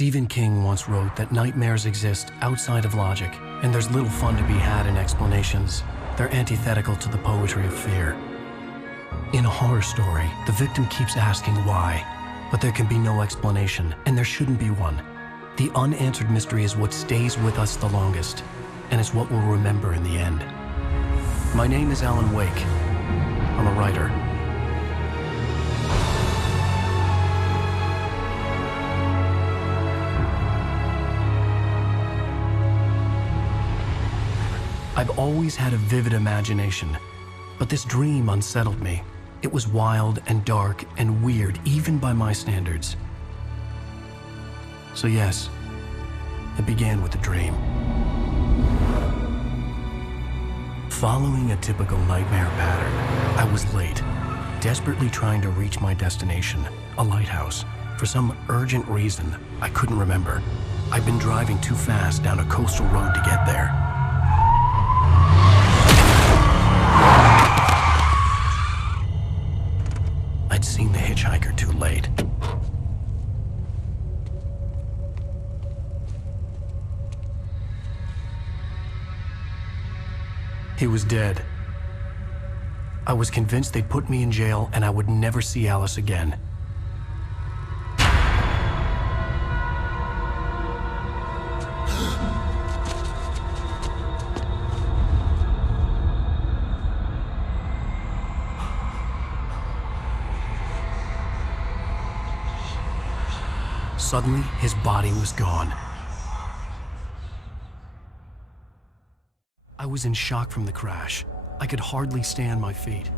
Stephen King once wrote that nightmares exist outside of logic, and there's little fun to be had in explanations. They're antithetical to the poetry of fear. In a horror story, the victim keeps asking why, but there can be no explanation, and there shouldn't be one. The unanswered mystery is what stays with us the longest, and it's what we'll remember in the end. My name is Alan Wake. I'm a writer. I've always had a vivid imagination, but this dream unsettled me. It was wild and dark and weird, even by my standards. So yes, it began with a dream. Following a typical nightmare pattern, I was late, desperately trying to reach my destination, a lighthouse. For some urgent reason, I couldn't remember. I'd been driving too fast down a coastal road to get there. I'd seen the hitchhiker too late. He was dead. I was convinced they'd put me in jail and I would never see Alice again. Suddenly, his body was gone. I was in shock from the crash. I could hardly stay on my feet.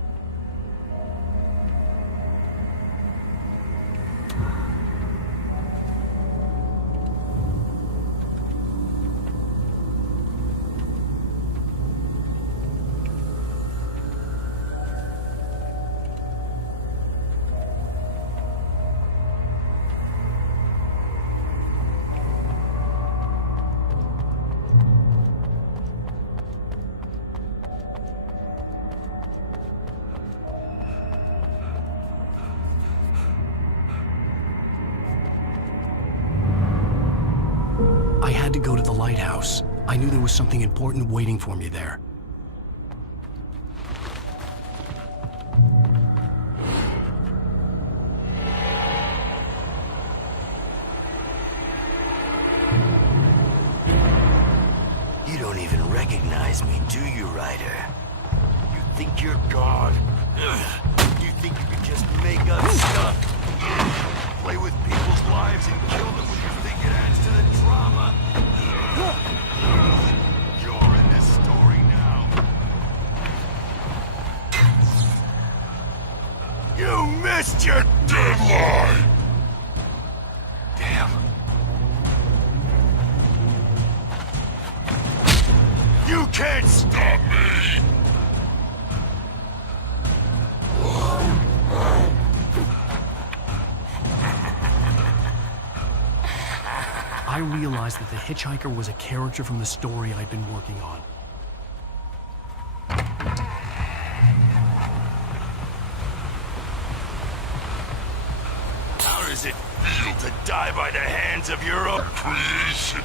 I had to go to the lighthouse. I knew there was something important waiting for me there. You don't even recognize me, do you, Ryder? You think you're God? You think you can just make up stuff? Play with people's lives and kill them when you think it adds to the drama? You're in this story now. You missed your deadline! Damn. You can't stop me! I realized that the hitchhiker was a character from the story I'd been working on. How does it feel to die by the hands of your own creation?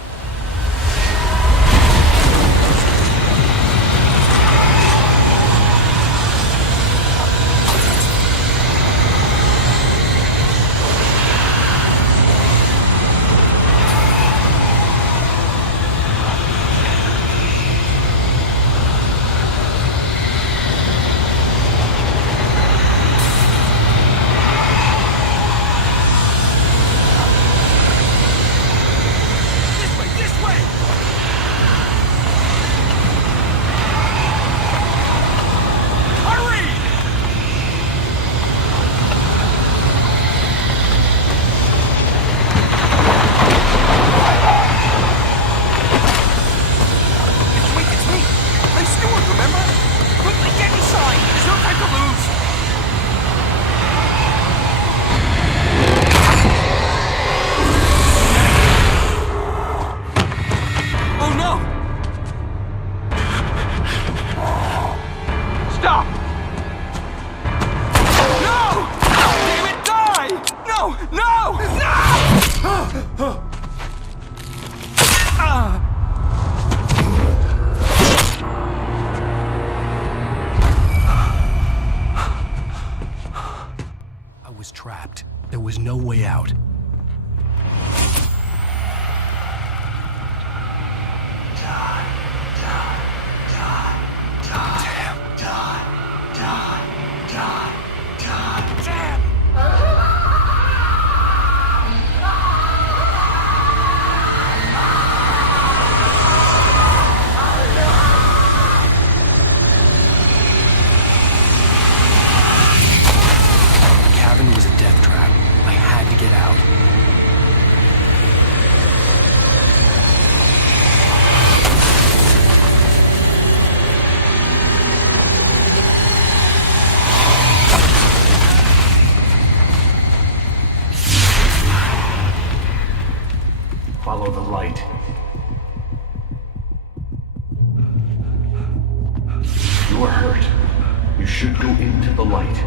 should go into the light.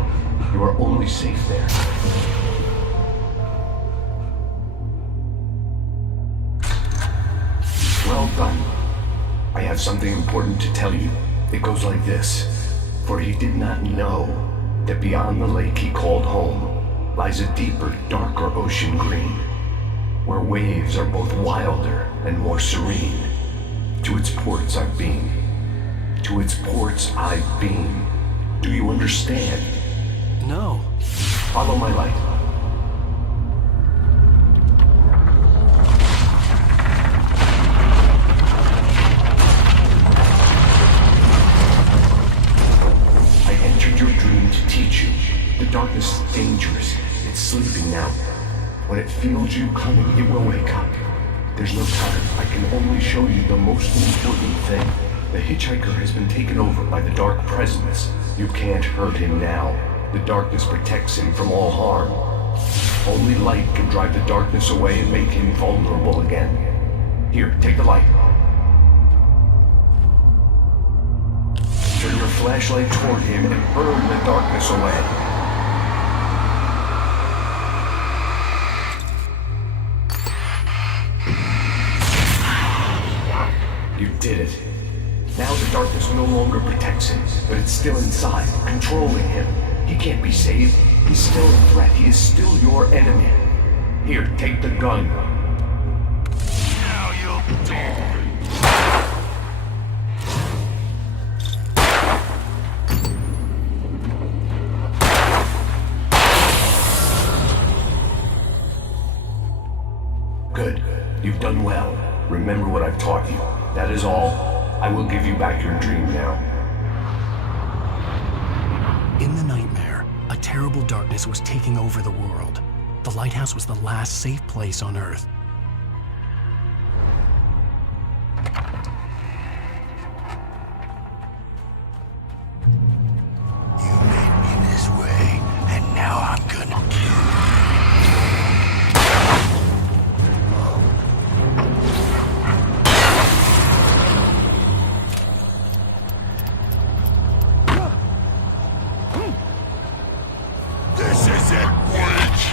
You are only safe there. Well done. I have something important to tell you. It goes like this. For he did not know that beyond the lake he called home lies a deeper, darker ocean green, where waves are both wilder and more serene. To its ports I've been. To its ports I've been. Do you understand? No. Follow my light. I entered your dream to teach you. The darkness is dangerous. It's sleeping now. When it feels you coming, it will wake up. There's no time. I can only show you the most important thing. The hitchhiker has been taken over by the dark presence. You can't hurt him now. The darkness protects him from all harm. Only light can drive the darkness away and make him vulnerable again. Here, take the light. Turn your flashlight toward him and burn the darkness away. You did it. Now the darkness no longer protects him, but it's still inside, controlling him. He can't be saved. He's still a threat. He is still your enemy. Here, take the gun. Now you'll die. Good. You've done well. Remember what I've taught you. That is all. I will give you back your dream now. In the nightmare, a terrible darkness was taking over the world. The lighthouse was the last safe place on Earth. You made me this way, and now I'm gonna kill you. This is it, witch!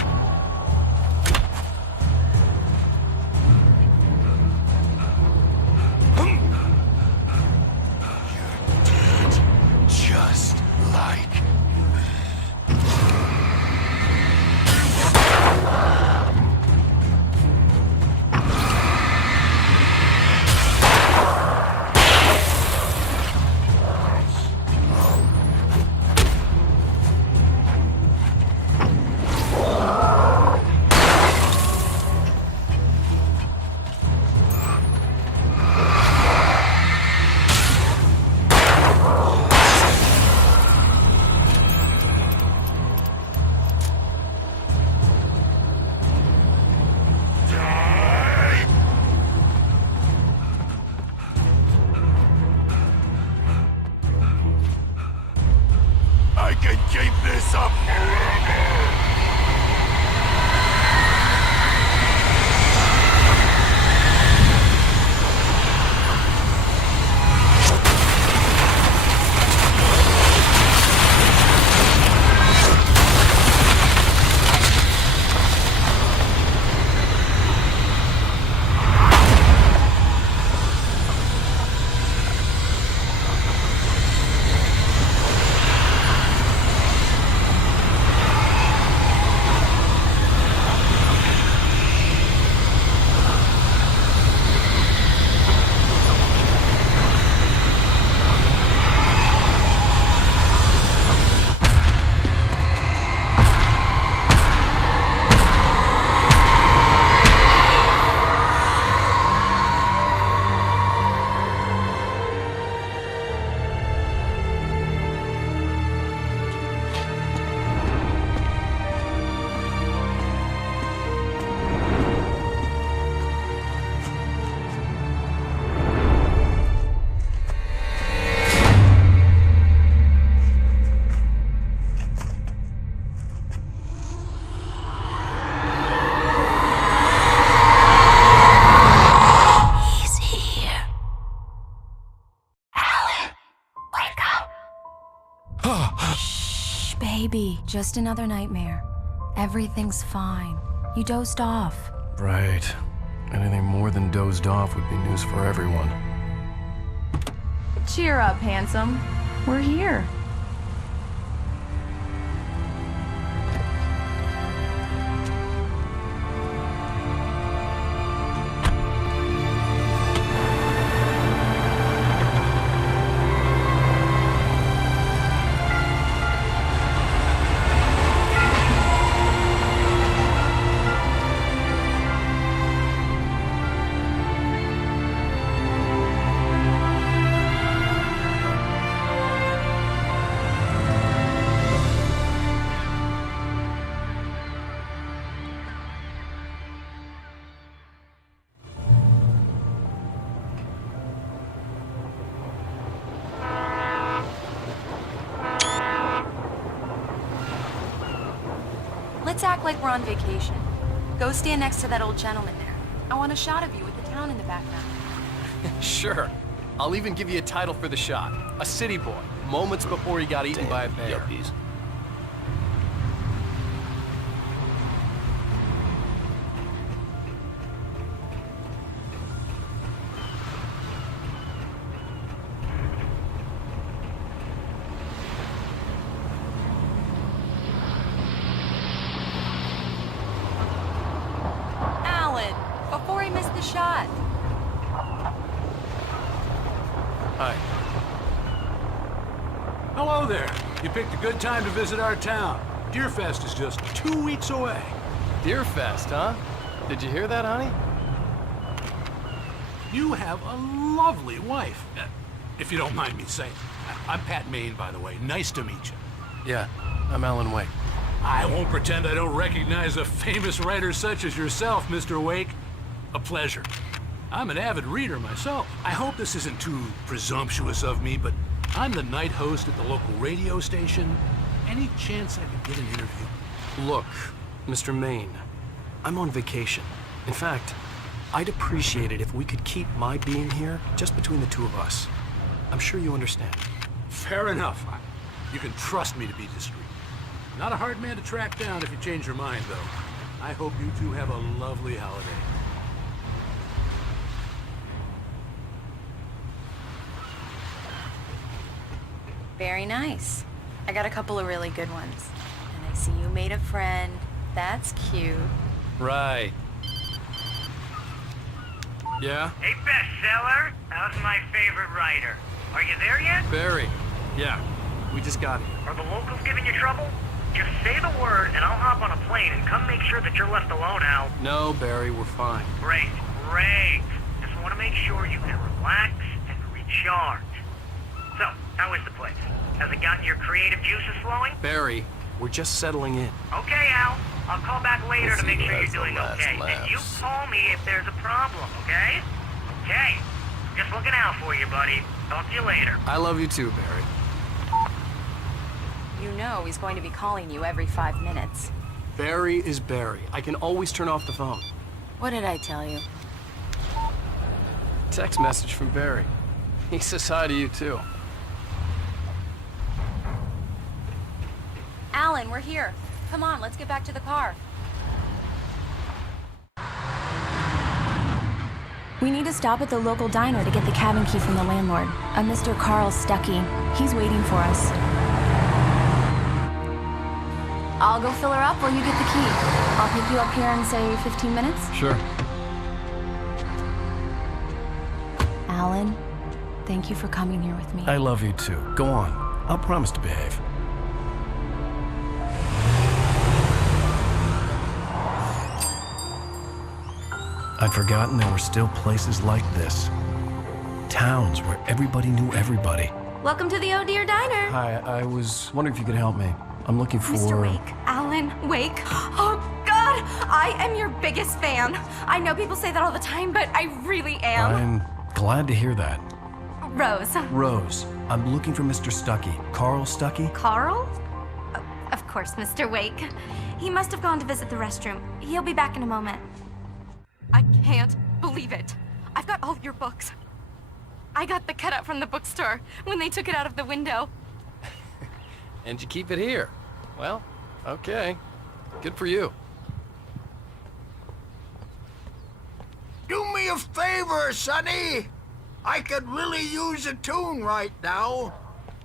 You're dead, just like me. I can keep this up forever! Shh, baby. Just another nightmare. Everything's fine. You dozed off. Right. Anything more than dozed off would be news for everyone. Cheer up, handsome. We're here. Let's act like we're on vacation. Go stand next to that old gentleman there. I want a shot of you with the town in the background. Sure. I'll even give you a title for the shot. A city boy, moments before he got eaten by a bear. Yuppies. Alan, before he missed the shot. Hi. Hello there. You picked a good time to visit our town. Deerfest is just 2 weeks away. Deerfest, huh? Did you hear that, honey? You have a lovely wife. If you don't mind me saying. I'm Pat Maine, by the way. Nice to meet you. Yeah, I'm Alan Wake. I won't pretend I don't recognize a famous writer such as yourself, Mr. Wake. A pleasure. I'm an avid reader myself. I hope this isn't too presumptuous of me, but I'm the night host at the local radio station. Any chance I could get an interview? Look, Mr. Maine, I'm on vacation. In fact, I'd appreciate it if we could keep my being here just between the two of us. I'm sure you understand. Fair enough. You can trust me to be discreet. Not a hard man to track down if you change your mind, though. I hope you two have a lovely holiday. Very nice. I got a couple of really good ones. And I see you made a friend. That's cute. Right. Yeah? Hey, bestseller. How's my favorite writer? Are you there yet? Barry. Yeah, we just got here. Are the locals giving you trouble? Just say the word and I'll hop on a plane and come make sure that you're left alone, Al. No, Barry, we're fine. Great, great. Just want to make sure you can relax and recharge. So, how is the place? Has it gotten your creative juices flowing? Barry, we're just settling in. Okay, Al. I'll call back later Let's to see make who sure has you're the doing last okay. And you laughs. call me if there's a problem, okay? Okay. Just looking out for you, buddy. Talk to you later. I love you too, Barry. You know he's going to be calling you every 5 minutes. Barry is Barry. I can always turn off the phone. What did I tell you? Text message from Barry. He says hi to you too. Alan, we're here. Come on, let's get back to the car. We need to stop at the local diner to get the cabin key from the landlord, a Mr. Carl Stuckey. He's waiting for us. I'll go fill her up while you get the key. I'll pick you up here in, say, 15 minutes. Sure. Alan, thank you for coming here with me. I love you too. Go on. I'll promise to behave. I'd forgotten there were still places like this. Towns where everybody knew everybody. Welcome to the Oh Dear Diner. Hi, I was wondering if you could help me. I'm looking for... Mr. Wake. Alan Wake. Oh, God! I am your biggest fan. I know people say that all the time, but I really am. I'm glad to hear that. Rose. Rose, I'm looking for Mr. Stuckey. Carl Stuckey? Carl? Of course, Mr. Wake. He must have gone to visit the restroom. He'll be back in a moment. I can't believe it. I've got all of your books. I got the cutout from the bookstore when they took it out of the window. And you keep it here. Well, okay. Good for you. Do me a favor, Sonny. I could really use a tune right now.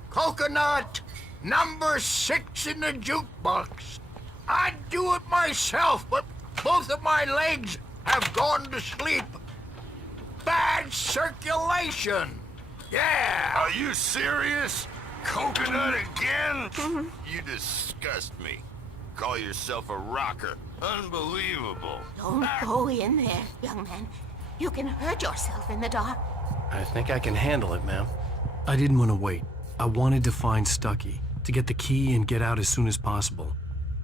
Coconut, number 6 in the jukebox. I'd do it myself, but both of my legs have gone to sleep. Bad circulation. Yeah. Are you serious? Coconut again? You disgust me. Call yourself a rocker. Unbelievable. Don't go in there, young man. You can hurt yourself in the dark. I think I can handle it, ma'am. I didn't want to wait. I wanted to find Stucky, to get the key and get out as soon as possible.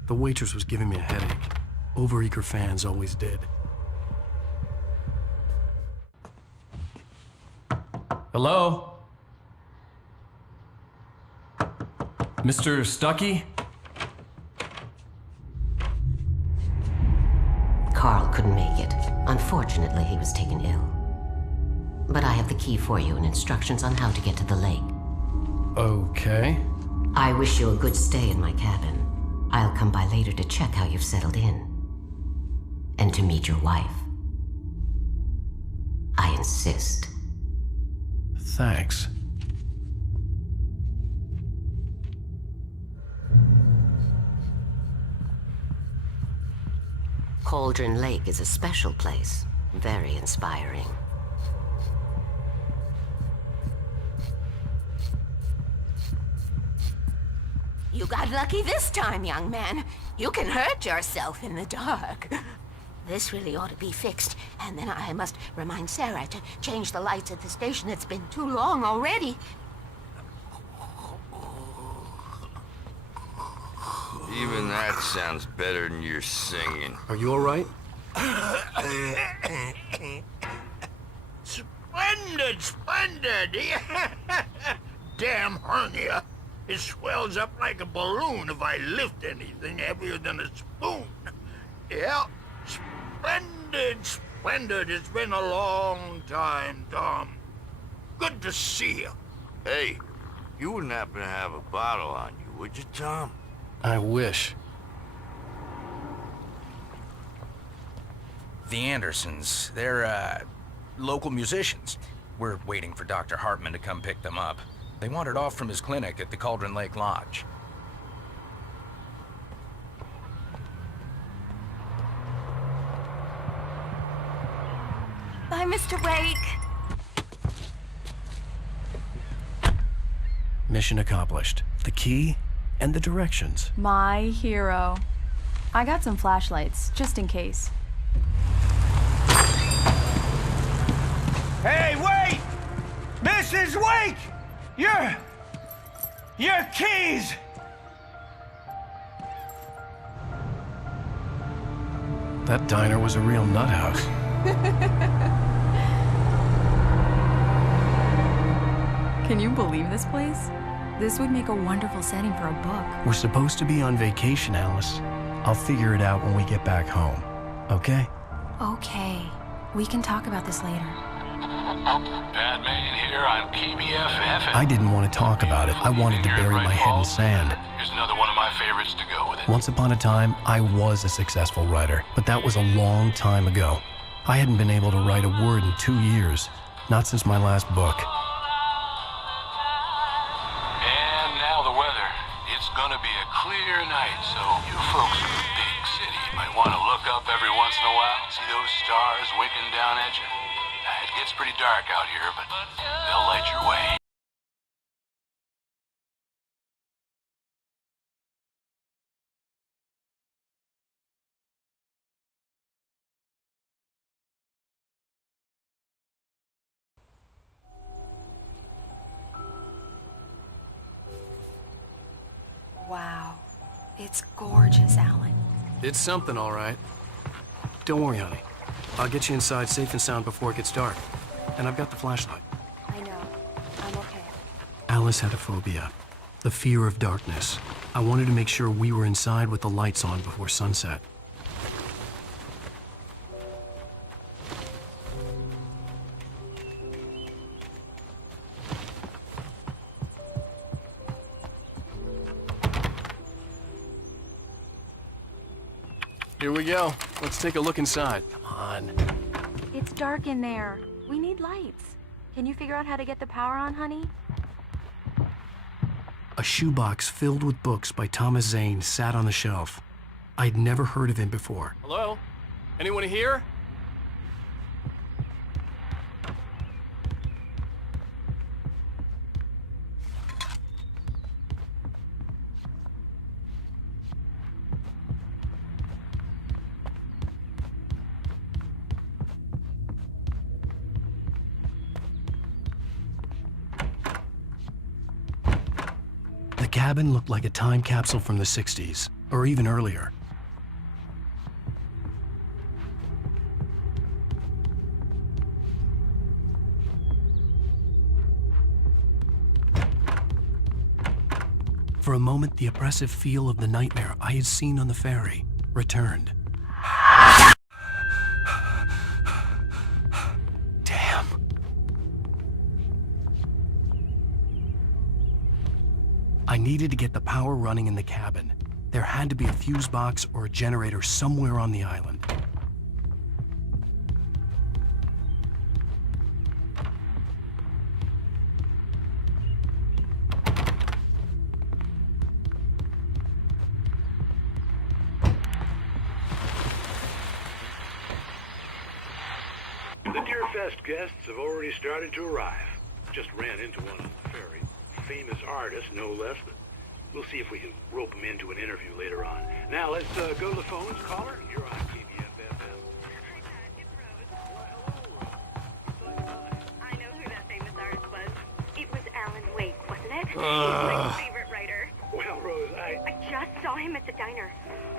The waitress was giving me a headache. Overeager fans always did. Hello? Mr. Stucky? Carl couldn't make it. Unfortunately, he was taken ill. But I have the key for you and instructions on how to get to the lake. Okay. I wish you a good stay in my cabin. I'll come by later to check how you've settled in. And to meet your wife. I insist. Thanks. Cauldron Lake is a special place. Very inspiring. You got lucky this time, young man. You can hurt yourself in the dark. This really ought to be fixed, and then I must remind Sarah to change the lights at the station. It's been too long already. Even that sounds better than your singing. Are you all right? Splendid, splendid. Damn hernia. It swells up like a balloon if I lift anything heavier than a spoon. Yeah, splendid, splendid. It's been a long time, Tom. Good to see you. Hey, you wouldn't happen to have a bottle on you, would you, Tom? I wish. The Andersons, they're, local musicians. We're waiting for Dr. Hartman to come pick them up. They wandered off from his clinic at the Cauldron Lake Lodge. Bye, Mr. Wake. Mission accomplished. The key and the directions. My hero. I got some flashlights, just in case. Hey, wait! Mrs. Wake! Your keys! That diner was a real nut house. Can you believe this place? This would make a wonderful setting for a book. We're supposed to be on vacation, Alice. I'll figure it out when we get back home. Okay? Okay. We can talk about this later. Batman here on KBFF. I didn't want to talk about it. I wanted to bury my head in sand. Here's another one of my favorites to go with it. Once upon a time, I was a successful writer, but that was a long time ago. I hadn't been able to write a word in 2 years. Not since my last book. And now the weather. It's gonna be a clear night, so you folks in the big city might want to look up every once in a while, see those stars winking down at you. It gets pretty dark out here, but they'll light your way. Wow. It's gorgeous, Alan. It's something, all right. Don't worry, honey. I'll get you inside safe and sound before it gets dark. And I've got the flashlight. I know. I'm okay. Alice had a phobia. The fear of darkness. I wanted to make sure we were inside with the lights on before sunset. Here we go. Let's take a look inside. Come on. It's dark in there. We need lights. Can you figure out how to get the power on, honey? A shoebox filled with books by Thomas Zane sat on the shelf. I'd never heard of him before. Hello? Anyone here? The cabin looked like a time capsule from the 60s, or even earlier. For a moment, the oppressive feel of the nightmare I had seen on the ferry returned. Damn. I needed to get the power running in the cabin. There had to be a fuse box or a generator somewhere on the island. The Deerfest guests have already started to arrive. Just ran into one on the ferry. Famous artist, no less, but we'll see if we can rope him into an interview later on. Now, let's go to the phones. Caller, you're on KBFFM. Hi, Dad. It's Rose. I know who that famous artist was. It was Alan Wake, wasn't it? He's my favorite writer. Well, Rose, I just saw him at the diner.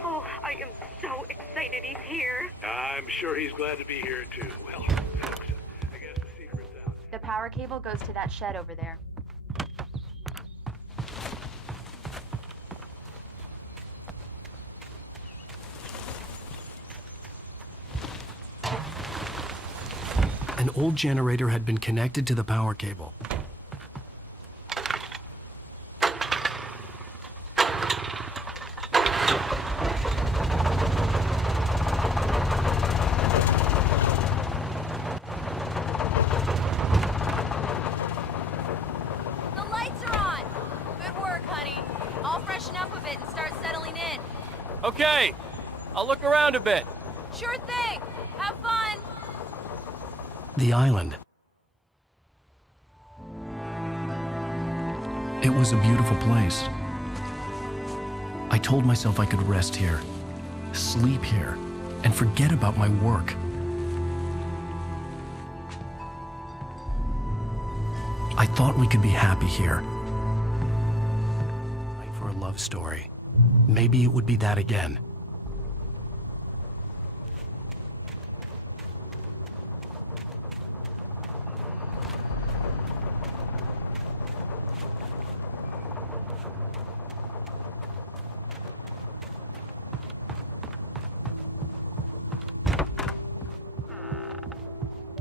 Oh, I am so excited he's here. I'm sure he's glad to be here, too. Well, folks, I guess the secret's out. The power cable goes to that shed over there. An old generator had been connected to the power cable. The lights are on. Good work, honey. I'll freshen up a bit and start settling in. Okay. I'll look around a bit. Sure thing. Have fun. The island. It was a beautiful place. I told myself I could rest here, sleep here, and forget about my work. I thought we could be happy here. Like for a love story. Maybe it would be that again.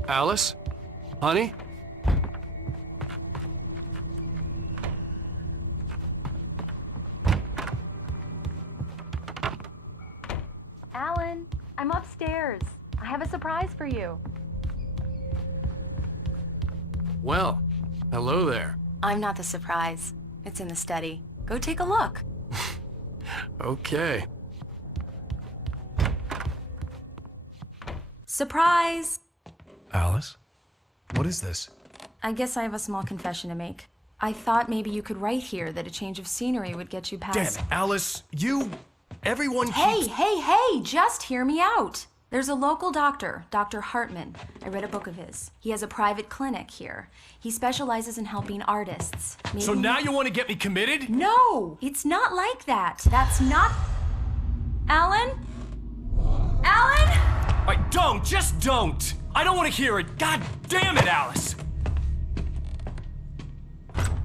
Alice? Honey? Alan, I'm upstairs. I have a surprise for you. Well, hello there. I'm not the surprise. It's in the study. Go take a look. Okay. Surprise! Alice? What is this? I guess I have a small confession to make. I thought maybe you could write here that a change of scenery would get you past... Damn it, Alice, everyone Hey, keeps... just hear me out. There's a local doctor, Dr. Hartman. I read a book of his. He has a private clinic here. He specializes in helping artists. So now you want to get me committed? No, it's not like that. That's not... Alan? Alan? Just don't! I don't want to hear it! God damn it, Alice!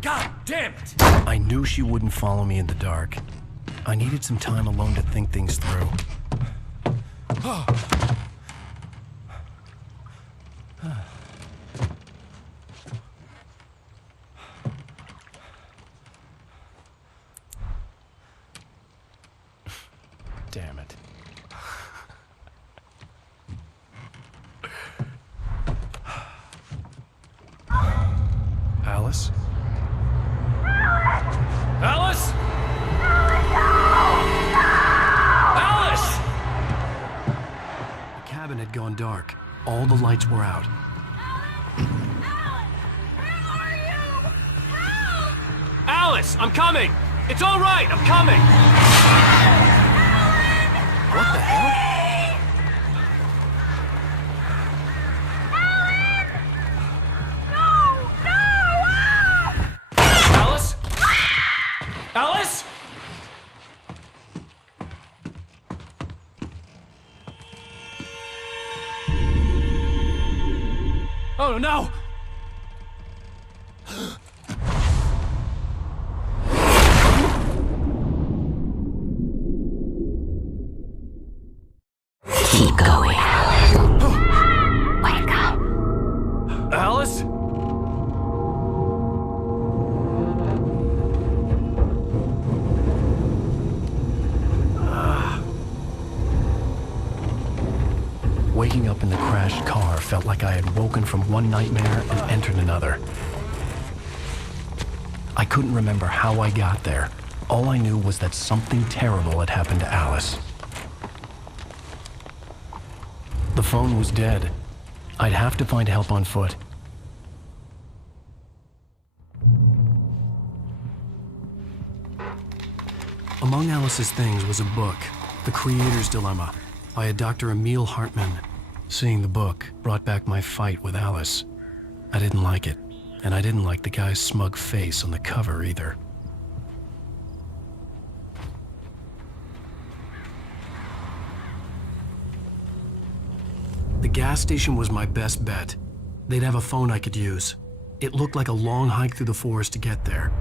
God damn it! I knew she wouldn't follow me in the dark. I needed some time alone to think things through. Damn it. Alice. Alice? Alice! The cabin had gone dark. All the lights were out. Alice, I'm coming! It's all right, I'm coming! What the hell? Alice? Alice? Oh no! Keep going, Alice. Wake up. Alice? Waking up in the crashed car felt like I had woken from one nightmare and entered another. I couldn't remember how I got there. All I knew was that something terrible had happened to Alice. The phone was dead. I'd have to find help on foot. Among Alice's things was a book, The Creator's Dilemma, by a Dr. Emil Hartmann. Seeing the book brought back my fight with Alice. I didn't like it, and I didn't like the guy's smug face on the cover either. The gas station was my best bet. They'd have a phone I could use. It looked like a long hike through the forest to get there.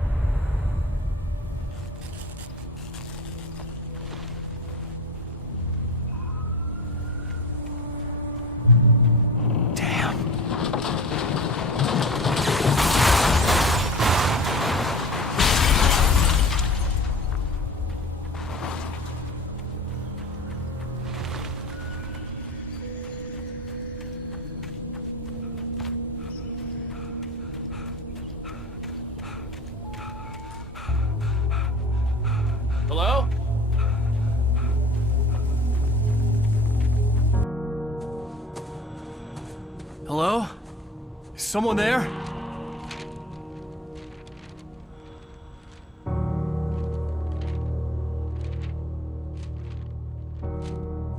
Hello? Hello? Is someone there?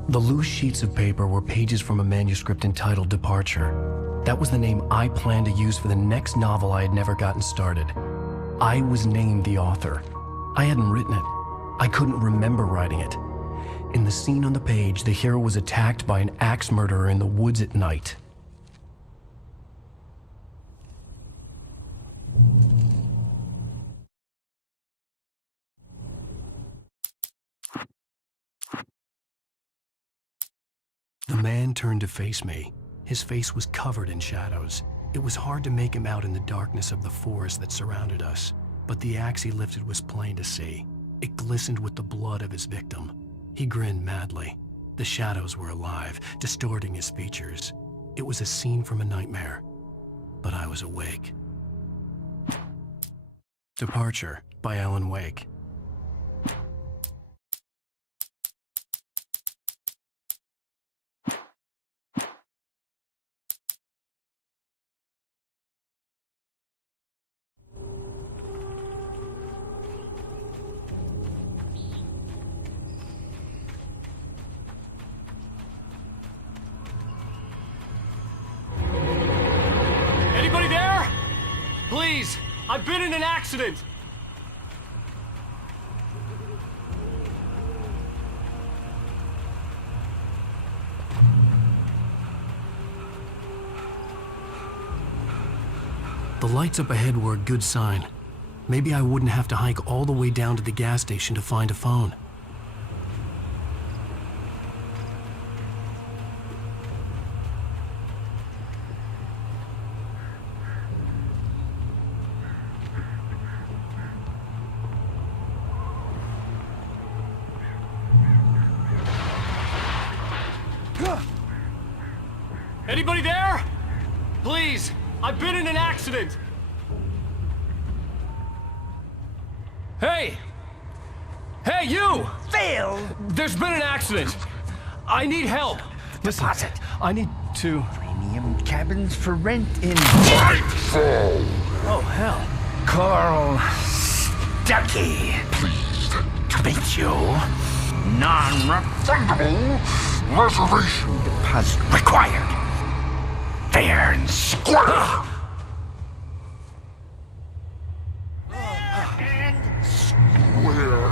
The loose sheets of paper were pages from a manuscript entitled Departure. That was the name I planned to use for the next novel I had never gotten started. I was named the author. I hadn't written it. I couldn't remember writing it. In the scene on the page, the hero was attacked by an axe murderer in the woods at night. The man turned to face me. His face was covered in shadows. It was hard to make him out in the darkness of the forest that surrounded us, but the axe he lifted was plain to see. It glistened with the blood of his victim. He grinned madly. The shadows were alive, distorting his features. It was a scene from a nightmare, but I was awake. Departure by Alan Wake. Anybody there? Please, I've been in an accident. The lights up ahead were a good sign. Maybe I wouldn't have to hike all the way down to the gas station to find a phone. Anybody there? Please, I've been in an accident. Hey! Hey, you! Phil! There's been an accident. I need help. Listen, I need to... Premium cabins for rent in... Oh, hell. Carl Stuckey. Pleased to meet you. Non-refundable reservation deposit required. Fair and square. And square.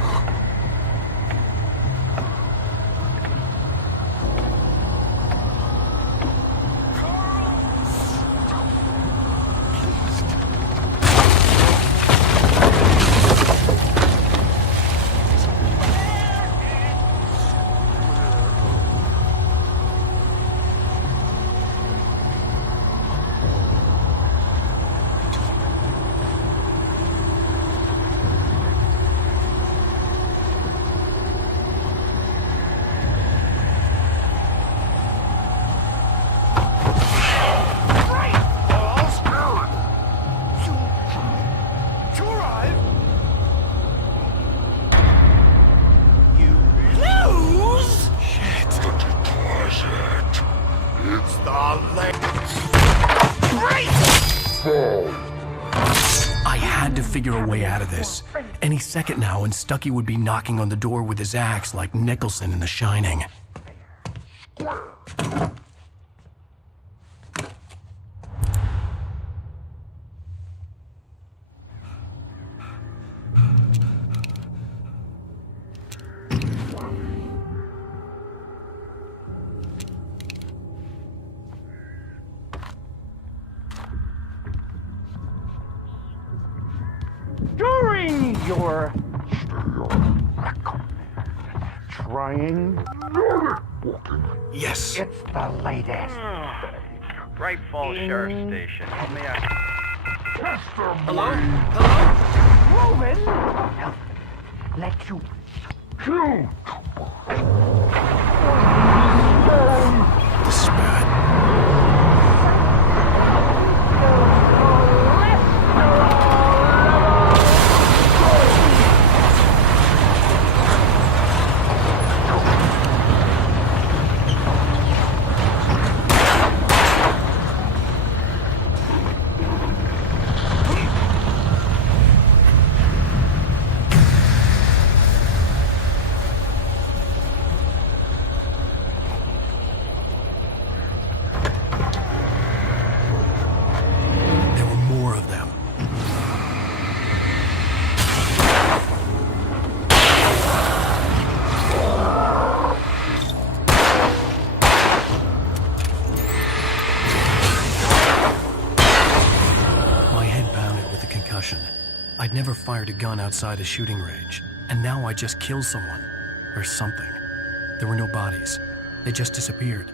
I had to figure a way out of this. Any second now, and Stuckey would be knocking on the door with his axe like Nicholson in The Shining. During your trying walking. Yes. It's the latest. Bright Falls Sheriff Station. Help me out. Hello? Roman! Let you kill. This is bad. I'd never fired a gun outside a shooting range, and now I just killed someone. Or something. There were no bodies. They just disappeared.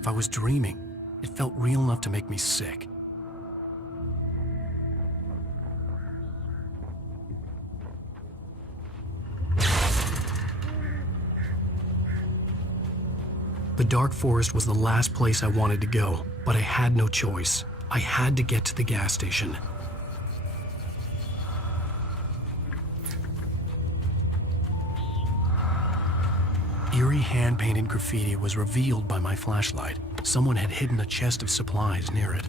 If I was dreaming, it felt real enough to make me sick. The dark forest was the last place I wanted to go, but I had no choice. I had to get to the gas station. Eerie hand-painted graffiti was revealed by my flashlight. Someone had hidden a chest of supplies near it.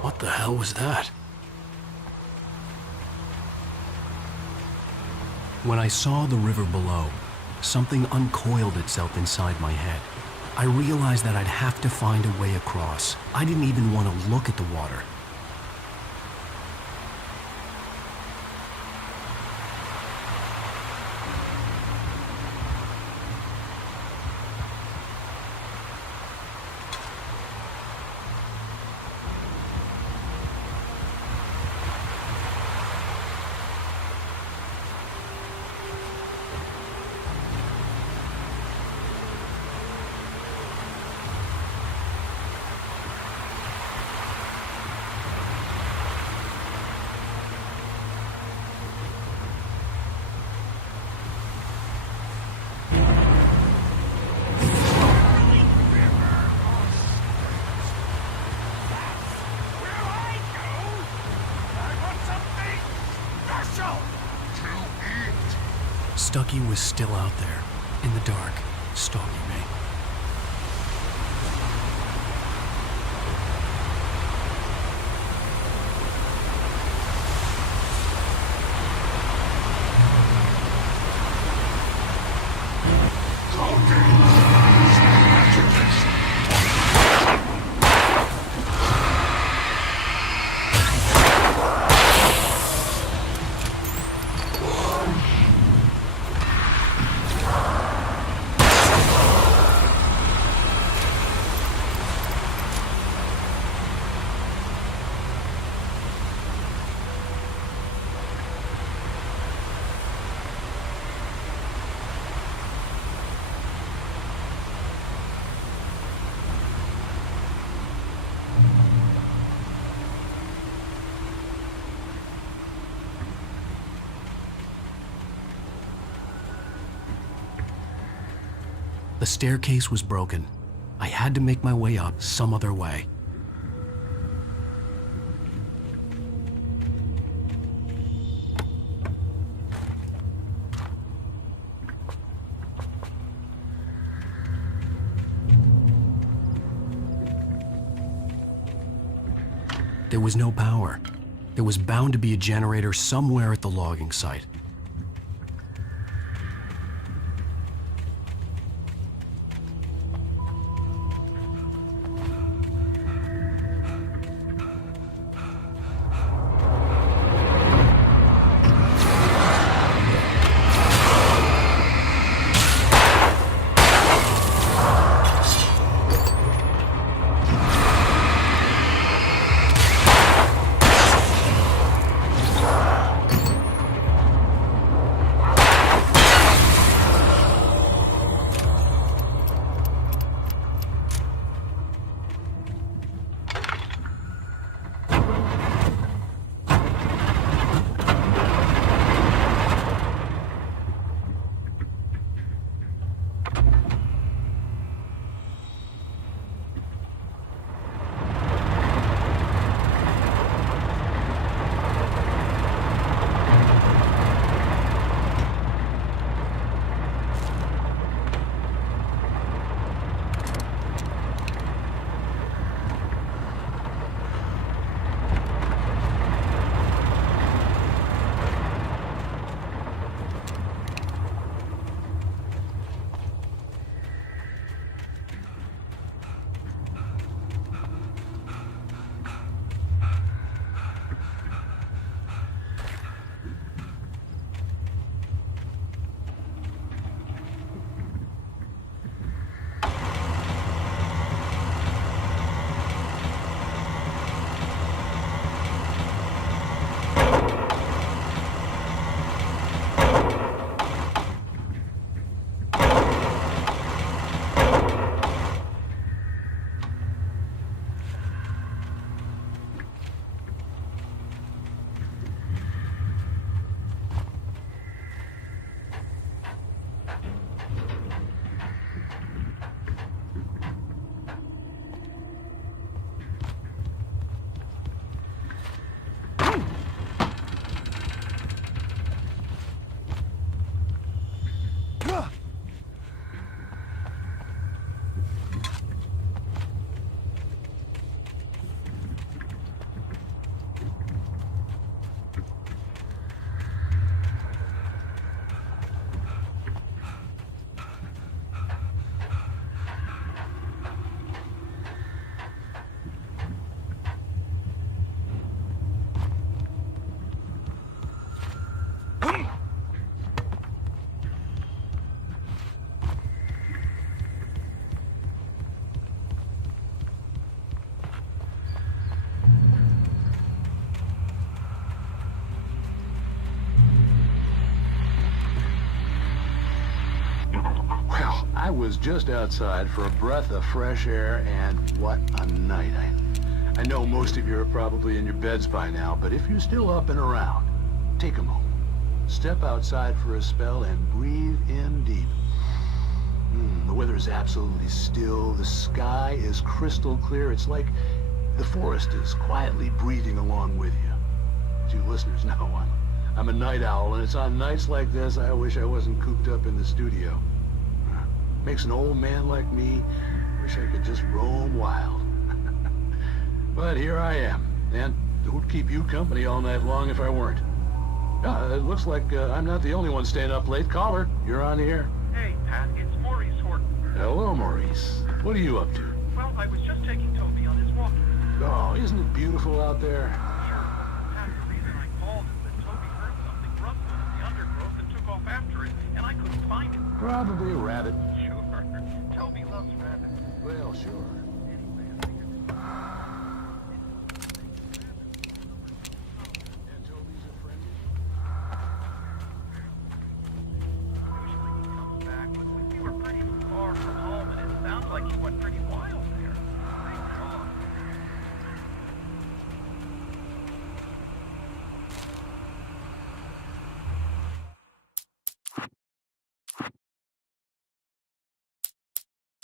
What the hell was that? When I saw the river below, something uncoiled itself inside my head. I realized that I'd have to find a way across. I didn't even want to look at the water. Stucky was still out there, in the dark, stalking me. The staircase was broken. I had to make my way up some other way. There was no power. There was bound to be a generator somewhere at the logging site. I was just outside for a breath of fresh air, and what a night. I know most of you are probably in your beds by now, but if you're still up and around, take a moment. Step outside for a spell and breathe in deep. The weather is absolutely still. The sky is crystal clear. It's like the forest is quietly breathing along with you. As you listeners know, I'm a night owl, and it's on nights like this I wish I wasn't cooped up in the studio. Makes an old man like me wish I could just roam wild. But here I am, and who'd keep you company all night long if I weren't? It looks like I'm not the only one staying up late. Caller, you're on the air. Hey, Pat, it's Maurice Horton. Hello, Maurice. What are you up to? Well, I was just taking Toby on his walk. Oh, isn't it beautiful out there? Sure. Pat, the reason I called is that Toby heard something rustling in the undergrowth and took off after it, and I couldn't find it. Probably a rabbit. Sure. Toby loves rabbits. Well, sure.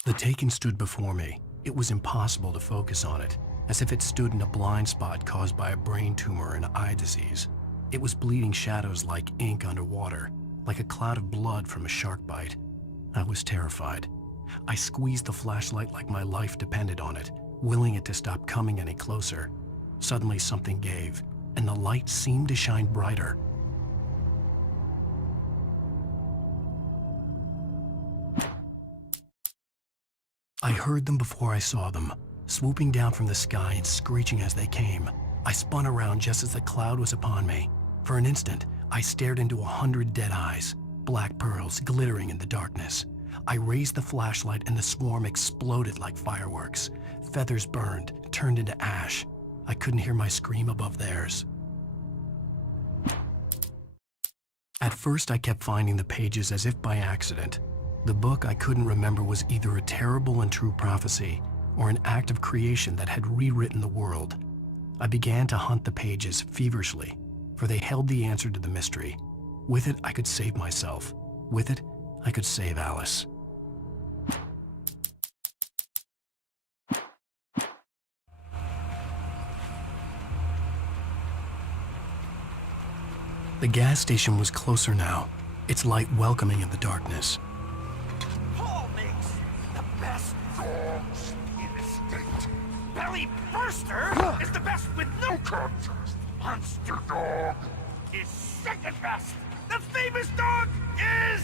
The Taken stood before me. It was impossible to focus on it, as if it stood in a blind spot caused by a brain tumor and eye disease. It was bleeding shadows like ink underwater, like a cloud of blood from a shark bite. I was terrified. I squeezed the flashlight like my life depended on it, willing it to stop coming any closer. Suddenly something gave, and the light seemed to shine brighter. I heard them before I saw them, swooping down from the sky and screeching as they came. I spun around just as the cloud was upon me. For an instant, I stared into 100 dead eyes, black pearls glittering in the darkness. I raised the flashlight and the swarm exploded like fireworks. Feathers burned, turned into ash. I couldn't hear my scream above theirs. At first, I kept finding the pages as if by accident. The book I couldn't remember was either a terrible and true prophecy or an act of creation that had rewritten the world. I began to hunt the pages feverishly, for they held the answer to the mystery. With it, I could save myself. With it, I could save Alice. The gas station was closer now, its light welcoming in the darkness. Paul makes the best dogs in the state. Belly Burster is the best with no contest. Monster Dog is second best. The famous dog is...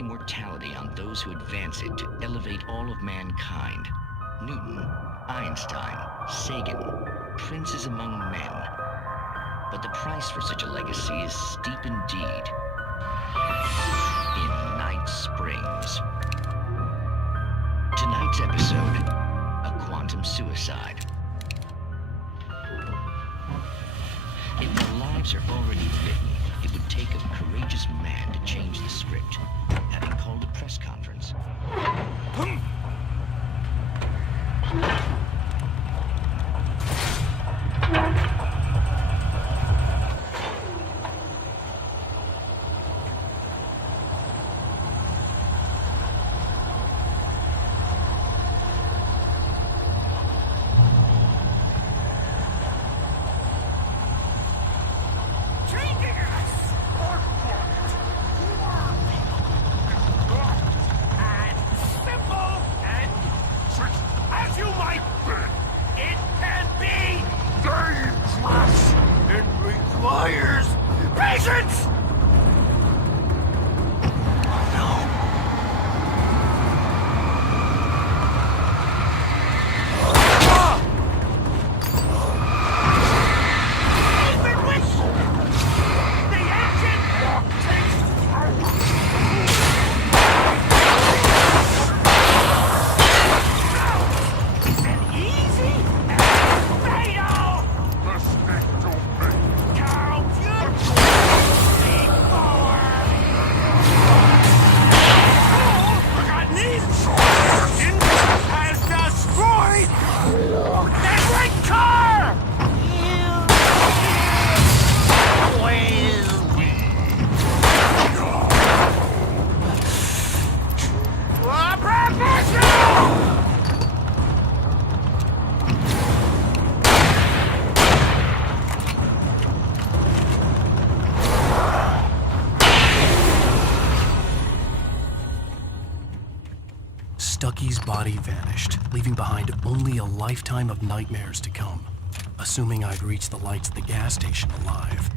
immortality on those who advance it to elevate all of mankind. Newton, Einstein, Sagan, princes among men. But the price for such a legacy is steep indeed. In Night Springs. Tonight's episode, a quantum suicide. If their lives are already written, it would take a courageous man to change the script, having called a press conference. Stucky's body vanished, leaving behind only a lifetime of nightmares to come, assuming I'd reach the lights at the gas station alive.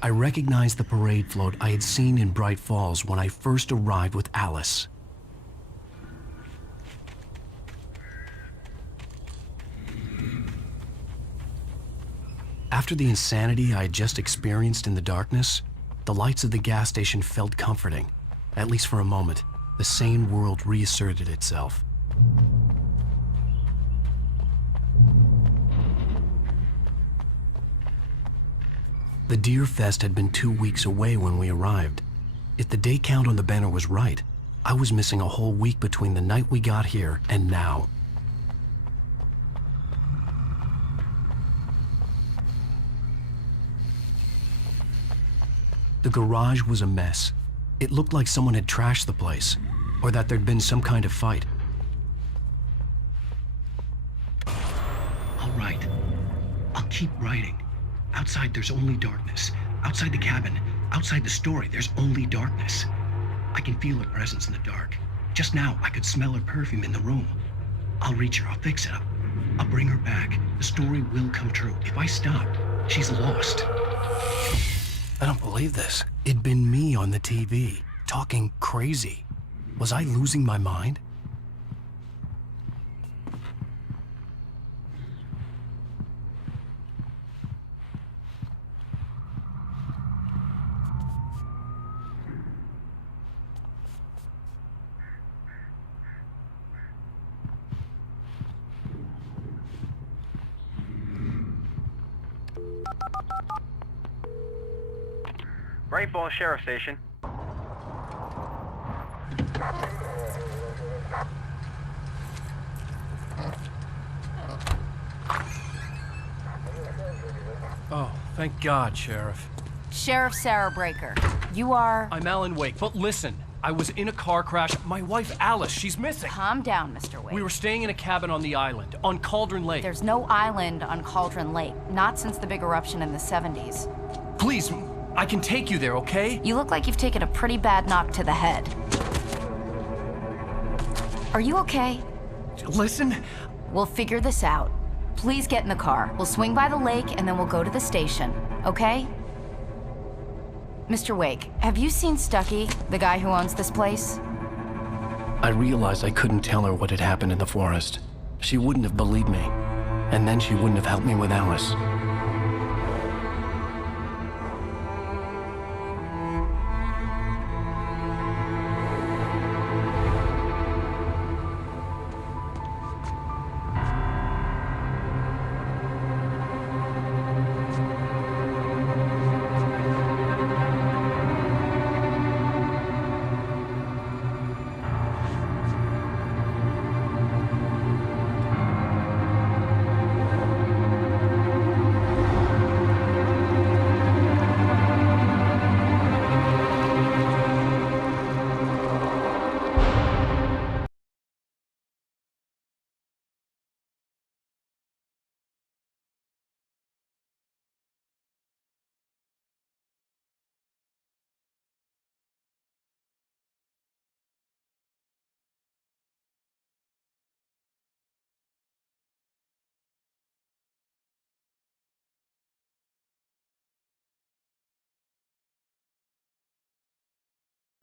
I recognized the parade float I had seen in Bright Falls when I first arrived with Alice. After the insanity I had just experienced in the darkness, the lights of the gas station felt comforting. At least for a moment, the sane world reasserted itself. The Deer Fest had been 2 weeks away when we arrived. If the day count on the banner was right, I was missing a whole week between the night we got here and now. The garage was a mess. It looked like someone had trashed the place, or that there'd been some kind of fight. I'll write. I'll keep writing. Outside, there's only darkness. Outside the cabin, outside the story, there's only darkness. I can feel her presence in the dark. Just now, I could smell her perfume in the room. I'll reach her, I'll fix it up. I'll bring her back. The story will come true. If I stop, she's lost. I don't believe this. It'd been me on the TV, talking crazy. Was I losing my mind? Bright Falls Sheriff Station. Oh, thank God, Sheriff. Sheriff Sarah Breaker. You are... I'm Alan Wake, but listen. I was in a car crash. My wife, Alice, she's missing. Calm down, Mr. Wake. We were staying in a cabin on the island, on Cauldron Lake. There's no island on Cauldron Lake. Not since the big eruption in the 70s. Please, I can take you there, okay? You look like you've taken a pretty bad knock to the head. Are you okay? Listen. We'll figure this out. Please get in the car. We'll swing by the lake and then we'll go to the station, okay? Mr. Wake, have you seen Stucky, the guy who owns this place? I realized I couldn't tell her what had happened in the forest. She wouldn't have believed me. And then she wouldn't have helped me with Alice.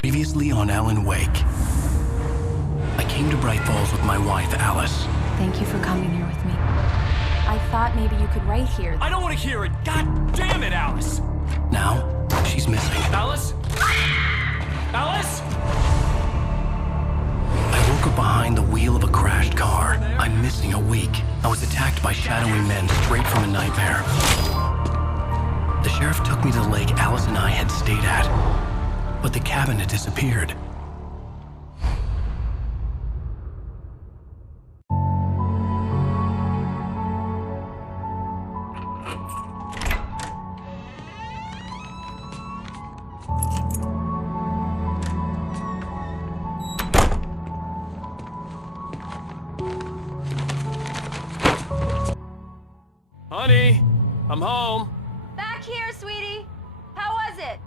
Previously on Alan Wake. I came to Bright Falls with my wife, Alice. Thank you for coming here with me. I thought maybe you could write here. I don't want to hear it! God damn it, Alice! Now, she's missing. Alice? Alice? I woke up behind the wheel of a crashed car. I'm missing a week. I was attacked by shadowy men straight from a nightmare. The sheriff took me to the lake Alice and I had stayed at. But the cabin had disappeared. Honey, I'm home. Back here, sweetie. How was it?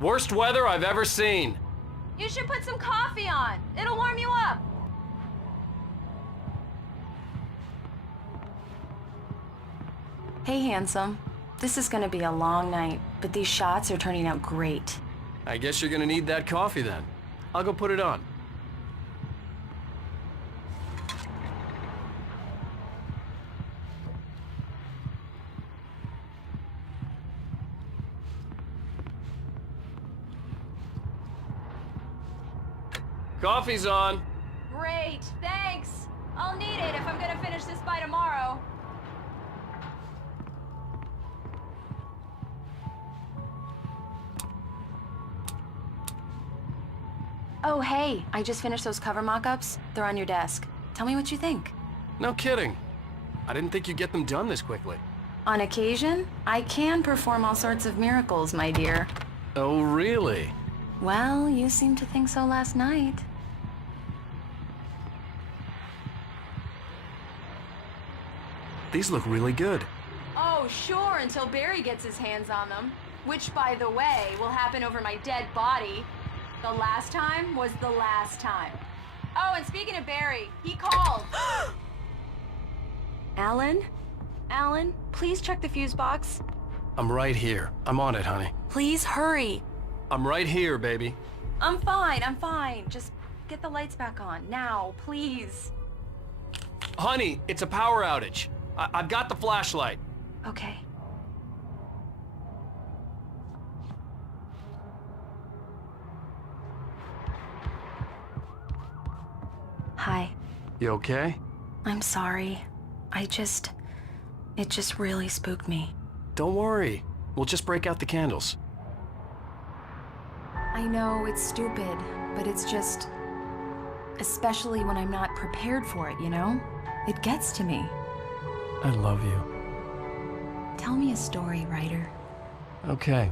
Worst weather I've ever seen. You should put some coffee on. It'll warm you up. Hey, handsome. This is gonna be a long night, but these shots are turning out great. I guess you're gonna need that coffee then. I'll go put it on. Coffee's on. Great, thanks. I'll need it if I'm gonna finish this by tomorrow. Oh, hey, I just finished those cover mock-ups. They're on your desk. Tell me what you think. No kidding. I didn't think you'd get them done this quickly. On occasion, I can perform all sorts of miracles, my dear. Oh, really? Well, you seemed to think so last night. These look really good. Oh, sure, until Barry gets his hands on them. Which, by the way, will happen over my dead body. The last time was the last time. Oh, and speaking of Barry, he called. Alan? Alan, please check the fuse box. I'm right here. I'm on it, honey. Please hurry. I'm right here, baby. I'm fine, I'm fine. Just get the lights back on. Now, please. Honey, it's a power outage. I've got the flashlight. Okay. Hi. You okay? I'm sorry. It just really spooked me. Don't worry. We'll just break out the candles. I know it's stupid, but it's just... especially when I'm not prepared for it, you know? It gets to me. I love you. Tell me a story, writer. Okay.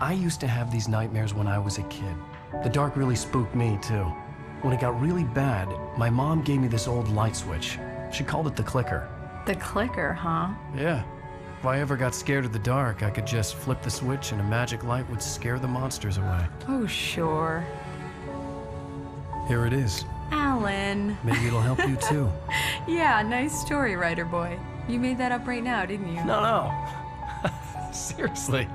I used to have these nightmares when I was a kid. The dark really spooked me, too. When it got really bad, my mom gave me this old light switch. She called it the clicker. The clicker, huh? Yeah. If I ever got scared of the dark, I could just flip the switch and a magic light would scare the monsters away. Oh, sure. Here it is. Alan. Maybe it'll help you, too. Yeah, nice story, writer boy. You made that up right now, didn't you? No. Seriously.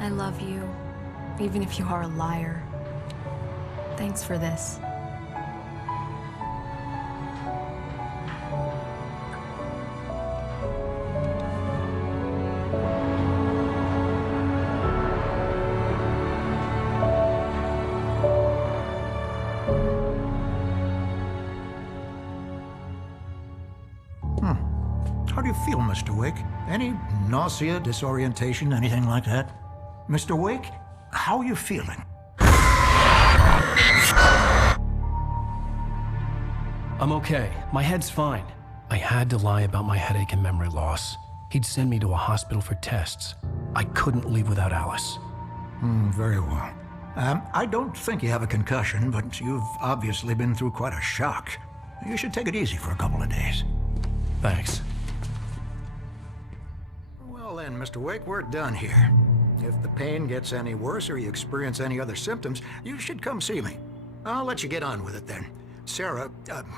I love you, even if you are a liar. Thanks for this. How do you feel, Mr. Wake? Any nausea, disorientation, anything like that? Mr. Wake, how are you feeling? I'm okay. My head's fine. I had to lie about my headache and memory loss. He'd send me to a hospital for tests. I couldn't leave without Alice. Very well. I don't think you have a concussion, but you've obviously been through quite a shock. You should take it easy for a couple of days. Thanks. Well then, Mr. Wake, we're done here. If the pain gets any worse or you experience any other symptoms, you should come see me. I'll let you get on with it then. Sarah,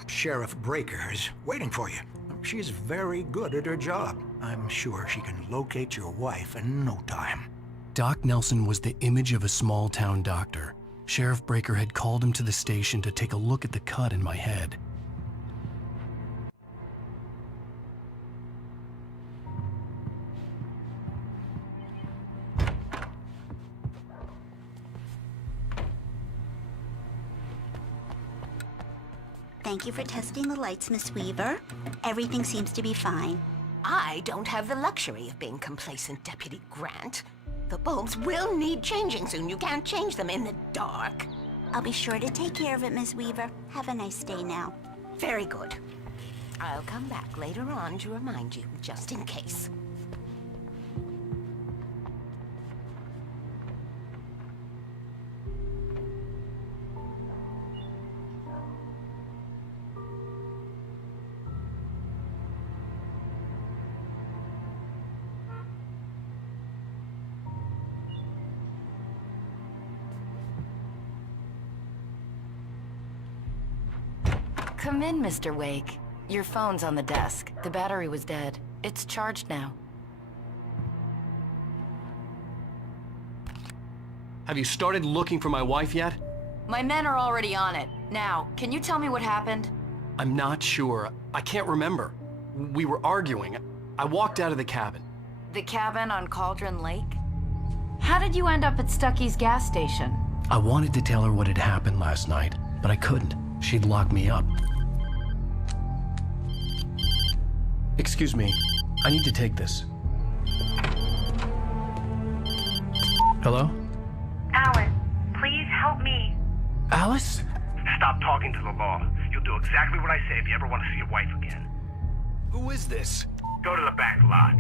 Sheriff Breaker, is waiting for you. She's very good at her job. I'm sure she can locate your wife in no time. Doc Nelson was the image of a small-town doctor. Sheriff Breaker had called him to the station to take a look at the cut in my head. Thank you for testing the lights, Miss Weaver. Everything seems to be fine. I don't have the luxury of being complacent, Deputy Grant. The bulbs will need changing soon. You can't change them in the dark. I'll be sure to take care of it, Miss Weaver. Have a nice day now. Very good. I'll come back later on to remind you, just in case. Come in, Mr. Wake. Your phone's on the desk. The battery was dead. It's charged now. Have you started looking for my wife yet? My men are already on it. Now, can you tell me what happened? I'm not sure. I can't remember. We were arguing. I walked out of the cabin. The cabin on Cauldron Lake? How did you end up at Stucky's gas station? I wanted to tell her what had happened last night, but I couldn't. She'd lock me up. Excuse me, I need to take this. Hello? Alan, please help me. Alice? Stop talking to the law. You'll do exactly what I say if you ever want to see your wife again. Who is this? Go to the back lot.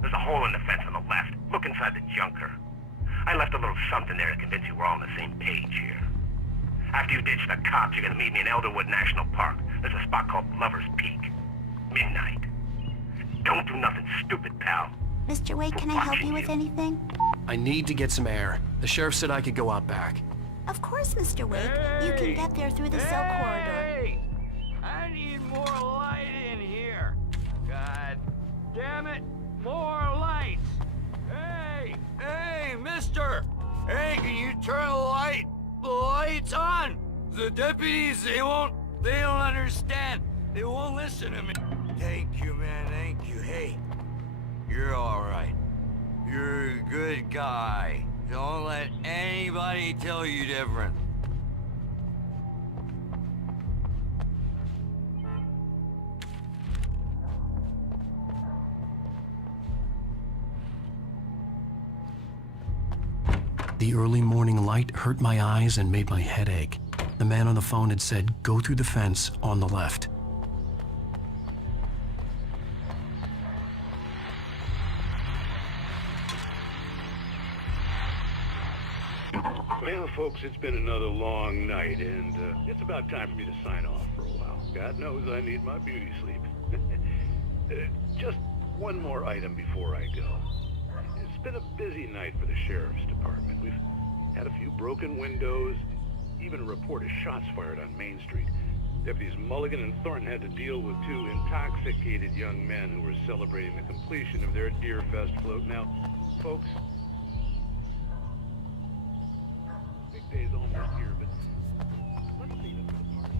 There's a hole in the fence on the left. Look inside the junker. I left a little something there to convince you we're all on the same page here. After you ditch the cops, you're gonna meet me in Elderwood National Park. There's a spot called Lover's Peak. Midnight. Don't do nothing stupid, pal. Mr. Wake, can I help you with anything? I need to get some air. The sheriff said I could go out back. Of course, Mr. Wake. You can get there through the cell corridor. I need more light in here. God damn it, more lights. Hey, mister. Hey, can you turn the lights on? The deputies, they don't understand. They won't listen to me. Thank you, man, thank you. Hey, you're all right. You're a good guy. Don't let anybody tell you different. The early morning light hurt my eyes and made my head ache. The man on the phone had said, go through the fence on the left. Well, folks, it's been another long night, and it's about time for me to sign off for a while. God knows I need my beauty sleep. Just one more item before I go. It's been a busy night for the Sheriff's Department. We've had a few broken windows, even a report of shots fired on Main Street. Deputies Mulligan and Thornton had to deal with two intoxicated young men who were celebrating the completion of their Deer Fest float. Now, folks, big day's almost here, but let's save it for the party.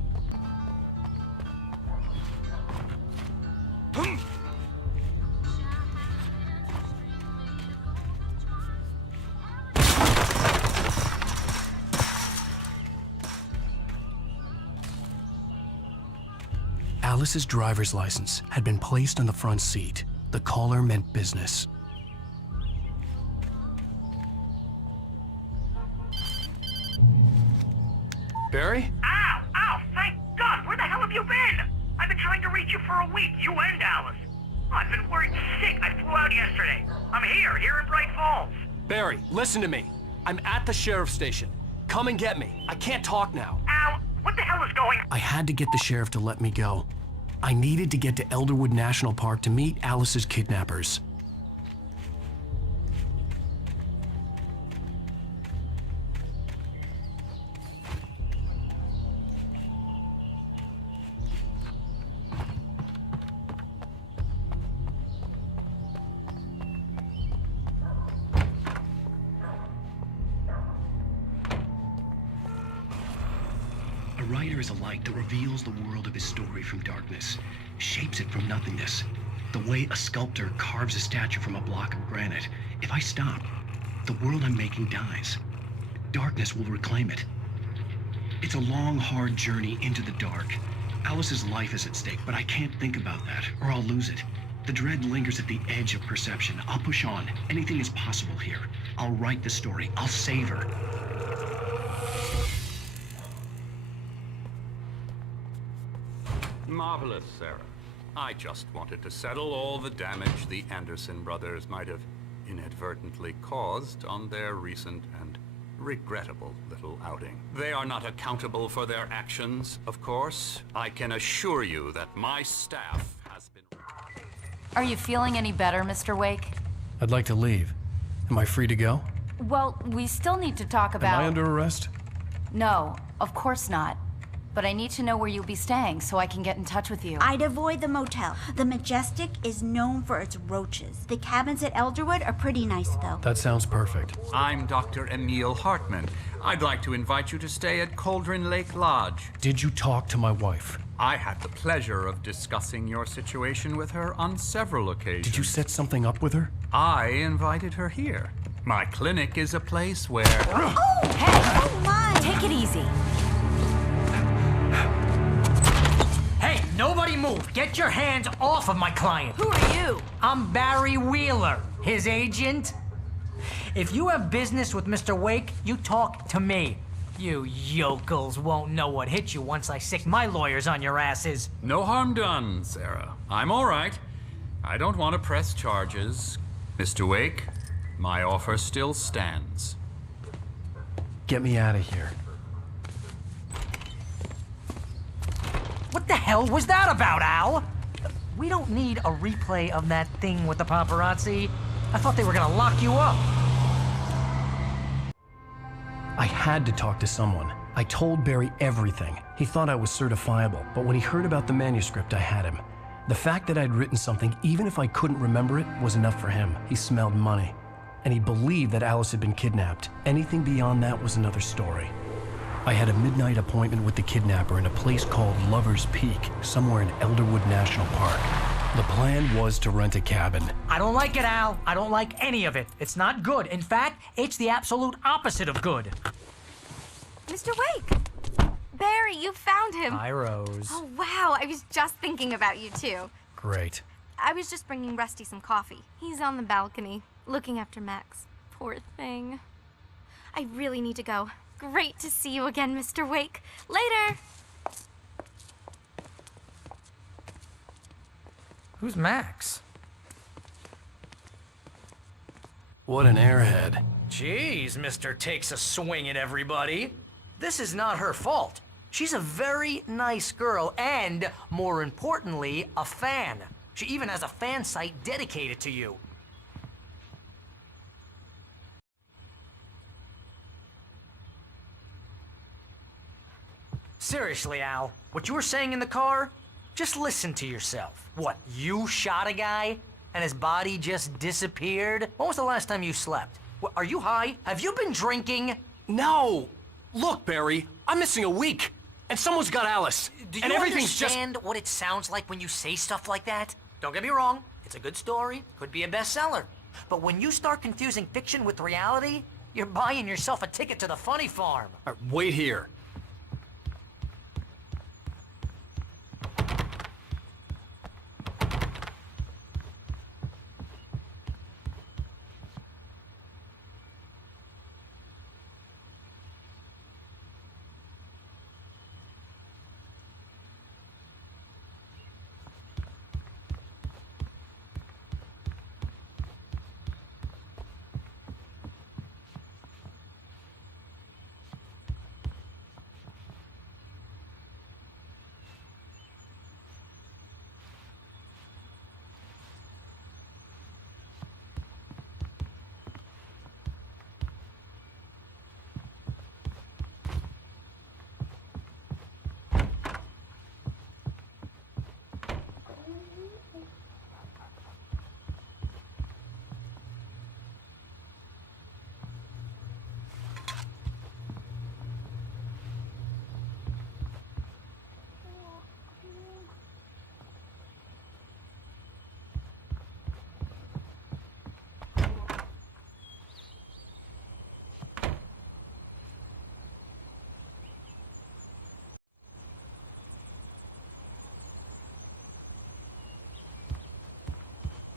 Alice's driver's license had been placed on the front seat. The caller meant business. Barry? Ow! Ow! Thank God! Where the hell have you been? I've been trying to reach you for a week, you and Alice. I've been worried sick. I flew out yesterday. I'm here in Bright Falls. Barry, listen to me. I'm at the sheriff's station. Come and get me. I can't talk now. Al, what the hell is going on? I had to get the sheriff to let me go. I needed to get to Elderwood National Park to meet Alice's kidnappers. A writer is a light that reveals the world of his story from darkness, shapes it from nothingness. The way a sculptor carves a statue from a block of granite. If I stop, the world I'm making dies. Darkness will reclaim it. It's a long, hard journey into the dark. Alice's life is at stake, but I can't think about that, or I'll lose it. The dread lingers at the edge of perception. I'll push on. Anything is possible here. I'll write the story. I'll save her. Marvelous, Sarah. I just wanted to settle all the damage the Anderson brothers might have inadvertently caused on their recent and regrettable little outing. They are not accountable for their actions, of course. I can assure you that my staff has been... Are you feeling any better, Mr. Wake? I'd like to leave. Am I free to go? Well, we still need to talk about... Am I under arrest? No, of course not. But I need to know where you'll be staying so I can get in touch with you. I'd avoid the motel. The Majestic is known for its roaches. The cabins at Elderwood are pretty nice, though. That sounds perfect. I'm Dr. Emil Hartman. I'd like to invite you to stay at Cauldron Lake Lodge. Did you talk to my wife? I had the pleasure of discussing your situation with her on several occasions. Did you set something up with her? I invited her here. My clinic is a place where... Oh! Hey! Oh, my! Take it easy. Hey, nobody move! Get your hands off of my client! Who are you? I'm Barry Wheeler, his agent. If you have business with Mr. Wake, you talk to me. You yokels won't know what hit you once I sick my lawyers on your asses. No harm done, Sarah. I'm all right. I don't want to press charges. Mr. Wake, my offer still stands. Get me out of here. What the hell was that about, Al? We don't need a replay of that thing with the paparazzi. I thought they were gonna lock you up. I had to talk to someone. I told Barry everything. He thought I was certifiable, but when he heard about the manuscript, I had him. The fact that I'd written something, even if I couldn't remember it, was enough for him. He smelled money. And he believed that Alice had been kidnapped. Anything beyond that was another story. I had a midnight appointment with the kidnapper in a place called Lover's Peak, somewhere in Elderwood National Park. The plan was to rent a cabin. I don't like it, Al. I don't like any of it. It's not good. In fact, it's the absolute opposite of good. Mr. Wake! Barry, you found him. Hi, Rose. Oh, wow. I was just thinking about you, too. Great. I was just bringing Rusty some coffee. He's on the balcony, looking after Max. Poor thing. I really need to go. Great to see you again, Mr. Wake. Later! Who's Max? What an airhead. Jeez, Mr. Takes a swing at everybody. This is not her fault. She's a very nice girl and, more importantly, a fan. She even has a fan site dedicated to you. Seriously, Al, what you were saying in the car? Just listen to yourself. What, you shot a guy and his body just disappeared? When was the last time you slept? What, are you high? Have you been drinking? No! Look, Barry, I'm missing a week, and someone's got Alice. Do and you everything's understand what it sounds like when you say stuff like that? Don't get me wrong, it's a good story, could be a bestseller. But when you start confusing fiction with reality, you're buying yourself a ticket to the funny farm. Wait here.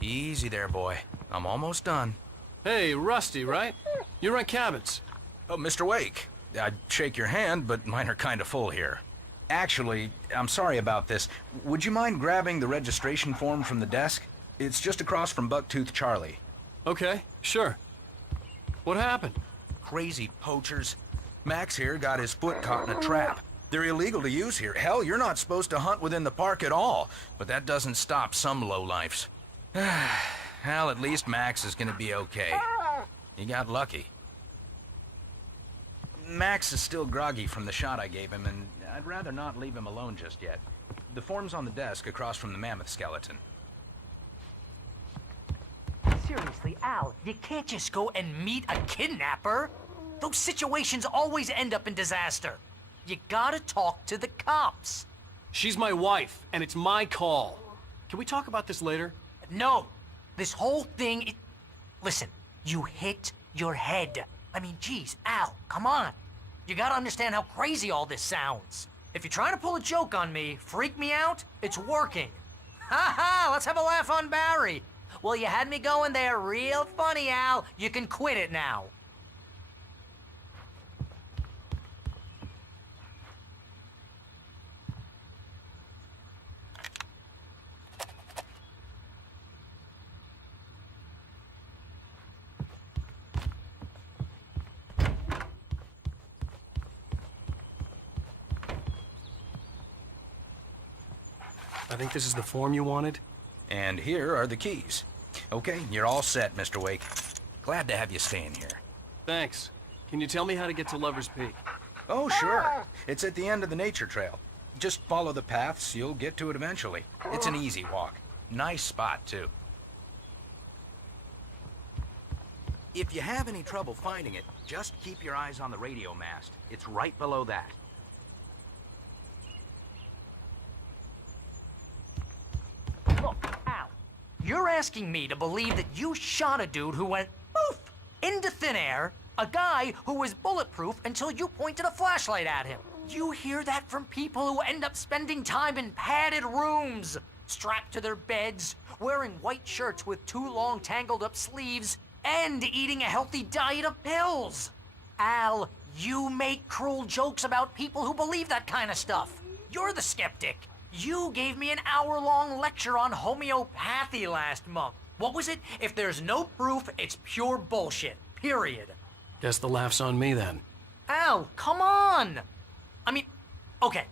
Easy there, boy. I'm almost done. Hey, Rusty, right? You rent cabins. Oh, Mr. Wake. I'd shake your hand, but mine are kind of full here. Actually, I'm sorry about this. Would you mind grabbing the registration form from the desk? It's just across from Bucktooth Charlie. Okay, sure. What happened? Crazy poachers. Max here got his foot caught in a trap. They're illegal to use here. Hell, you're not supposed to hunt within the park at all. But that doesn't stop some lowlifes. Well, at least Max is gonna be okay. He got lucky. Max is still groggy from the shot I gave him, and I'd rather not leave him alone just yet. The form's on the desk across from the mammoth skeleton. Seriously, Al, you can't just go and meet a kidnapper. Those situations always end up in disaster. You gotta talk to the cops. She's my wife, and it's my call. Can we talk about this later? No. This whole thing, listen, you hit your head. I mean, geez, Al, come on. You gotta understand how crazy all this sounds. If you're trying to pull a joke on me, freak me out, it's working. Ha ha, let's have a laugh on Barry. Well, you had me going there real funny, Al. You can quit it now. I think this is the form you wanted. And here are the keys. Okay, you're all set, Mr. Wake. Glad to have you staying here. Thanks. Can you tell me how to get to Lover's Peak? Oh, sure. It's at the end of the nature trail. Just follow the paths, you'll get to it eventually. It's an easy walk. Nice spot, too. If you have any trouble finding it, just keep your eyes on the radio mast. It's right below that. Look, Al, you're asking me to believe that you shot a dude who went poof into thin air, a guy who was bulletproof until you pointed a flashlight at him. You hear that from people who end up spending time in padded rooms, strapped to their beds, wearing white shirts with too long tangled up sleeves, and eating a healthy diet of pills. Al, you make cruel jokes about people who believe that kind of stuff. You're the skeptic. You gave me an hour-long lecture on homeopathy last month. What was it? If there's no proof, it's pure bullshit. Period. Guess the laugh's on me then. Al, come on! I mean, okay.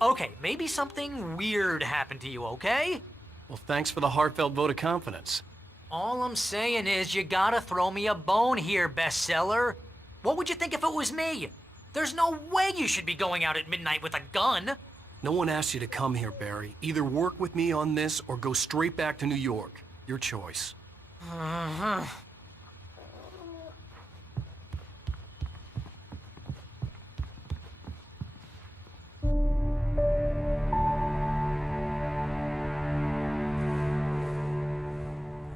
Okay, maybe something weird happened to you, okay? Well, thanks for the heartfelt vote of confidence. All I'm saying is you gotta throw me a bone here, bestseller. What would you think if it was me? There's no way you should be going out at midnight with a gun. No one asked you to come here, Barry. Either work with me on this or go straight back to New York. Your choice. Uh-huh.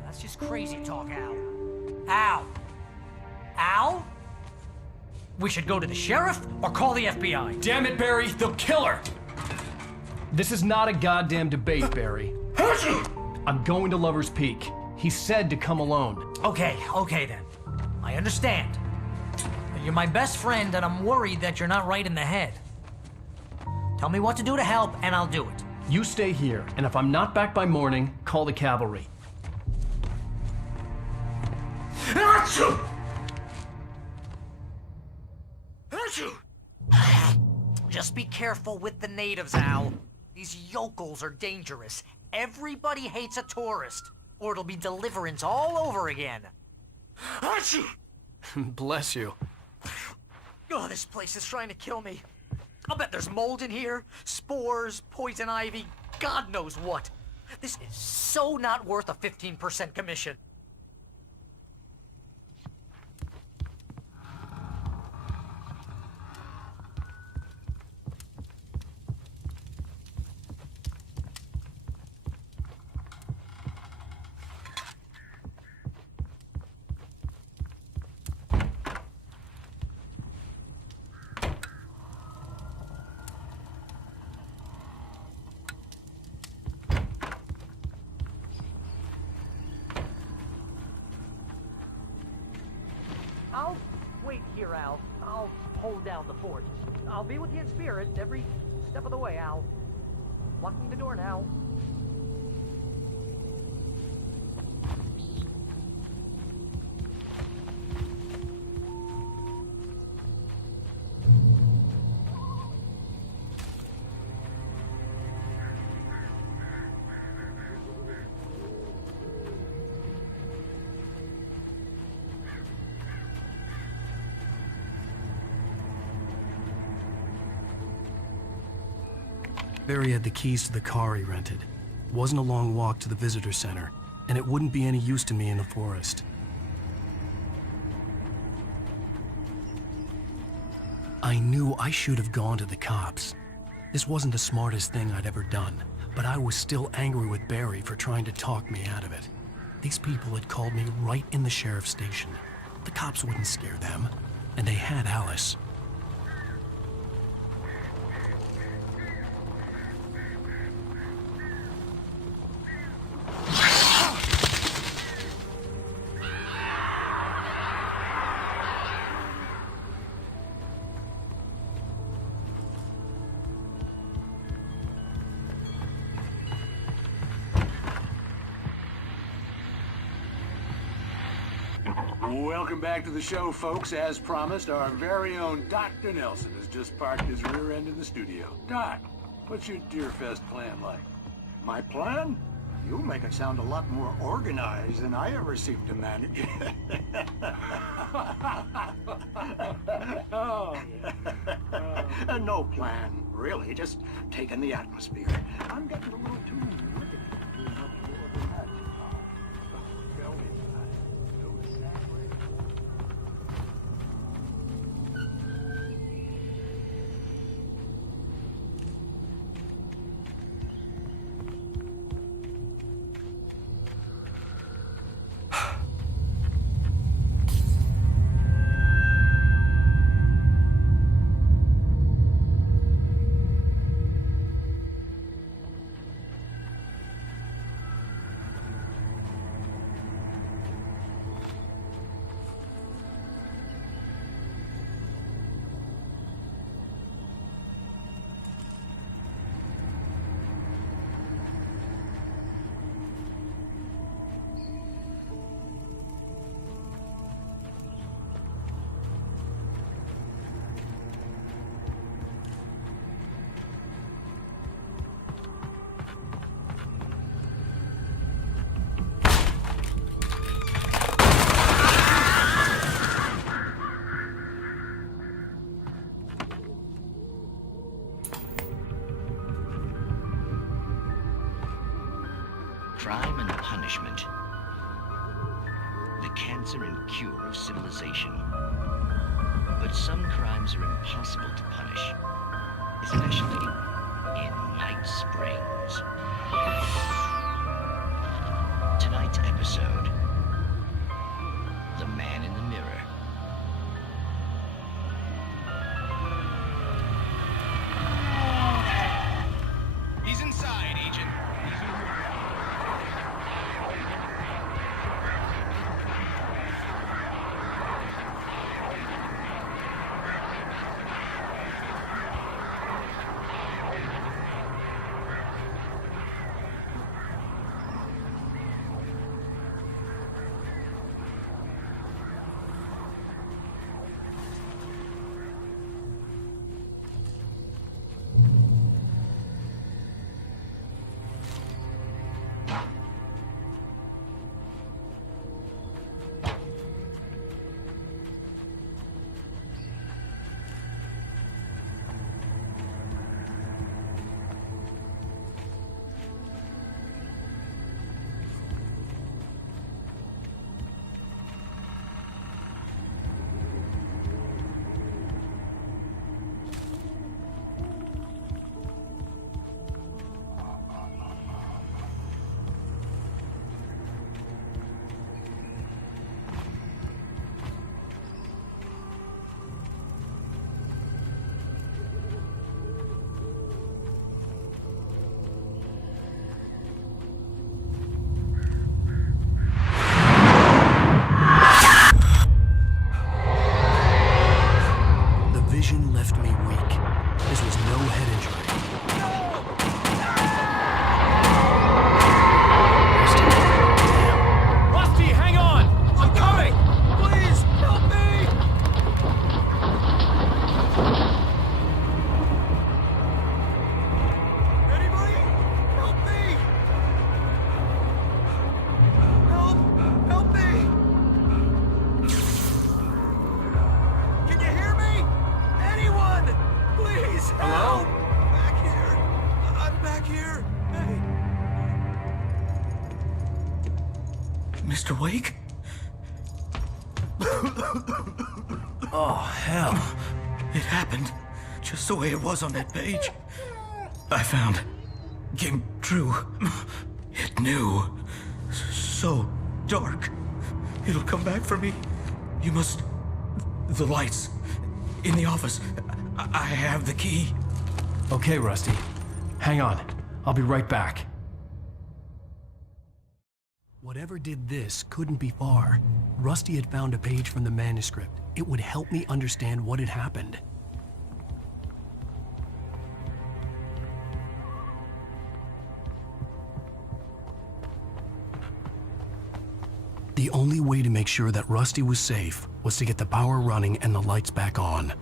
That's just crazy talk, Al. Al? Al? We should go to the sheriff or call the FBI. Damn it, Barry, they'll kill her! This is not a goddamn debate, Barry. I'm going to Lover's Peak. He said to come alone. Okay then. I understand. You're my best friend and I'm worried that you're not right in the head. Tell me what to do to help and I'll do it. You stay here, and if I'm not back by morning, call the cavalry. Just be careful with the natives, Al. These yokels are dangerous. Everybody hates a tourist, or it'll be deliverance all over again. Bless you. Oh, this place is trying to kill me. I'll bet there's mold in here, spores, poison ivy, God knows what. This is so not worth a 15% commission. I'll wait here, Al. I'll hold down the fort. I'll be with you in spirit every step of the way, Al. Locking the door now. Barry had the keys to the car he rented. It wasn't a long walk to the visitor center, and it wouldn't be any use to me in the forest. I knew I should have gone to the cops. This wasn't the smartest thing I'd ever done, but I was still angry with Barry for trying to talk me out of it. These people had called me right in the sheriff's station. The cops wouldn't scare them, and they had Alice. Welcome back to the show, folks. As promised, our very own Dr. Nelson has just parked his rear end in the studio. Doc, what's your Deerfest plan like? My plan? You make it sound a lot more organized than I ever seem to manage. No plan, really. Just taking the atmosphere. I'm getting a little too rickety to do much more than that. Tell me about it. No sacrilege. cancer and cure of civilization. But some crimes are impossible to punish, especially in Night Springs. Tonight's episode, The Man in the Mirror. He's inside, Agent. Mr. Wake? Oh, hell. It happened just the way it was on that page. I found. Came true. It knew. So dark. It'll come back for me. You must... The lights. In the office. I have the key. Okay, Rusty. Hang on. I'll be right back. Whatever did this couldn't be far. Rusty had found a page from the manuscript. It would help me understand what had happened. The only way to make sure that Rusty was safe was to get the power running and the lights back on.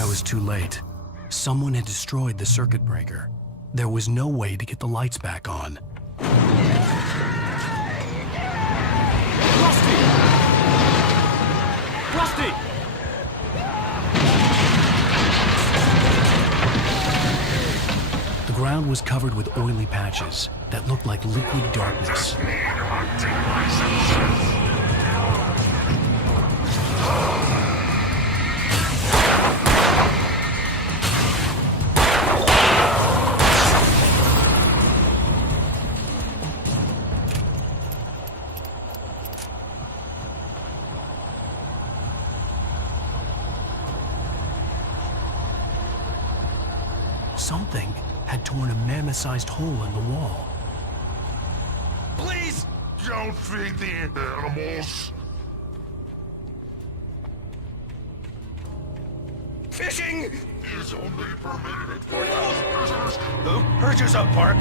I was too late. Someone had destroyed the circuit breaker. There was no way to get the lights back on. Rusty! Rusty! The ground was covered with oily patches that looked like liquid darkness. Something had torn a mammoth-sized hole in the wall. Please don't feed the animals. fishing is only permitted for those prisoners who purchase a park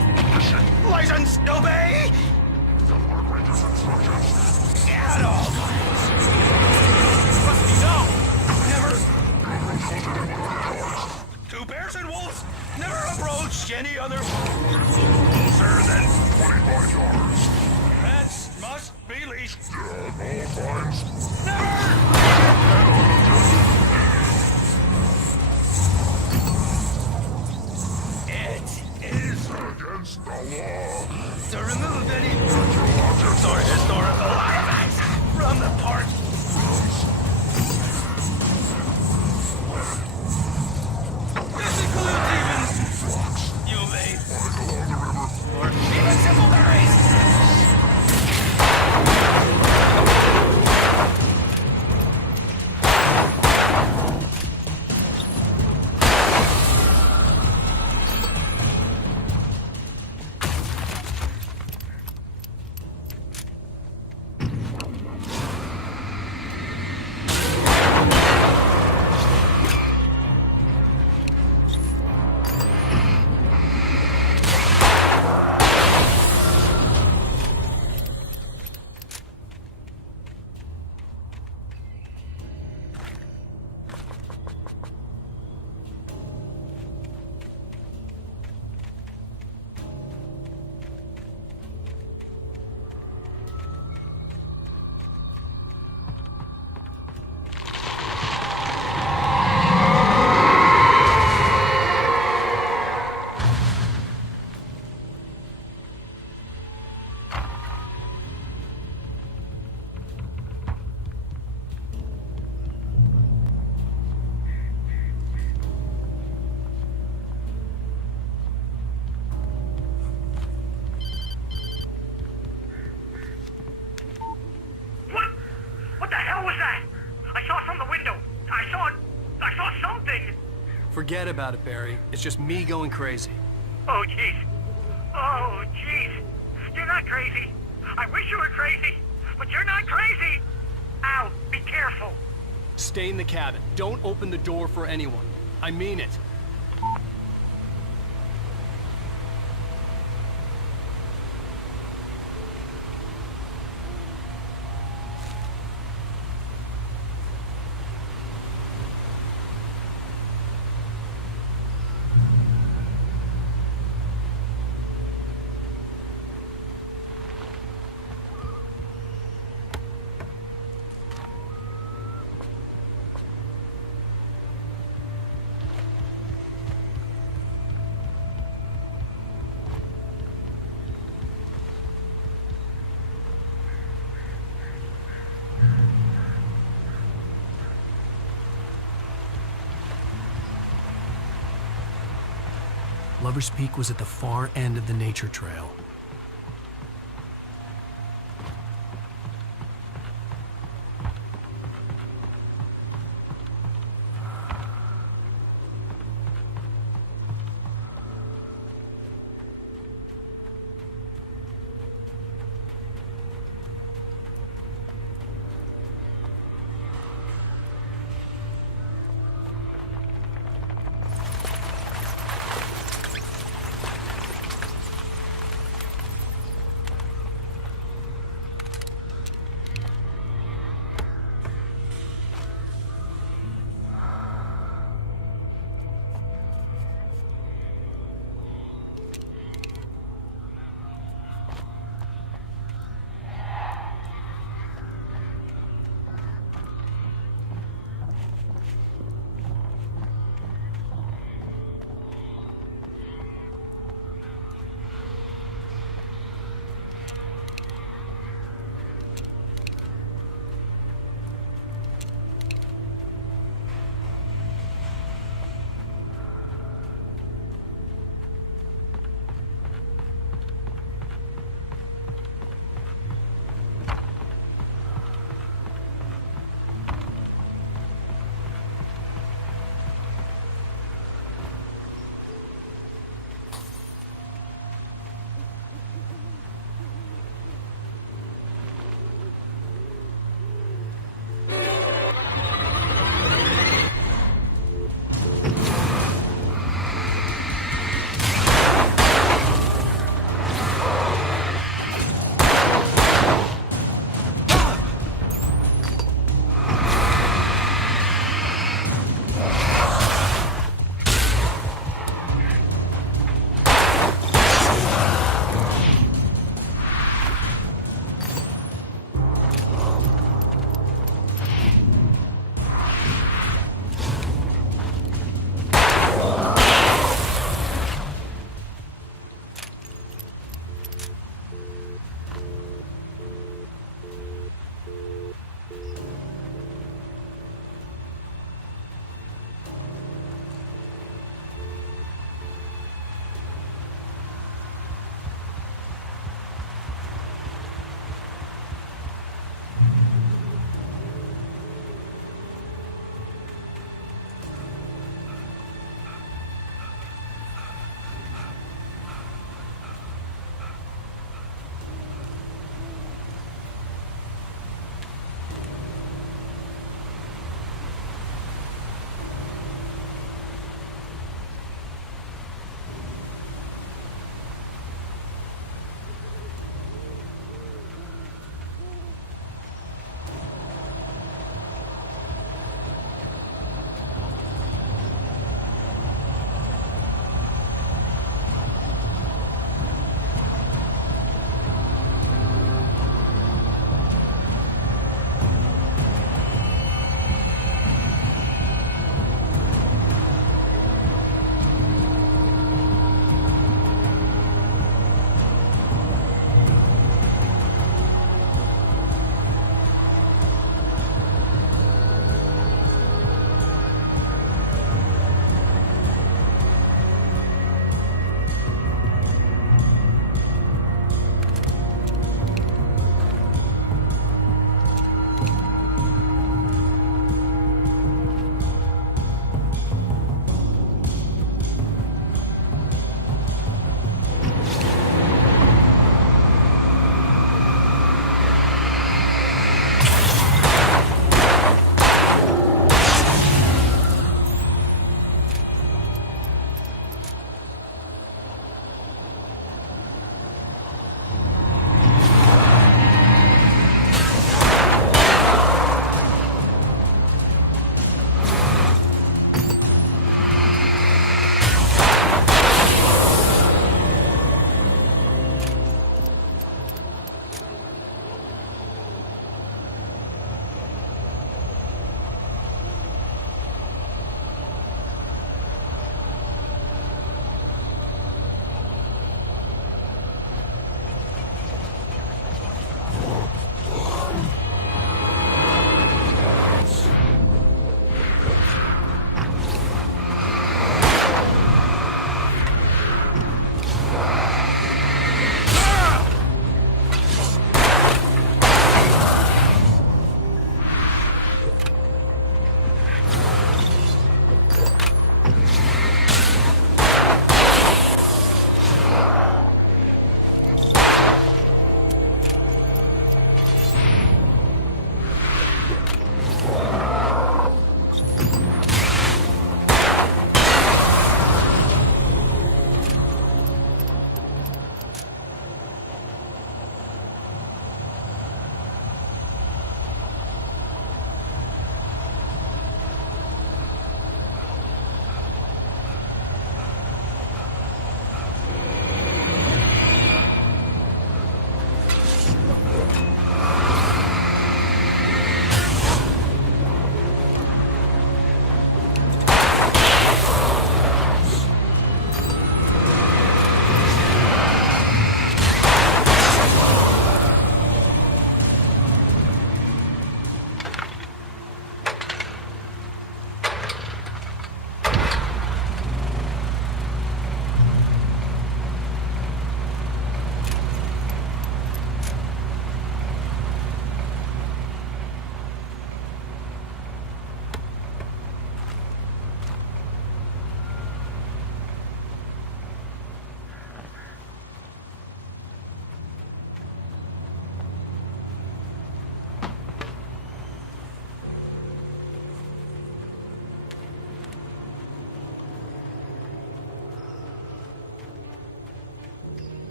license. Obey at all times. Must be no. Never. Two bears and wolves never approached any other closer than 25 yards. Pets must be leashed. At all times. Never! It is against the law to remove any objects or historical artifacts from the park. This includes even you may or even simple berries. Forget about it, Barry. It's just me going crazy. Oh, jeez. Oh, jeez. You're not crazy. I wish you were crazy, but you're not crazy. Al, be careful. Stay in the cabin. Don't open the door for anyone. I mean it. Lover's Peak was at the far end of the nature trail.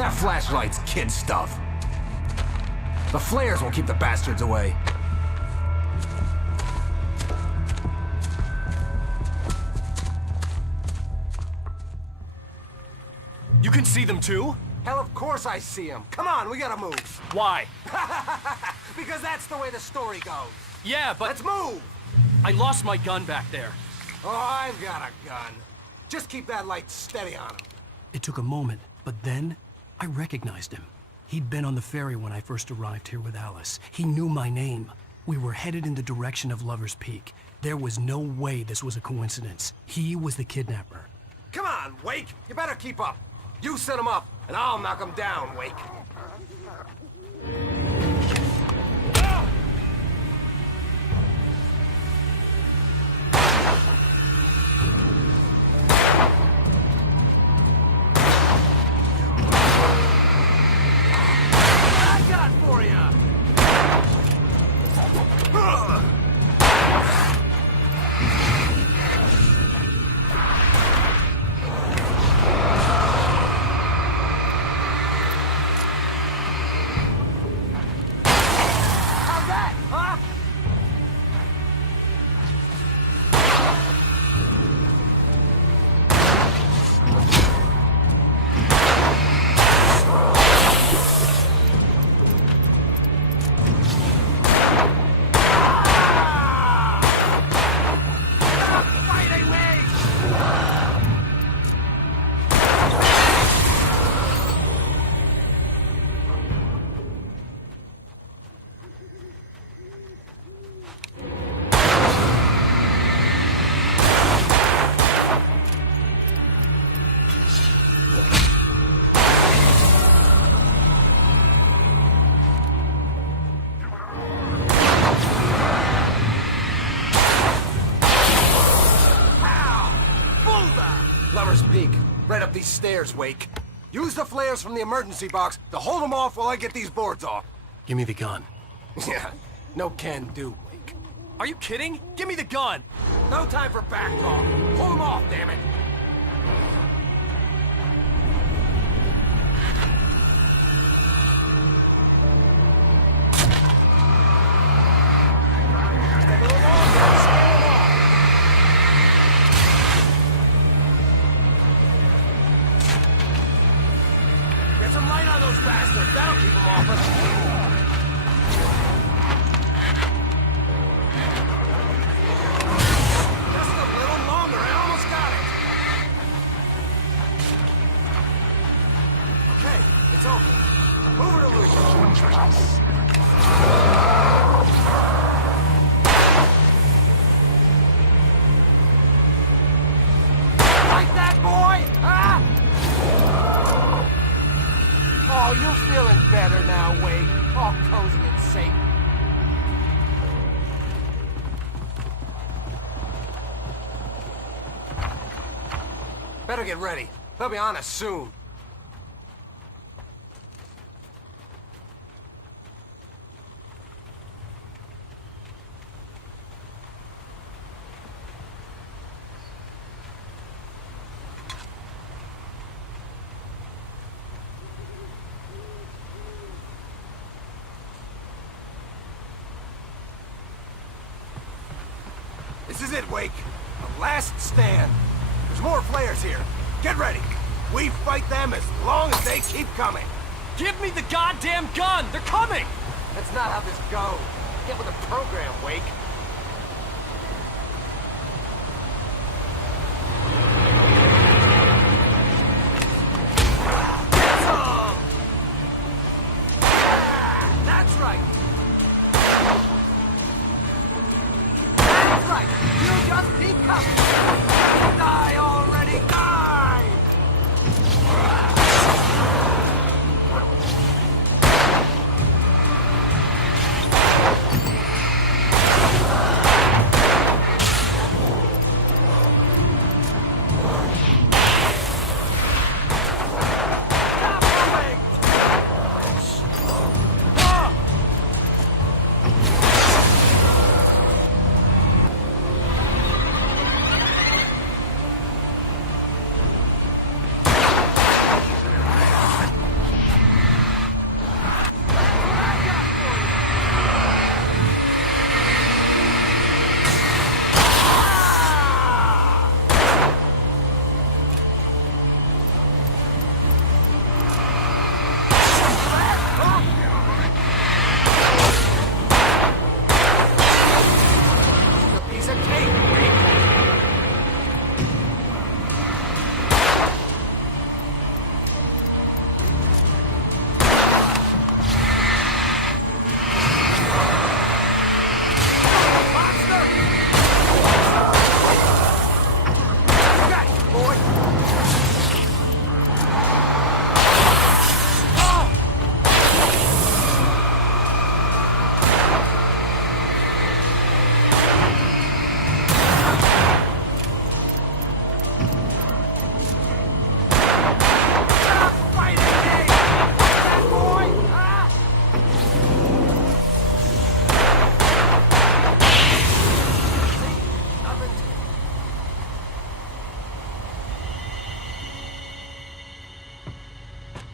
That flashlight's kid stuff. The flares will keep the bastards away. You can see them too? Hell, of course I see him. Come on, we gotta move. Why? Because that's the way the story goes. Yeah, but... Let's move! I lost my gun back there. Oh, I've got a gun. Just keep that light steady on him. It took a moment, but then I recognized him. He'd been on the ferry when I first arrived here with Alice. He knew my name. We were headed in the direction of Lover's Peak. There was no way this was a coincidence. He was the kidnapper. Come on, Wake! You better keep up. You set him up, and I'll knock him down, Wake. I got for ya! Lover's Peak. Right up these stairs, Wake. Use the flares from the emergency box to hold them off while I get these boards off. Give me the gun. Yeah, no can do, Wake. Are you kidding? Give me the gun! No time for back talk. Hold them off, damn it. Get some light on those bastards. That'll keep them off us. Just a little longer. I almost got it. Okay, it's open. Move it, Luke. Like that, boy? Huh? Oh, you feeling better now, Wake? All cozy and safe. Better get ready. They'll be on us soon. This is it, Wake. The last stand. There's more flares here. Get ready. We fight them as long as they keep coming. Give me the goddamn gun! They're coming! That's not how this goes. Get with the program, Wake. Get some! That's right. That's right. You just keep coming. Die already, die!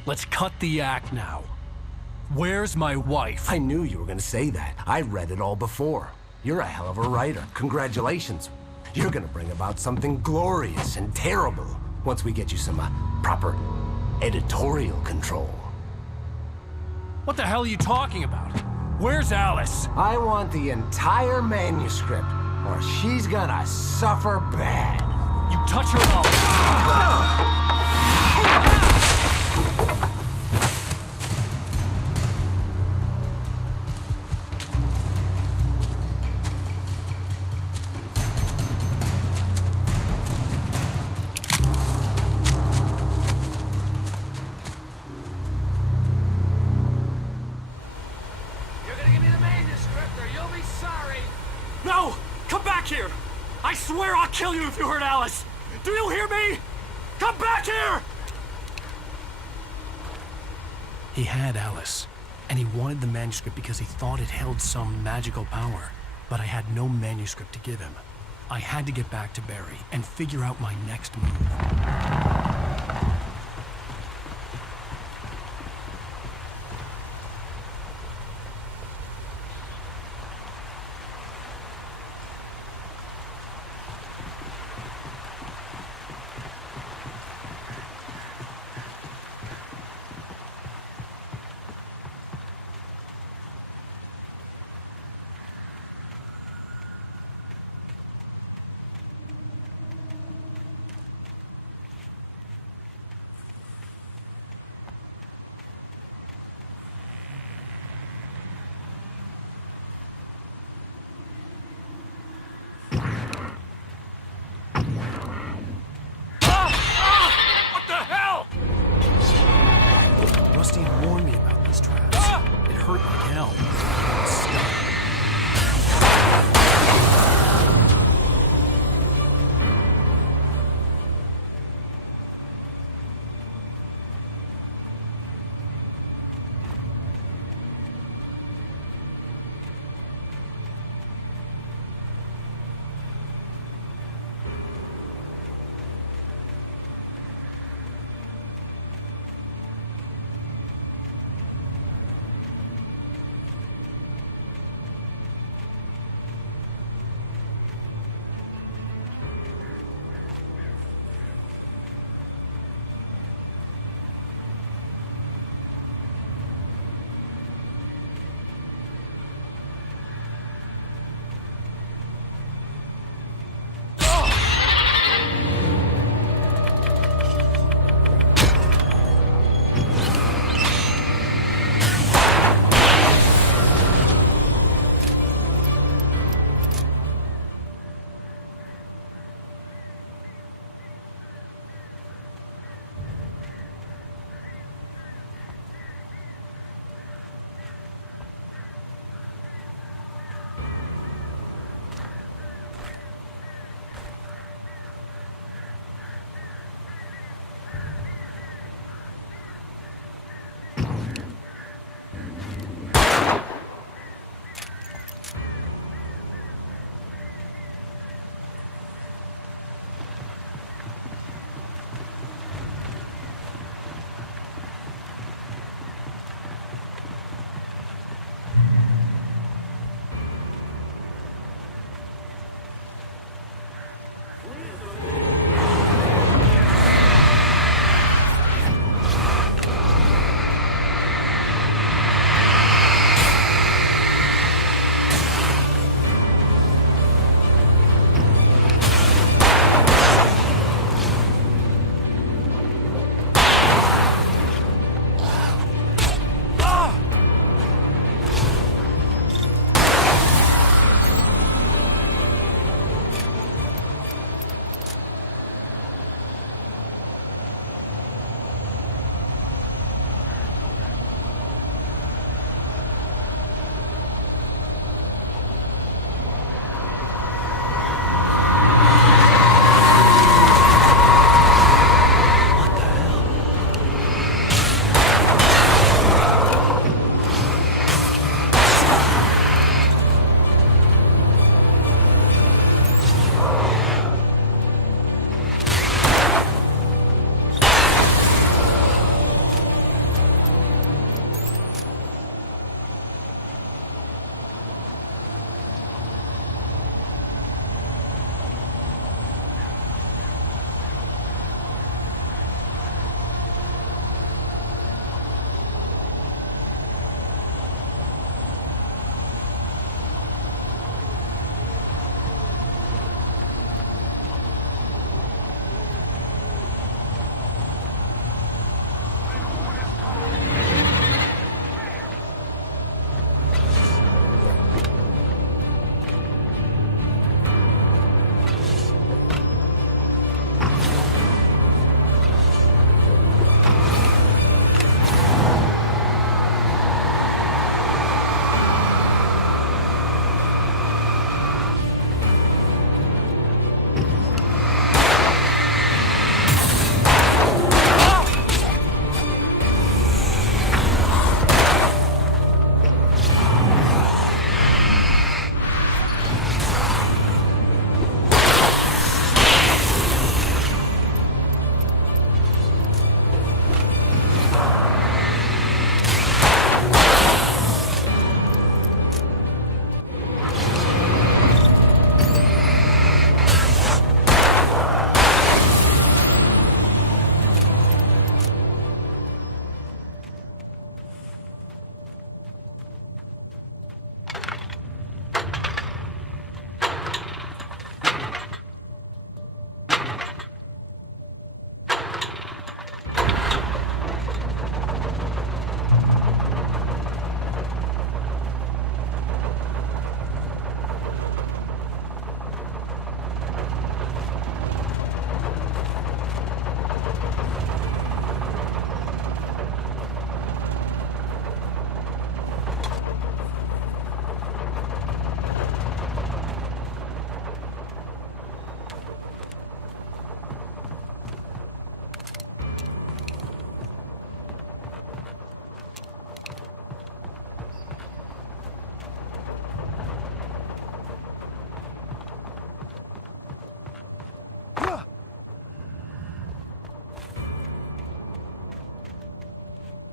Let's cut the act now. Where's my wife? I knew you were gonna say that. I read it all before. You're a hell of a writer. Congratulations. You're gonna bring about something glorious and terrible once we get you some proper editorial control. What the hell are you talking about? Where's Alice? I want the entire manuscript, or she's gonna suffer bad. You touch her up. No! Come back here! I swear I'll kill you if you hurt Alice! Do you hear me? Come back here! He had Alice, and he wanted the manuscript because he thought it held some magical power. But I had no manuscript to give him. I had to get back to Barry and figure out my next move. Rusty had warned me about these traps. It hurt like hell. I was stuck.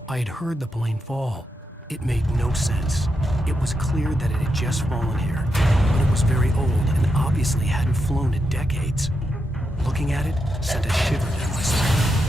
I had heard the plane fall. It made no sense. It was clear that it had just fallen here, but it was very old and obviously hadn't flown in decades. Looking at it sent a shiver down my spine.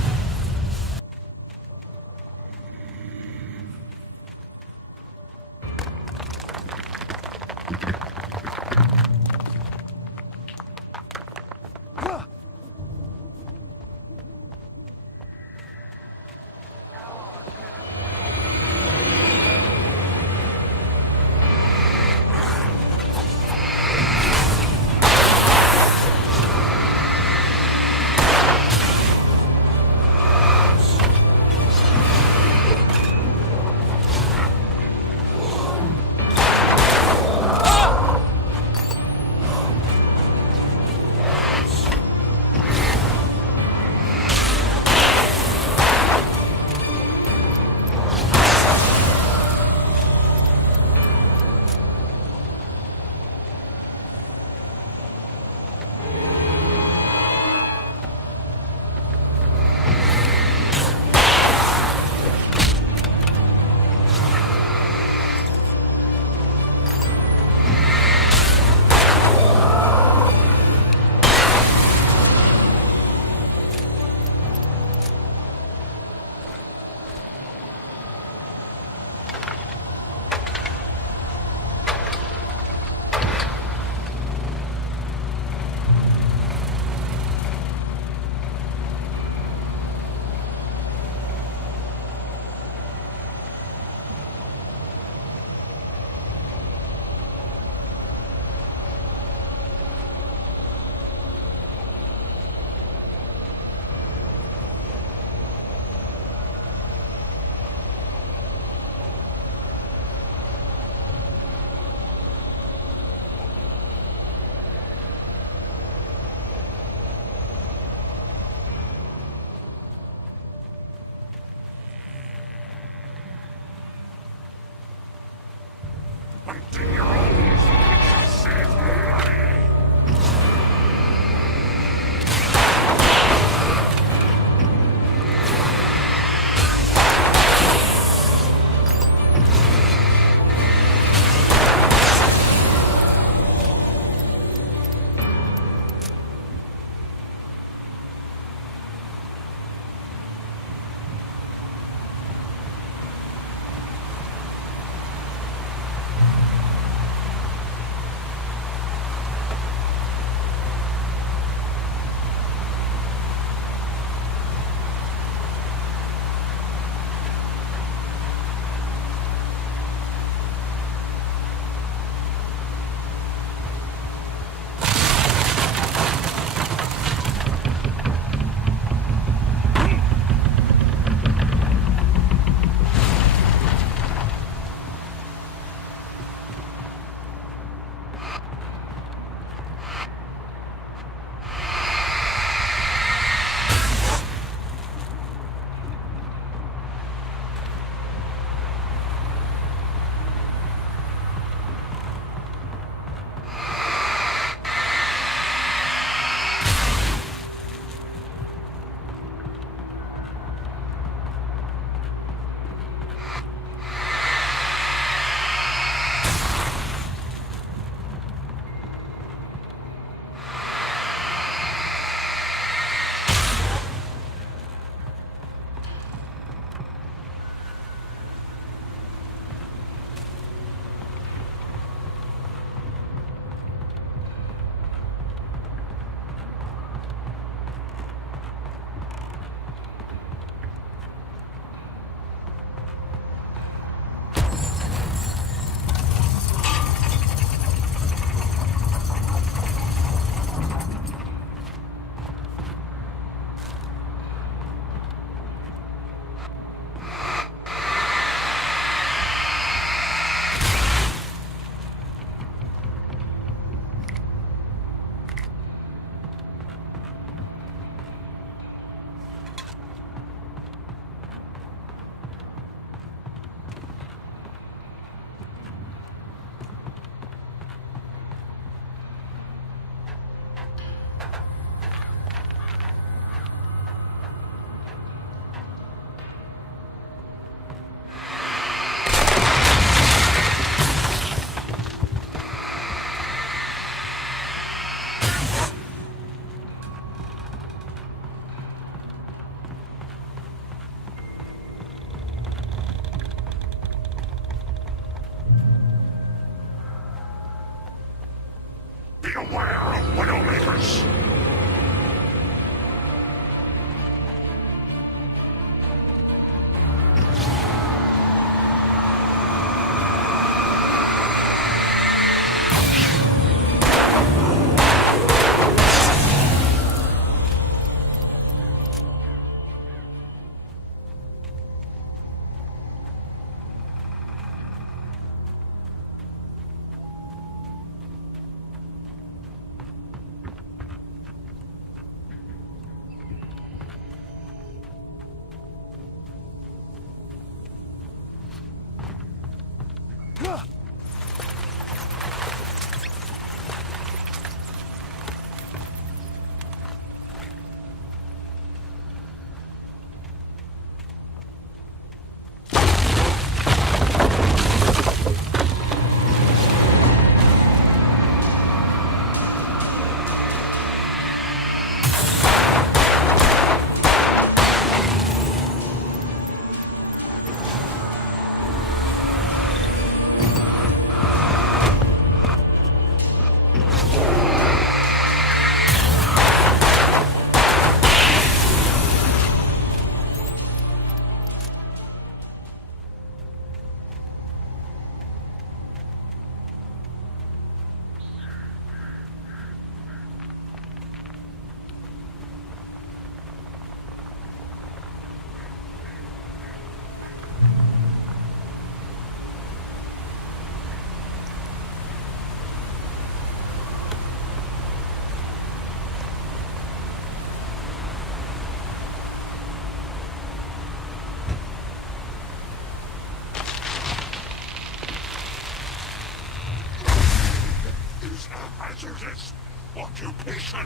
hazardous occupation.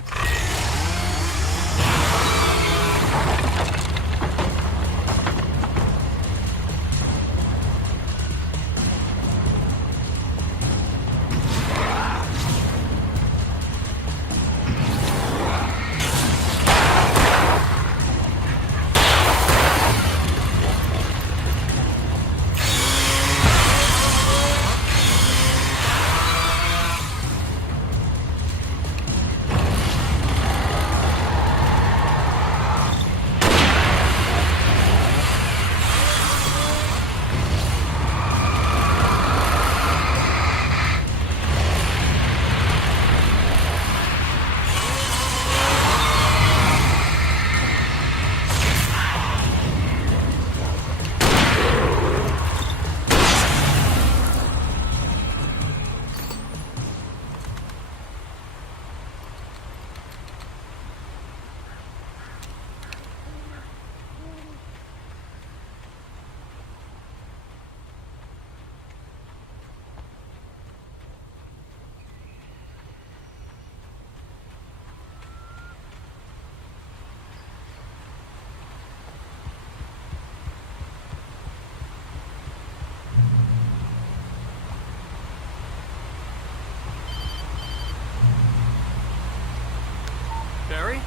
Barry?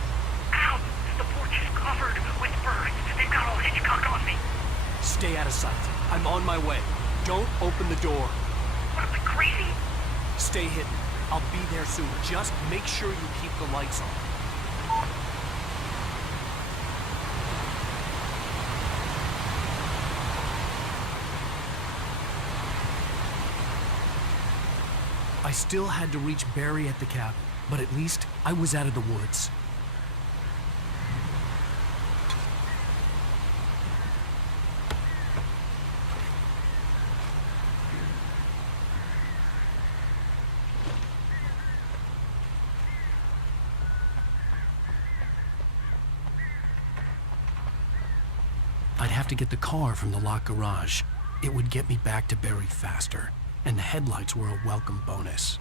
Ow! The porch is covered with birds. They've got all Hitchcock on me. Stay out of sight. I'm on my way. Don't open the door. What, am I crazy? Stay hidden. I'll be there soon. Just make sure you keep the lights on. I still had to reach Barry at the cabin, but at least I was out of the woods. I'd have to get the car from the locked garage. It would get me back to Barry faster, and the headlights were a welcome bonus.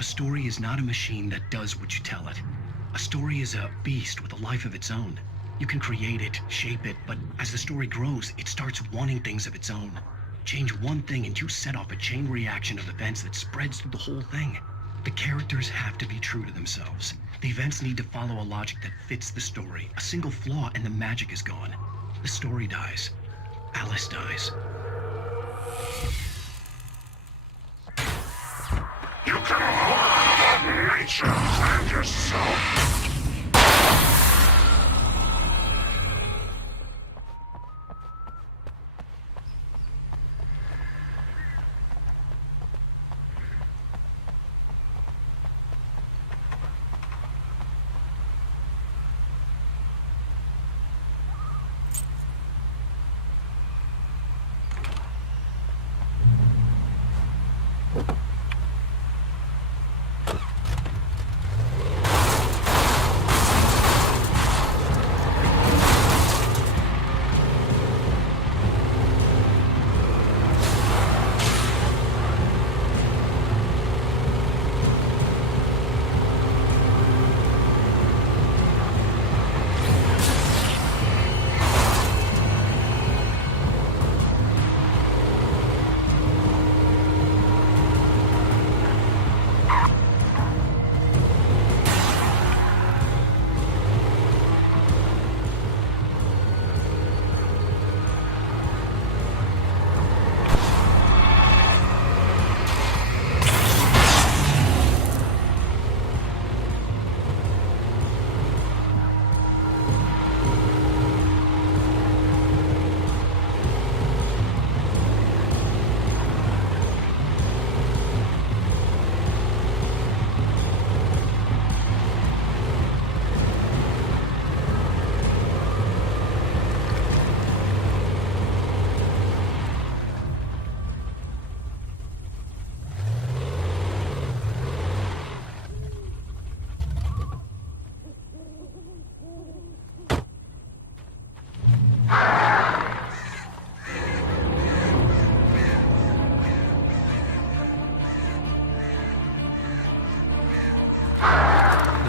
A story is not a machine that does what you tell it. A story is a beast with a life of its own. You can create it, shape it, but as the story grows, it starts wanting things of its own. Change one thing and you set off a chain reaction of events that spreads through the whole thing. The characters have to be true to themselves. The events need to follow a logic that fits the story. A single flaw and the magic is gone. The story dies. Alice dies. You can hold nature and yourself.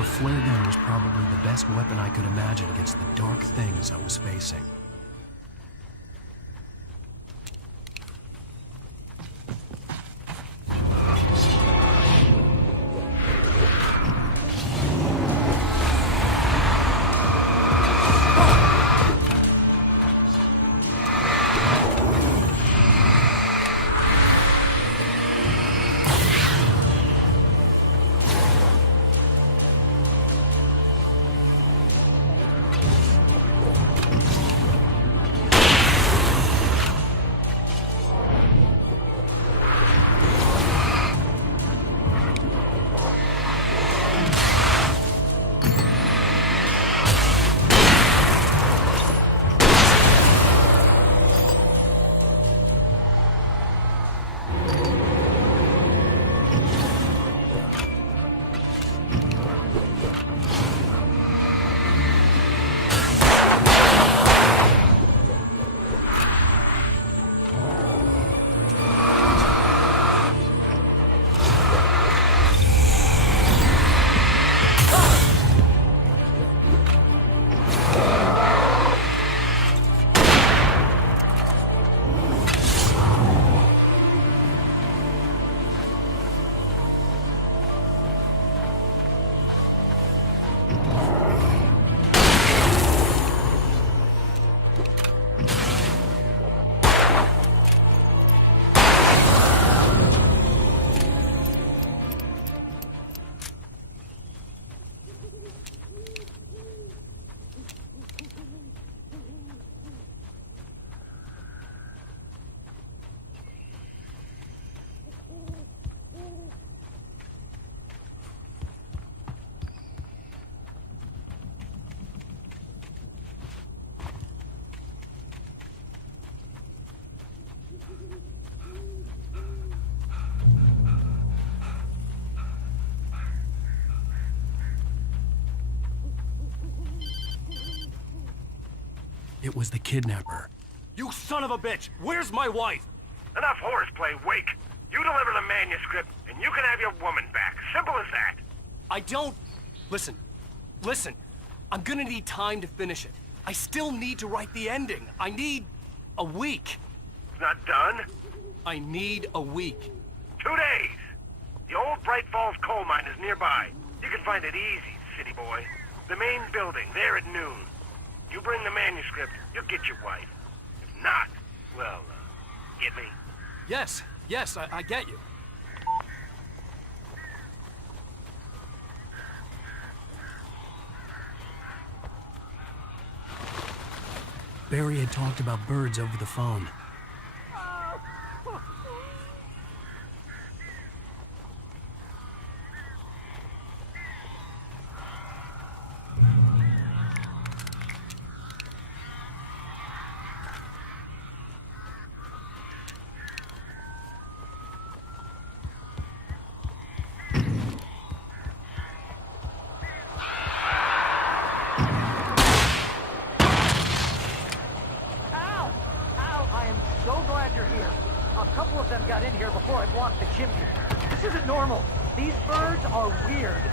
flare gun was probably the best weapon I could imagine against the dark things I was facing. It was the kidnapper. You son of a bitch! Where's my wife? Enough horseplay, Wake. You deliver the manuscript, and you can have your woman back. Simple as that. I don't... Listen. I'm gonna need time to finish it. I still need to write the ending. I need a week. It's not done? I need a week. 2 days. The old Bright Falls coal mine is nearby. You can find it easy, city boy. The main building, there at noon. You bring the manuscript, you'll get your wife. If not, well, get me? Yes, I get you. Barry had talked about birds over the phone. Got in here before I blocked the chimney. This isn't normal. These birds are weird.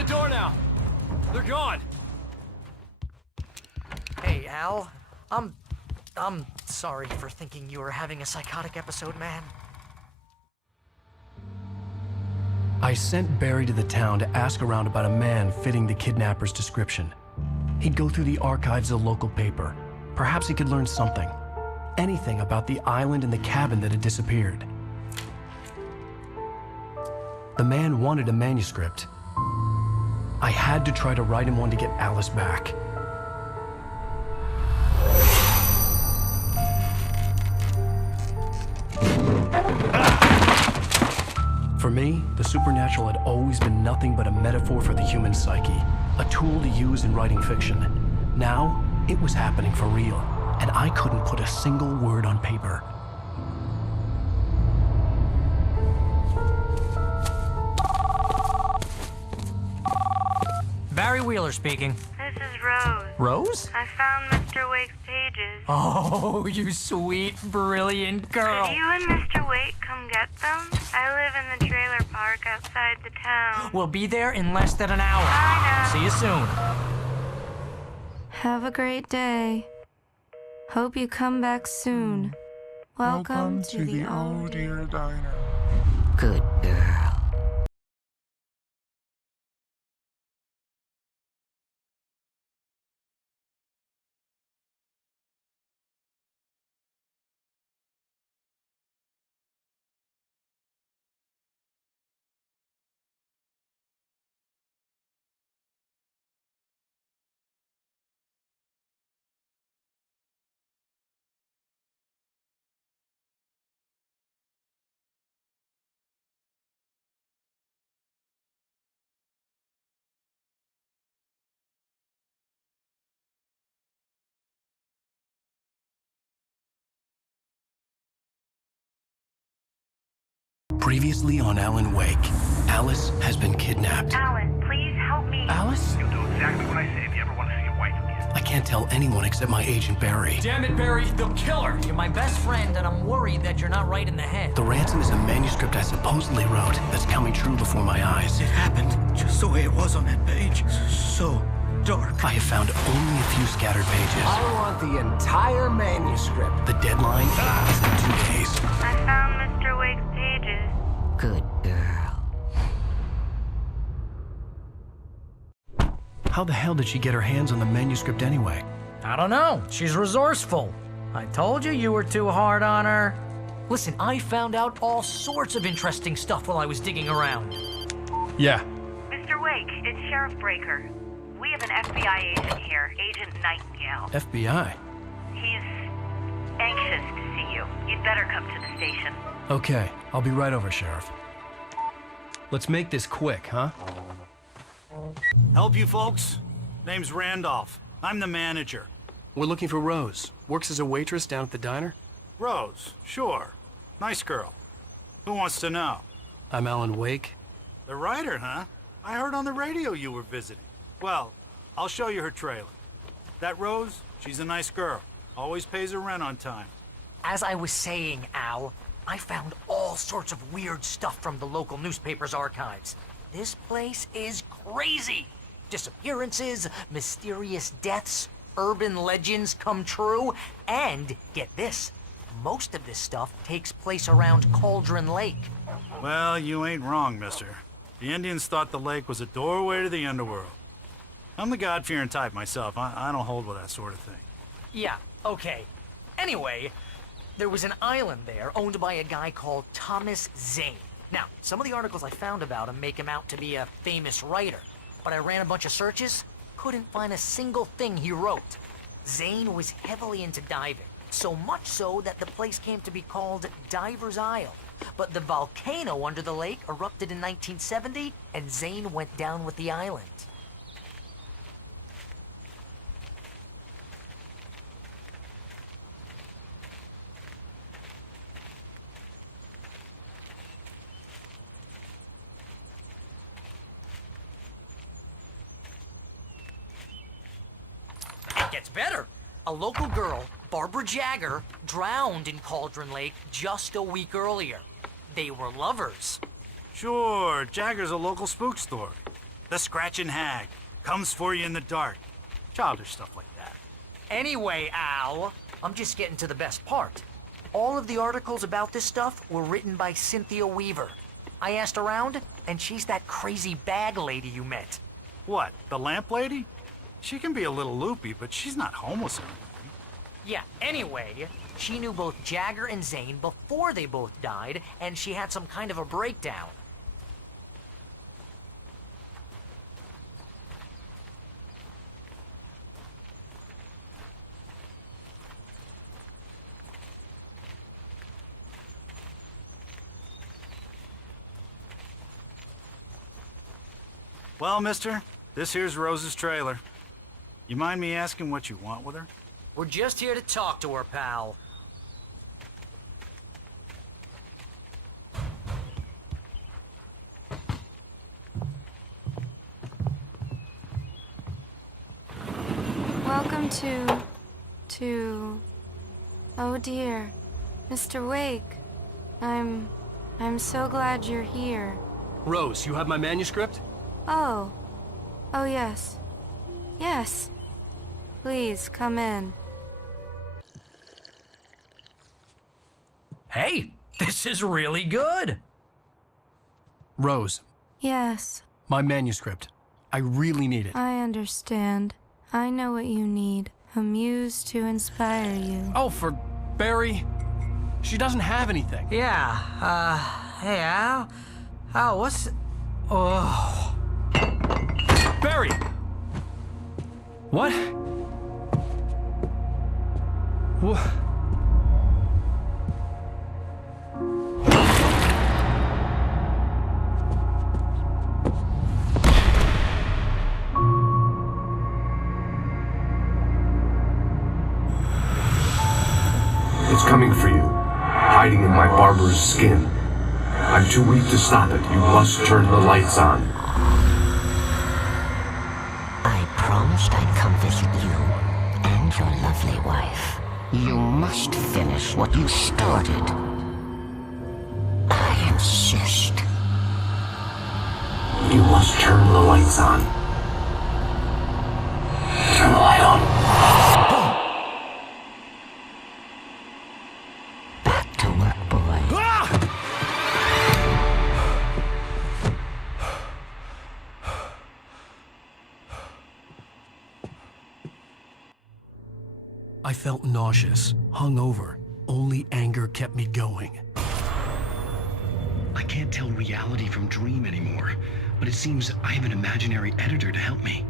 the door now. They're gone. Hey, Al. I'm sorry for thinking you were having a psychotic episode, man. I sent Barry to the town to ask around about a man fitting the kidnapper's description. He'd go through the archives of the local paper. Perhaps he could learn something. Anything about the island and the cabin that had disappeared. The man wanted a manuscript. I had to try to write him one to get Alice back. For me, the supernatural had always been nothing but a metaphor for the human psyche, a tool to use in writing fiction. Now, it was happening for real, and I couldn't put a single word on paper. Barry Wheeler speaking. This is Rose. Rose? I found Mr. Wake's pages. Oh, you sweet, brilliant girl. Could you and Mr. Wake come get them? I live in the trailer park outside the town. We'll be there in less than an hour. Bye now. See you soon. Have a great day. Hope you come back soon. Welcome to the Oh Dear Diner. Good girl. Previously on Alan Wake, Alice has been kidnapped. Alan, please help me. Alice? You'll do exactly what I say if you ever want to see your wife again. I can't tell anyone except my agent Barry. Damn it, Barry, they'll kill her. You're my best friend, and I'm worried that you're not right in the head. The ransom is a manuscript I supposedly wrote that's coming true before my eyes. It happened just the way it was on that page. So dark. I have found only a few scattered pages. I want the entire manuscript. The deadline is in 2 days. I found Mr. Wake's pages. Good girl. How the hell did she get her hands on the manuscript anyway? I don't know. She's resourceful. I told you were too hard on her. Listen, I found out all sorts of interesting stuff while I was digging around. Yeah. Mr. Wake, it's Sheriff Breaker. We have an FBI agent here, Agent Nightingale. FBI? He's anxious to see you. You'd better come to the station. Okay, I'll be right over, Sheriff. Let's make this quick, huh? Help you folks? Name's Randolph. I'm the manager. We're looking for Rose. Works as a waitress down at the diner. Rose, sure. Nice girl. Who wants to know? I'm Alan Wake. The writer, huh? I heard on the radio you were visiting. Well, I'll show you her trailer. That Rose, she's a nice girl. Always pays her rent on time. As I was saying, Al, I found all sorts of weird stuff from the local newspaper's archives. This place is crazy. Disappearances, mysterious deaths, urban legends come true, and get this, most of this stuff takes place around Cauldron Lake. Well, you ain't wrong, mister. The Indians thought the lake was a doorway to the underworld. I'm the God-fearing type myself. I don't hold with that sort of thing. Yeah, okay. Anyway, there was an island there owned by a guy called Thomas Zane. Now, some of the articles I found about him make him out to be a famous writer, but I ran a bunch of searches, couldn't find a single thing he wrote. Zane was heavily into diving, so much so that the place came to be called Diver's Isle. But the volcano under the lake erupted in 1970, and Zane went down with the island. It gets better. A local girl, Barbara Jagger, drowned in Cauldron Lake just a week earlier. They were lovers. Sure, Jagger's a local spook story. The scratching hag. Comes for you in the dark. Childish stuff like that. Anyway, Al, I'm just getting to the best part. All of the articles about this stuff were written by Cynthia Weaver. I asked around, and she's that crazy bag lady you met. What, the lamp lady? She can be a little loopy, but she's not homeless or anything. Yeah, anyway, she knew both Jagger and Zane before they both died, and she had some kind of a breakdown. Well, mister, this here's Rose's trailer. You mind me asking what you want with her? We're just here to talk to her, pal. Welcome to... Oh dear, Mr. Wake. I'm so glad you're here. Rose, you have my manuscript? Oh. Oh, yes. Yes. Please, come in. Hey, this is really good. Rose, Yes, my manuscript. I really need it. I understand. I know what you need. A muse to inspire you. Oh, for Barry? She doesn't have anything. Yeah, hey, Al? Al, what's... Oh... Barry! What? What? It's coming for you, hiding in my barber's skin. I'm too weak to stop it. You must turn the lights on. I promised I'd come visit you and your lovely wife. You must finish what you started. I insist. You must turn the lights on. Turn the light on. Back to work, boy. I felt nauseous, hungover. Only anger kept me going. I can't tell reality from dream anymore, but it seems I have an imaginary editor to help me.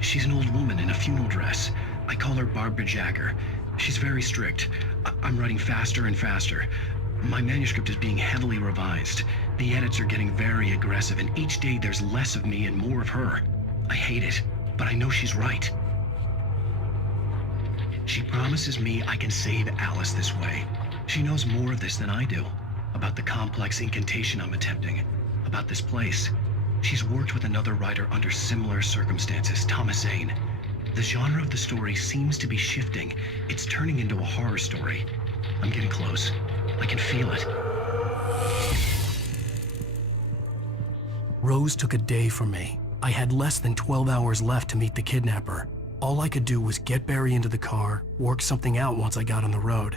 She's an old woman in a funeral dress. I call her Barbara Jagger. She's very strict. I'm writing faster and faster. My manuscript is being heavily revised. The edits are getting very aggressive, and each day there's less of me and more of her. I hate it, but I know she's right. She promises me I can save Alice this way. She knows more of this than I do. About the complex incantation I'm attempting. About this place. She's worked with another writer under similar circumstances, Thomas Zane. The genre of the story seems to be shifting. It's turning into a horror story. I'm getting close. I can feel it. Rose took a day from me. I had less than 12 hours left to meet the kidnapper. All I could do was get Barry into the car, work something out once I got on the road.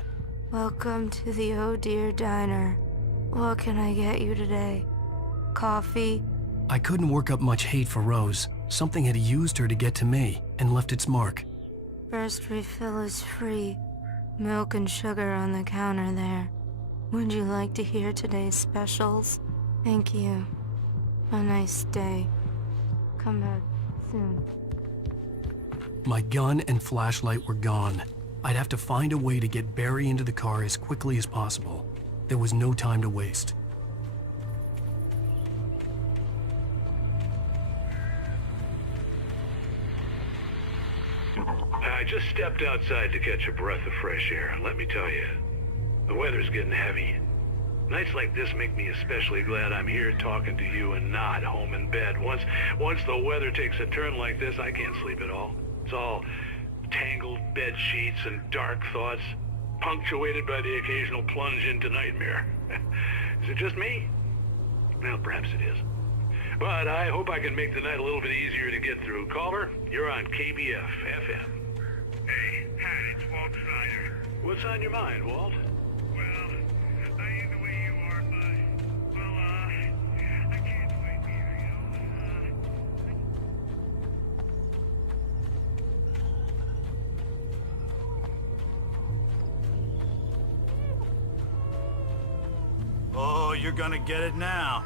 Welcome to the Oh Dear Diner. What can I get you today? Coffee? I couldn't work up much hate for Rose. Something had used her to get to me and left its mark. First refill is free. Milk and sugar on the counter there. Would you like to hear today's specials? Thank you. A nice day. Come back soon. My gun and flashlight were gone. I'd have to find a way to get Barry into the car as quickly as possible. There was no time to waste. I just stepped outside to catch a breath of fresh air, and let me tell you, the weather's getting heavy. Nights like this make me especially glad I'm here talking to you and not home in bed. Once the weather takes a turn like this, I can't sleep at all. It's all tangled bed sheets and dark thoughts, punctuated by the occasional plunge into nightmare. Is it just me? Well, perhaps it is. But I hope I can make the night a little bit easier to get through. Caller, you're on KBF FM. Hey, Pat, it's Walt Snyder. What's on your mind, Walt? Well, I ain't the way you are, but, well, I can't wait here, you know. Oh, you're gonna get it now.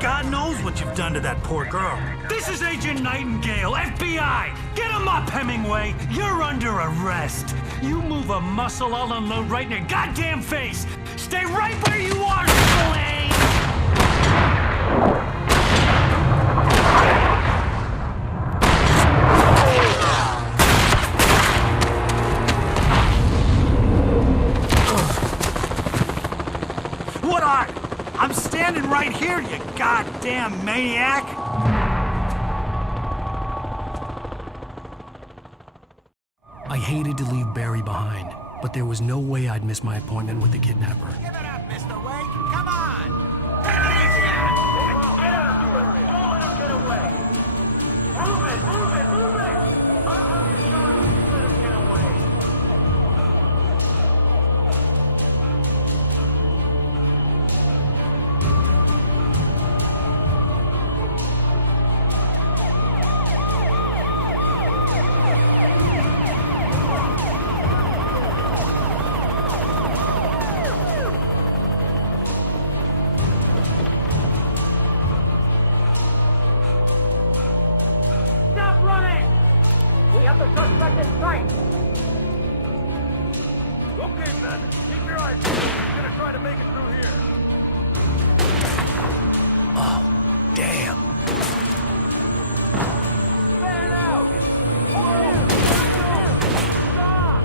God knows what you've done to that poor girl. This is Agent Nightingale, FBI! Get him up, Hemingway! You're under arrest! You move a muscle, I'll unload right in your goddamn face! Stay right where you are, Slane! What are? I'm standing right here, you goddamn maniac! I hated to leave Barry behind, but there was no way I'd miss my appointment with the kidnapper. Give it up, Mr. Wake. Come on. Take it easy. Get up. Don't let him get away. Move it. Move it. Move it. Let him get away. Stop running! We have the suspect in sight! Okay, men. Keep your eyes open. He's gonna try to make it through here. Oh, damn. Fan out! Stop!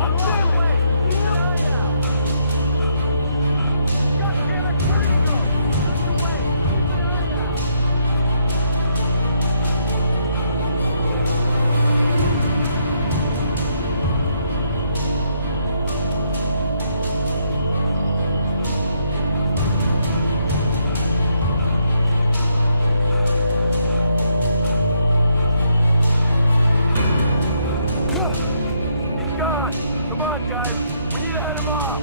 I'm on the way! Keep an eye out! God damn it! Where did he go? Just away! Keep an eye out! He's gone! Come on, guys! We need to head him off!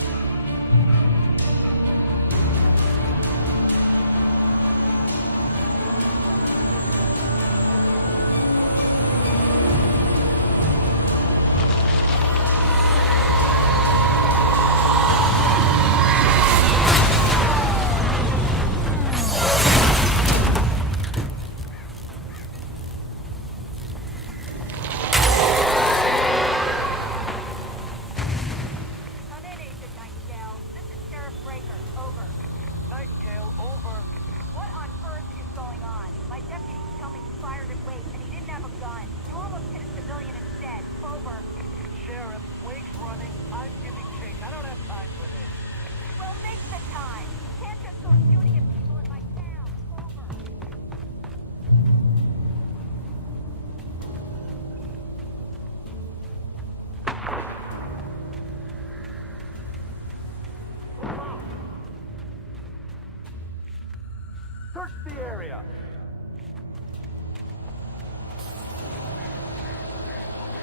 Search the area!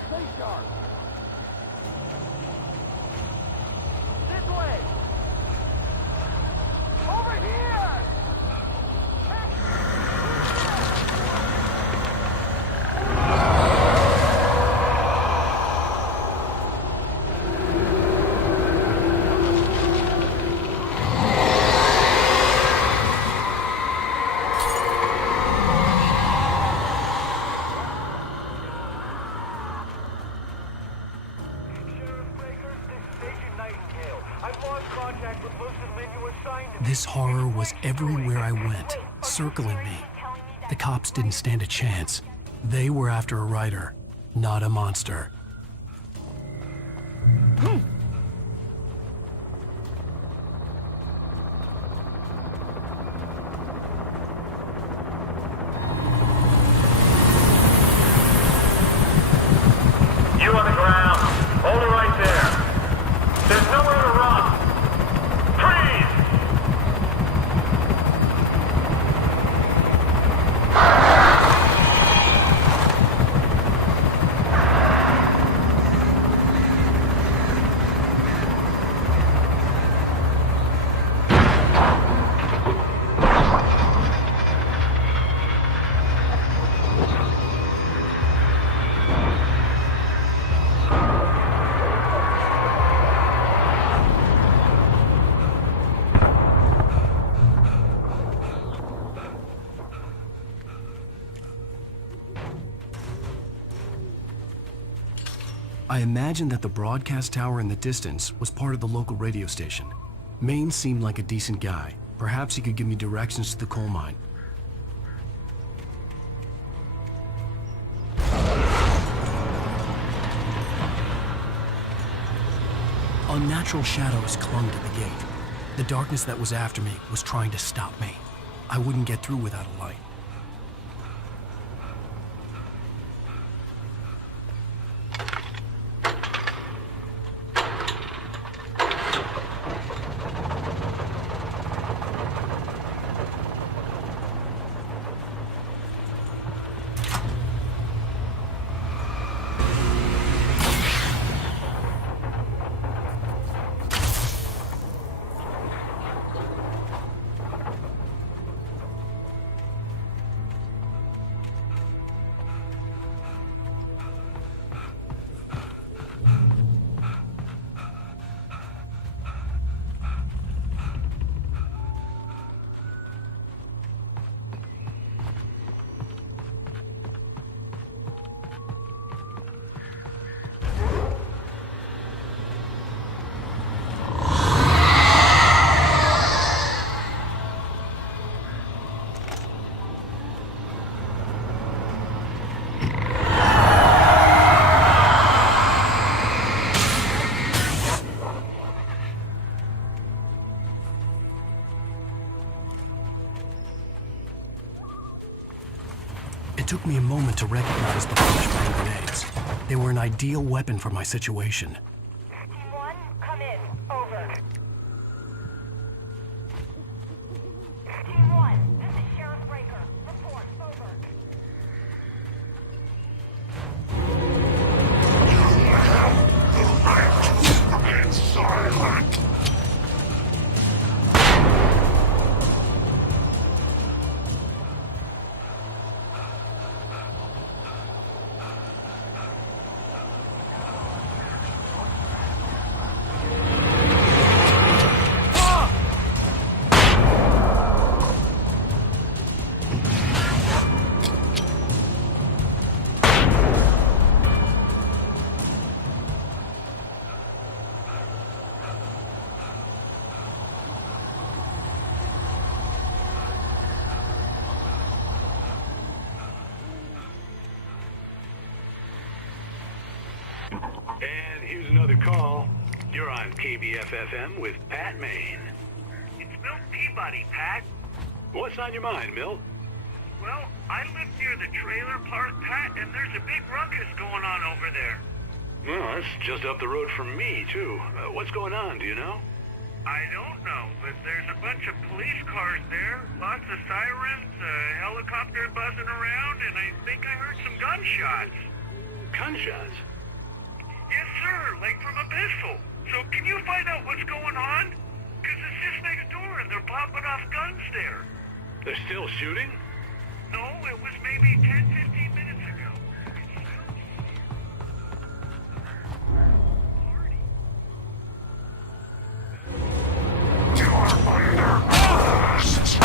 Stay sharp! This way! Over here! This horror was everywhere I went, circling me. The cops didn't stand a chance. They were after a writer, not a monster. You on the ground. Hold it right there. There's nowhere to run. Freeze! I imagined that the broadcast tower in the distance was part of the local radio station. Maine seemed like a decent guy. Perhaps he could give me directions to the coal mine. Unnatural shadows clung to the gate. The darkness that was after me was trying to stop me. I wouldn't get through without a light. It took me a moment to recognize the flashbang grenades. They were an ideal weapon for my situation. Team 1, come in. Over. Team 1, this is Sheriff Breaker. Report. Over. You have the right to remain silent. And here's another call. You're on KBFFM with Pat Maine. It's Milt Peabody, Pat. What's on your mind, Milt? Well, I live near the trailer park, Pat, and there's a big ruckus going on over there. Well, that's just up the road from me, too. What's going on, do you know? I don't know, but there's a bunch of police cars there, lots of sirens, a helicopter buzzing around, and I think I heard some gunshots. Gunshots? Yes, sir, like from a pistol. So can you find out what's going on? Because it's just next door and they're popping off guns there. They're still shooting? No, it was maybe 10, 15 minutes ago. You are under arrest.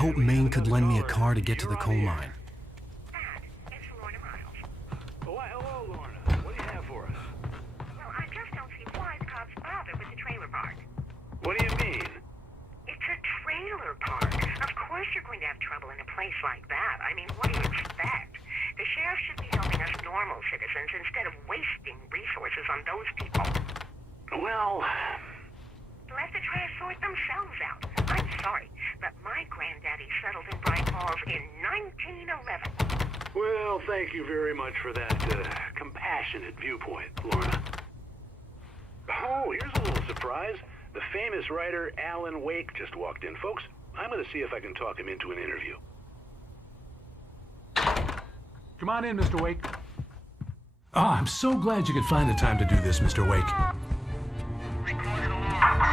hope Maine could lend me a car to get to the coal mine. Oh, why, hello, Lorna. What do you have for us? Well, I just don't see why the cops bother with the trailer park. What do you mean? It's a trailer park. Of course you're going to have trouble in a place like that. I mean, what do you expect? The sheriff should be helping us normal citizens instead of wasting resources on those people. Well... Let the trash sort themselves out. I'm sorry, but my granddaddy settled in Bright Falls in 1911. Well, thank you very much for that compassionate viewpoint, Lorna. Oh, here's a little surprise. The famous writer Alan Wake just walked in. Folks, I'm going to see if I can talk him into an interview. Come on in, Mr. Wake. Oh, I'm so glad you could find the time to do this, Mr. Wake.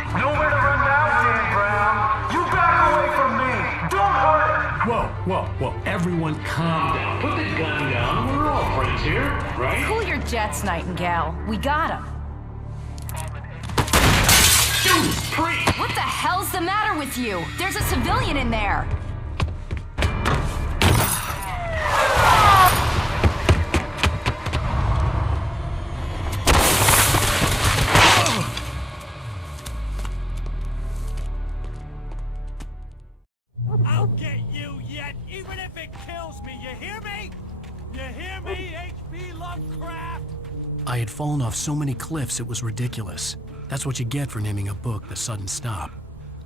Nowhere to run now, Dan Brown. You back away from me. Don't hurt her. Whoa. Everyone calm down. Put the gun down. We're all friends here, right? Cool your jets, Nightingale. We got him. Judas Priest! What the hell's the matter with you? There's a civilian in there. I'll get you yet, even if it kills me. You hear me? You hear me, H.P. Lovecraft? I had fallen off so many cliffs it was ridiculous. That's what you get for naming a book The Sudden Stop.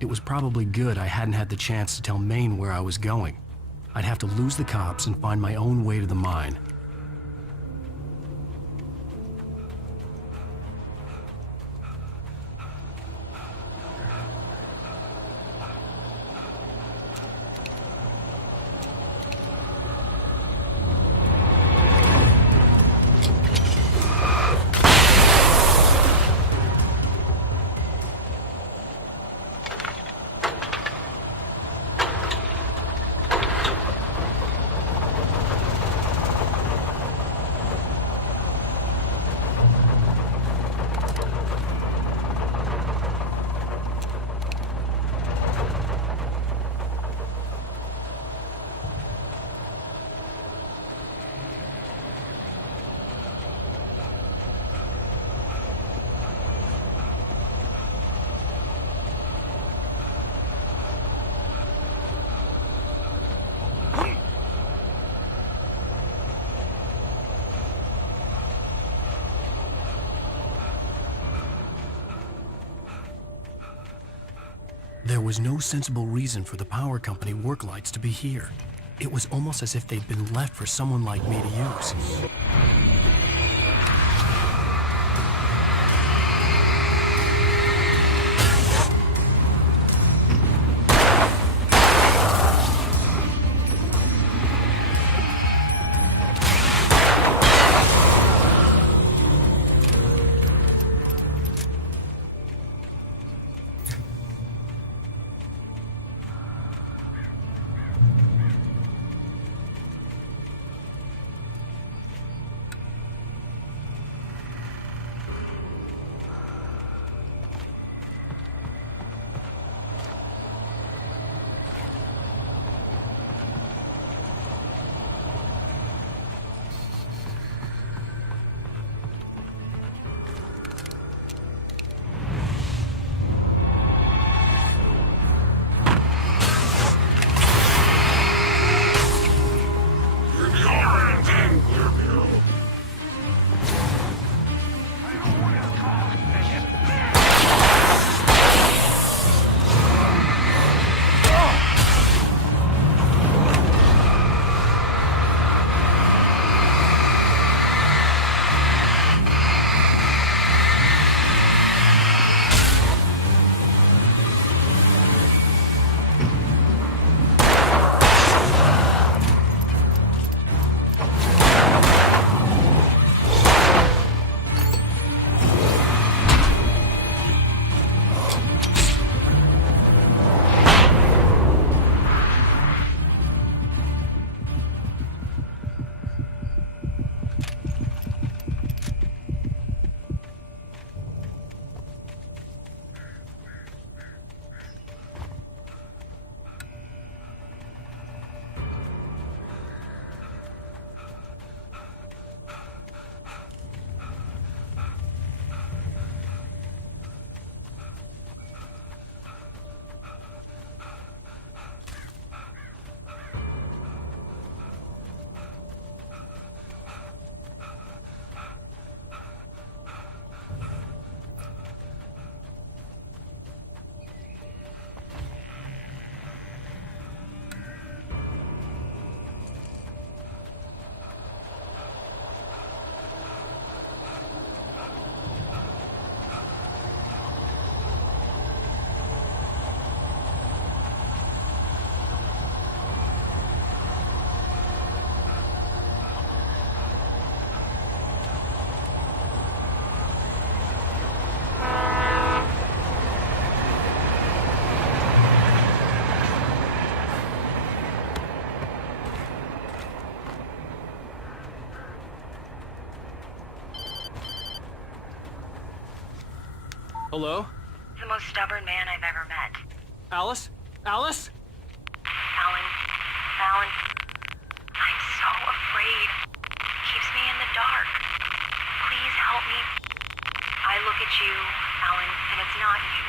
It was probably good I hadn't had the chance to tell Maine where I was going. I'd have to lose the cops and find my own way to the mine. There was no sensible reason for the power company work lights to be here. It was almost as if they'd been left for someone like me to use. Hello? The most stubborn man I've ever met. Alice? Alice? Alan, I'm so afraid. Keeps me in the dark. Please help me. I look at you, Alan, and it's not you.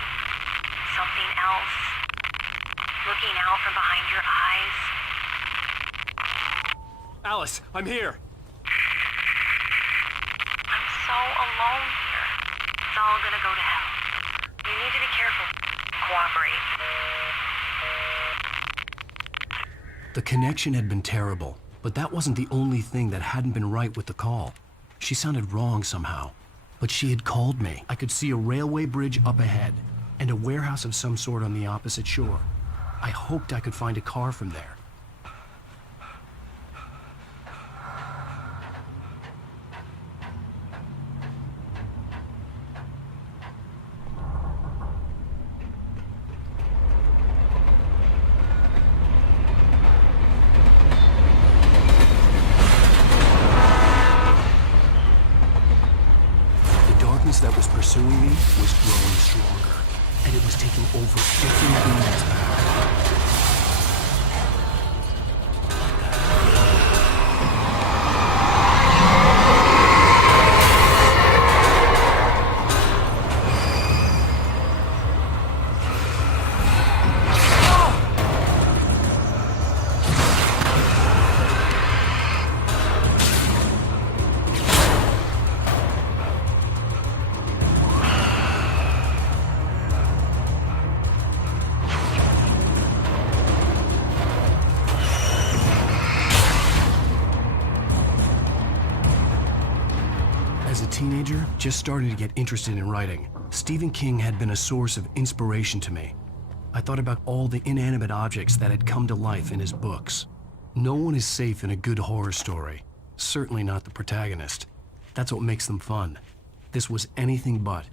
Something else. Looking out from behind your eyes. Alice, I'm here. I'm so alone here. It's all gonna go to hell. You need to be careful. Cooperate. The connection had been terrible, but that wasn't the only thing that hadn't been right with the call. She sounded wrong somehow, but she had called me. I could see a railway bridge up ahead and a warehouse of some sort on the opposite shore. I hoped I could find a car from there. That was pursuing me was growing stronger, and it was taking over everything in its path. Teenager, just starting to get interested in writing. Stephen King had been a source of inspiration to me. I thought about all the inanimate objects that had come to life in his books. No one is safe in a good horror story. Certainly not the protagonist. That's what makes them fun. This was anything but.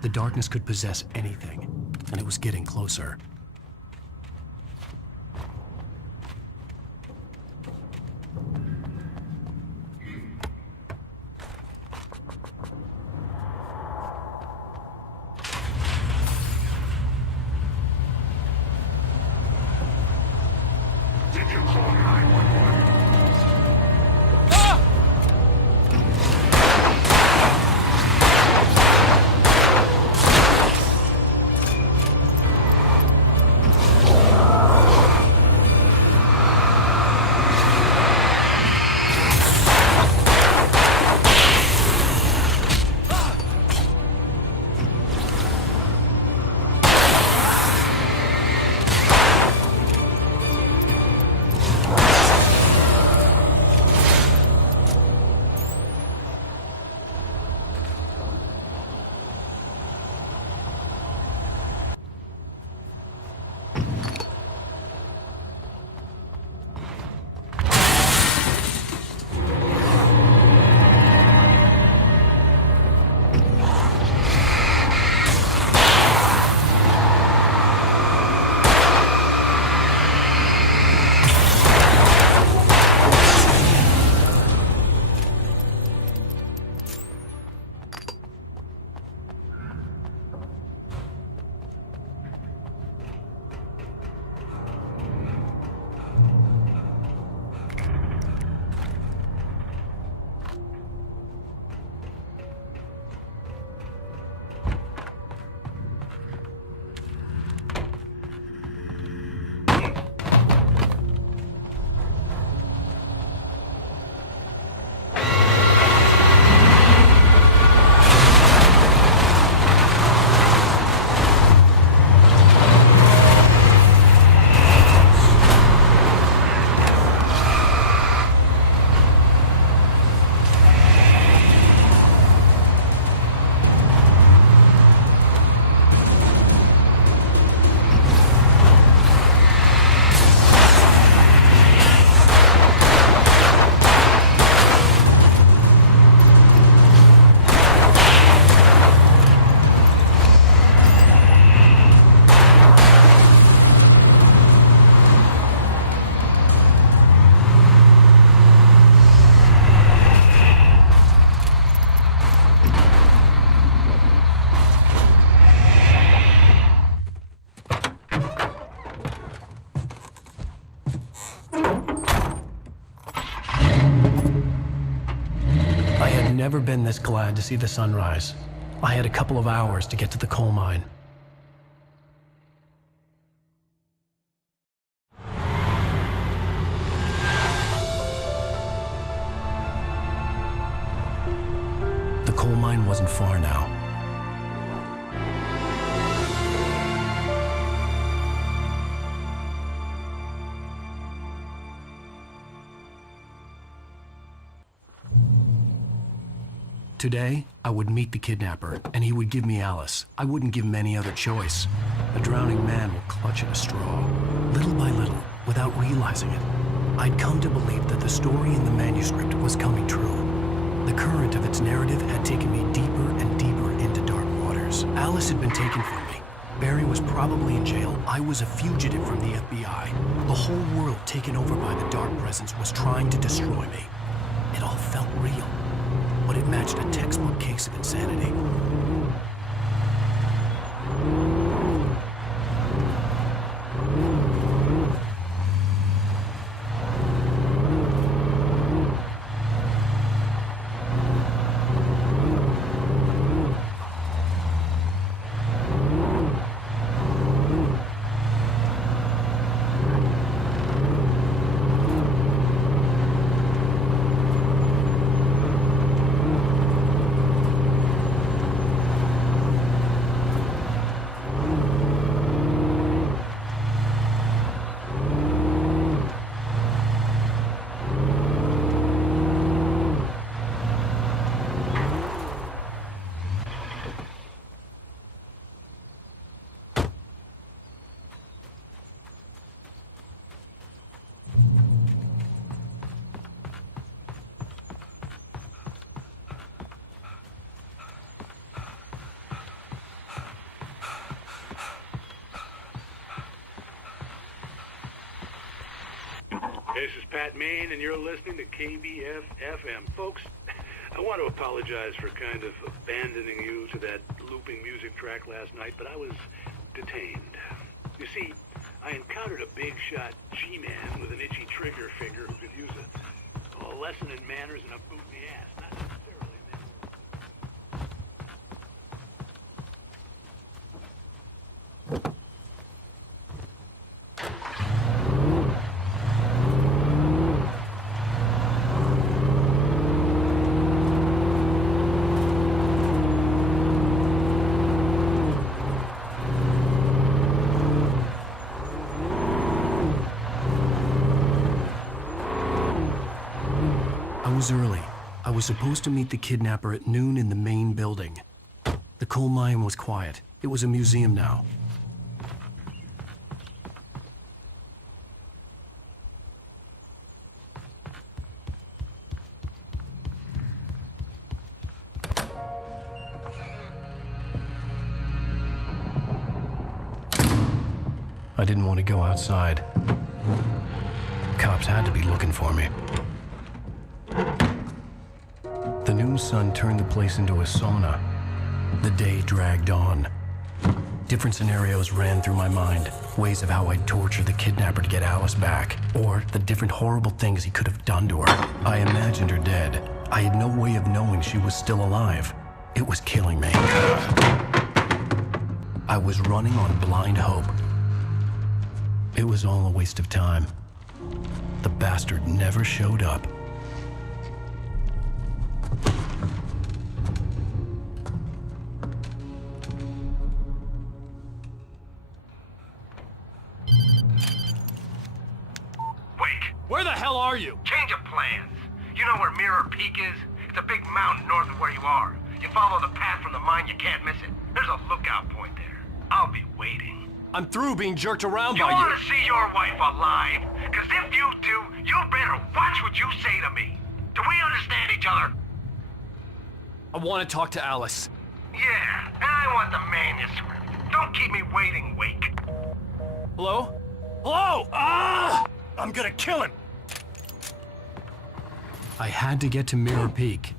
The darkness could possess anything, and it was getting closer. never been this glad to see the sunrise. I had a couple of hours to get to the coal mine. The coal mine wasn't far now. Today, I would meet the kidnapper, and he would give me Alice. I wouldn't give him any other choice. A drowning man will clutch at a straw, little by little, without realizing it. I'd come to believe that the story in the manuscript was coming true. The current of its narrative had taken me deeper and deeper into dark waters. Alice had been taken from me. Barry was probably in jail. I was a fugitive from the FBI. The whole world taken over by the dark presence was trying to destroy me. It all felt real, but it matched a textbook case of insanity. This is Pat Main, and you're listening to KBF-FM. Folks, I want to apologize for kind of abandoning you to that looping music track last night, but I was detained. You see, I encountered a big-shot G-man with an itchy trigger finger who could use a lesson in manners and a boot in the ass. Not necessarily It was early. I was supposed to meet the kidnapper at noon in the main building. The coal mine was quiet. It was a museum now. I didn't want to go outside. Cops had to be looking for me. The noon sun turned the place into a sauna. The day dragged on. Different scenarios ran through my mind. Ways of how I'd torture the kidnapper to get Alice back. Or the different horrible things he could have done to her. I imagined her dead. I had no way of knowing she was still alive. It was killing me. I was running on blind hope. It was all a waste of time. The bastard never showed up. Where the hell are you? Change of plans. You know where Mirror Peak is? It's a big mountain north of where you are. You follow the path from the mine, you can't miss it. There's a lookout point there. I'll be waiting. I'm through being jerked around by You want to see your wife alive? Because if you do, you better watch what you say to me. Do we understand each other? I want to talk to Alice. Yeah, and I want the manuscript. Don't keep me waiting, Wake. Hello? Hello! Ah! I'm gonna kill him! I had to get to Mirror Peak.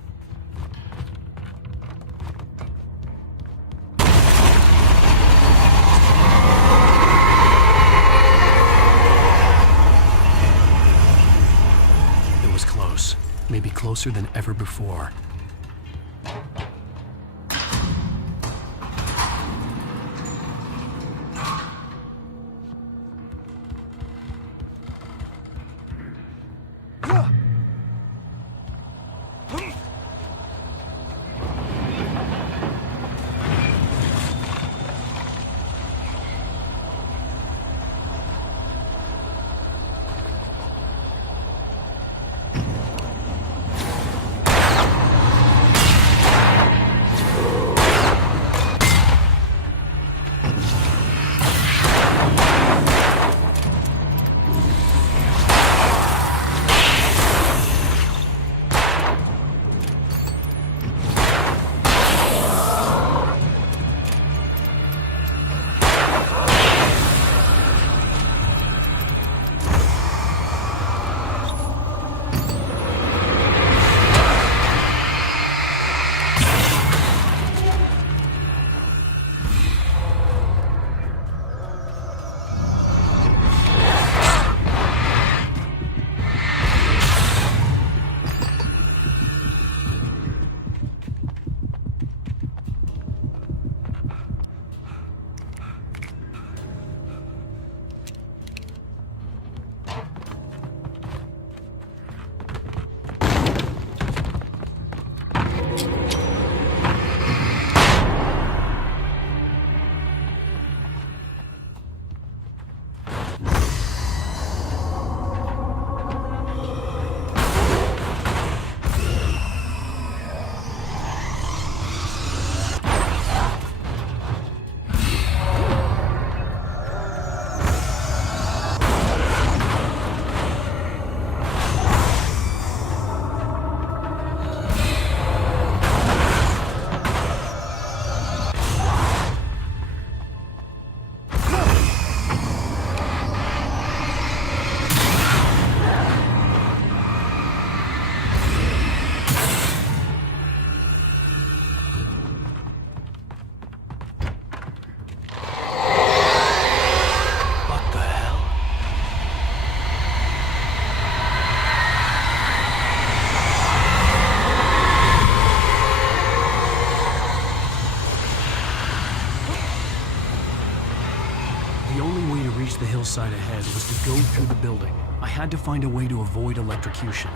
It was close. Maybe closer than ever before. The only way to reach the hillside ahead was to go through the building. I had to find a way to avoid electrocution.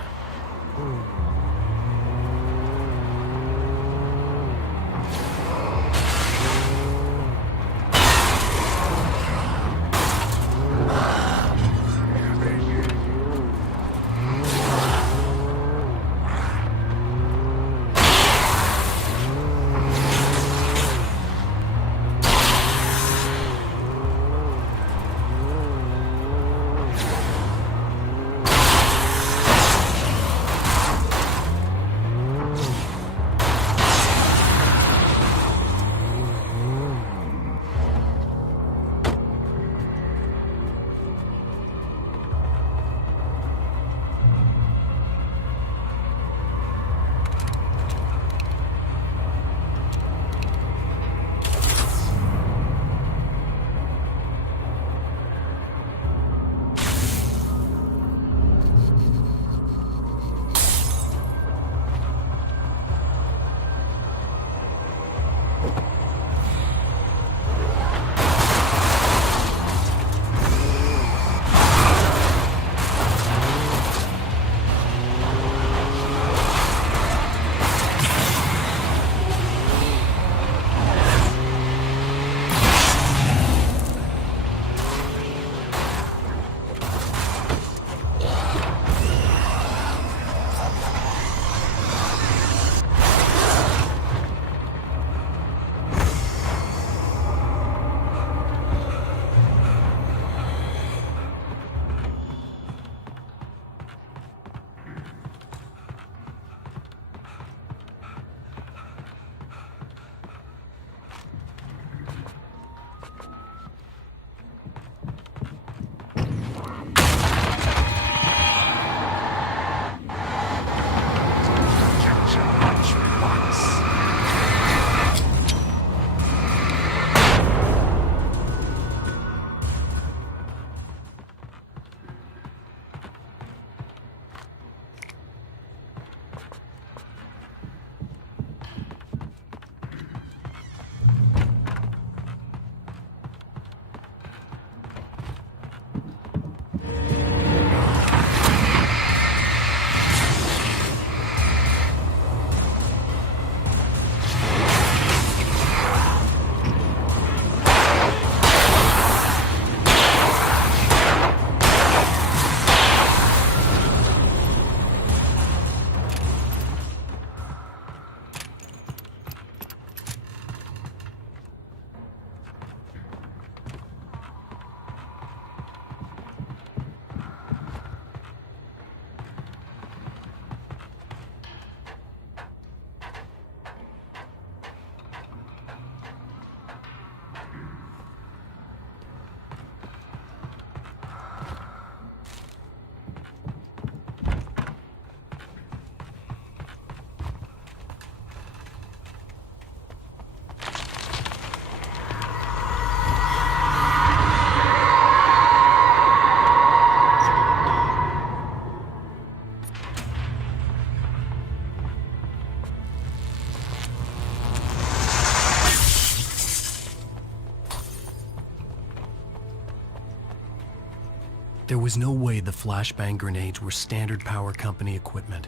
There was no way the flashbang grenades were standard power company equipment.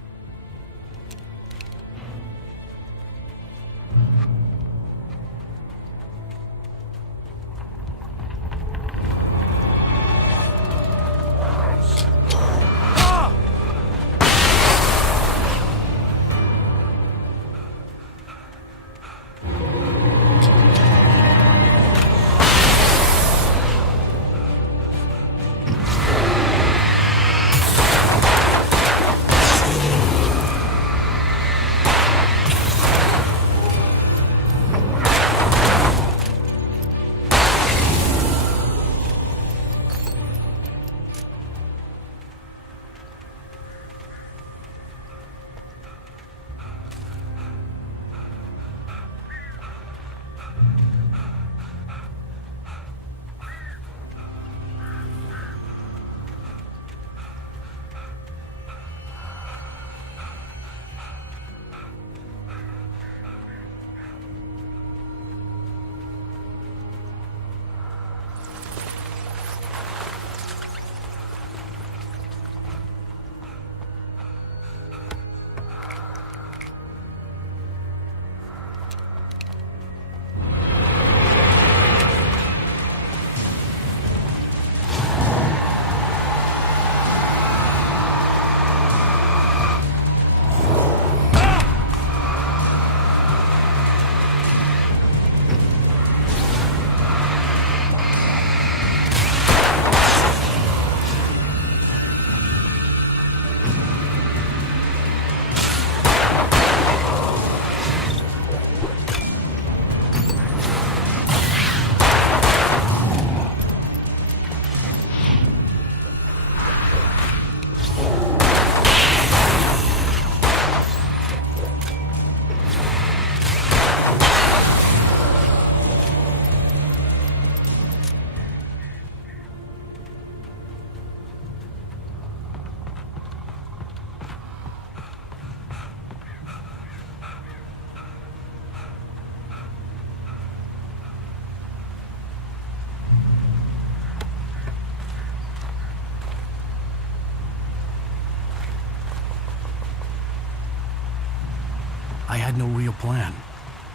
I had no real plan.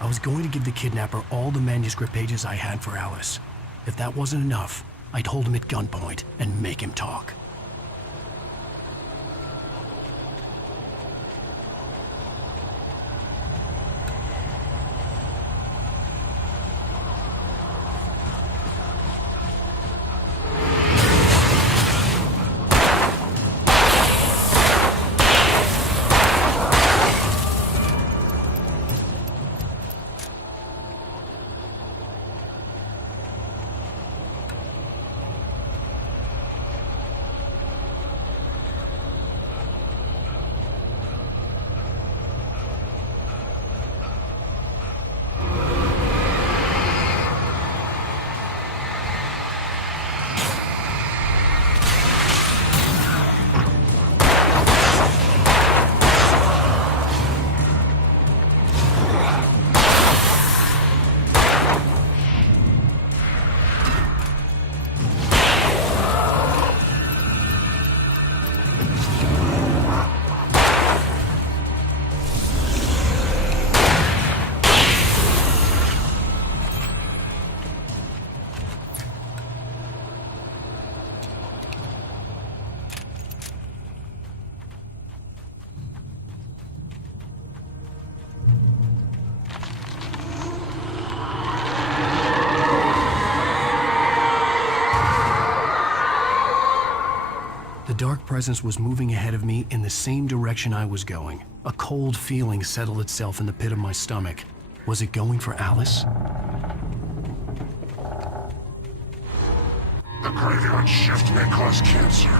I was going to give the kidnapper all the manuscript pages I had for Alice. If that wasn't enough, I'd hold him at gunpoint and make him talk. The dark presence was moving ahead of me in the same direction I was going. A cold feeling settled itself in the pit of my stomach. Was it going for Alice? The graveyard shift may cause cancer.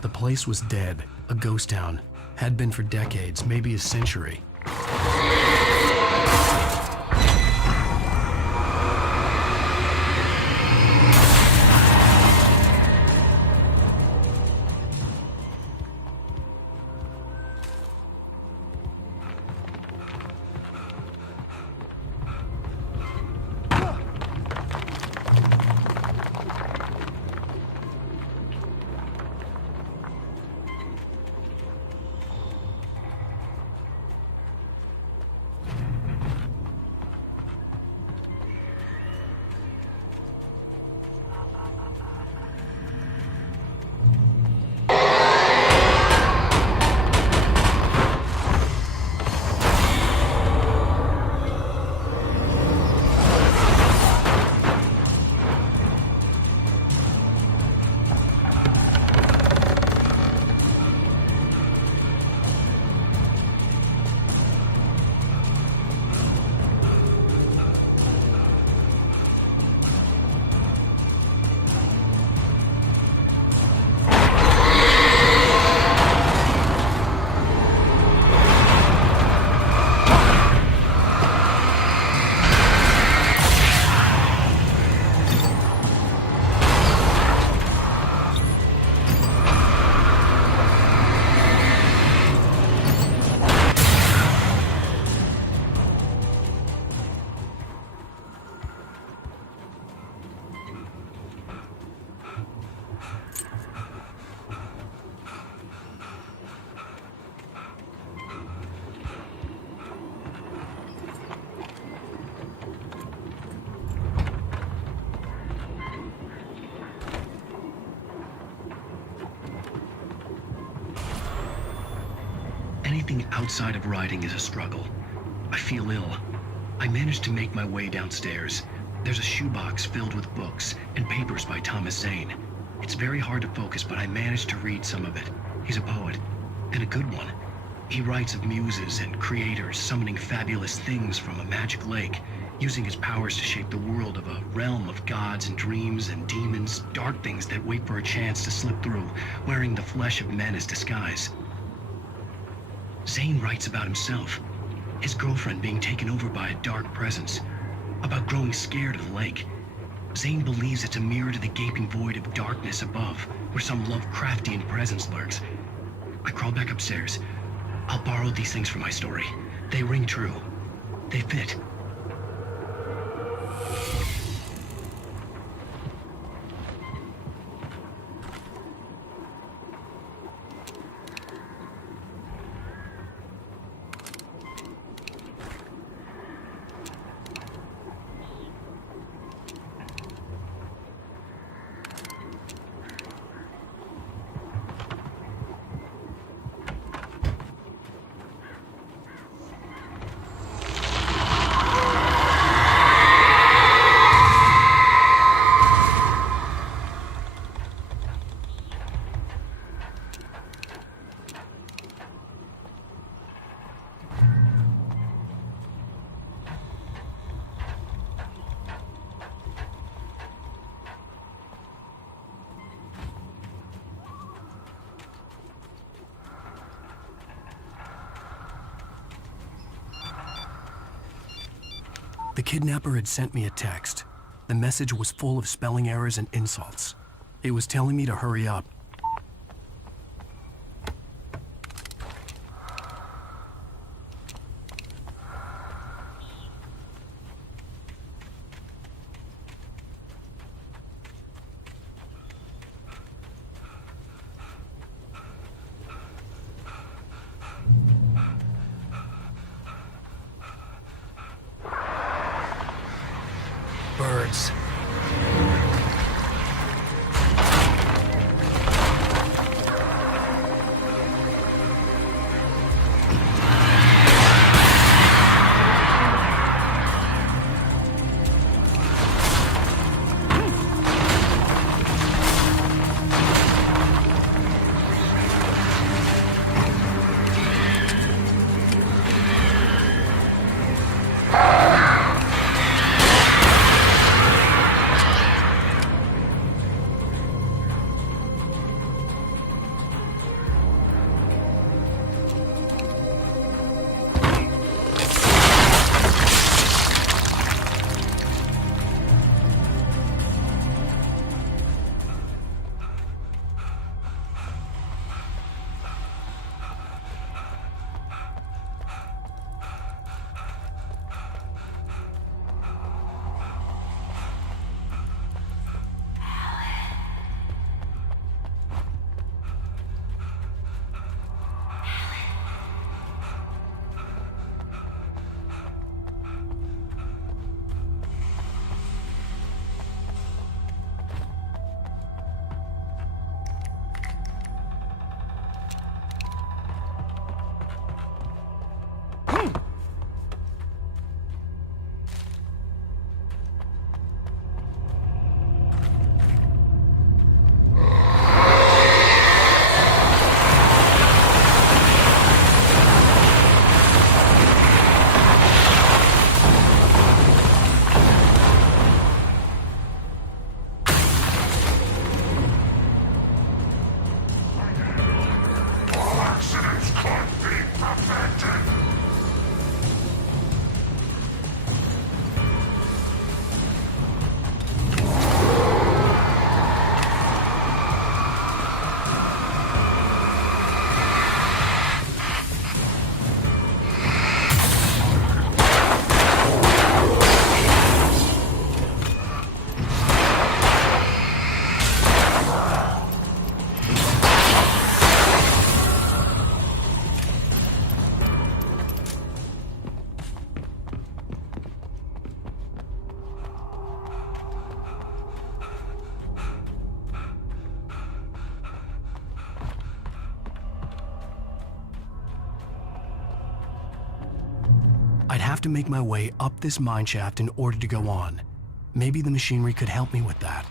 The place was dead, a ghost town. Had been for decades, maybe a century. Anything outside of writing is a struggle. I feel ill. I managed to make my way downstairs. There's a shoebox filled with books and papers by Thomas Zane. It's very hard to focus, but I managed to read some of it. He's a poet, and a good one. He writes of muses and creators summoning fabulous things from a magic lake, using his powers to shape the world of a realm of gods and dreams and demons, dark things that wait for a chance to slip through, wearing the flesh of men as disguise. Zane writes about himself, his girlfriend being taken over by a dark presence, about growing scared of the lake. Zane believes it's a mirror to the gaping void of darkness above, where some Lovecraftian presence lurks. I crawl back upstairs. I'll borrow these things for my story. They ring true. They fit. The kidnapper had sent me a text. The message was full of spelling errors and insults. It was telling me to hurry up. Birds. I'd have to make my way up this mineshaft in order to go on. Maybe the machinery could help me with that.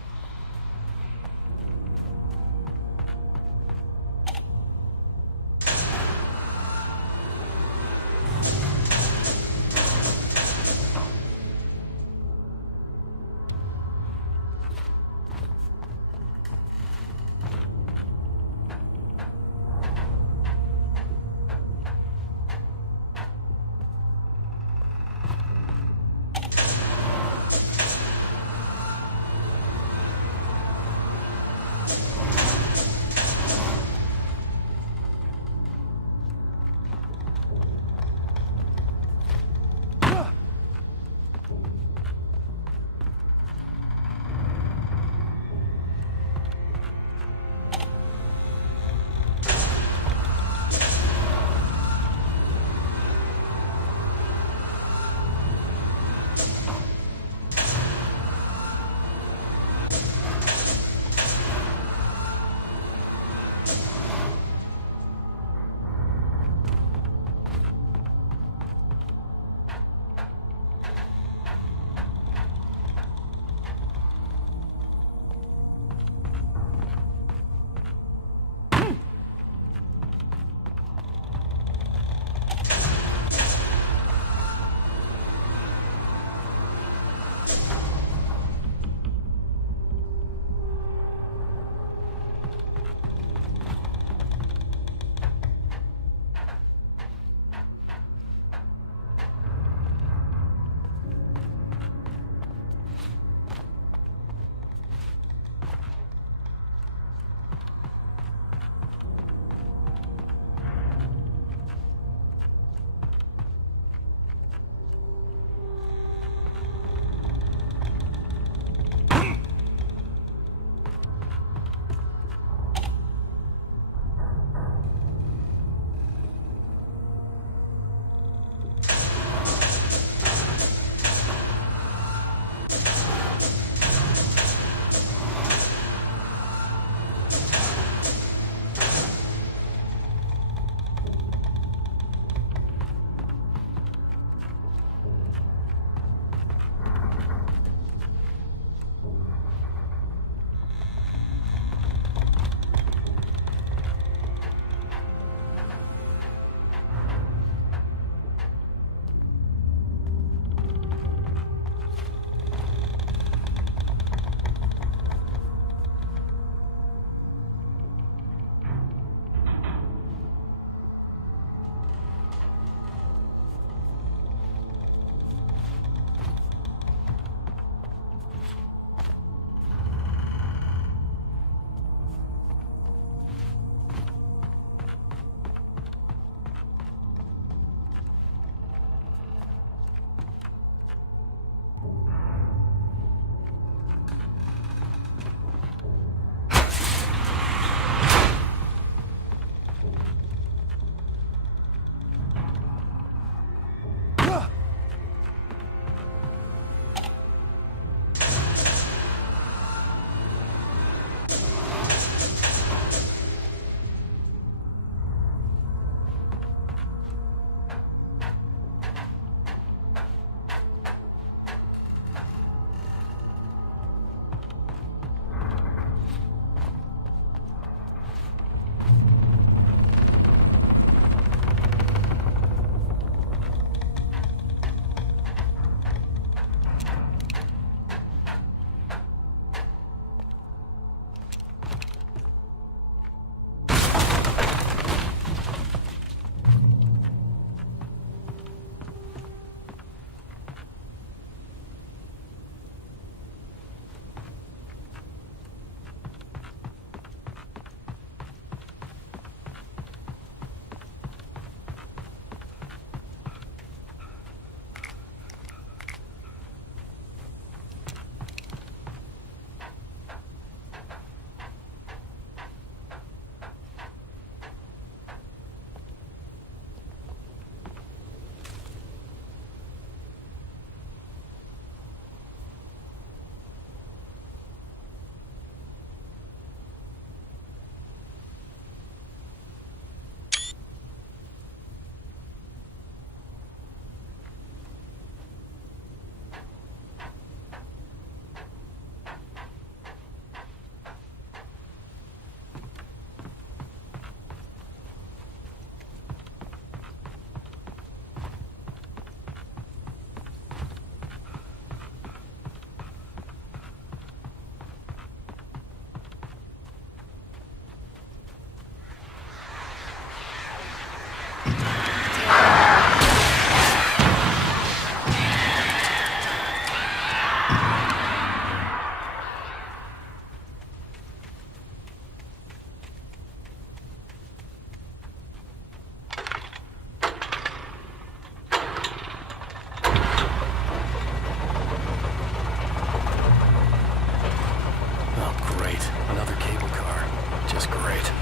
Great. Another cable car. Just great.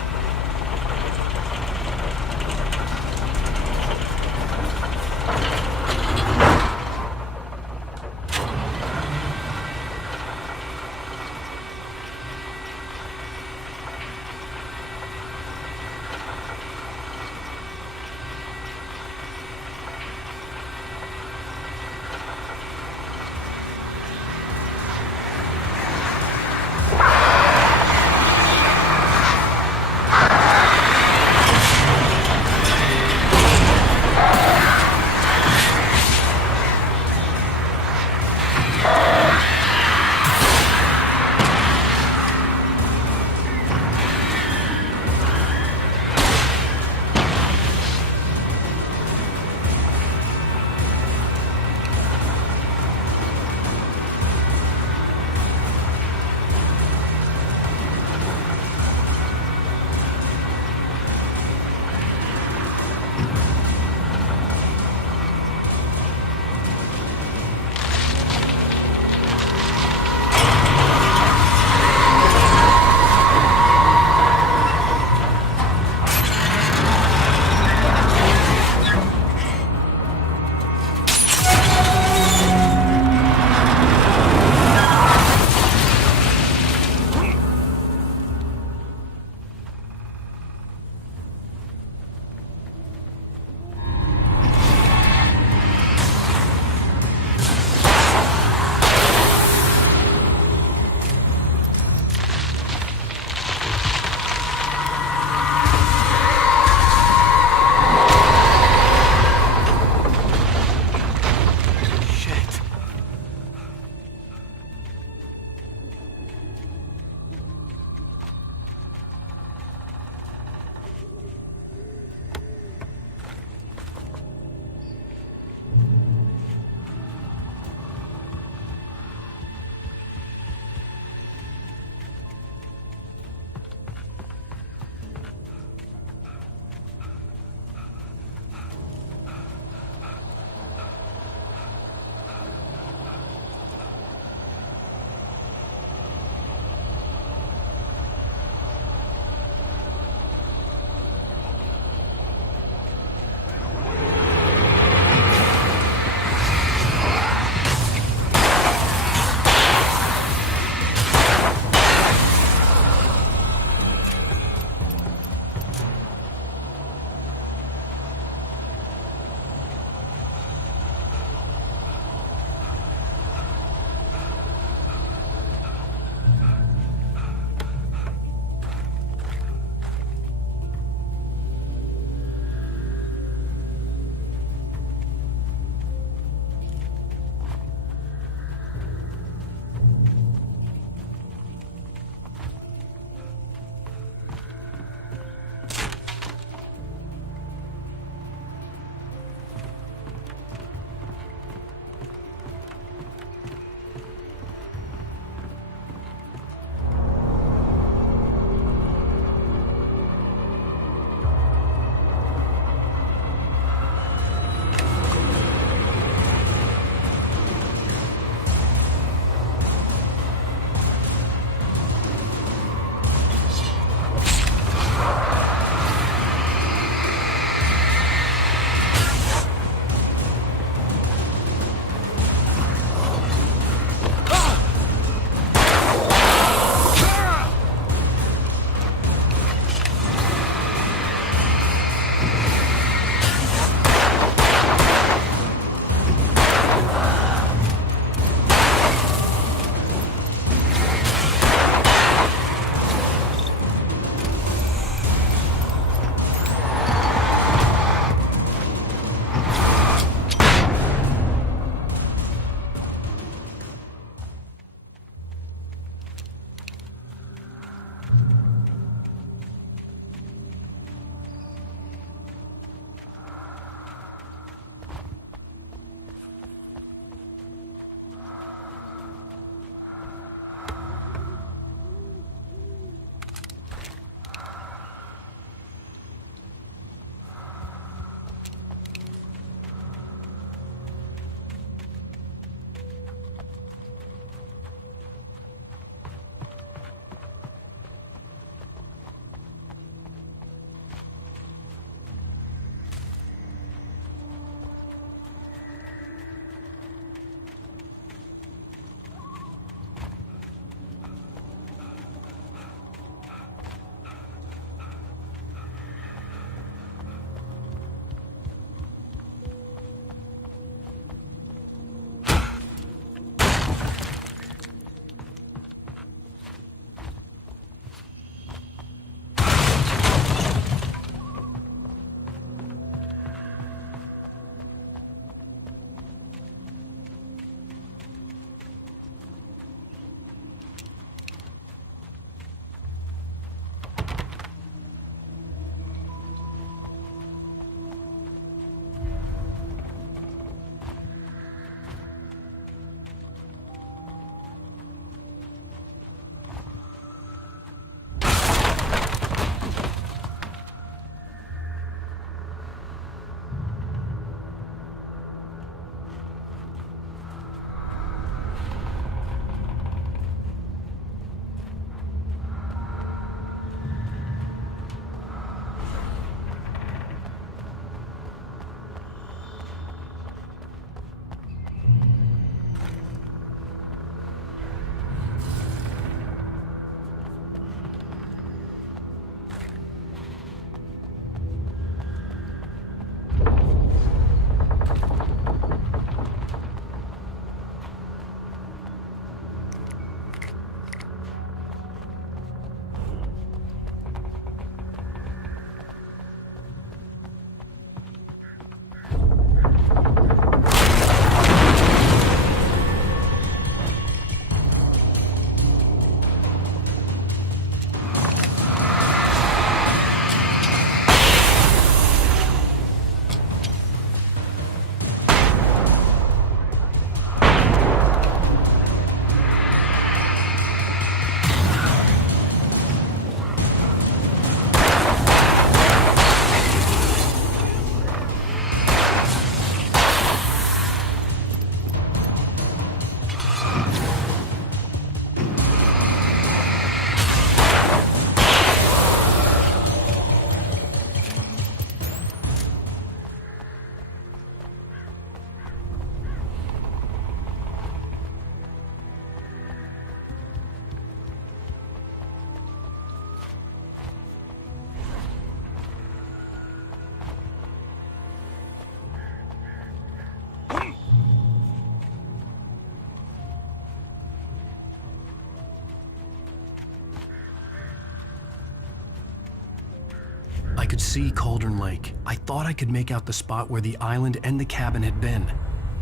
could see Cauldron Lake. I thought I could make out the spot where the island and the cabin had been.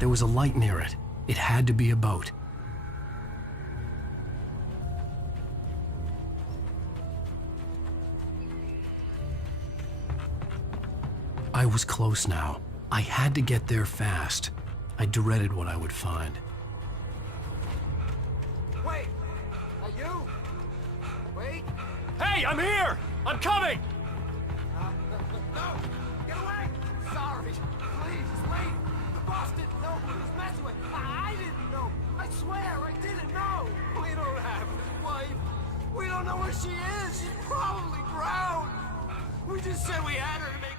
There was a light near it. It had to be a boat. I was close now. I had to get there fast. I dreaded what I would find. Wait! Are you? Wait! Hey, I'm here! I'm coming! No! Get away! Sorry. Please, wait! The boss didn't know who he was messing with. I didn't know. I swear, I didn't know. We don't have his wife. We don't know where she is. She's probably drowned. We just said we had her to make...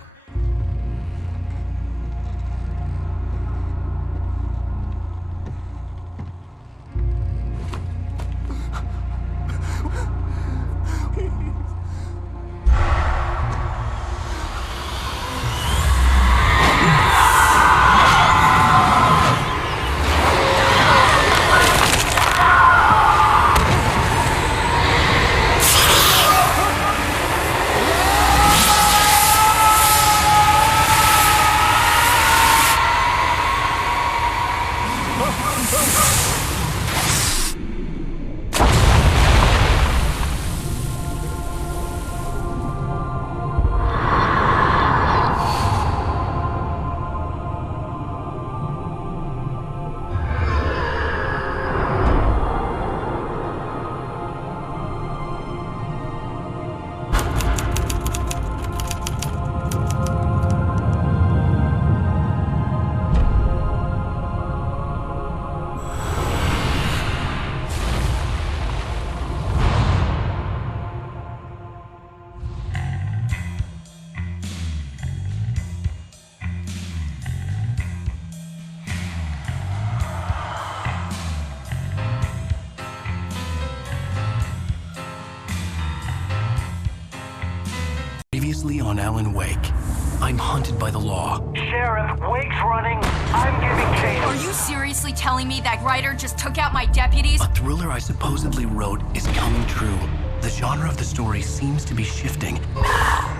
Previously on Alan Wake, I'm hunted by the law. Sheriff, Wake's running. I'm giving chase. Are you seriously telling me that writer just took out my deputies? A thriller I supposedly wrote is coming true. The genre of the story seems to be shifting.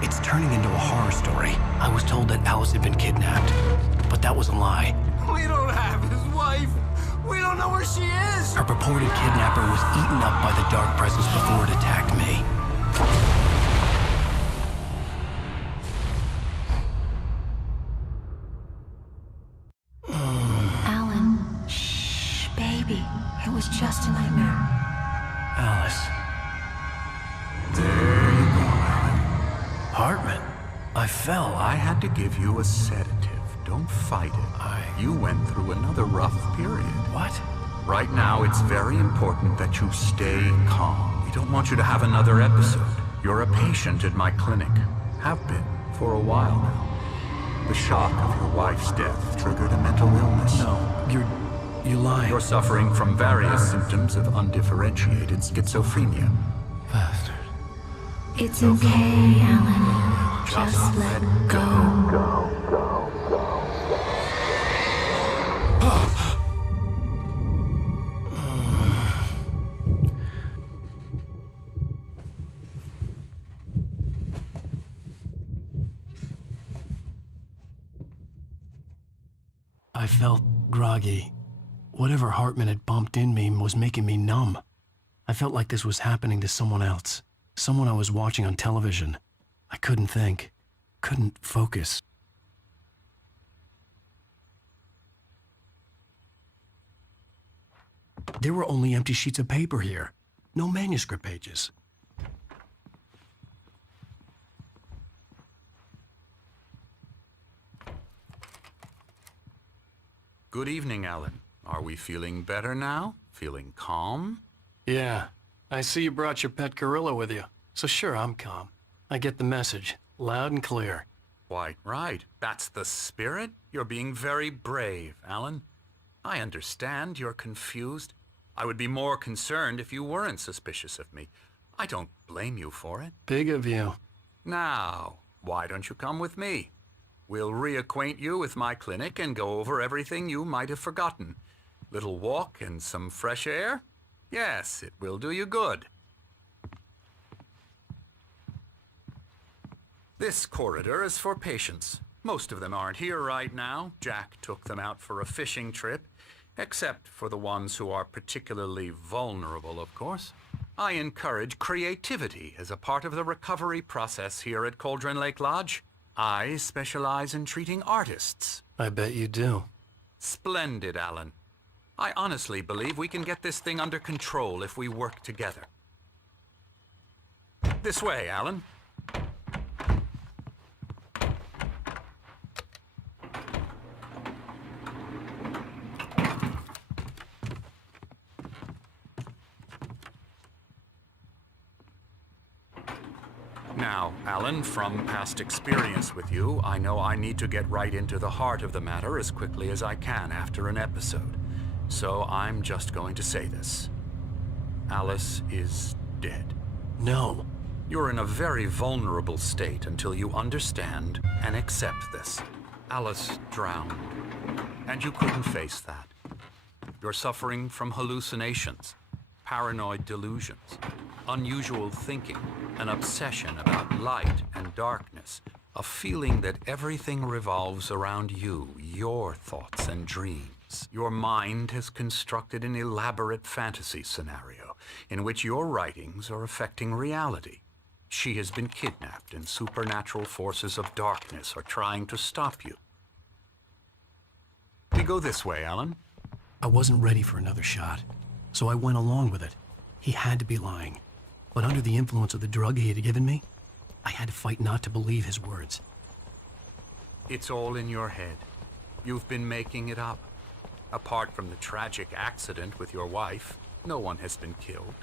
It's turning into a horror story. I was told that Alice had been kidnapped, but that was a lie. We don't have his wife. We don't know where she is. Her purported kidnapper was eaten up by the dark presence before it attacked me. Alan, shh, baby. It was just a nightmare. Alice. There you go, Alan. Hartman, I fell. I had to give you a sedative. Don't fight it. You went through another rough period. What? Right now, it's very important that you stay calm. We don't want you to have another episode. You're a patient at my clinic. Have been for a while now. The shock of your wife's death triggered a mental illness. No, you're lying. You're suffering from various symptoms of undifferentiated schizophrenia. Bastard. It's okay, Alan. Just let go. I felt groggy. Whatever Hartman had bumped in me was making me numb. I felt like this was happening to someone else. Someone I was watching on television. I couldn't think. Couldn't focus. There were only empty sheets of paper here. No manuscript pages. Good evening, Alan. Are we feeling better now? Feeling calm? Yeah. I see you brought your pet gorilla with you. So sure, I'm calm. I get the message. Loud and clear. Quite right. That's the spirit. You're being very brave, Alan. I understand you're confused. I would be more concerned if you weren't suspicious of me. I don't blame you for it. Big of you. Now, why don't you come with me? We'll reacquaint you with my clinic and go over everything you might have forgotten. Little walk and some fresh air? Yes, it will do you good. This corridor is for patients. Most of them aren't here right now. Jack took them out for a fishing trip, except for the ones who are particularly vulnerable, of course. I encourage creativity as a part of the recovery process here at Cauldron Lake Lodge. I specialize in treating artists. I bet you do. Splendid, Alan. I honestly believe we can get this thing under control if we work together. This way, Alan. Now, Alan, from past experience with you, I know I need to get right into the heart of the matter as quickly as I can after an episode. So I'm just going to say this. Alice is dead. No. You're in a very vulnerable state until you understand and accept this. Alice drowned, and you couldn't face that. You're suffering from hallucinations, paranoid delusions, unusual thinking, an obsession about light and darkness, a feeling that everything revolves around you, your thoughts and dreams. Your mind has constructed an elaborate fantasy scenario in which your writings are affecting reality. She has been kidnapped and supernatural forces of darkness are trying to stop you. We go this way, Alan. I wasn't ready for another shot, so I went along with it. He had to be lying. But under the influence of the drug he had given me, I had to fight not to believe his words. It's all in your head. You've been making it up. Apart from the tragic accident with your wife, no one has been killed.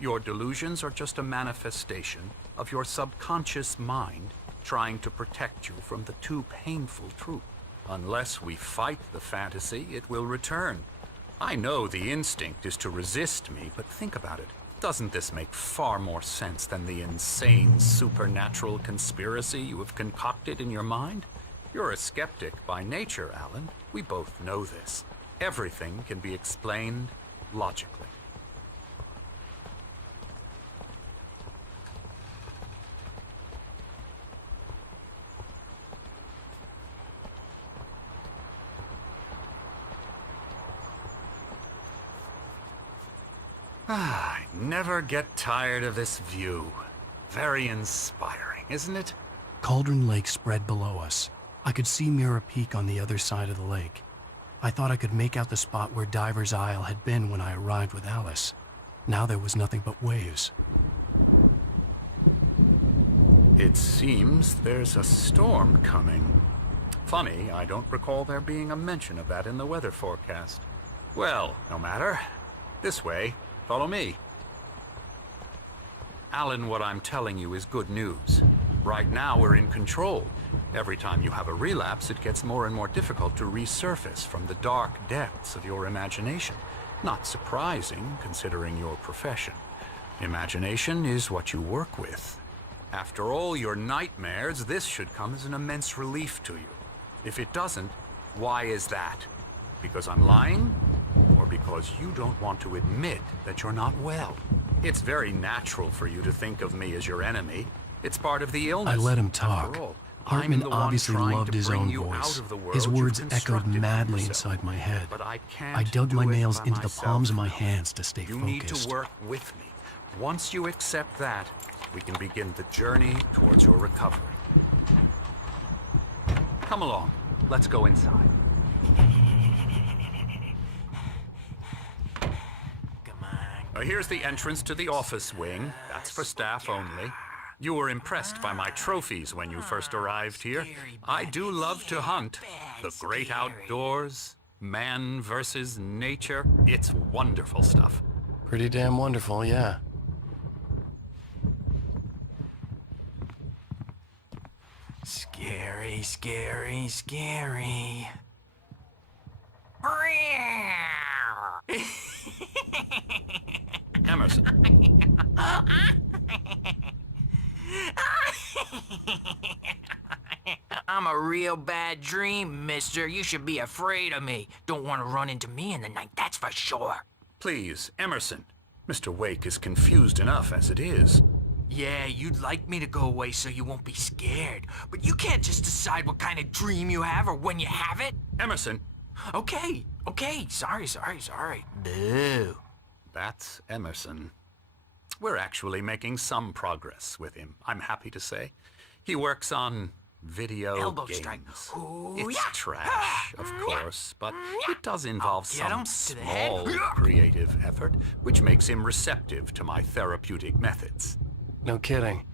Your delusions are just a manifestation of your subconscious mind trying to protect you from the too painful truth. Unless we fight the fantasy, it will return. I know the instinct is to resist me, but think about it. Doesn't this make far more sense than the insane supernatural conspiracy you have concocted in your mind? You're a skeptic by nature, Alan. We both know this. Everything can be explained logically. I never get tired of this view. Very inspiring, isn't it? Cauldron Lake spread below us. I could see Mirror Peak on the other side of the lake. I thought I could make out the spot where Diver's Isle had been when I arrived with Alice. Now there was nothing but waves. It seems there's a storm coming. Funny, I don't recall there being a mention of that in the weather forecast. Well, no matter. This way. Follow me. Alan, what I'm telling you is good news. Right now, we're in control. Every time you have a relapse, it gets more and more difficult to resurface from the dark depths of your imagination. Not surprising, considering your profession. Imagination is what you work with. After all your nightmares, this should come as an immense relief to you. If it doesn't, why is that? Because I'm lying? Or because you don't want to admit that you're not well? It's very natural for you to think of me as your enemy. It's part of the illness. I let him talk. Hartman obviously loved his own voice. His words echoed madly inside my head. But I can't I dug my do it nails by into the myself. palms of my hands to stay You focused. need to work with me. Once you accept that, we can begin the journey towards your recovery. Come along. Let's go inside. Here's the entrance to the office wing. That's for staff only. You were impressed by my trophies when you first arrived here. I do love to hunt. The great outdoors, man versus nature. It's wonderful stuff. Pretty damn wonderful, yeah. Scary, scary, scary. Emerson. I'm a real bad dream, mister. You should be afraid of me. Don't want to run into me in the night, that's for sure. Please, Emerson. Mr. Wake is confused enough as it is. Yeah, you'd like me to go away so you won't be scared. But you can't just decide what kind of dream you have or when you have it. Emerson. Okay. Sorry. Boo. That's Emerson. We're actually making some progress with him, I'm happy to say. He works on video Elbow games. strike. Ooh, It's yeah. trash, of course, but it does involve Get him some to the head. small creative effort, which makes him receptive to my therapeutic methods. No kidding.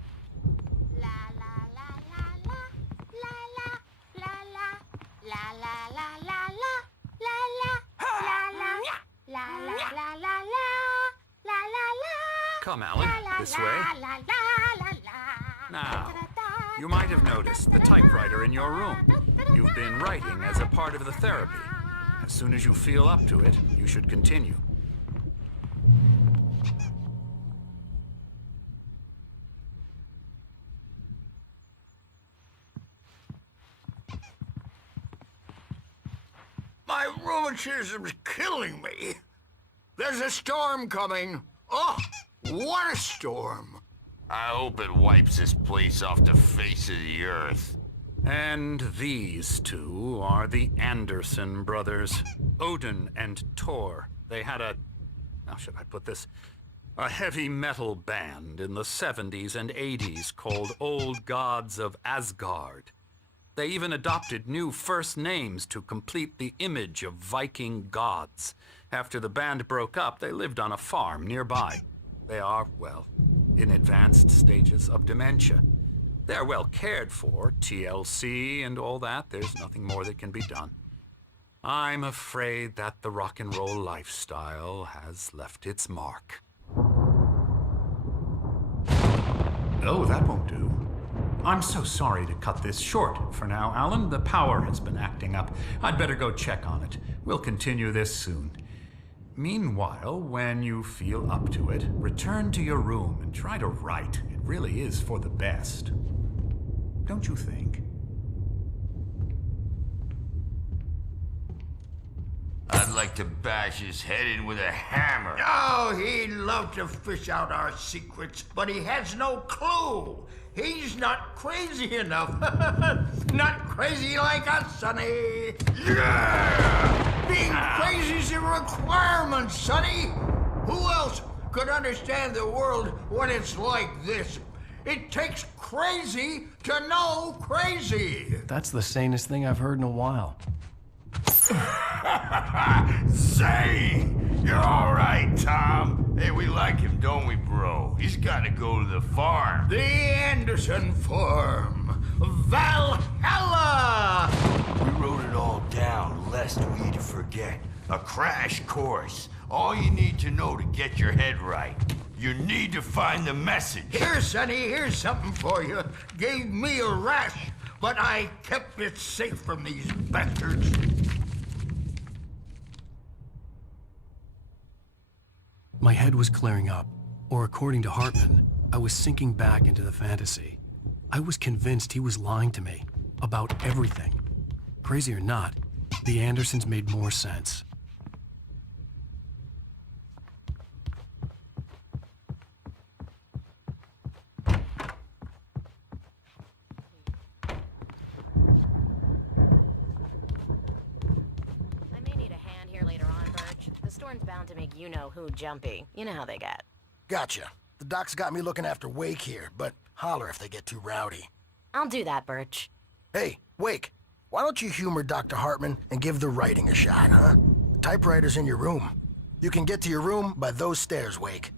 Come, Alan, this way. Now, you might have noticed the typewriter in your room. You've been writing as a part of the therapy. As soon as you feel up to it, you should continue. My rheumatism's killing me. There's a storm coming. Oh, what a storm. I hope it wipes this place off the face of the earth. And these two are the Anderson brothers, Odin and Thor. They had how should I put this? A heavy metal band in the 70s and 80s called Old Gods of Asgard. They even adopted new first names to complete the image of Viking gods. After the band broke up, they lived on a farm nearby. They are, well, in advanced stages of dementia. They're well cared for, TLC and all that. There's nothing more that can be done. I'm afraid that the rock and roll lifestyle has left its mark. Oh, that won't do. I'm so sorry to cut this short for now, Alan. The power has been acting up. I'd better go check on it. We'll continue this soon. Meanwhile, when you feel up to it, return to your room and try to write. It really is for the best. Don't you think? I'd like to bash his head in with a hammer. Oh, he'd love to fish out our secrets, but he has no clue. He's not crazy enough. Not crazy like us, Sonny. Yeah! Being crazy's a requirement, Sonny. Who else could understand the world when it's like this? It takes crazy to know crazy. That's the sanest thing I've heard in a while. Say, you're all right, Tom. Hey, we like him, don't we, bro? He's got to go to the farm. The Anderson farm. Valhalla! We wrote it all down, lest we forget. A crash course. All you need to know to get your head right. You need to find the message. Here, Sonny, here's something for you. Gave me a rash, but I kept it safe from these bastards. My head was clearing up, or according to Hartman, I was sinking back into the fantasy. I was convinced he was lying to me about everything. Crazy or not, the Andersons made more sense. The storm's bound to make you-know-who jumpy. You know how they get. Gotcha. The doc's got me looking after Wake here, but holler if they get too rowdy. I'll do that, Birch. Hey, Wake, why don't you humor Dr. Hartman and give the writing a shot, huh? The typewriter's in your room. You can get to your room by those stairs, Wake.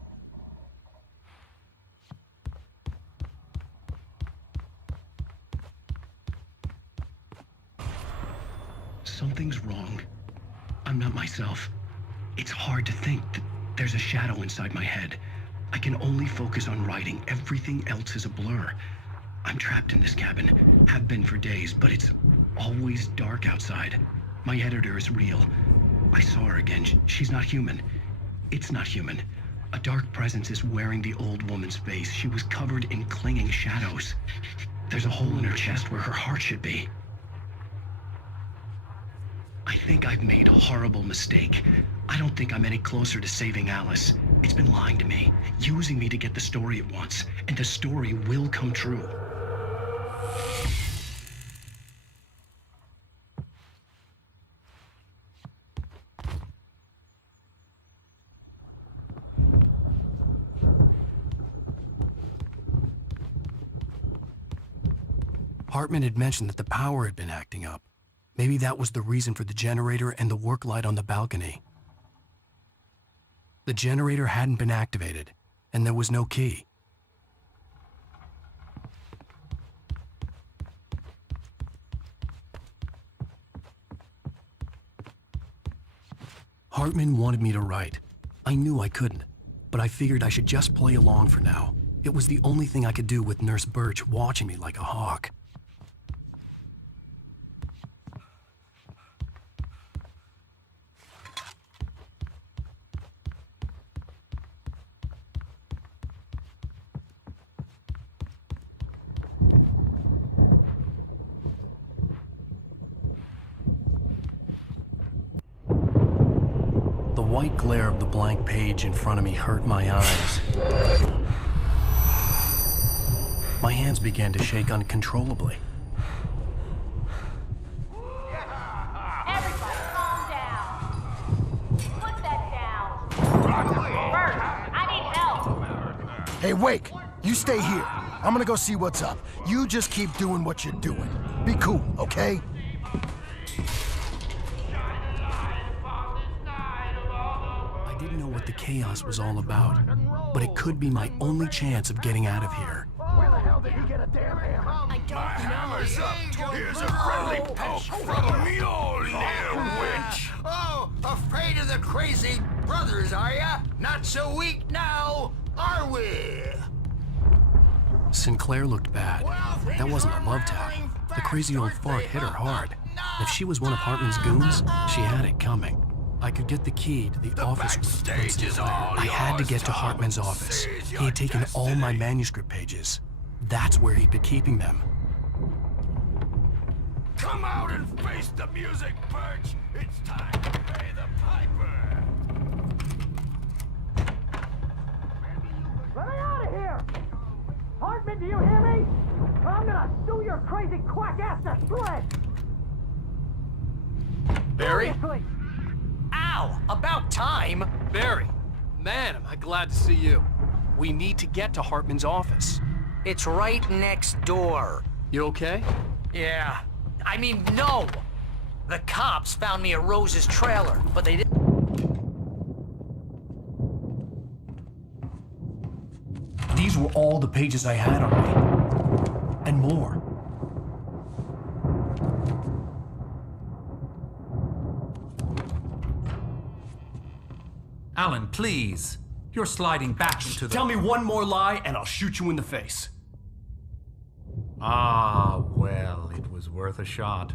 Something's wrong. I'm not myself. It's hard to think that there's a shadow inside my head. I can only focus on writing. Everything else is a blur. I'm trapped in this cabin. Have been for days, but it's always dark outside. My editor is real. I saw her again. She's not human. It's not human. A dark presence is wearing the old woman's face. She was covered in clinging shadows. There's a hole in her chest where her heart should be. I think I've made a horrible mistake. I don't think I'm any closer to saving Alice. It's been lying to me, using me to get the story it wants, and the story will come true. Hartman had mentioned that the power had been acting up. Maybe that was the reason for the generator and the work light on the balcony. The generator hadn't been activated, and there was no key. Hartman wanted me to write. I knew I couldn't, but I figured I should just play along for now. It was the only thing I could do with Nurse Birch watching me like a hawk. The white glare of the blank page in front of me hurt my eyes. My hands began to shake uncontrollably. Everybody, calm down. Put that down. Bert, I need help. Hey, Wake, you stay here. I'm gonna go see what's up. You just keep doing what you're doing. Be cool, okay? I didn't know what the chaos was all about, but it could be my only chance of getting out of here. Where the hell did he get a damn hammer? I don't My hammer's up. Here's a friendly poke from Mjolnir, witch. Oh, afraid of the crazy brothers, are ya? Not so weak now, are we? Sinclair looked bad. That wasn't a love tap. The crazy old fart hit her hard. If she was one of Hartman's goons, she had it coming. I could get the key to the office room from Sinclair. I had to get to Hartman's office. He had taken all my manuscript pages. That's where he'd been keeping them. Come out and face the music, Birch. It's time to pay the piper. Let me out of here! Hartman, do you hear me? Or I'm gonna sue your crazy quack ass to shreds! Barry? Seriously. Ow! About time! Barry, man, am I glad to see you. We need to get to Hartman's office. It's right next door. You okay? Yeah. I mean, no! The cops found me at Rose's trailer, but they didn't... These were all the pages I had on me. And more. Alan, please. You're sliding back into the... Tell me one more lie and I'll shoot you in the face. Ah, well, it was worth a shot.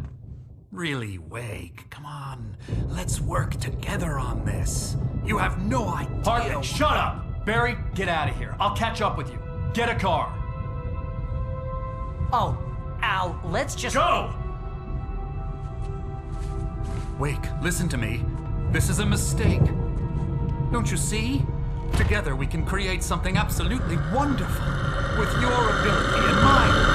Really, Wake, come on. Let's work together on this. You have no idea... Hartman, shut up! Barry, get out of here. I'll catch up with you. Get a car. Oh, Al, let's just... Go! Wake, listen to me. This is a mistake. Don't you see? Together we can create something absolutely wonderful. With your ability and mine.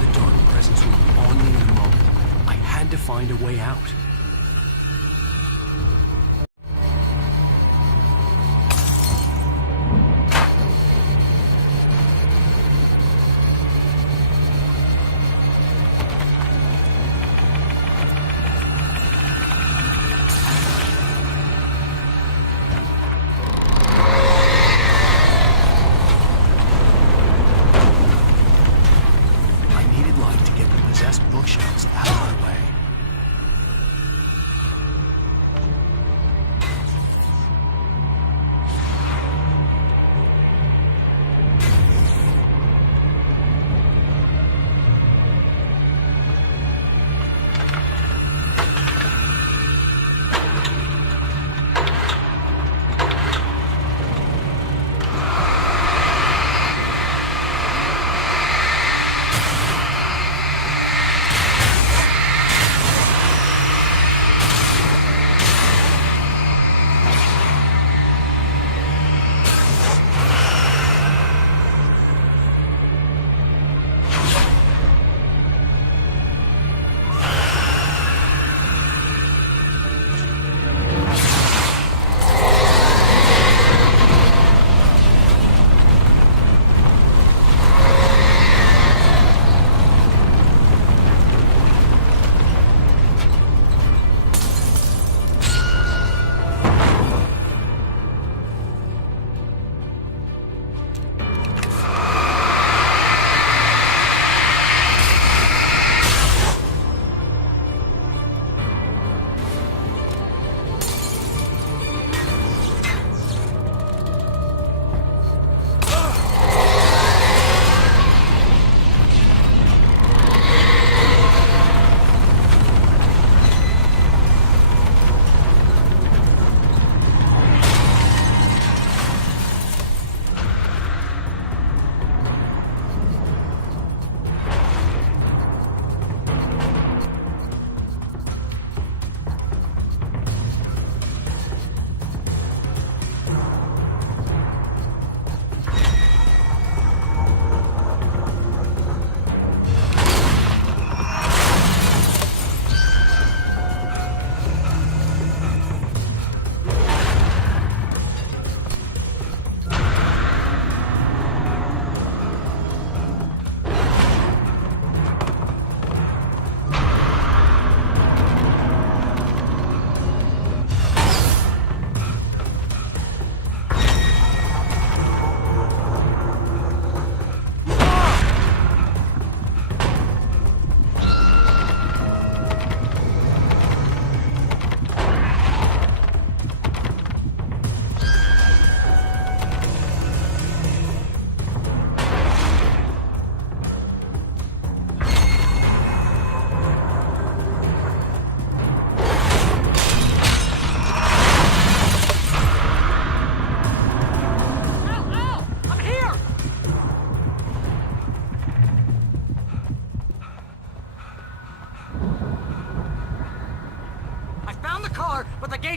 The dark presence would be on me in a moment. I had to find a way out. I needed light to get the possessed bookshelves out of my way.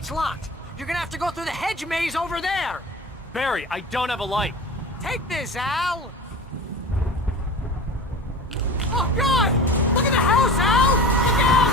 gate's locked. You're gonna have to go through the hedge maze over there. Barry, I don't have a light. Take this, Al. Oh, God! Look at the house, Al! Look out!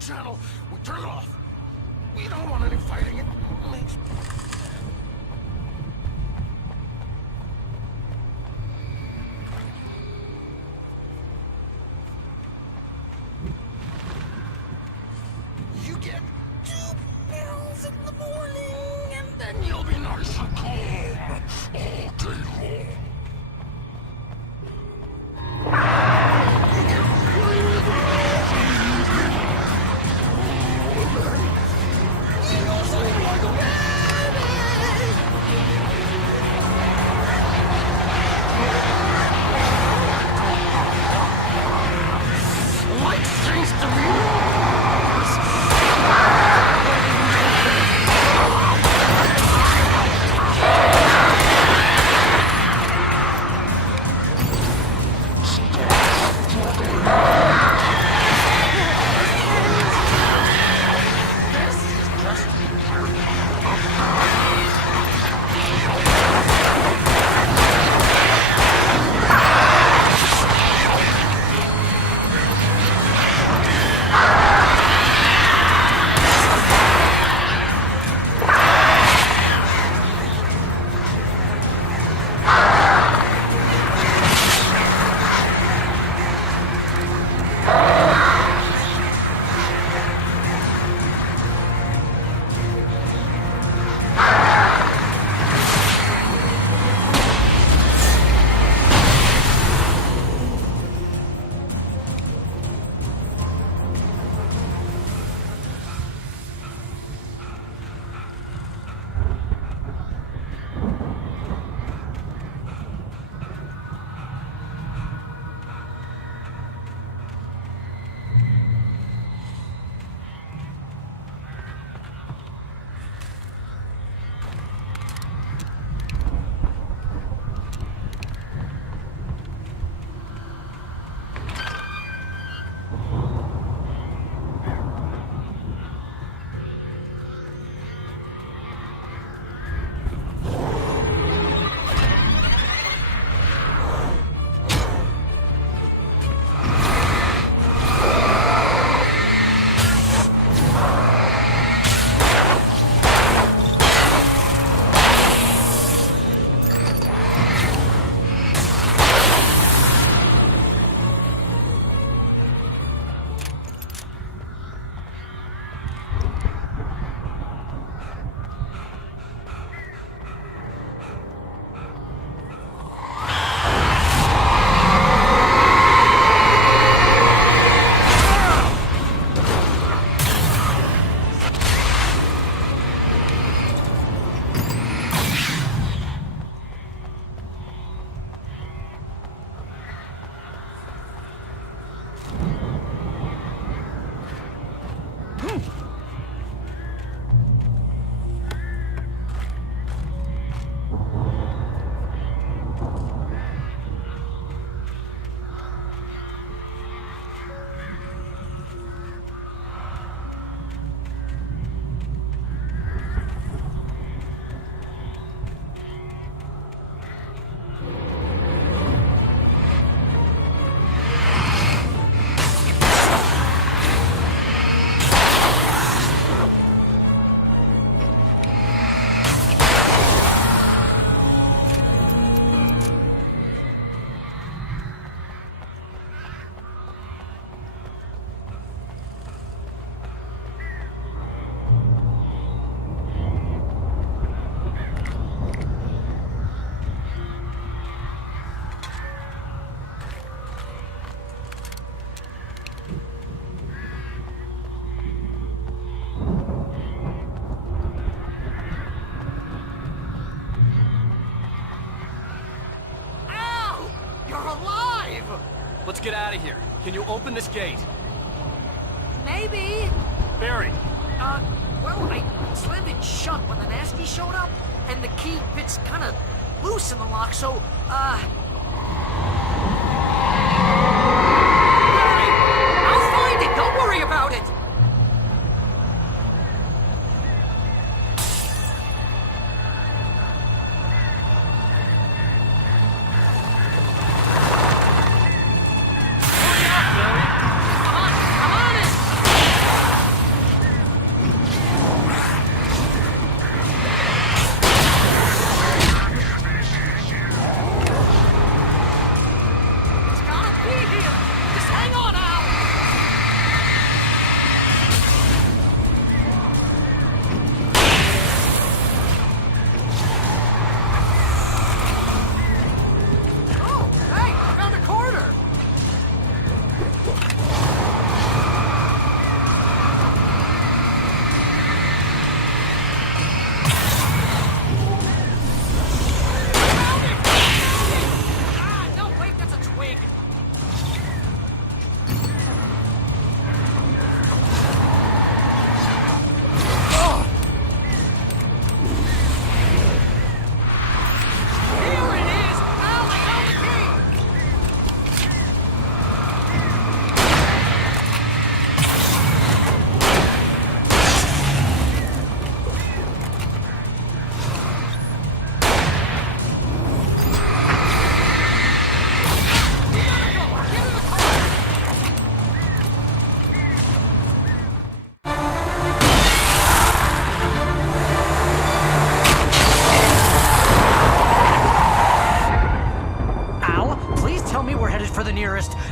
channel. We turn it off. We don't want any fighting. It makes... You get 2 pills in the morning, and then you'll be nice and calm all day long. let's get out of here. Can you open this gate? Maybe. Barry. Well, I slammed it shut when the nasty showed up, and the key fits kind of loose in the lock, so, Barry, I'll find it. Don't worry about it.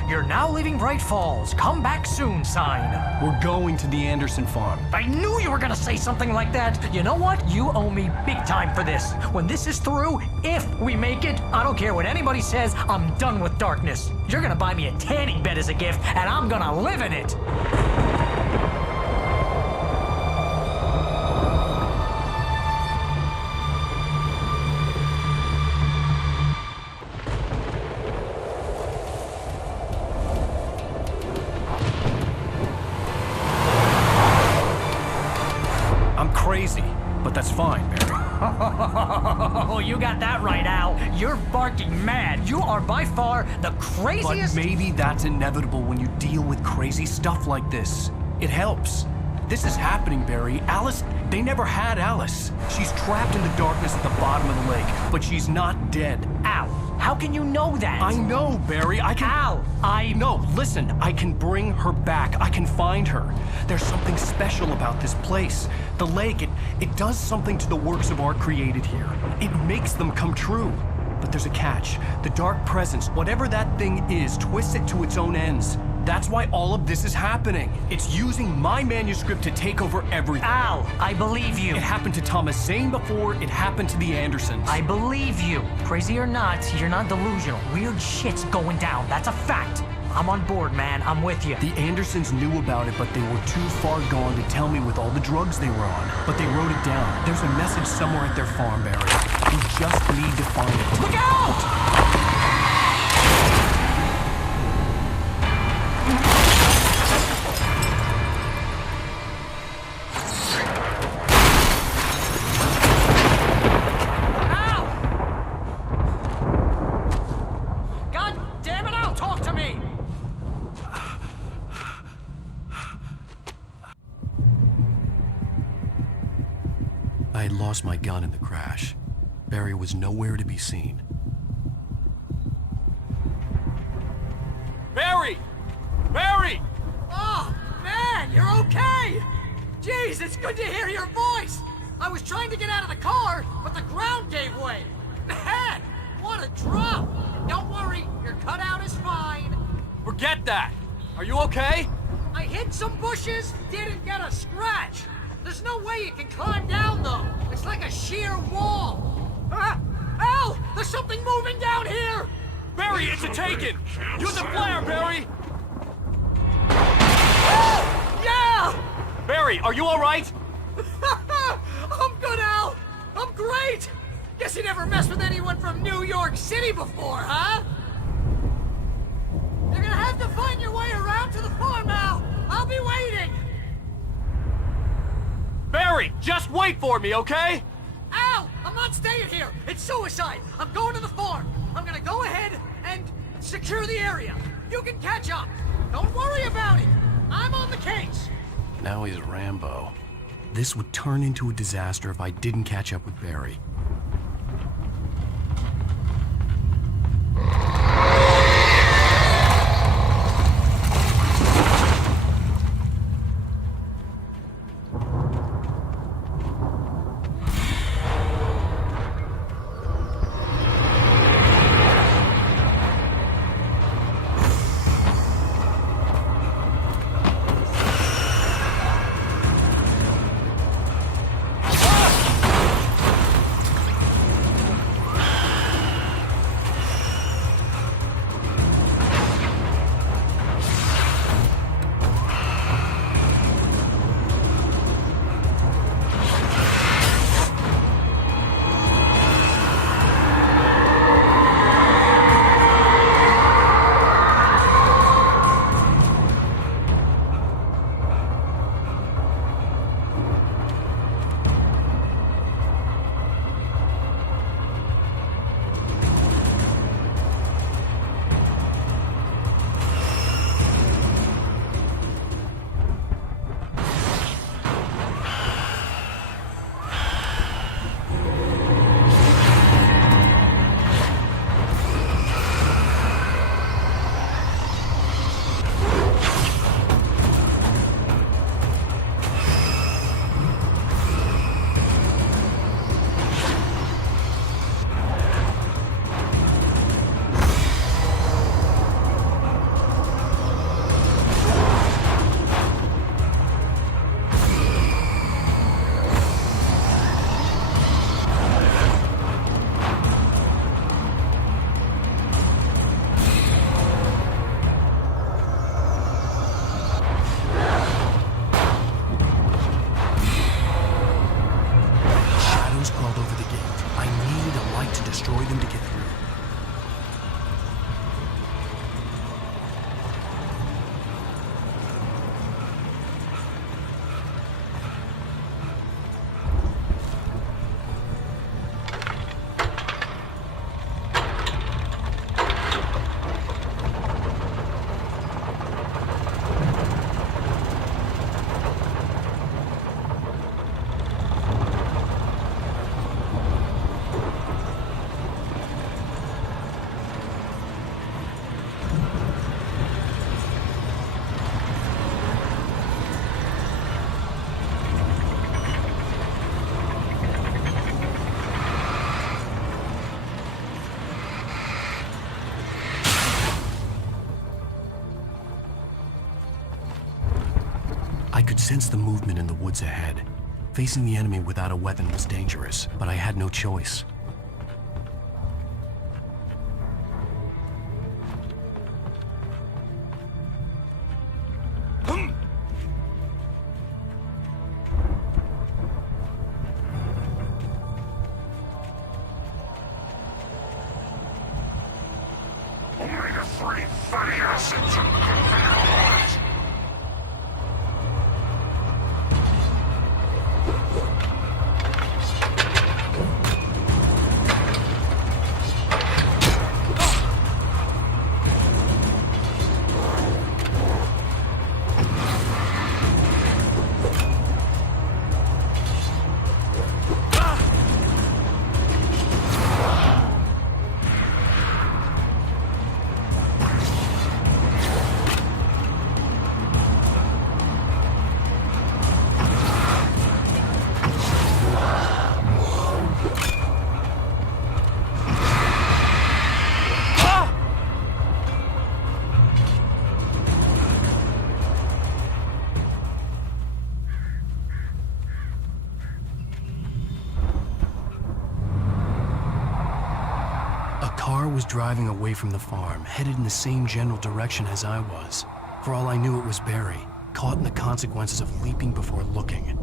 You're now leaving Bright Falls. Come back soon sign. We're going to the Anderson farm. I knew you were gonna say something like that. You know what? You owe me big time for this. When this is through, if we make it, I don't care what anybody says, I'm done with darkness. You're gonna buy me a tanning bed as a gift, and I'm gonna live in it. Crazy, but that's fine, Barry. Oh, you got that right, Al. You're barking mad. You are by far the craziest... But maybe that's inevitable when you deal with crazy stuff like this. It helps. This is happening, Barry. Alice, they never had Alice. She's trapped in the darkness at the bottom of the lake, but she's not dead. Al, how can you know that? I know, Barry. I can... Al, No, listen. I can bring her back. I can find her. There's something special about this place. The lake, it does something to the works of art created here. It makes them come true. But there's a catch. The dark presence, whatever that thing is, twists it to its own ends. That's why all of this is happening. It's using my manuscript to take over everything. Al, I believe you. It happened to Thomas Zane before, it happened to the Andersons. I believe you. Crazy or not, you're not delusional. Weird shit's going down. That's a fact. I'm on board, man. I'm with you. The Andersons knew about it, but they were too far gone to tell me with all the drugs they were on. But they wrote it down. There's a message somewhere at their farm, Barry. We just need to find it. Look out! I had lost my gun in the crash. Barry was nowhere to be seen. Barry! Barry! Oh, man, you're okay! Jeez, it's good to hear your voice! I was trying to get out of the car, but the ground gave way. Man, what a drop! Don't worry, your cutout is fine. Forget that! Are you okay? I hit some bushes, didn't get a scratch. There's no way you can climb down, though. It's like a sheer wall. Al! There's something moving down here! Barry, it's a taken! Use a flare, Barry! Yeah! Barry, are you alright? I'm good, Al! I'm great! Guess you never messed with anyone from New York City before, huh? You're gonna out to the farm now! I'll be waiting! Barry, just wait for me, okay? Al! I'm not staying here! It's suicide! I'm going to the farm! I'm gonna go ahead and secure the area. You can catch up. Don't worry about it. I'm on the case. Now he's Rambo. This would turn into a disaster if I didn't catch up with Barry. I could sense the movement in the woods ahead. Facing the enemy without a weapon was dangerous, but I had no choice. Omega-3 fatty acids and coconut. Was driving away from the farm, headed in the same general direction as I was. For all I knew, it was Barry, caught in the consequences of leaping before looking.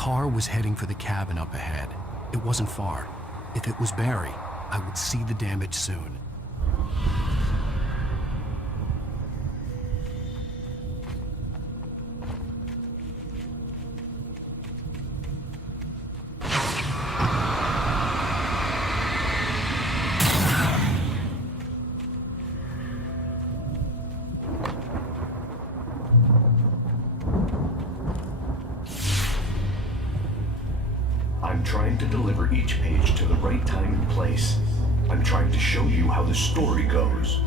car was heading for the cabin up ahead. It wasn't far. If it was Barry, I would see the damage soon. I'm trying to deliver each page to the right time and place. I'm trying to show you how the story goes.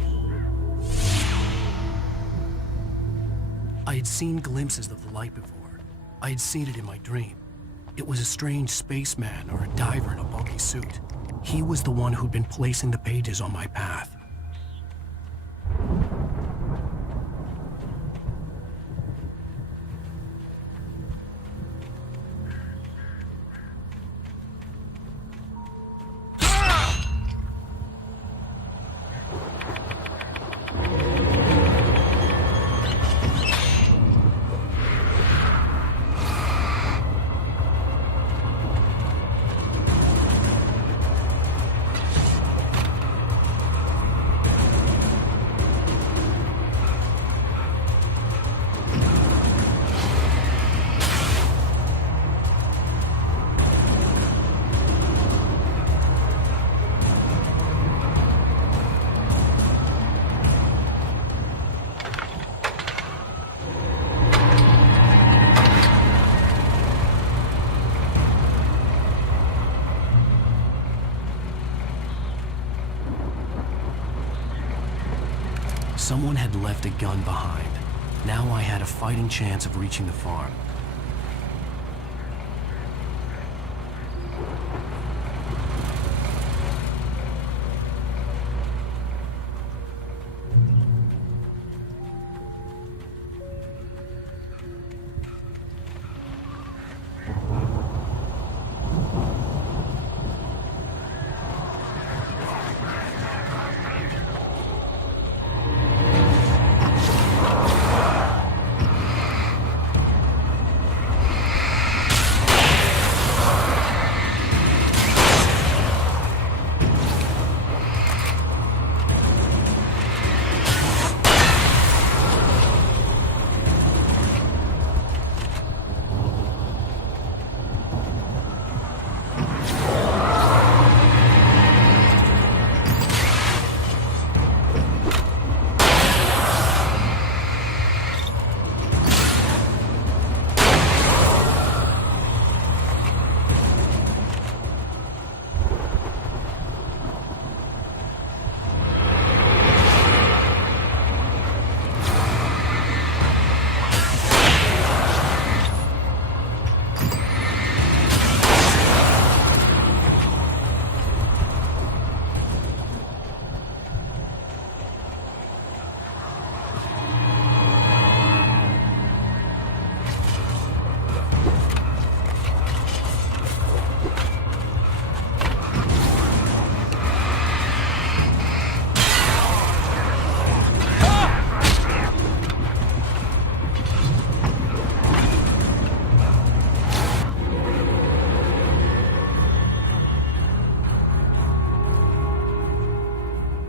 I had seen glimpses of the light before. I had seen it in my dream. It was a strange spaceman or a diver in a bulky suit. He was the one who'd been placing the pages on my path. Someone had left a gun behind. Now I had a fighting chance of reaching the farm.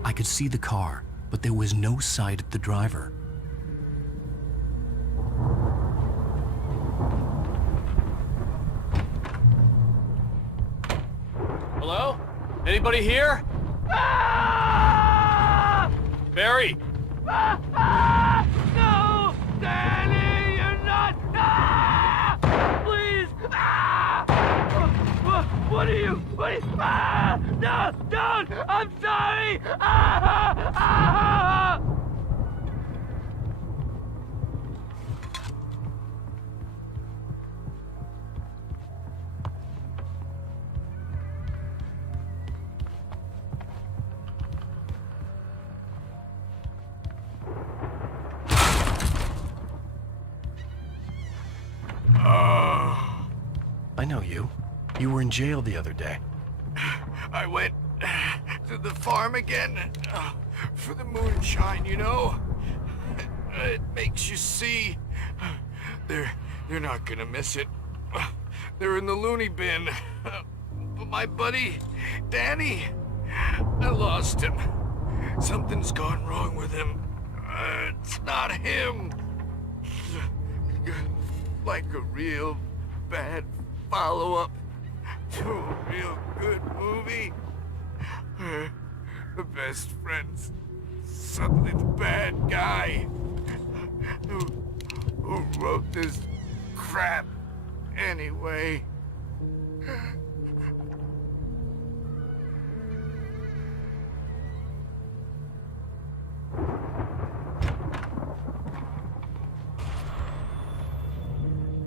I could see the car, but there was no sight of the driver. Hello? Anybody here? Ah! Barry! No! Danny, you're not! Ah! Please! Ah! What are you? Ah! No! Don't! I'm sorry! Ah! Ah! I know you. You were in jail the other day. I went to the farm again for the moonshine, you know? It makes you see. They're not gonna miss it. They're in the loony bin. But my buddy, Danny, I lost him. Something's gone wrong with him. It's not him. Like a real bad follow-up to a real good movie. The best friend's suddenly the bad guy. Who wrote this crap anyway?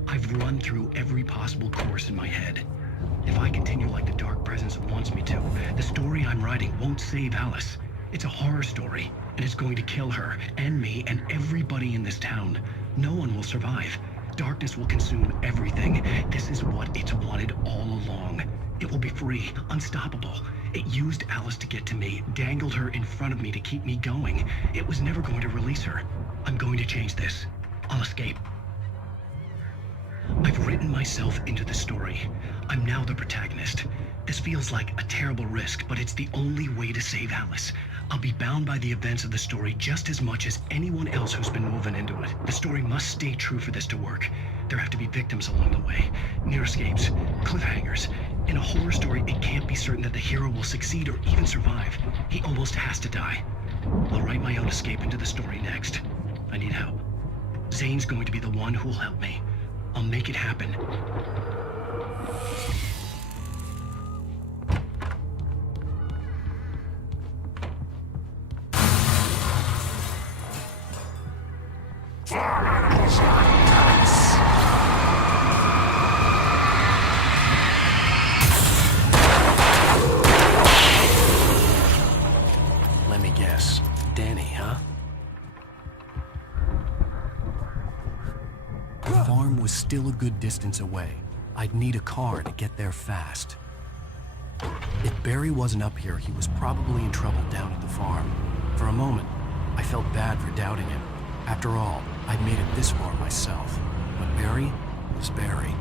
I've run through every possible course in my head. If I continue like the dark presence wants me to, the story I'm writing won't save Alice. It's a horror story, and it's going to kill her, and me, and everybody in this town. No one will survive. Darkness will consume everything. This is what it's wanted all along. It will be free, unstoppable. It used Alice to get to me, dangled her in front of me to keep me going. It was never going to release her. I'm going to change this. I'll escape. I've written myself into the story. I'm now the protagonist. This feels like a terrible risk, but it's the only way to save Alice. I'll be bound by the events of the story just as much as anyone else who's been woven into it. The story must stay true for this to work. There have to be victims along the way, near escapes, cliffhangers. In a horror story, it can't be certain that the hero will succeed or even survive. He almost has to die. I'll write my own escape into the story next. I need help. Zane's going to be the one who will help me. I'll make it happen. Let me guess. Danny, huh? The farm was still a good distance away. I'd need a car to get there fast. If Barry wasn't up here, he was probably in trouble down at the farm. For a moment, I felt bad for doubting him. After all, I'd made it this far myself. But Barry was Barry.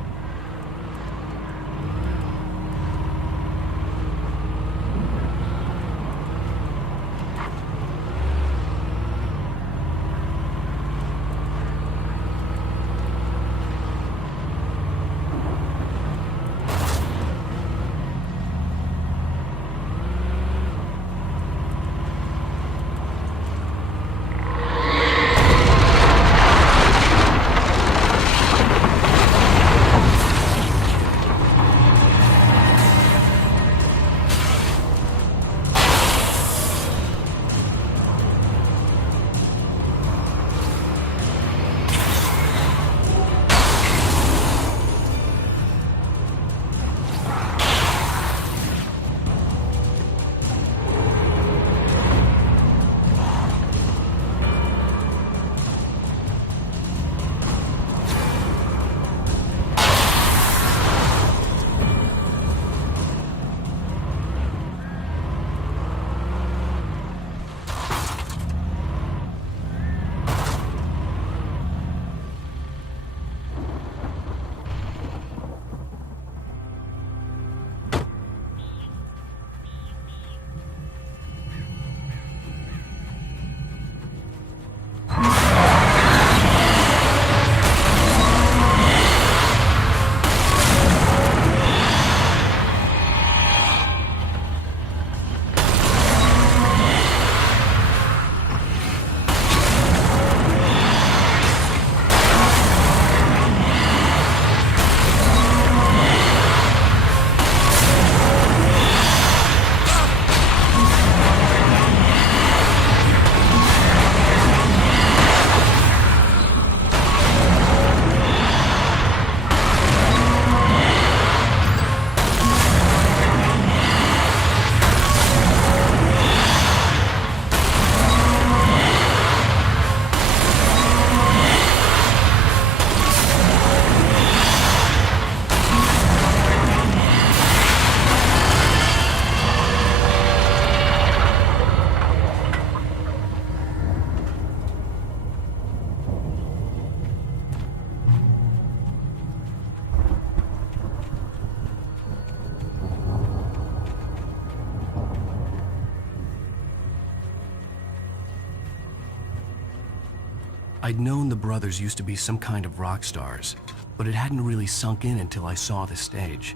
I'd known the brothers used to be some kind of rock stars, but it hadn't really sunk in until I saw the stage.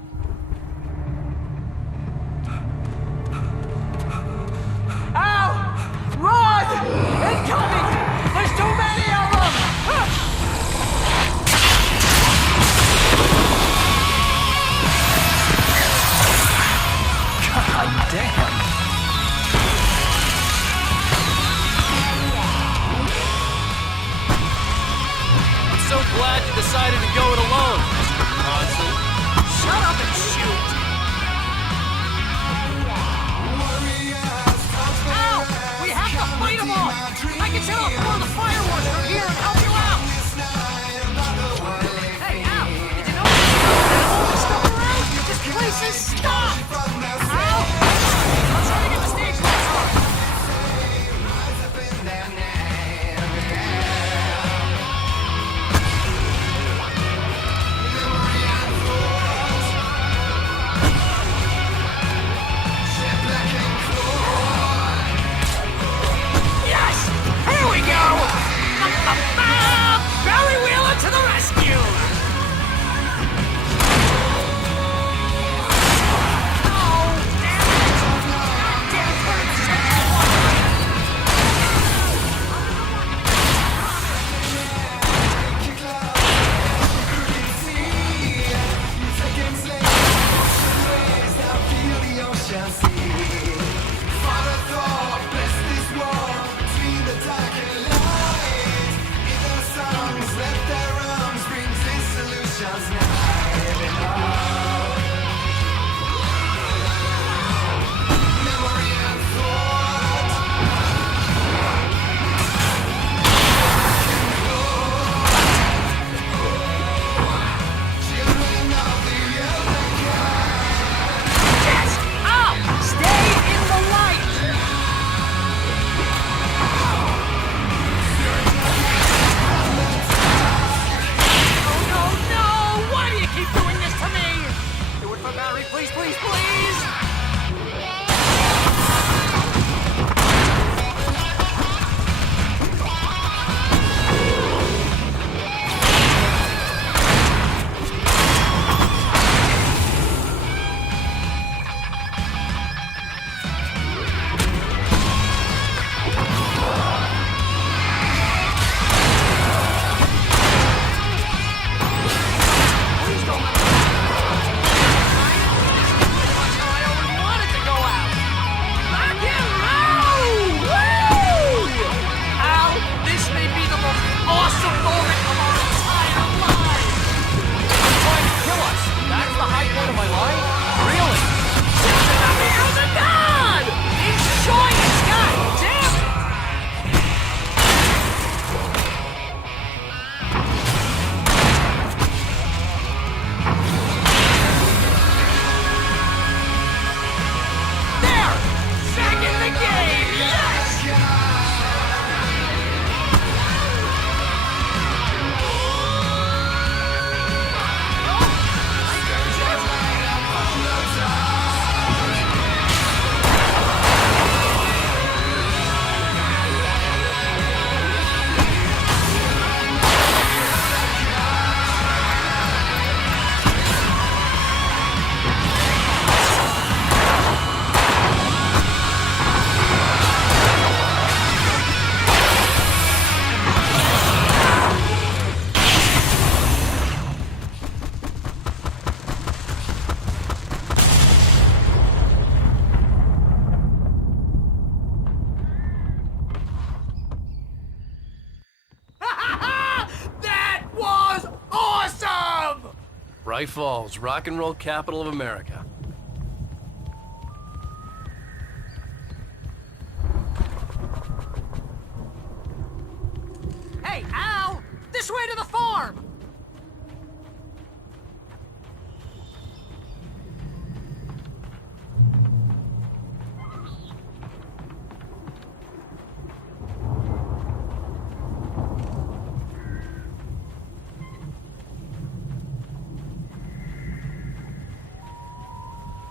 Ow! Run! Incoming! There's too many of them! God damn! I'm so glad you decided to go it alone, Mr. Bronson. Shut up and shoot! Ow! We have to fight them all! I can set off more of the fireworks from here and help you out! Hey, Al! Did you know all this stuff around? This place is stopped! Al! I'm trying to get the stage lights on! Yes! Here we go! Barry Wheeler to the rescue! Oh, damn it! Goddamn turret Yes! Ow! Stay in the light! Oh no, no! Why do you keep doing this to me? Do it for Barry, please, please, please! Please don't let me That's how I always wanted to go out! Rock and roll! Woo! Al, this may be the most awesome moment of our entire lives! You're trying to kill us. That's the high point of my life? Really? You're the god! Enjoy it, god damn it! There! Back in the game! Yes! That was awesome! Bright Falls, rock and roll capital of America. Hey, Al! This way to the farm!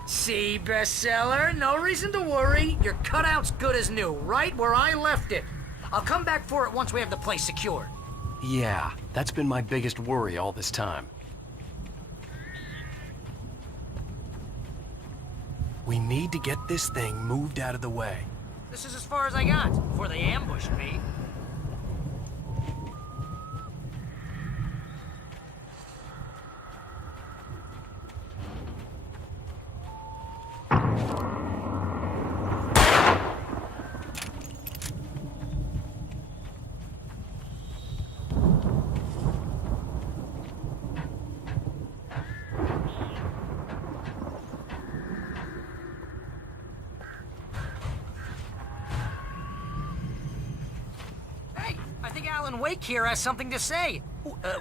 See, bestseller? No reason to worry. Your cutout's good as new, right where I left it. I'll come back for it once we have the place secured. Yeah, that's been my biggest worry all this time. We need to get this thing moved out of the way. This is as far as I got before they ambushed me. Alan Wake here has something to say.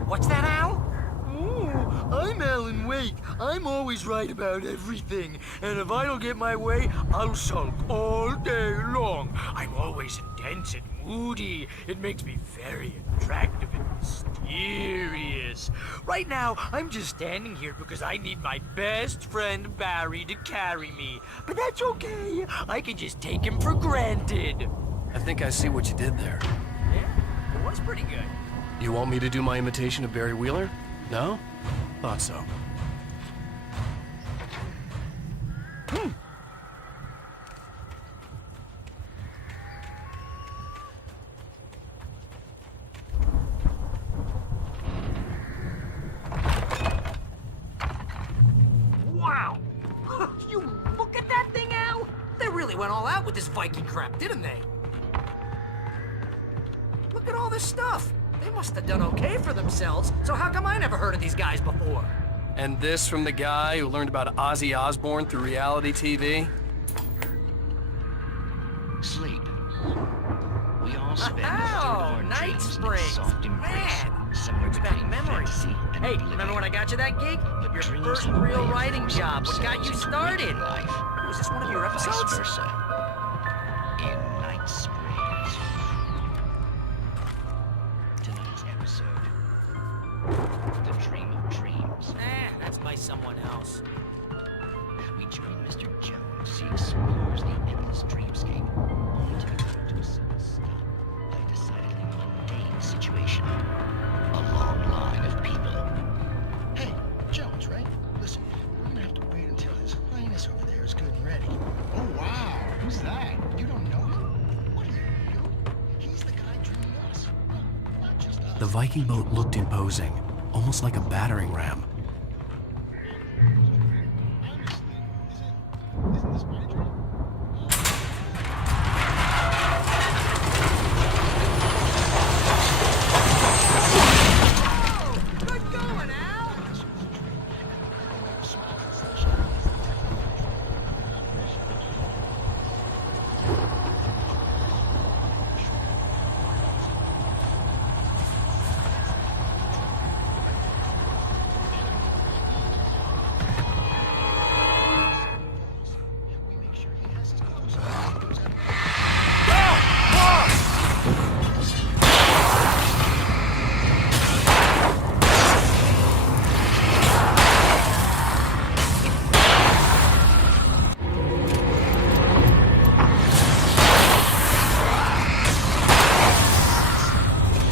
What's that, Al? Oh, I'm Alan Wake. I'm always right about everything. And if I don't get my way, I'll sulk all day long. I'm always intense and moody. It makes me very attractive and mysterious. Right now, I'm just standing here because I need my best friend Barry to carry me. But that's okay. I can just take him for granted. I think I see what you did there. It was pretty good. You want me to do my imitation of Barry Wheeler? No? Thought so. Wow! You look at that thing, Al! They really went all out with this Viking crap, didn't they? Look at all this stuff. They must have done okay for themselves, so how come I never heard of these guys before? And this from the guy who learned about Ozzy Osbourne through reality TV? Sleep. We all spend a third of our dreams in a soft embrace, somewhere between fantasy and Hey, remember when I got you that gig? Your first real writing job, what got you started? Was this one of your episodes? Vice versa. In Night Springs. Tonight's episode. The Dream of Dreams. That's by someone else. We join Mr. Jones. He explores the endless dreamscape, only to be brought to a sudden stop by a decidedly mundane situation. A long line of people. Hey, Jones, right? Listen, we're gonna have to wait until His Highness over there is good and ready. Oh, wow. Who's that? You don't know him? What are you? He's the guy dreaming us. Well, not just us. The Viking boat looked imposing, almost like a battering ram. Isn't this my dream? Good going, Al!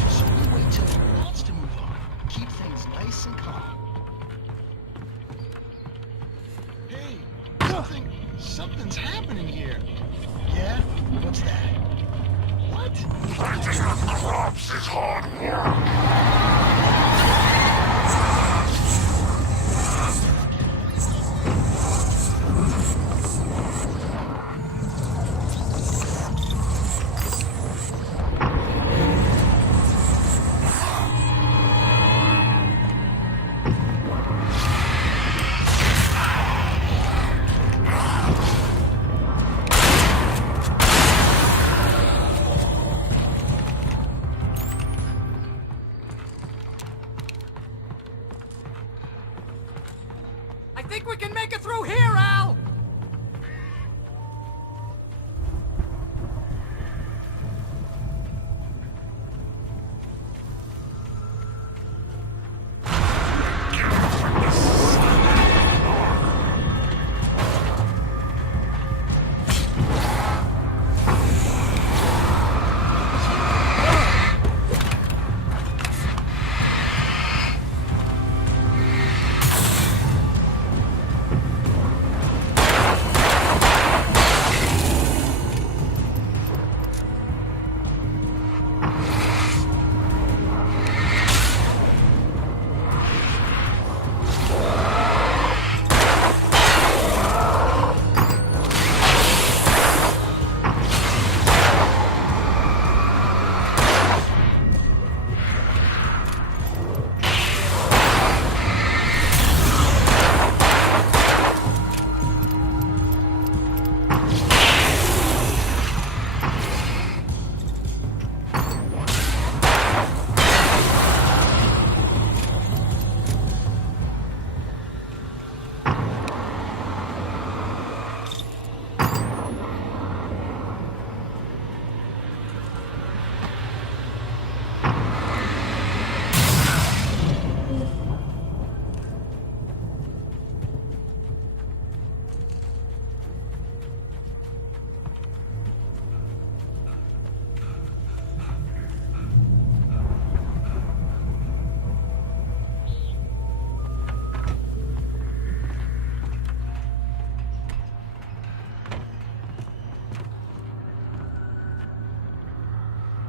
So we wait till he wants to move on. Keep things nice and calm. Hey, something's happening here. Yeah? What's that? What? Planting up crops is hard work.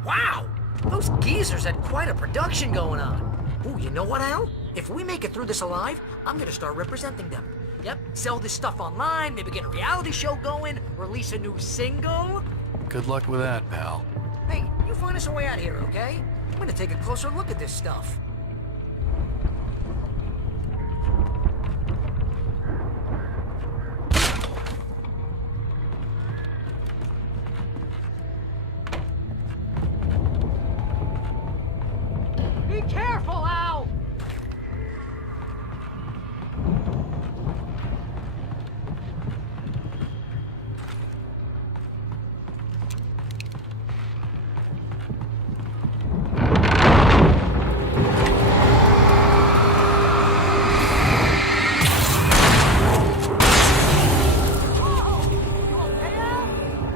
Wow! Those geezers had quite a production going on. Ooh, you know what, Al? If we make it through this alive, I'm gonna start representing them. Yep, sell this stuff online, maybe get a reality show going, release a new single. Good luck with that, pal. Hey, you find us a way out here, okay? I'm gonna take a closer look at this stuff. Be careful, Al!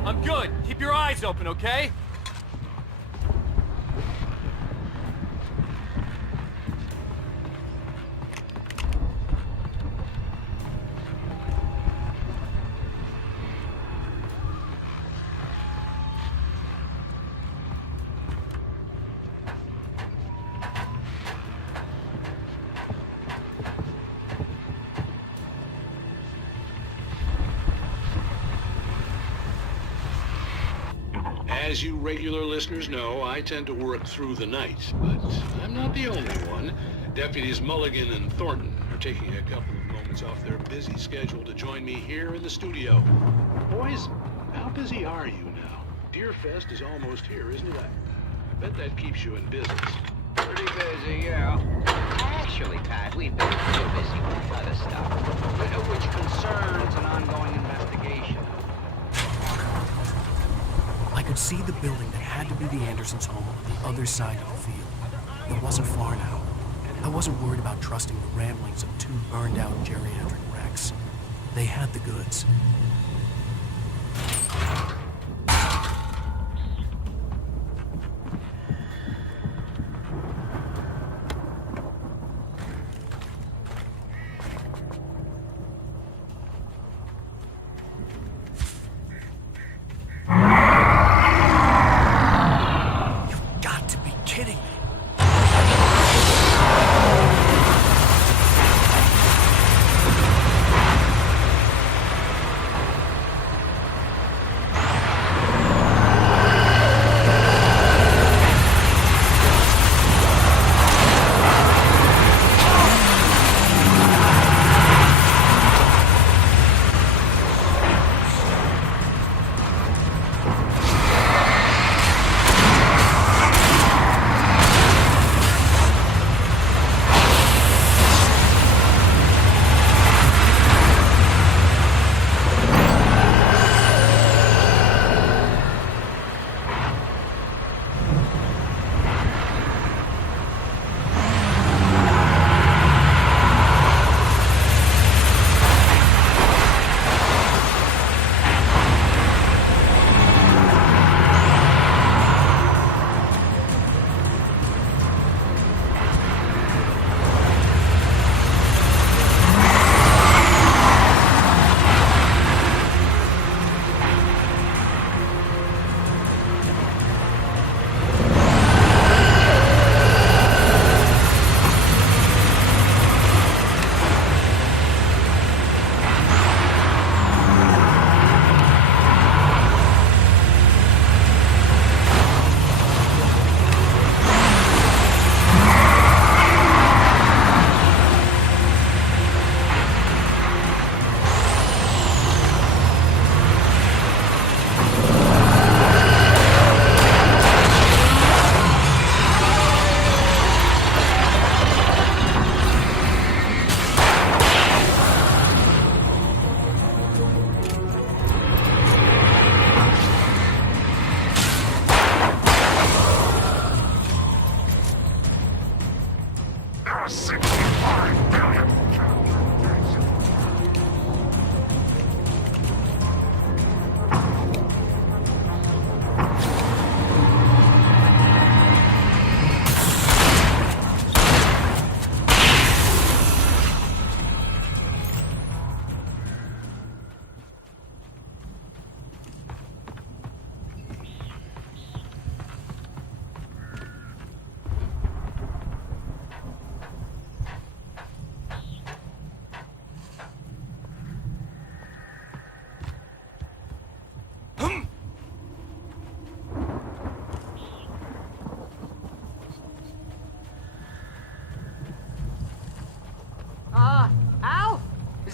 I'm good. Keep your eyes open, okay? As you regular listeners know, I tend to work through the night, but I'm not the only one. Deputies Mulligan and Thornton are taking a couple of moments off their busy schedule to join me here in the studio. Boys, how busy are you now? Deerfest is almost here, isn't it? I bet that keeps you in business. Pretty busy, yeah. Actually, Pat, we've been real busy with other stuff, which concerns an ongoing investigation. I could see the building that had to be the Andersons' home on the other side of the field. It wasn't far now. I wasn't worried about trusting the ramblings of two burned-out geriatric wrecks. They had the goods.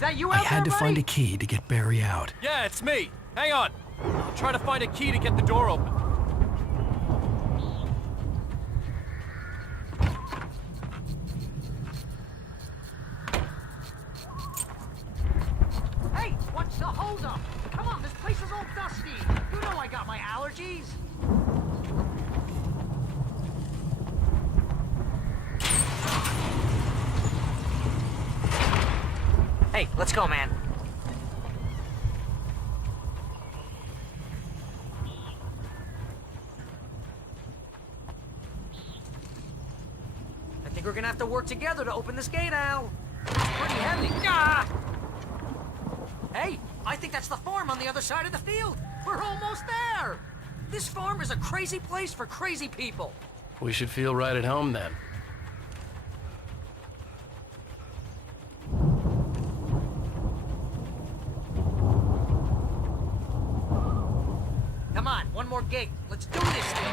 Is that you I out had there, to find buddy? a key to get Barry out. Yeah, it's me. Hang on. I'll try to find a key to get the door open. Hey, what's the holdup? Come on, this place is all dusty. You know I got my allergies. Hey, let's go, man. I think we're gonna have to work together to open this gate, Al. It's pretty heavy. Ah! Hey, I think that's the farm on the other side of the field. We're almost there. This farm is a crazy place for crazy people. We should feel right at home then. Come on, one more gate. Let's do this thing.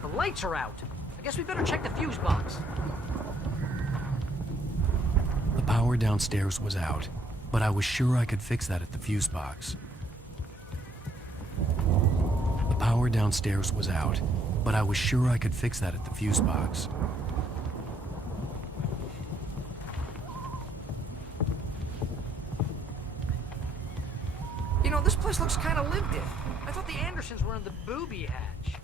The lights are out. I guess we better check the fuse box. The power downstairs was out, but I was sure I could fix that at the fuse box. The power downstairs was out, but I was sure I could fix that at the fuse box. You know, this place looks kind of lived in. I thought the Andersons were in the booby hatch.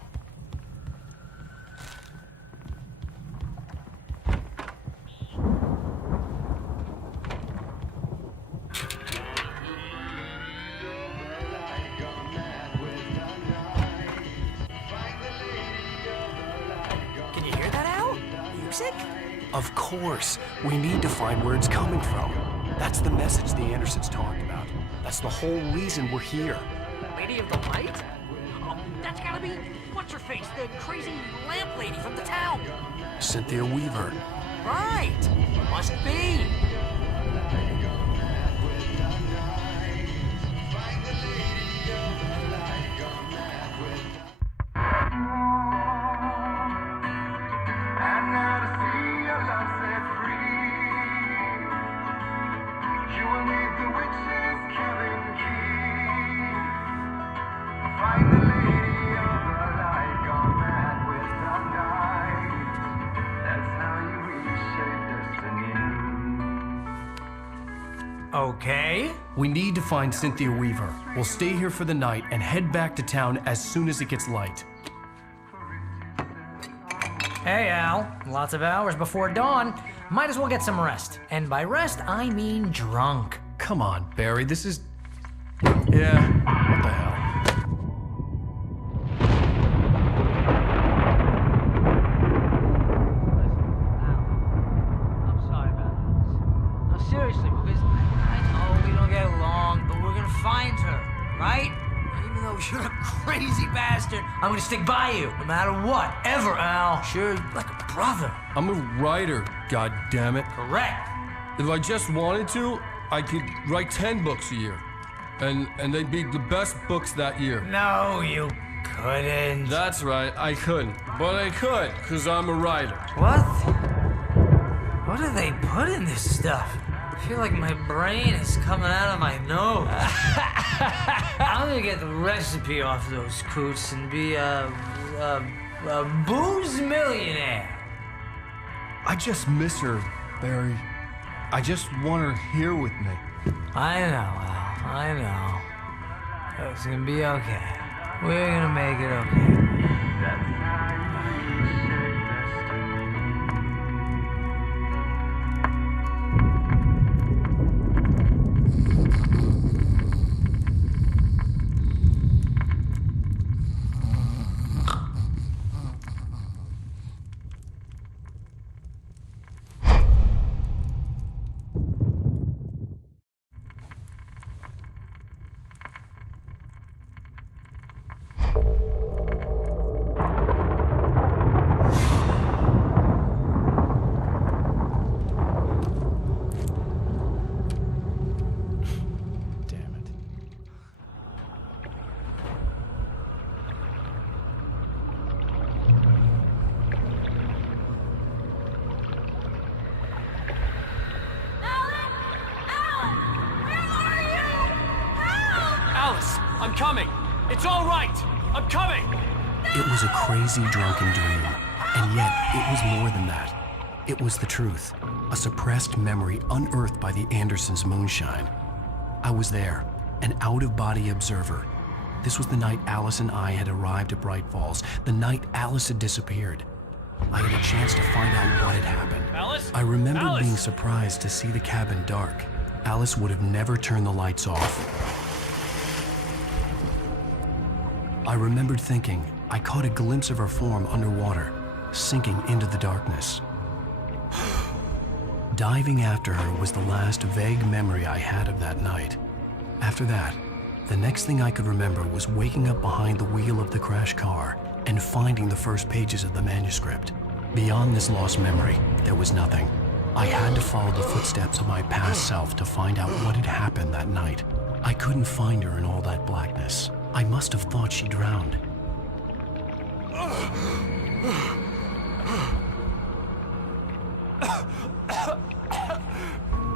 Can you hear that, Al? Music? Of course. We need to find where it's coming from. That's the message the Andersons talked about. That's the whole reason we're here. Lady of the Light? Oh, that's gotta be what's-her-face, the crazy lamp lady from the town. Cynthia Weaver. Right! Must be! Okay. We need to find Cynthia Weaver. We'll stay here for the night and head back to town as soon as it gets light. Hey, Al. Lots of hours before dawn. Might as well get some rest. And by rest, I mean drunk. Come on, Barry, this is... Yeah, what the hell? I'm sorry about this. No, seriously, because I know we don't get along, but we're gonna find her, right? Even though you're a crazy bastard, I'm gonna stick by you, no matter what, ever, Al. Sure, like a brother. I'm a writer, goddammit. Correct. If I just wanted to, I could write 10 books a year. And they'd be the best books that year. No, you couldn't. That's right, I couldn't. But I could, because I'm a writer. What? What do they put in this stuff? I feel like my brain is coming out of my nose. I'm gonna get the recipe off those coots and be a booze millionaire. I just miss her, Barry. I just want her here with me. I know, Al. I know. It's gonna be okay. We're gonna make it okay. I'm coming. It's all right. I'm coming. It was a crazy drunken dream, and yet it was more than that. It was the truth, a suppressed memory unearthed by the Andersons' moonshine. I was there, an out-of-body observer. This was the night Alice and I had arrived at Bright Falls, the night Alice had disappeared. I had a chance to find out what had happened. Alice? I remembered Alice! being surprised to see the cabin dark. Alice would have never turned the lights off. I remembered thinking I caught a glimpse of her form underwater, sinking into the darkness. Diving after her was the last vague memory I had of that night. After that, the next thing I could remember was waking up behind the wheel of the crashed car and finding the first pages of the manuscript. Beyond this lost memory, there was nothing. I had to follow the footsteps of my past self to find out what had happened that night. I couldn't find her in all that blackness. I must have thought she drowned.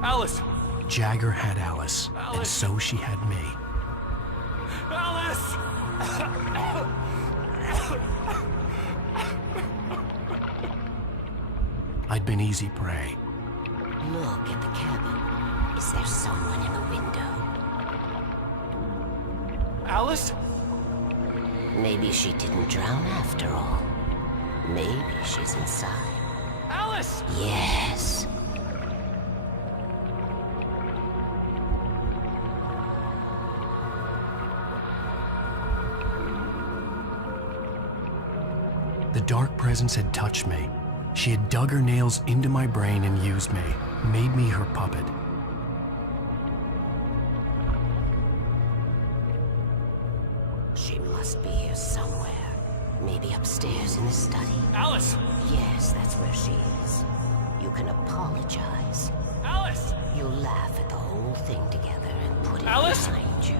Alice! Jagger had Alice, and so she had me. Alice! I'd been easy prey. Look at the cabin. Is there someone in the window? Alice? Maybe she didn't drown after all. Maybe she's inside. Alice! Yes. The dark presence had touched me. She had dug her nails into my brain and used me, made me her puppet. She must be here somewhere. Maybe upstairs in the study. Alice! Yes, that's where she is. You can apologize. Alice! You'll laugh at the whole thing together and put it Alice? behind you.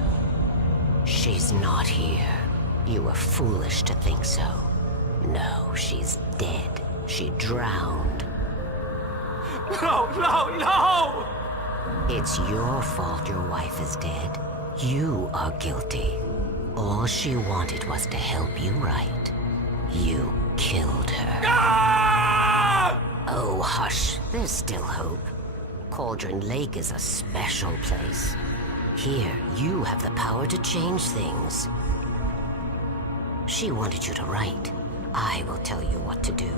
She's not here. You were foolish to think so. No, she's dead. She drowned. No, no, no! It's your fault your wife is dead. You are guilty. All she wanted was to help you right. You killed her. Ah! Oh, hush. There's still hope. Cauldron Lake is a special place. Here, you have the power to change things. She wanted you to write. I will tell you what to do.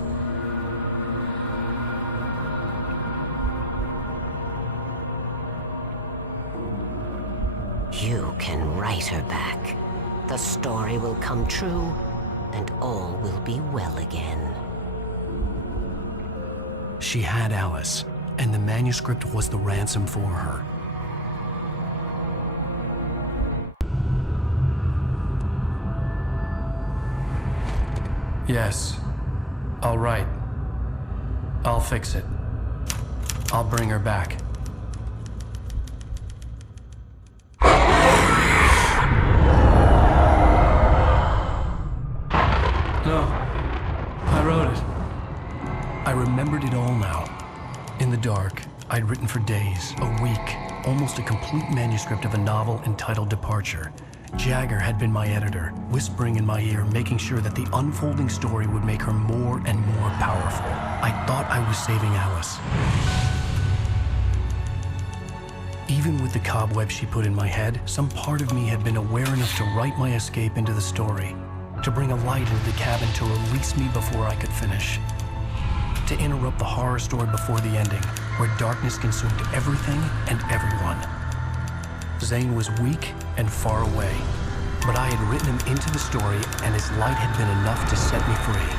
You can write her back. The story will come true, and all will be well again. She had Alice, and the manuscript was the ransom for her. Yes. All right. I'll fix it. I'll bring her back. No. I wrote it. I remembered it all now. In the dark, I'd written for days, a week, almost a complete manuscript of a novel entitled Departure. Jagger had been my editor, whispering in my ear, making sure that the unfolding story would make her more and more powerful. I thought I was saving Alice. Even with the cobweb she put in my head, some part of me had been aware enough to write my escape into the story, to bring a light into the cabin to release me before I could finish, to interrupt the horror story before the ending, where darkness consumed everything and everyone. Zane was weak and far away, but I had written him into the story, and his light had been enough to set me free.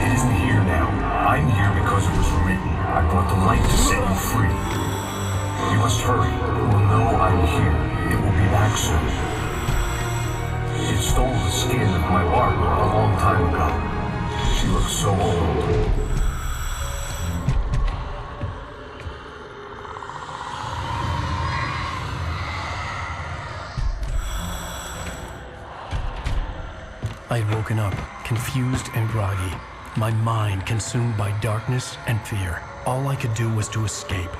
It isn't here now. I'm here because it was written. I brought the light to set you free. You must hurry. It will know I'm here. It will be back soon. It stole the skin of my Barbara a long time ago. She looks so old. I had woken up, confused and groggy, my mind consumed by darkness and fear. All I could do was to escape.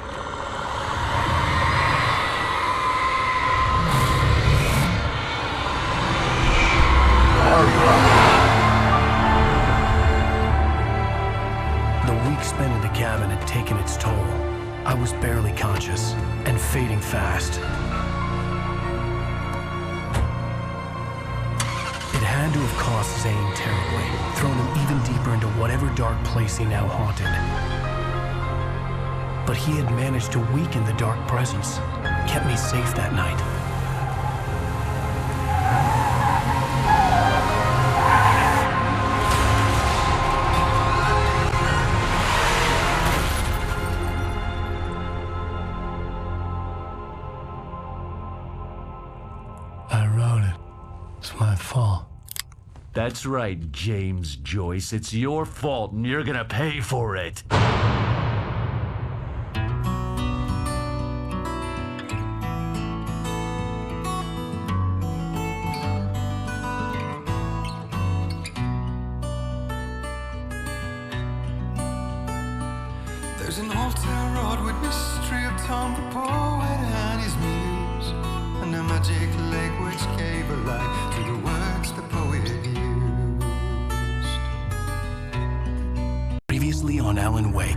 rest. It had to have cost Zane terribly, thrown him even deeper into whatever dark place he now haunted. But he had managed to weaken the dark presence, kept me safe that night. I wrote it. It's my fault. That's right, James Joyce. It's your fault, and you're gonna pay for it. There's an old town road with mystery of Tom the poet and his muse, and a magic lake which gave a light to the words the poet used. Previously on Alan Wake.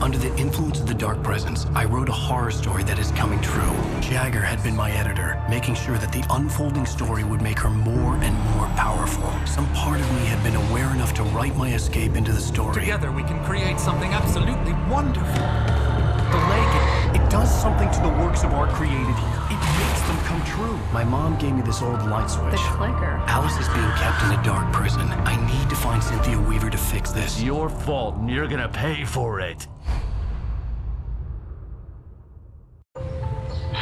Under the influence of the dark presence, I wrote a horror story that is coming true. Jagger had been my editor, making sure that the unfolding story would make her more and more powerful. Some part of me had been aware enough to write my escape into the story. Together we can create something absolutely wonderful. The lake, it does something to the works of art created here. It makes them come true. My mom gave me this old light switch. The clicker. Alice is being kept in a dark prison. I need to find Cynthia Weaver to fix this. It's your fault, and you're gonna pay for it.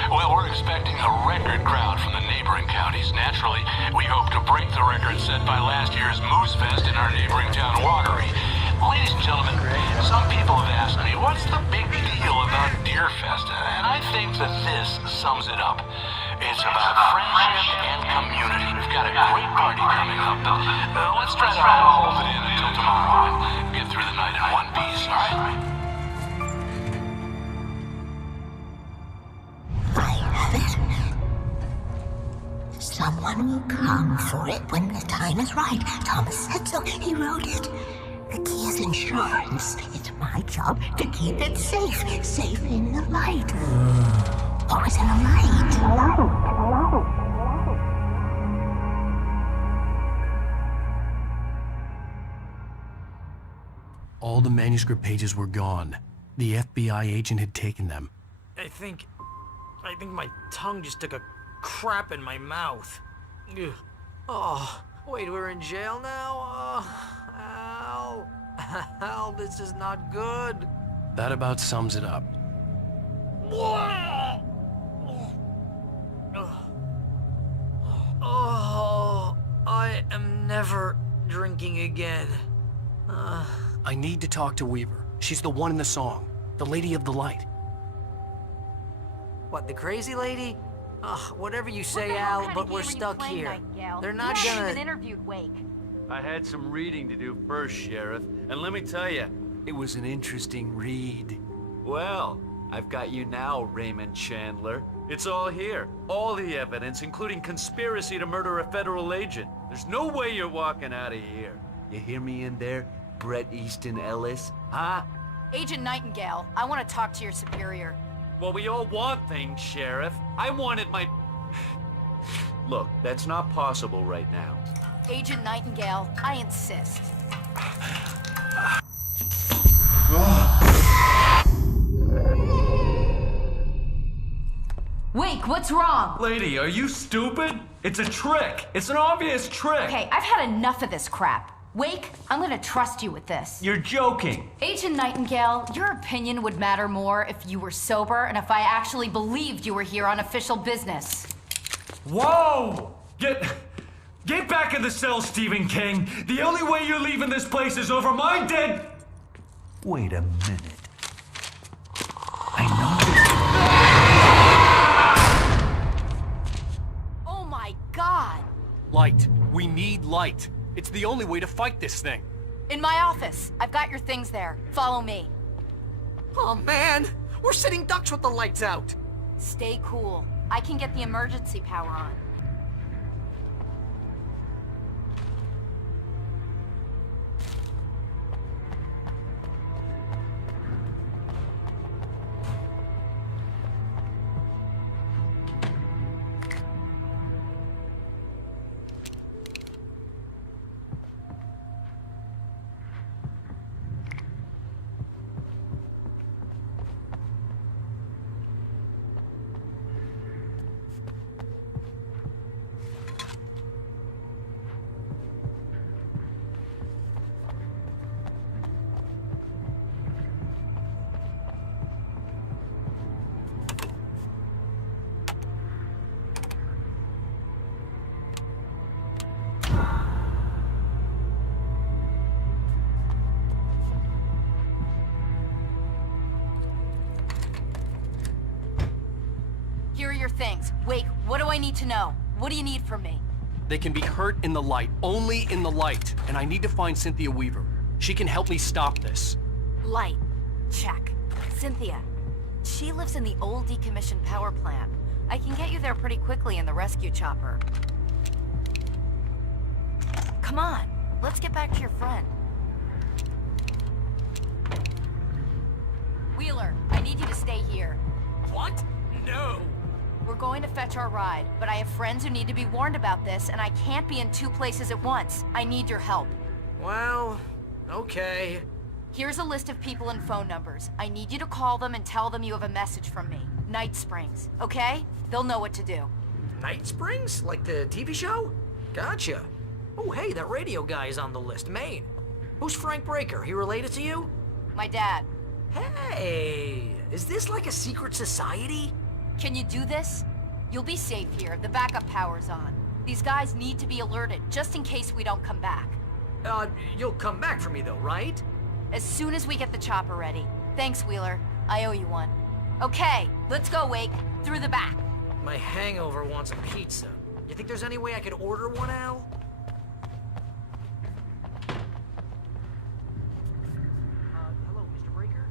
Well, we're expecting a record crowd from the neighboring counties. Naturally, we hope to break the record set by last year's Moose Fest in our neighboring town, Watery. Ladies and gentlemen, some people have asked me, what's the big deal about Deer Fest? And I think that this sums it up. It's about friendship and community. We've got a great party coming up, but let's try to hold it in until tomorrow and get through the night in one piece, all right? Someone will come for it when the time is right. Thomas said so. He wrote it. The key is insurance. It's my job to keep it safe. Safe in the light. Always in the light. All the manuscript pages were gone. The FBI agent had taken them. I think my tongue just took a crap in my mouth. Ugh. Oh, wait, we're in jail now? Oh, Al, this is not good. That about sums it up. Oh, I am never drinking again. I need to talk to Weaver. She's the one in the song. The Lady of the Light. What, the crazy lady? Whatever you say, Al, but we're stuck here. They're not gonna... even interviewed Wake. I had some reading to do first, Sheriff, and let me tell you, it was an interesting read. Well, I've got you now, Raymond Chandler. It's all here. All the evidence, including conspiracy to murder a federal agent. There's no way you're walking out of here. You hear me in there, Bret Easton Ellis? Huh? Agent Nightingale, I want to talk to your superior. Well, we all want things, Sheriff. I wanted my... Look, that's not possible right now. Agent Nightingale, I insist. Wake, what's wrong? Lady, are you stupid? It's a trick. It's an obvious trick. Okay, I've had enough of this crap. Wake, I'm gonna trust you with this. You're joking. Agent Nightingale, your opinion would matter more if you were sober and if I actually believed you were here on official business. Whoa! Get back in the cell, Stephen King. The only way you're leaving this place is over my dead... Wait a minute. Oh my God! Light. We need light. It's the only way to fight this thing. In my office. I've got your things there. Follow me. Oh man! We're sitting ducks with the lights out! Stay cool. I can get the emergency power on. your things. Wake, what do I need to know? What do you need from me? They can be hurt in the light, only in the light. And I need to find Cynthia Weaver. She can help me stop this. Light. Check. Cynthia. She lives in the old decommissioned power plant. I can get you there pretty quickly in the rescue chopper. Come on, let's get back to your friend. Wheeler, I need you to stay here. What? No. We're going to fetch our ride, but I have friends who need to be warned about this, and I can't be in 2 places at once. I need your help. Well, okay. Here's a list of people and phone numbers. I need you to call them and tell them you have a message from me. Night Springs, okay? They'll know what to do. Night Springs? Like the TV show? Gotcha. Oh, hey, that radio guy is on the list. Maine. Who's Frank Breaker? He related to you? My dad. Hey, is this like a secret society? Can you do this? You'll be safe here. The backup power's on. These guys need to be alerted, just in case we don't come back. You'll come back for me though, right? As soon as we get the chopper ready. Thanks, Wheeler. I owe you one. Okay, let's go, Wake. Through the back. My hangover wants a pizza. You think there's any way I could order one, Al? Hello, Mr. Breaker?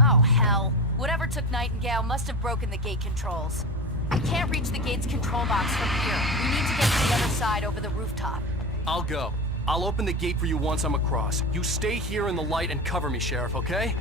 Oh, hell. Whatever took Nightingale must have broken the gate controls. We can't reach the gate's control box from here. We need to get to the other side over the rooftop. I'll go. I'll open the gate for you once I'm across. You stay here in the light and cover me, Sheriff, okay?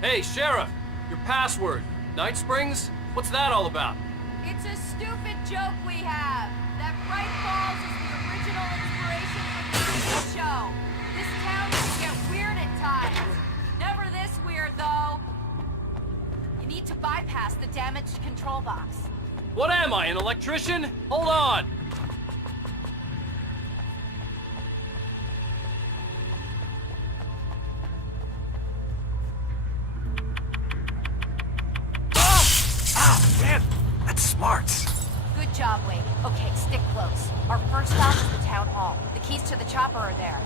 Hey, Sheriff! Your password. Night Springs? What's that all about? It's a stupid joke we have. That Bright Falls is the original inspiration for the TV show. This town can get weird at times. Never this weird, though. You need to bypass the damaged control box. What am I, an electrician? Hold on! Smarts. Good job, Wake. Okay, stick close. Our first stop is the town hall. The keys to the chopper are there.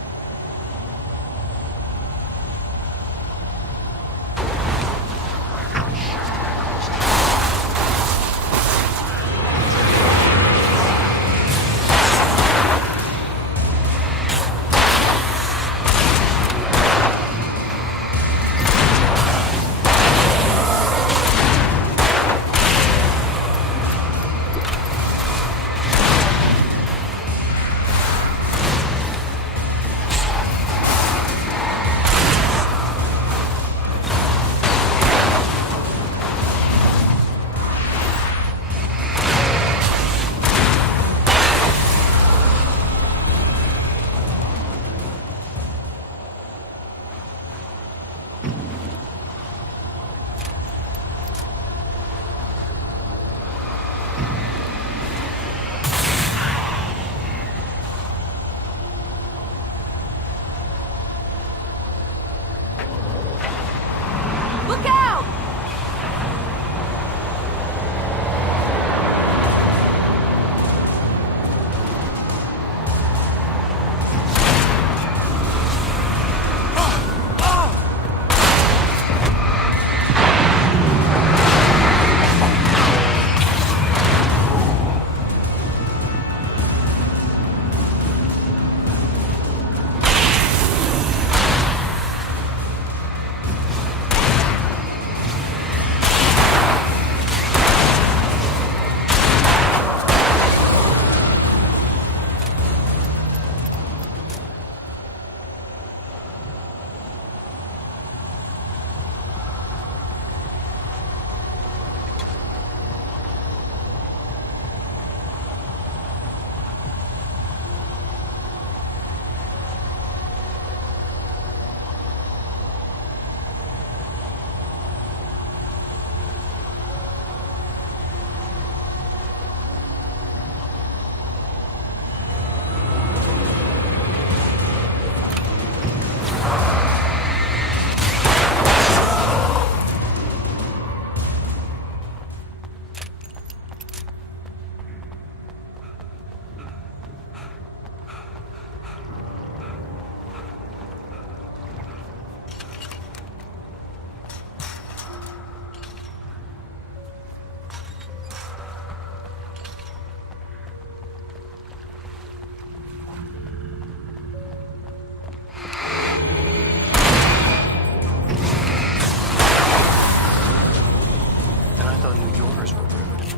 knew yours were rude.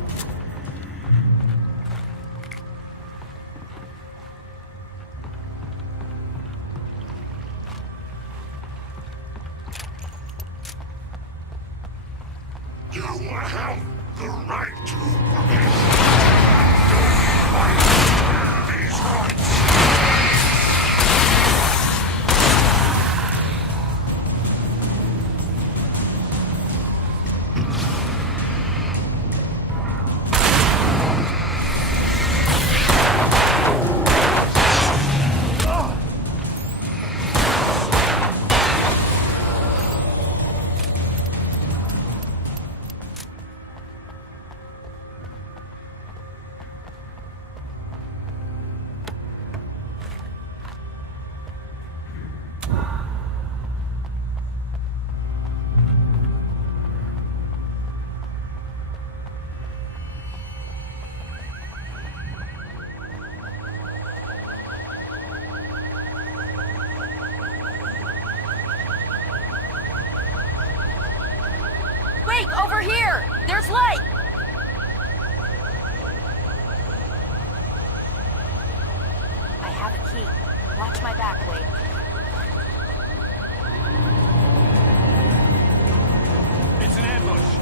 You have the right to these rights. Wake, over here! There's light! I have a key. Watch my back, Wake. It's an ambush.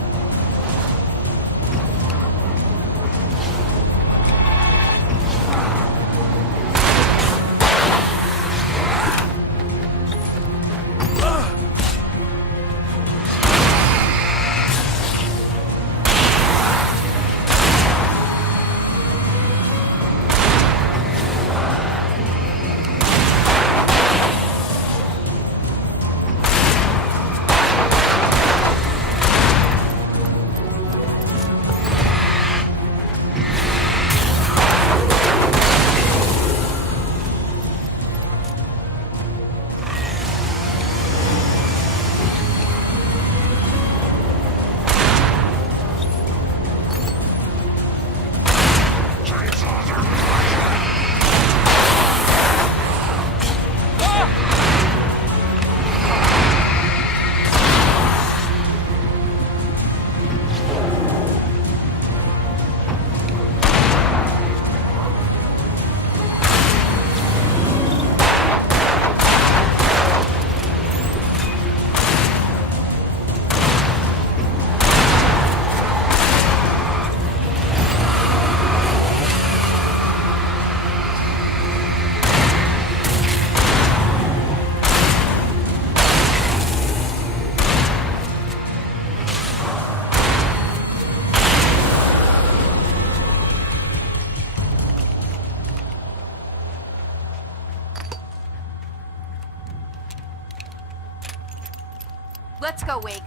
Let's go, Wake.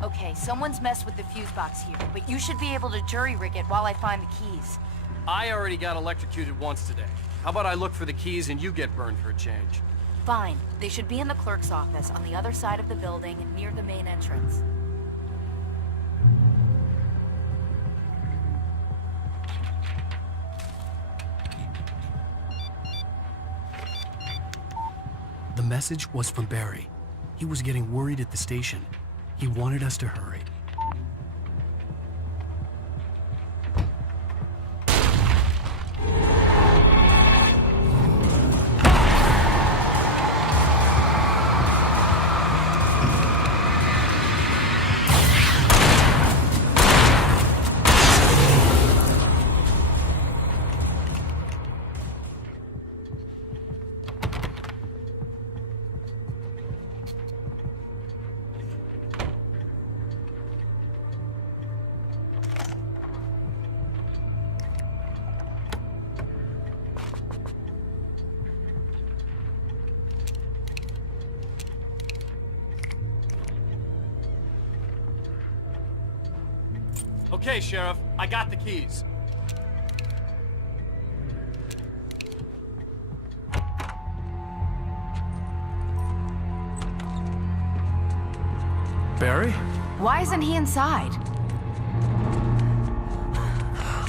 Okay, someone's messed with the fuse box here, but you should be able to jury-rig it while I find the keys. I already got electrocuted once today. How about I look for the keys and you get burned for a change? Fine. They should be in the clerk's office on the other side of the building near the main entrance. The message was from Barry. He was getting worried at the station. He wanted us to hurry. Okay, Sheriff, I got the keys. Barry? Why isn't he inside?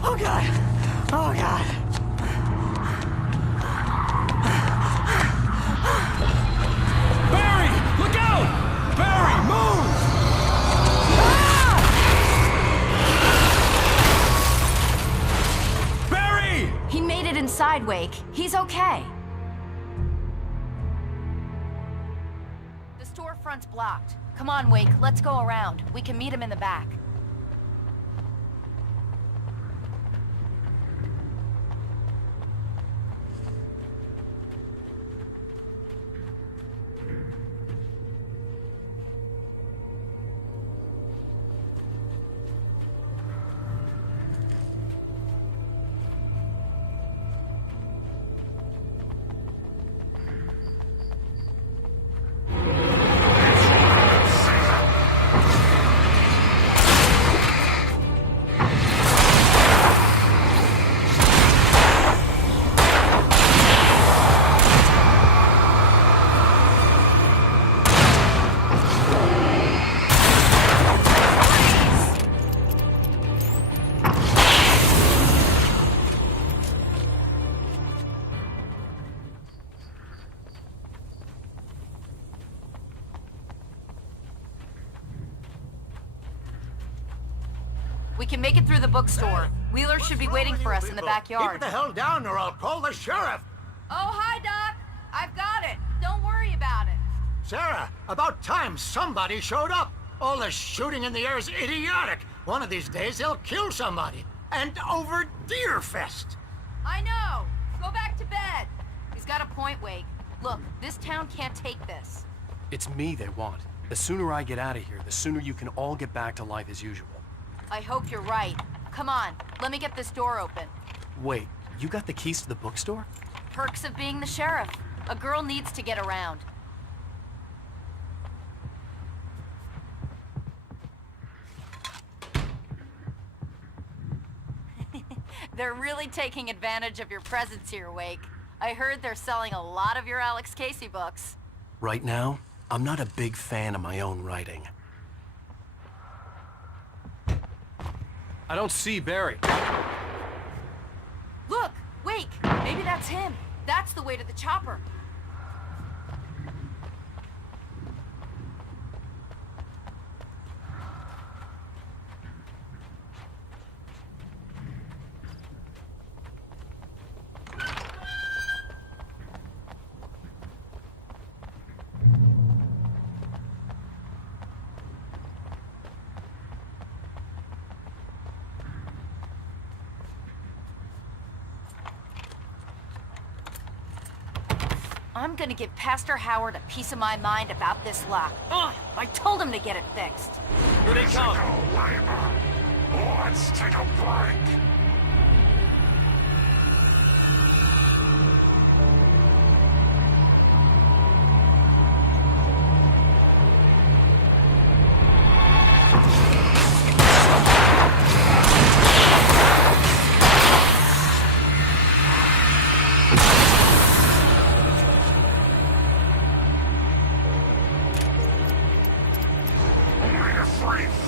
Oh, God. Oh, God. Barry! Look out! Barry, move! Barry! He made it inside, Wake. He's okay. The storefront's blocked. Come on, Wake. Let's go around. We can meet him in the back. We can make it through the bookstore. Wheeler should be waiting for us in the backyard. Keep the hell down or I'll call the sheriff. Oh, hi, Doc. I've got it. Don't worry about it. Sarah, about time somebody showed up. All the shooting in the air is idiotic. One of these days they'll kill somebody. And over Deerfest. I know. Go back to bed. He's got a point, Wake. Look, this town can't take this. It's me they want. The sooner I get out of here, the sooner you can all get back to life as usual. I hope you're right. Come on, let me get this door open. Wait, you got the keys to the bookstore? Perks of being the sheriff. A girl needs to get around. They're really taking advantage of your presence here, Wake. I heard they're selling a lot of your Alex Casey books. Right now, I'm not a big fan of my own writing. I don't see Barry. Look! Wake! Maybe that's him. That's the way to the chopper. I'm gonna give Pastor Howard a piece of my mind about this lock. Ugh! I told him to get it fixed. Here they come. Let's take a break.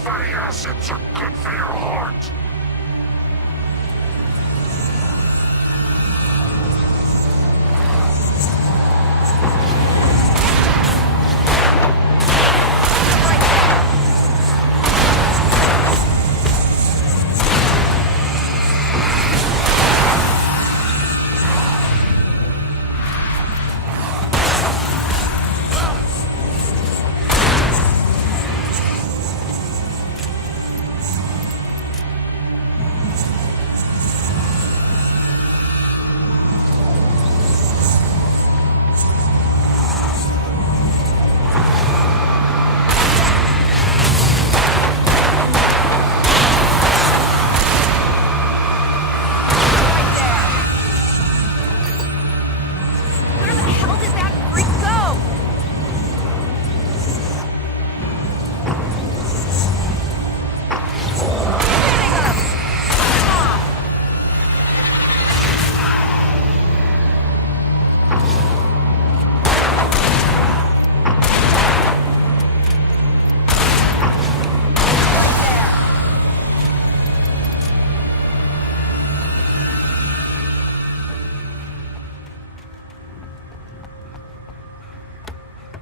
Fatty acids are good for your heart.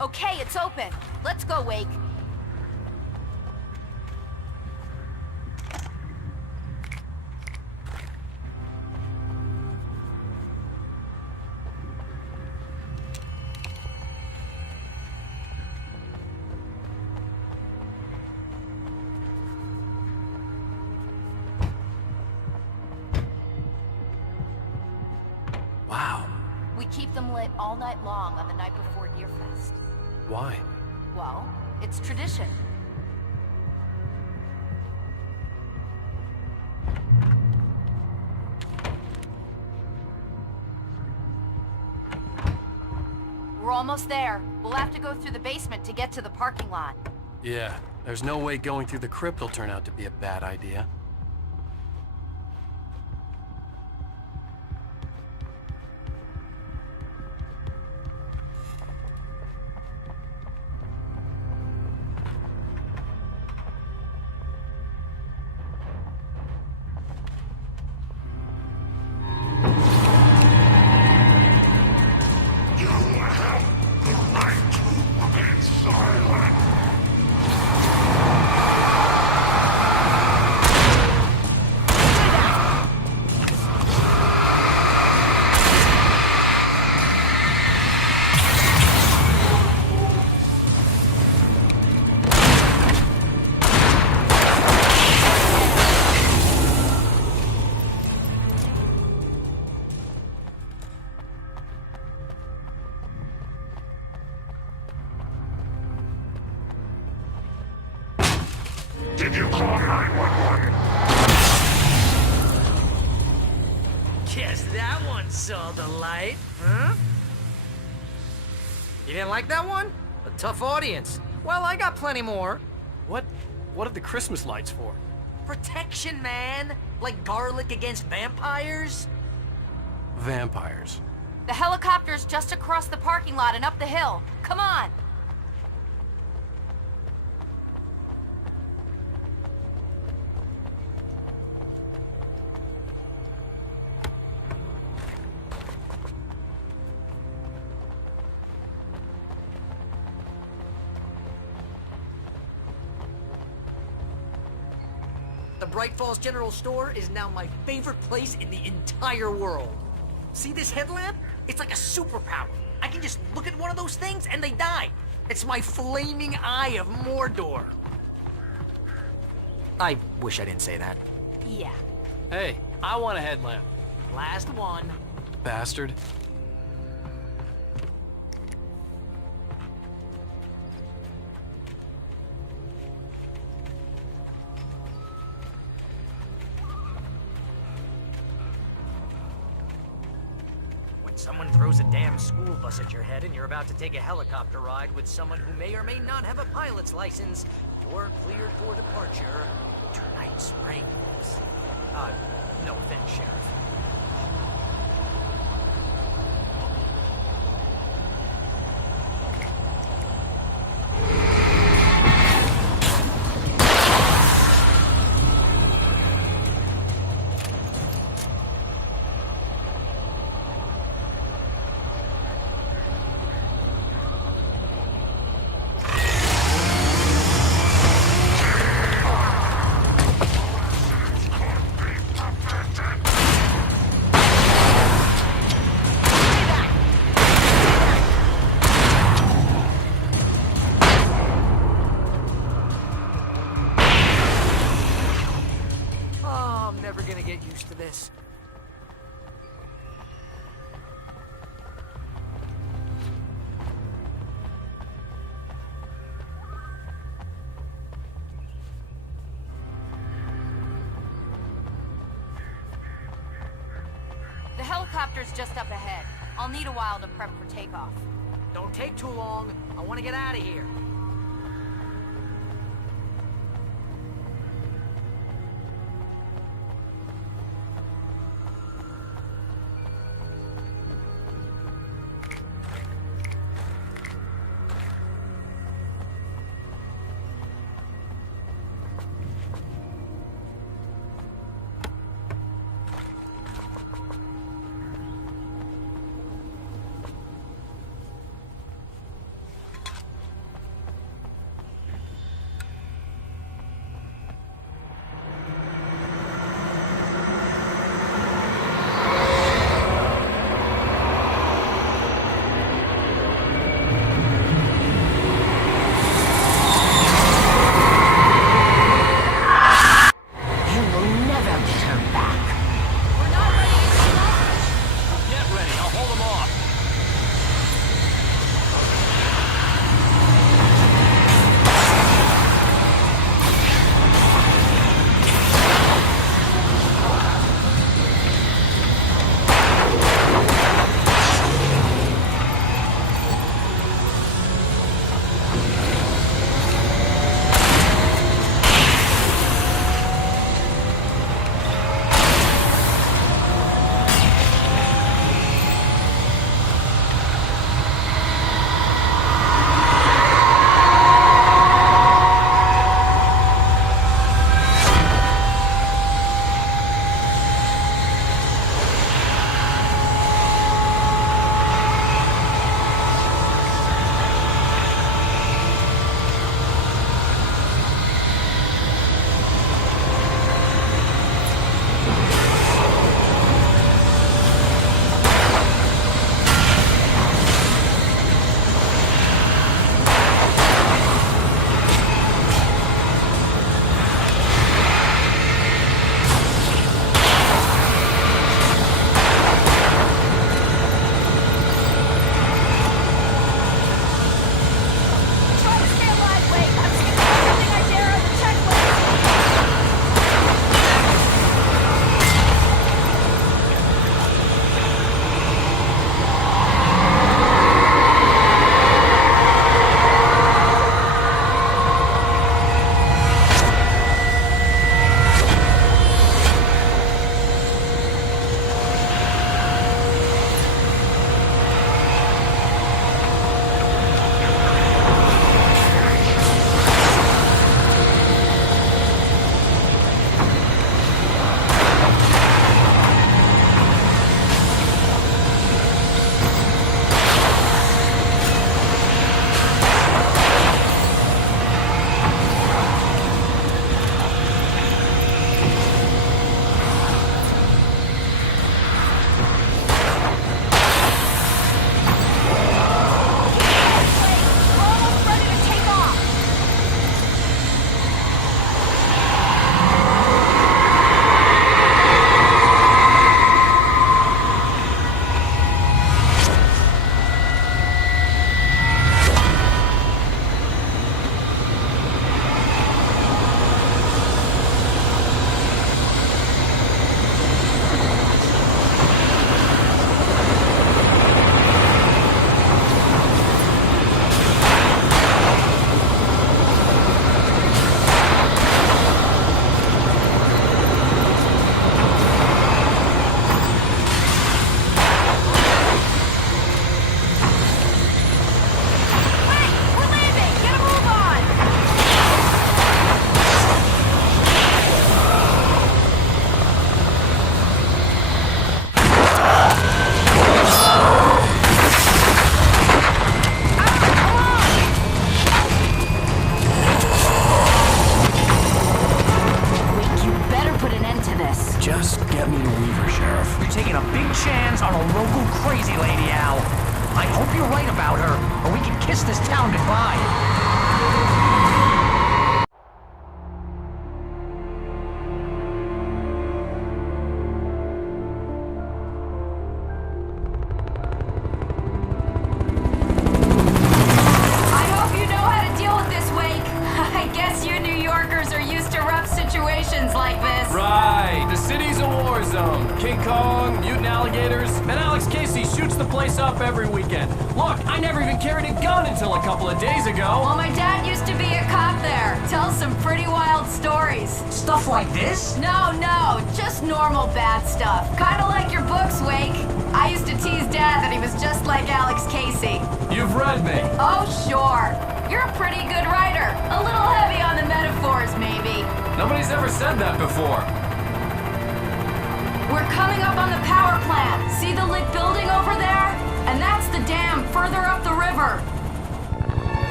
Okay, it's open. Let's go, Wake. Wow. We keep them lit all night long on the night before Deerfest. Why? Well, it's tradition. We're almost there. We'll have to go through the basement to get to the parking lot. Yeah, there's no way going through the crypt will turn out to be a bad idea. Did you call 911? Guess that one saw the light, huh? You didn't like that one? A tough audience. Well, I got plenty more. What are the Christmas lights for? Protection, man. Like garlic against vampires. Vampires. The helicopter's just across the parking lot and up the hill. Come on! The Bright Falls General Store is now my favorite place in the entire world. See this headlamp? It's like a superpower. I can just look at one of those things and they die. It's my flaming eye of Mordor. I wish I didn't say that. Yeah. Hey, I want a headlamp. Last one. Bastard. Someone throws a damn school bus at your head and you're about to take a helicopter ride with someone who may or may not have a pilot's license, you're cleared for departure. Tonight springs. No offense, Sheriff. Get used to this. The helicopter's just up ahead. I'll need a while to prep for takeoff. Don't take too long. I want to get out of here. right about her, or we can kiss this town goodbye. Like this. Right, the city's a war zone. King Kong, mutant alligators, and Alex Casey shoots the place up every weekend. Look, I never even carried a gun until a couple of days ago. Well, my dad used to be a cop there. Tells some pretty wild stories. Stuff like this? No, just normal bad stuff. Kinda like your books, Wake. I used to tease Dad that he was just like Alex Casey. You've read me. Oh, sure. You're a pretty good writer. A little heavy on the metaphors, maybe. Nobody's ever said that before. We're coming up on the power plant. See the lit building over there? And that's the dam further up the river.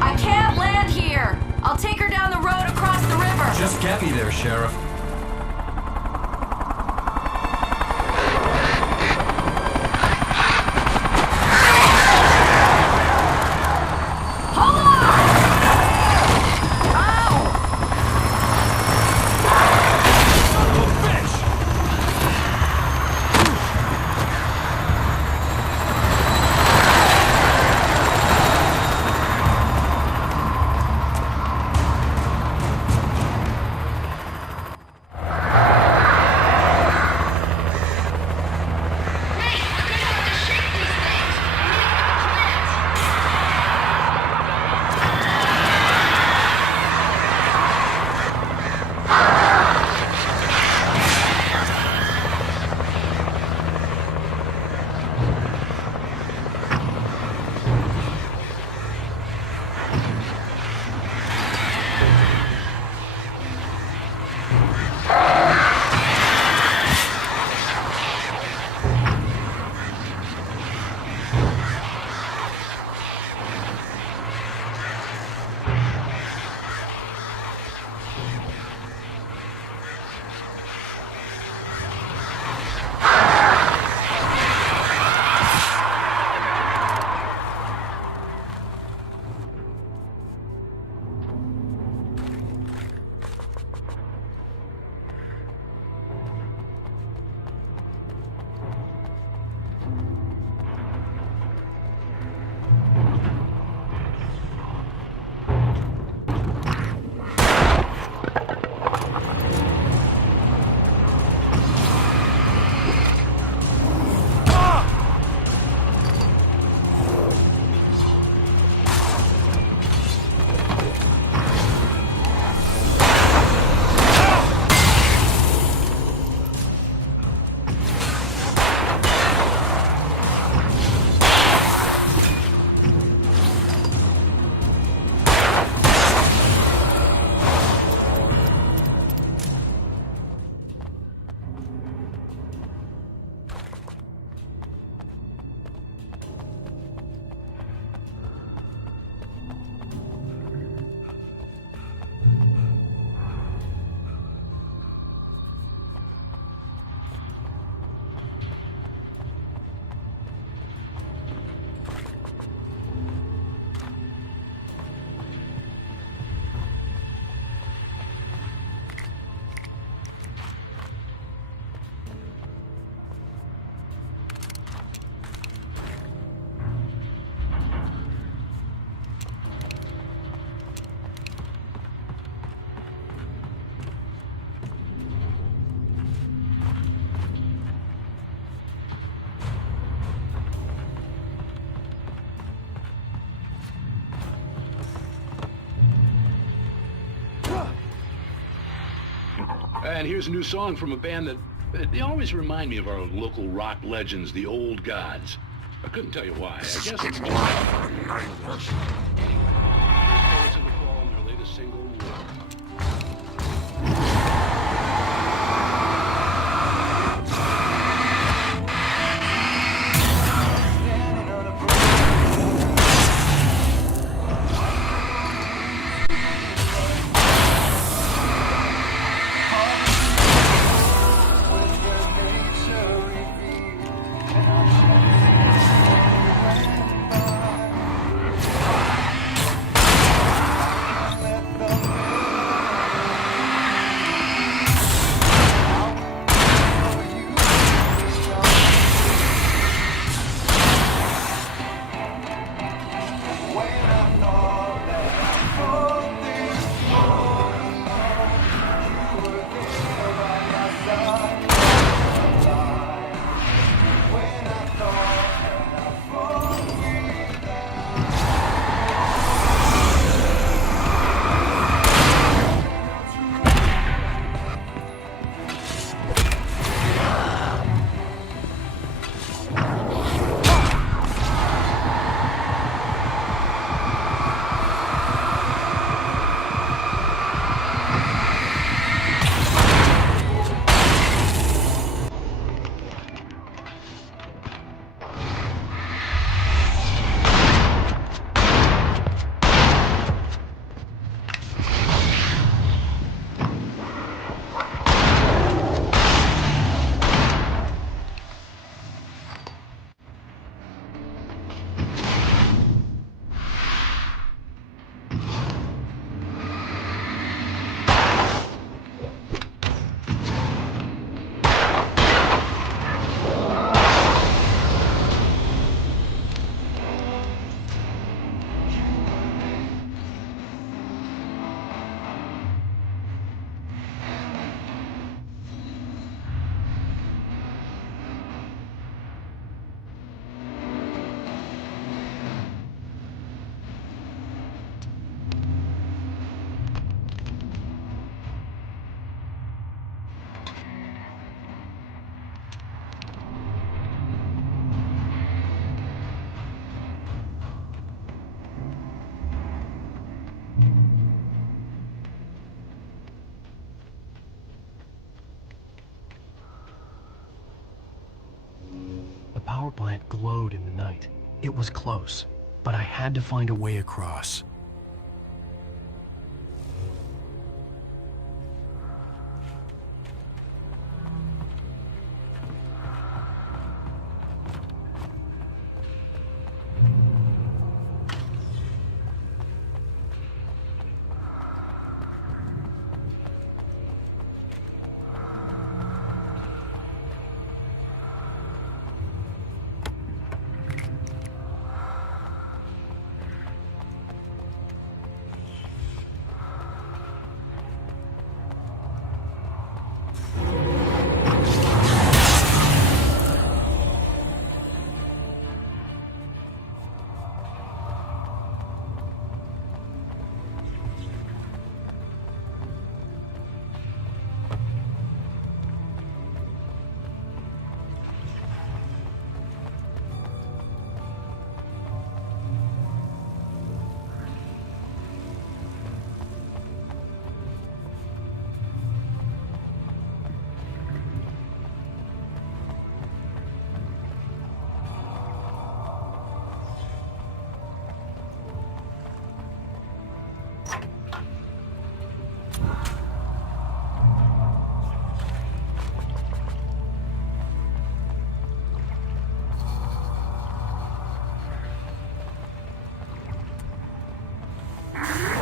I can't land here. I'll take her down the road across the river. Just get me there, Sheriff. And here's a new song from a band that they always remind me of our local rock legends, the Old Gods. I couldn't tell you why. I guess it's just... Anyway, here's in the Fall and their latest single, power plant glowed in the night. It was close, but I had to find a way across.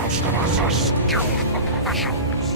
Most of us are skilled professionals.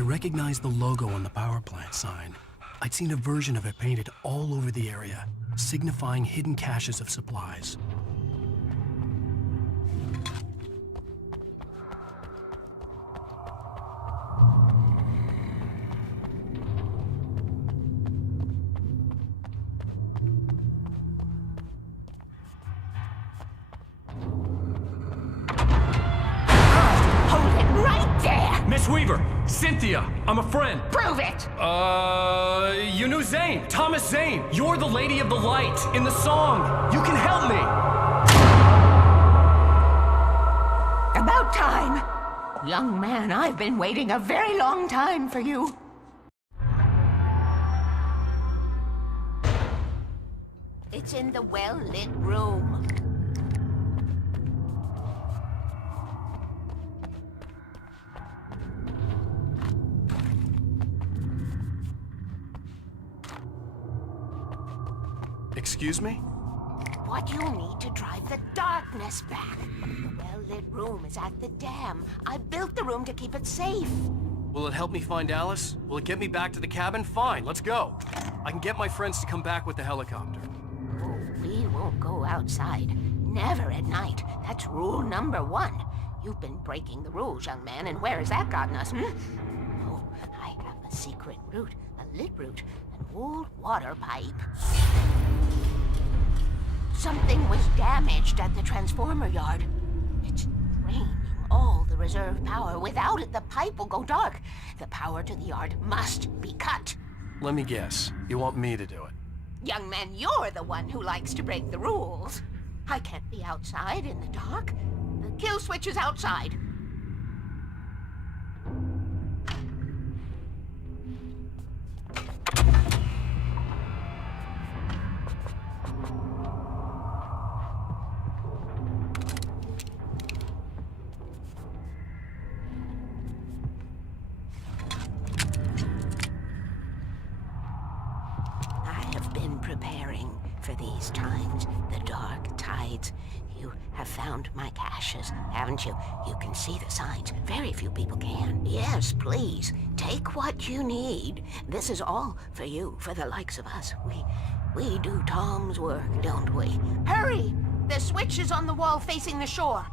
I recognized the logo on the power plant sign. I'd seen a version of it painted all over the area, signifying hidden caches of supplies. Miss Weaver! Cynthia! I'm a friend! Prove it! You knew Zane! Thomas Zane! You're the Lady of the Light in the song! You can help me! About time! Young man, I've been waiting a very long time for you. It's in the well-lit room. Excuse me? What you need to drive the darkness back. The well-lit room is at the dam. I built the room to keep it safe. Will it help me find Alice? Will it get me back to the cabin? Fine, let's go. I can get my friends to come back with the helicopter. Oh, we won't go outside. Never at night. That's rule number 1. You've been breaking the rules, young man, and where has that gotten us, Oh, I have a secret route, a lit route, an old water pipe. Something was damaged at the transformer yard. It's draining all the reserve power. Without it, the pipe will go dark. The power to the yard must be cut. Let me guess. You want me to do it? Young man, you're the one who likes to break the rules. I can't be outside in the dark. The kill switch is outside. Preparing for these times, the dark tides. You have found my caches, haven't you? You can see the signs. Very few people can. Yes, please, take what you need. This is all for you, for the likes of us. We do Tom's work, don't we? Hurry! The switch is on the wall facing the shore.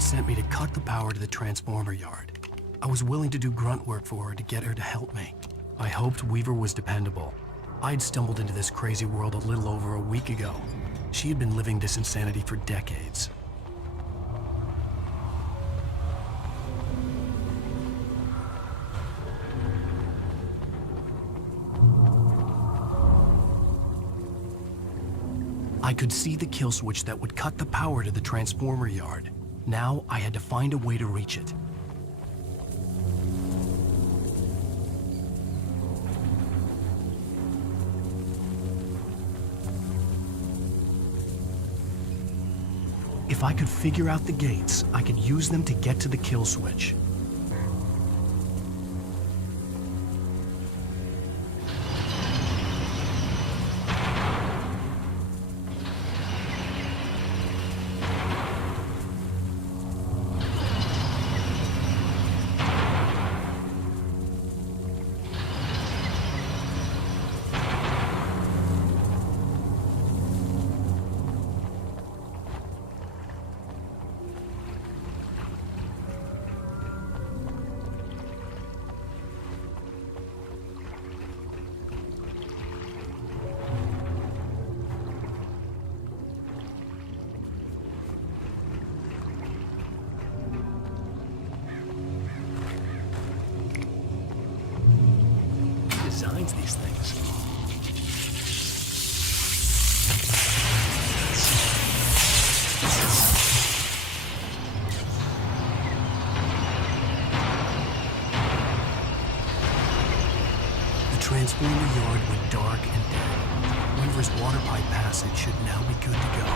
Sent me to cut the power to the transformer yard. I was willing to do grunt work for her to get her to help me. I hoped Weaver was dependable. I'd stumbled into this crazy world a little over a week ago. She had been living this insanity for decades. I could see the kill switch that would cut the power to the transformer yard. Now I had to find a way to reach it. If I could figure out the gates, I could use them to get to the kill switch. spooler yard went dark and dead. Weaver's water pipe passage should now be good to go.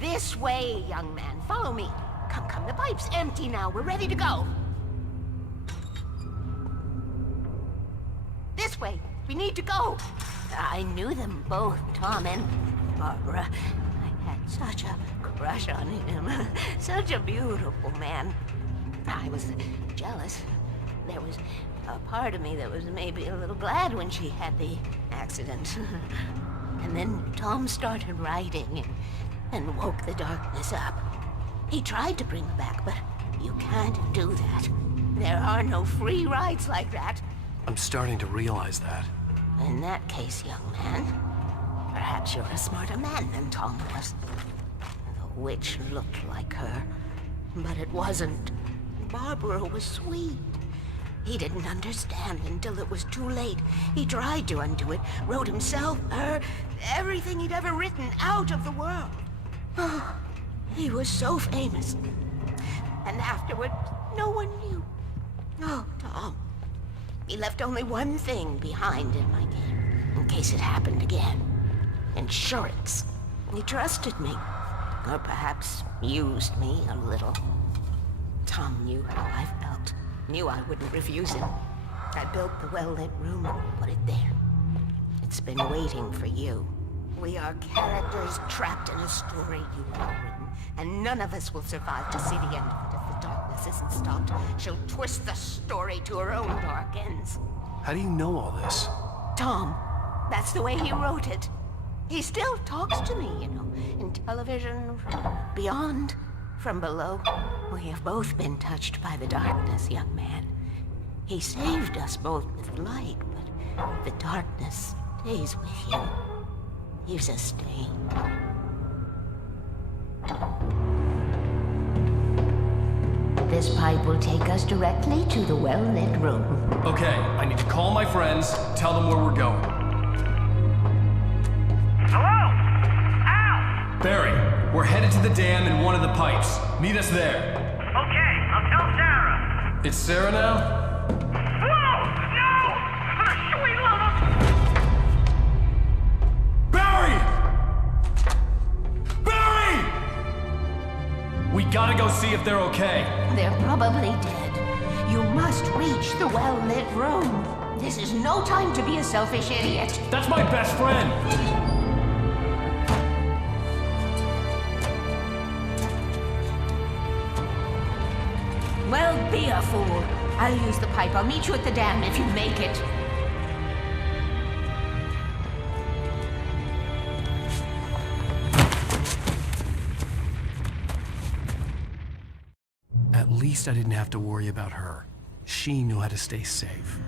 This way, young man. Follow me. Come, come. The pipe's empty now. We're ready to go. This way. We need to go. I knew them both, Tom and Barbara. I had such a crush on him. Such a beautiful man. I was jealous. There was a part of me that was maybe a little glad when she had the accident. And then Tom started writing and woke the darkness up. He tried to bring her back, but you can't do that. There are no free rides like that. I'm starting to realize that. In that case, young man, perhaps you're a smarter man than Tom was. The witch looked like her, but it wasn't. Barbara was sweet. He didn't understand until it was too late. He tried to undo it, wrote himself, her, everything he'd ever written out of the world. Oh, he was so famous. And afterward, no one knew. Oh, Tom. He left only one thing behind in my game, in case it happened again. Insurance. He trusted me. Or perhaps used me a little. Tom knew how I felt. Knew I wouldn't refuse him. I built the well-lit room and put it there. It's been waiting for you. We are characters trapped in a story you have written, and none of us will survive to see the end of it if the darkness isn't stopped. She'll twist the story to her own dark ends. How do you know all this? Tom, that's the way he wrote it. He still talks to me, you know, in television, from beyond, from below. We have both been touched by the darkness, young man. He saved us both with light, but the darkness stays with you. Leaves a stain. This pipe will take us directly to the well-lit room. Okay, I need to call my friends, tell them where we're going. Hello? Al! Barry, we're headed to the dam in one of the pipes. Meet us there. Okay, I'll tell Sarah. It's Sarah now? Whoa! No! For the sweet love of... Barry! Barry! We gotta go see if they're okay. They're probably dead. You must reach the well-lit room. This is no time to be a selfish idiot. That's my best friend! Well, be a fool. I'll use the pipe. I'll meet you at the dam if you make it. At least I didn't have to worry about her. She knew how to stay safe.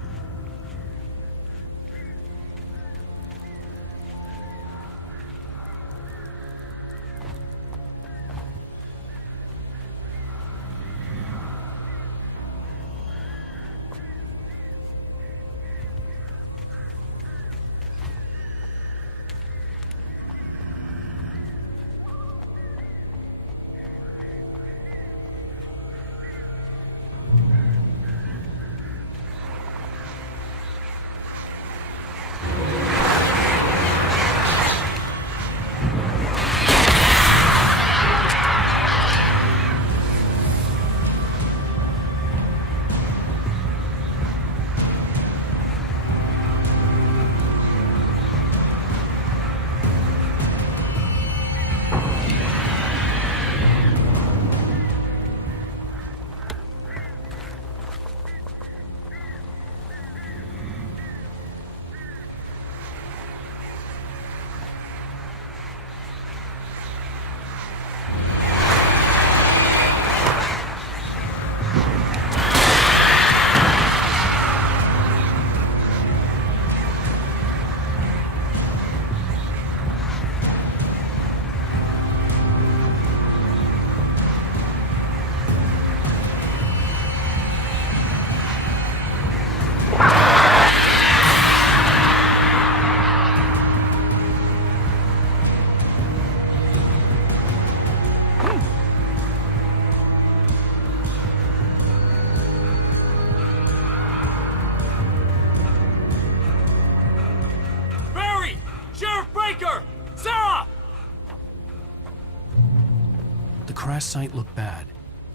crash site looked bad,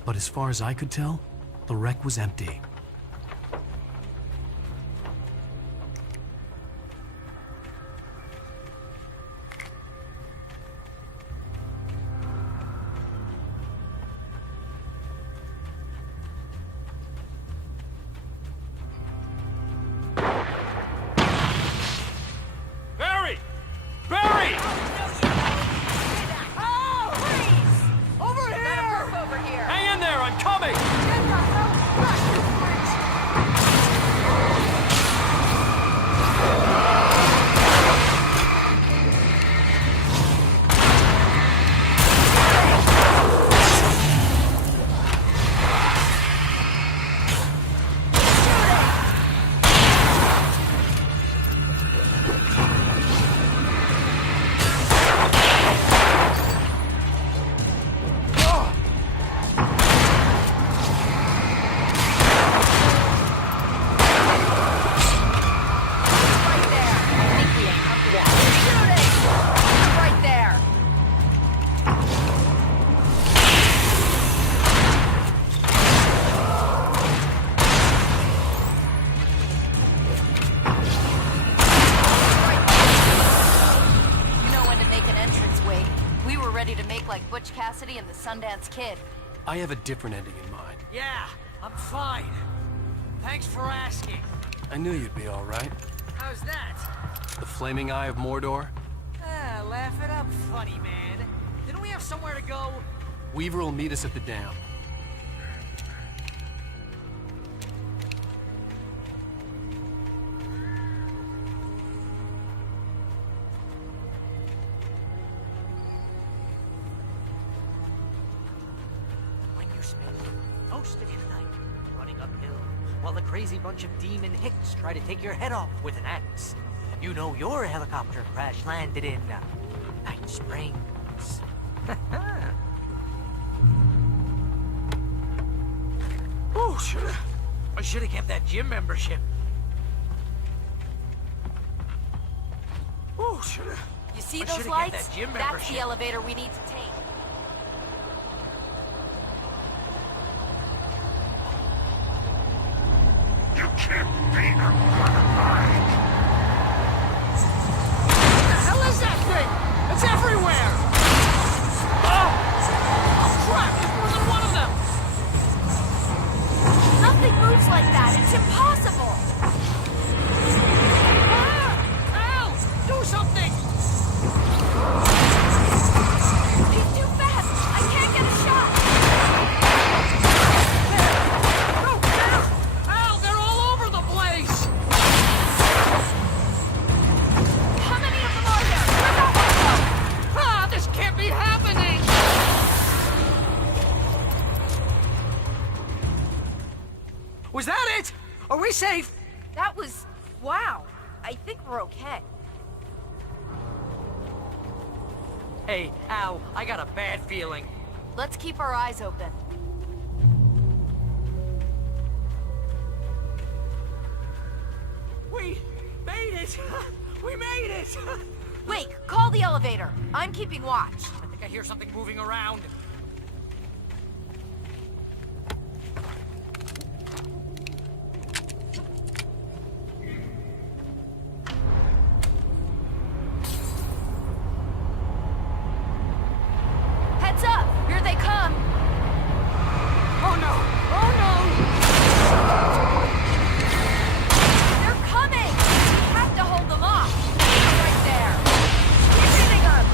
but as far as I could tell, the wreck was empty. And the Sundance Kid. I have a different ending in mind. Yeah, I'm fine. Thanks for asking. I knew you'd be all right. How's that? The flaming eye of Mordor? Ah, laugh it up, funny man. Didn't we have somewhere to go? Weaver will meet us at the dam. Most of your night running uphill while a crazy bunch of demon hicks try to take your head off with an axe. You know your helicopter crash landed in Night Springs. Oh, I should have kept that gym membership. Oh, You see those lights? That's the elevator we need to take. You can't beat a butterfly. What the hell is that thing? It's everywhere! Oh crap! There's more than one of them! Nothing moves like that. It's impossible. Al! Do something! He's too fast. I can't get a shot. Was that it? Are we safe? That was... wow. I think we're okay. Hey, Al, I got a bad feeling. Let's keep our eyes open. We made it! We made it! Wait, call the elevator. I'm keeping watch. I think I hear something moving around. Heads up! Here they come! Oh no! Oh no! They're coming! We have to hold them off. Right there. Keep hitting them!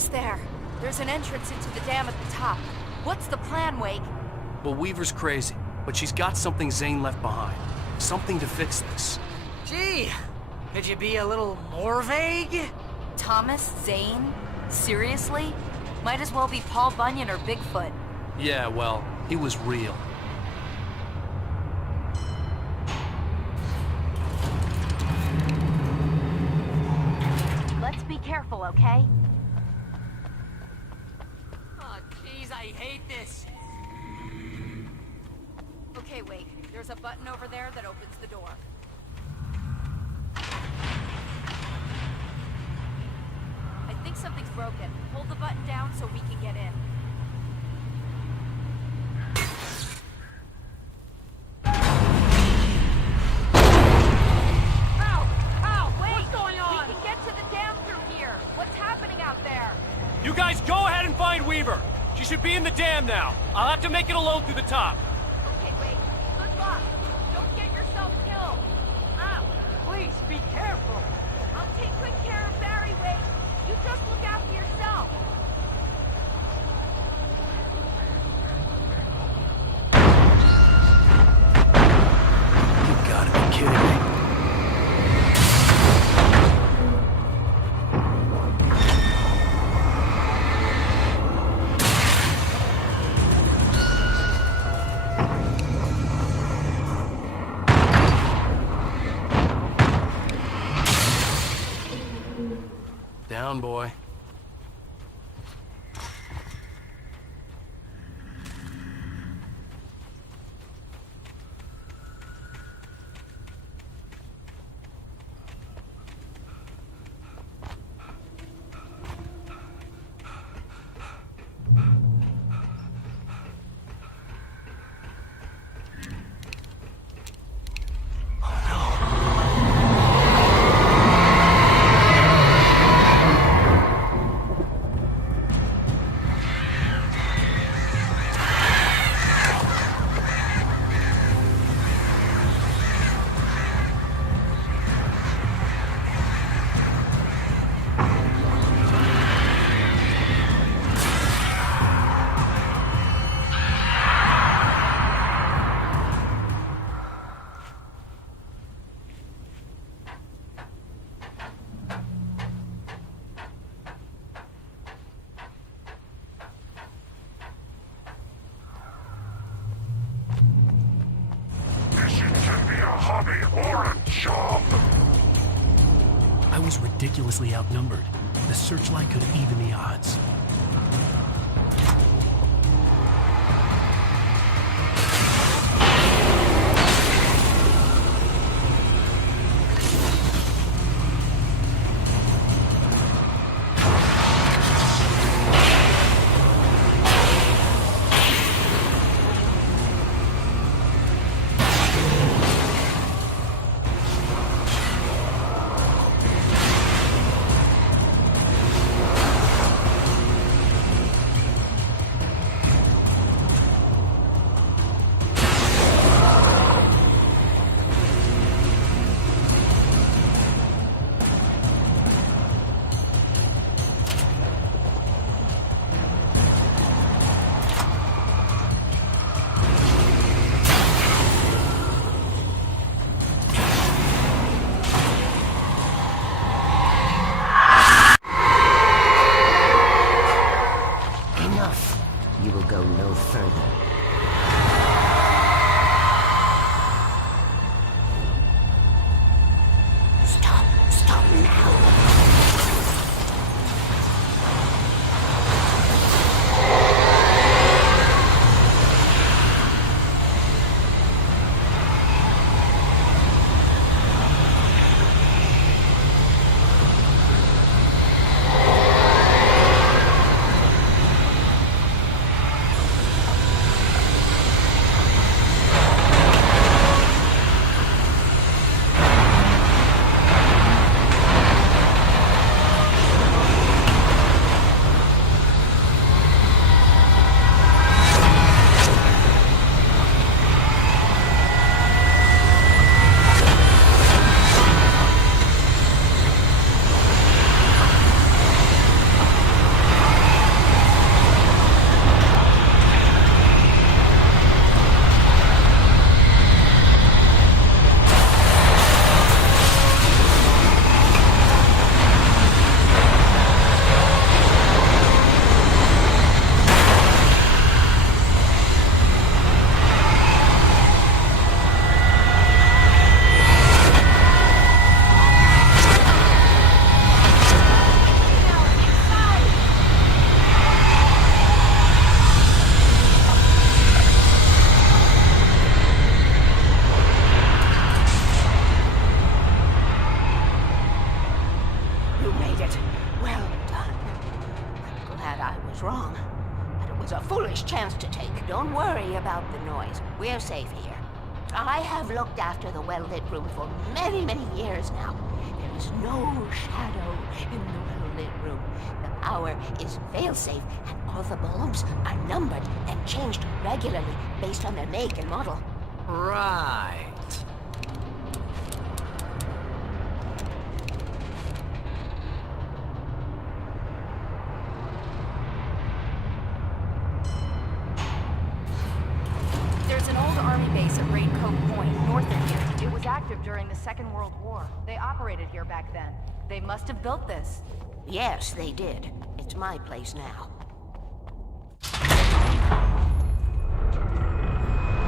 almost there. There's an entrance into the dam at the top. What's the plan, Wake? Well, Weaver's crazy, but she's got something Zane left behind. Something to fix this. Gee, could you be a little more vague? Thomas Zane? Seriously? Might as well be Paul Bunyan or Bigfoot. Yeah, well, he was real. Let's be careful, okay? Oh, jeez, I hate this. Okay, Wake. There's a button over there that opens the door. I think something's broken. Hold the button down so we can get in. What's going on? We can get to the dam through here. What's happening out there? You guys go ahead and find Weaver. She should be in the dam now. I'll have to make it alone through the top. Okay, wait. Good luck. Don't get yourself killed. Ow! Please, be careful. I'll take good care of Barry, Wake. You just look after yourself. You gotta be kidding me. Down, boy. I was ridiculously outnumbered. The searchlight could even the odds. You will go no further. Stop now. a foolish chance to take. Don't worry about the noise. We're safe here. I have looked after the well-lit room for many, many years now. There is no shadow in the well-lit room. The power is fail-safe, and all the bulbs are numbered and changed regularly based on their make and model. Right. There's an old army base at Raincoat Point, north of here. It was active during the Second World War. They operated here back then. They must have built this. Yes, they did. It's my place now.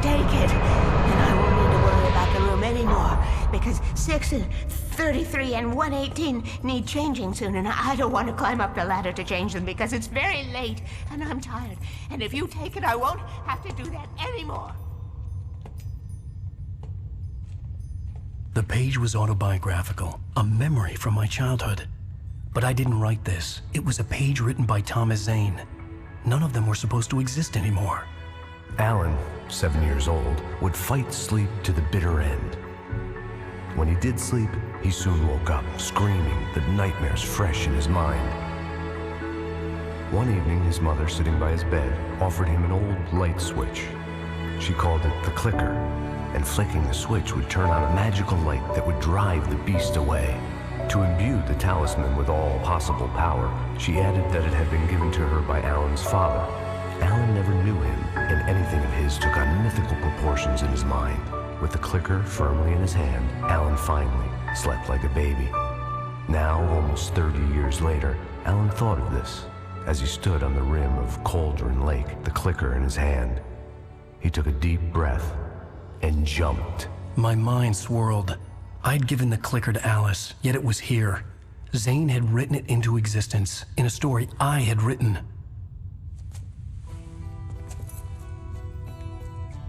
Take it, and I won't need to worry about the room anymore, because 6 and 33 and 118 need changing soon, and I don't want to climb up the ladder to change them because it's very late, and I'm tired. And if you take it, I won't have to do that anymore. The page was autobiographical, a memory from my childhood. But I didn't write this. It was a page written by Thomas Zane. None of them were supposed to exist anymore. Alan, 7 years old, would fight sleep to the bitter end. When he did sleep, he soon woke up, screaming, the nightmares fresh in his mind. One evening, his mother, sitting by his bed, offered him an old light switch. She called it the clicker, and flicking the switch would turn on a magical light that would drive the beast away. To imbue the talisman with all possible power, she added that it had been given to her by Alan's father. Alan never knew him, and anything of his took on mythical proportions in his mind. With the clicker firmly in his hand, Alan finally slept like a baby. Now, almost 30 years later, Alan thought of this as he stood on the rim of Cauldron Lake, the clicker in his hand. He took a deep breath and jumped. My mind swirled. I'd given the clicker to Alice, yet it was here. Zane had written it into existence in a story I had written.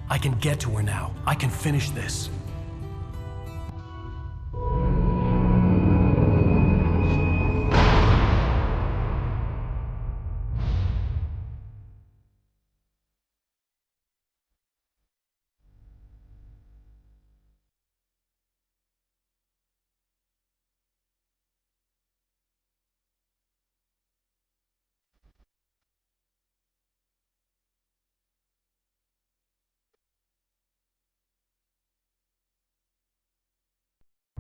I can get to her now. I can finish this.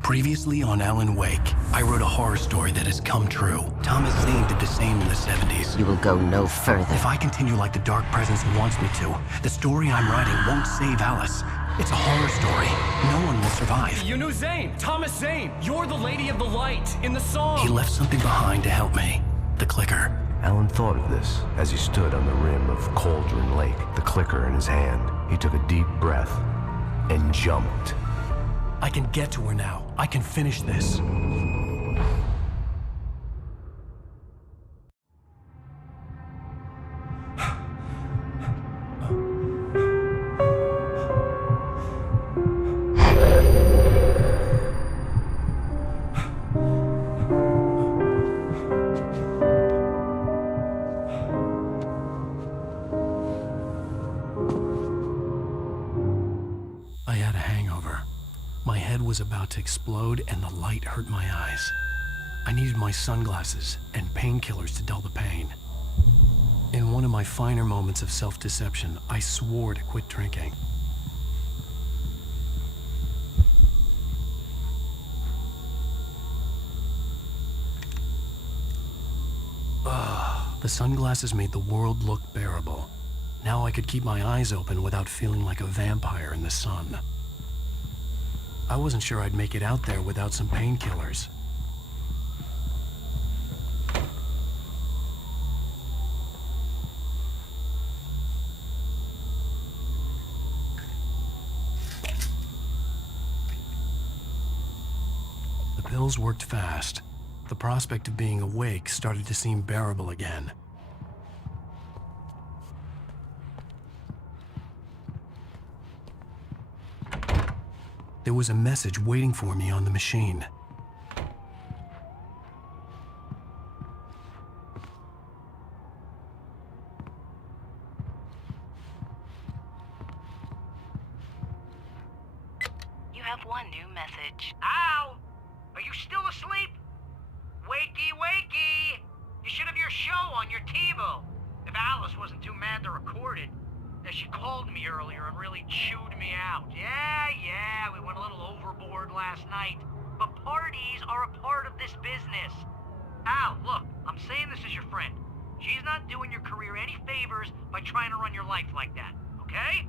Previously on Alan Wake, I wrote a horror story that has come true. Thomas Zane did the same in the 70s. You will go no further. If I continue like the Dark Presence wants me to, the story I'm writing won't save Alice. It's a horror story. No one will survive. You knew Zane, Thomas Zane. You're the Lady of the Light in the song. He left something behind to help me. The clicker. Alan thought of this as he stood on the rim of Cauldron Lake, the clicker in his hand. He took a deep breath and jumped. I can get to her now. I can finish this. I had a hangover. My head was about to explode and the light hurt my eyes. I needed my sunglasses and painkillers to dull the pain. In one of my finer moments of self-deception, I swore to quit drinking. The sunglasses made the world look bearable. Now I could keep my eyes open without feeling like a vampire in the sun. I wasn't sure I'd make it out there without some painkillers. The pills worked fast. The prospect of being awake started to seem bearable again. There was a message waiting for me on the machine. have one new message. Al! Are you still asleep? Wakey, wakey! You should have your show on your TiVo. If Alice wasn't too mad to record it. She called me earlier and really chewed me out. Yeah, we went a little overboard last night. But parties are a part of this business. Al, look, I'm saying this as your friend. She's not doing your career any favors by trying to run your life like that, okay?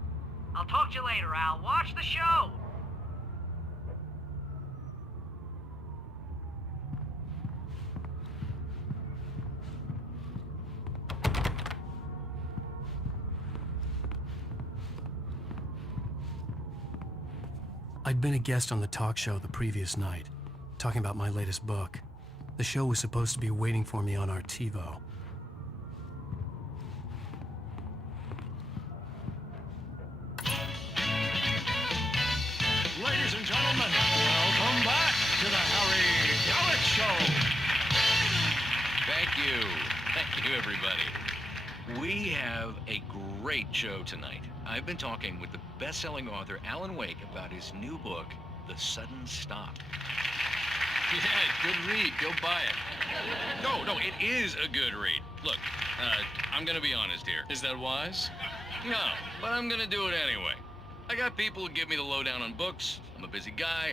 I'll talk to you later, Al. Watch the show. I'd been a guest on the talk show the previous night, talking about my latest book. The show was supposed to be waiting for me on our TiVo. Ladies and gentlemen, welcome back to the Harry Gallic Show. Thank you. Thank you, everybody. We have a great show tonight. I've been talking with the best-selling author Alan Wake about his new book, The Sudden Stop. Yeah, good read. Go buy it. No, it is a good read. Look, I'm gonna be honest here. Is that wise? No, but I'm gonna do it anyway. I got people who give me the lowdown on books. I'm a busy guy.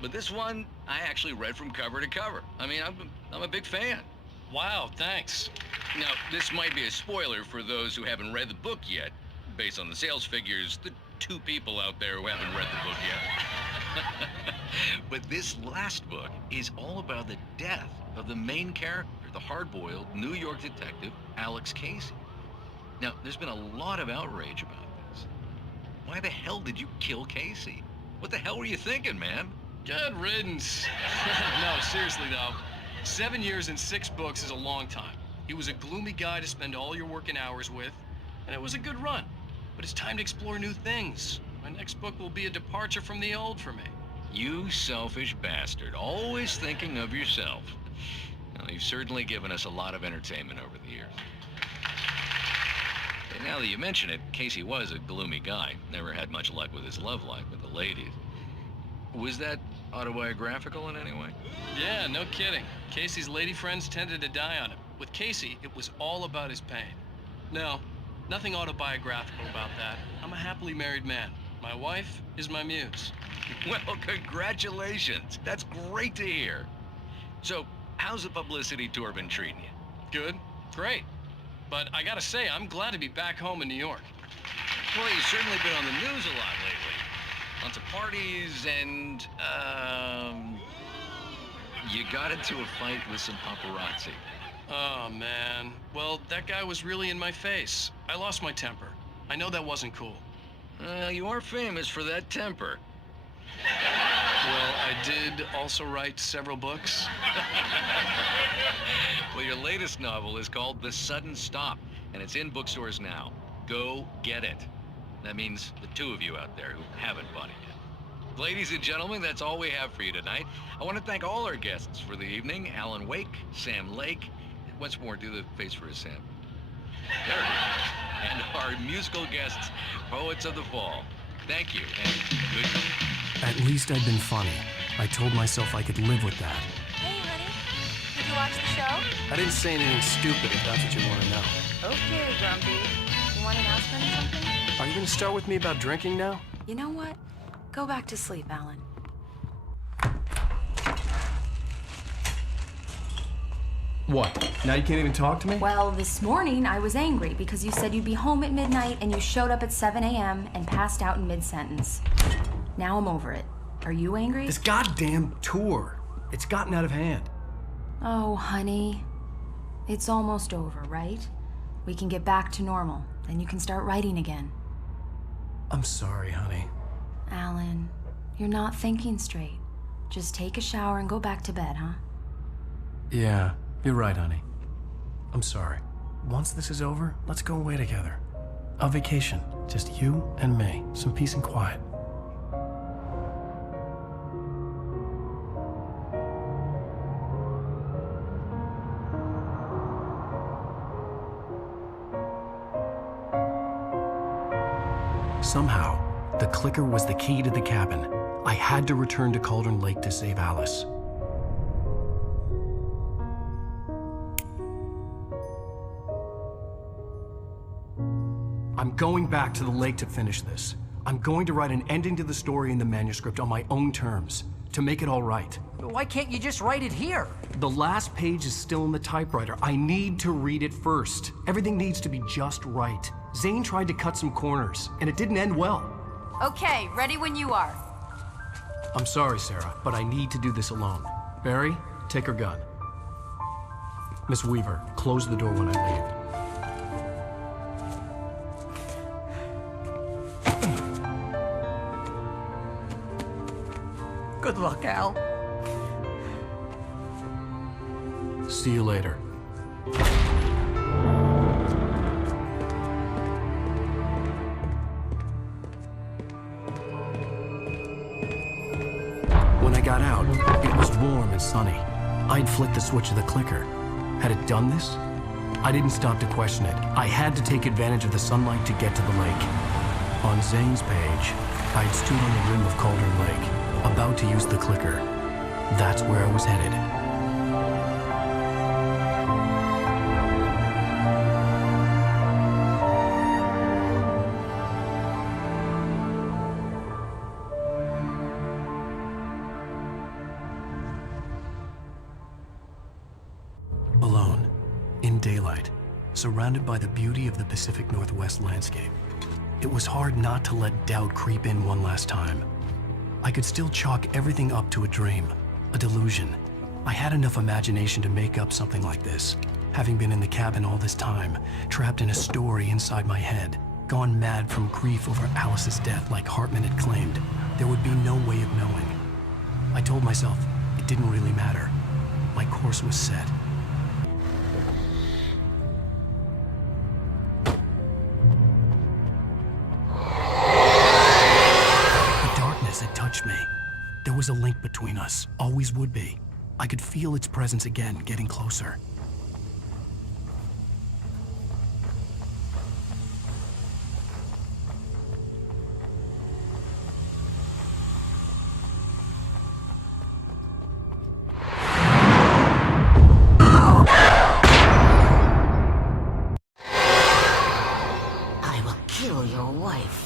But this one, I actually read from cover to cover. I mean, I'm a big fan. Wow, thanks. Now, this might be a spoiler for those who haven't read the book yet. Based on the sales figures, the 2 people out there who haven't read the book yet. But this last book is all about the death of the main character, the hard-boiled New York detective, Alex Casey. Now, there's been a lot of outrage about this. Why the hell did you kill Casey? What the hell were you thinking, man? Good riddance. No, seriously though, 7 years and 6 books is a long time. He was a gloomy guy to spend all your working hours with, and it was a good run. But it's time to explore new things. My next book will be a departure from the old for me. You selfish bastard, always thinking of yourself. Well, you've certainly given us a lot of entertainment over the years. And now that you mention it, Casey was a gloomy guy. Never had much luck with his love life with the ladies. Was that autobiographical in any way? Yeah, no kidding. Casey's lady friends tended to die on him. With Casey, it was all about his pain. No, nothing autobiographical about that. I'm a happily married man. My wife is my muse. Well, congratulations. That's great to hear. So, how's the publicity tour been treating you? Good. Great. But I gotta say, I'm glad to be back home in New York. Well, you've certainly been on the news a lot lately. Lots of parties and, you got into a fight with some paparazzi. Oh, man. Well, that guy was really in my face. I lost my temper. I know that wasn't cool. You are famous for that temper. Well, I did also write several books. Well, your latest novel is called The Sudden Stop, and it's in bookstores now. Go get it. That means the 2 of you out there who haven't bought it yet. Ladies and gentlemen, that's all we have for you tonight. I want to thank all our guests for the evening. Alan Wake, Sam Lake. Once more, do the face for a Sam. There it is. And our musical guests, Poets of the Fall. Thank you, and good night. At least I'd been funny. I told myself I could live with that. Hey, honey. Did you watch the show? I didn't say anything stupid if that's what you want to know. Okay, Grumpy. You want an announcement or something? Are you going to start with me about drinking now? You know what? Go back to sleep, Alan. What? Now you can't even talk to me? Well, this morning I was angry because you said you'd be home at midnight and you showed up at 7 a.m. and passed out in mid-sentence. Now I'm over it. Are you angry? This goddamn tour. It's gotten out of hand. Oh, honey. It's almost over, right? We can get back to normal. Then you can start writing again. I'm sorry, honey. Alan, you're not thinking straight. Just take a shower and go back to bed, huh? Yeah, you're right, honey. I'm sorry. Once this is over, let's go away together. A vacation. Just you and me. Some peace and quiet. Somehow, the clicker was the key to the cabin. I had to return to Cauldron Lake to save Alice. I'm going back to the lake to finish this. I'm going to write an ending to the story in the manuscript on my own terms, to make it all right. Why can't you just write it here? The last page is still in the typewriter. I need to read it first. Everything needs to be just right. Zane tried to cut some corners, and it didn't end well. Okay, ready when you are. I'm sorry, Sarah, but I need to do this alone. Barry, take her gun. Miss Weaver, close the door when I leave. Good luck, Al. See you later. When I got out, it was warm and sunny. I'd flicked the switch of the clicker. Had it done this? I didn't stop to question it. I had to take advantage of the sunlight to get to the lake. On Zane's page, I'd stood on the rim of Cauldron Lake, about to use the clicker. That's where I was headed. Alone, in daylight, surrounded by the beauty of the Pacific Northwest landscape, it was hard not to let doubt creep in one last time. I could still chalk everything up to a dream, a delusion. I had enough imagination to make up something like this, having been in the cabin all this time, trapped in a story inside my head, gone mad from grief over Alice's death like Hartman had claimed. There would be no way of knowing. I told myself it didn't really matter. My course was set. It touched me. There was a link between us, always would be. I could feel its presence again, getting closer. I will kill your wife.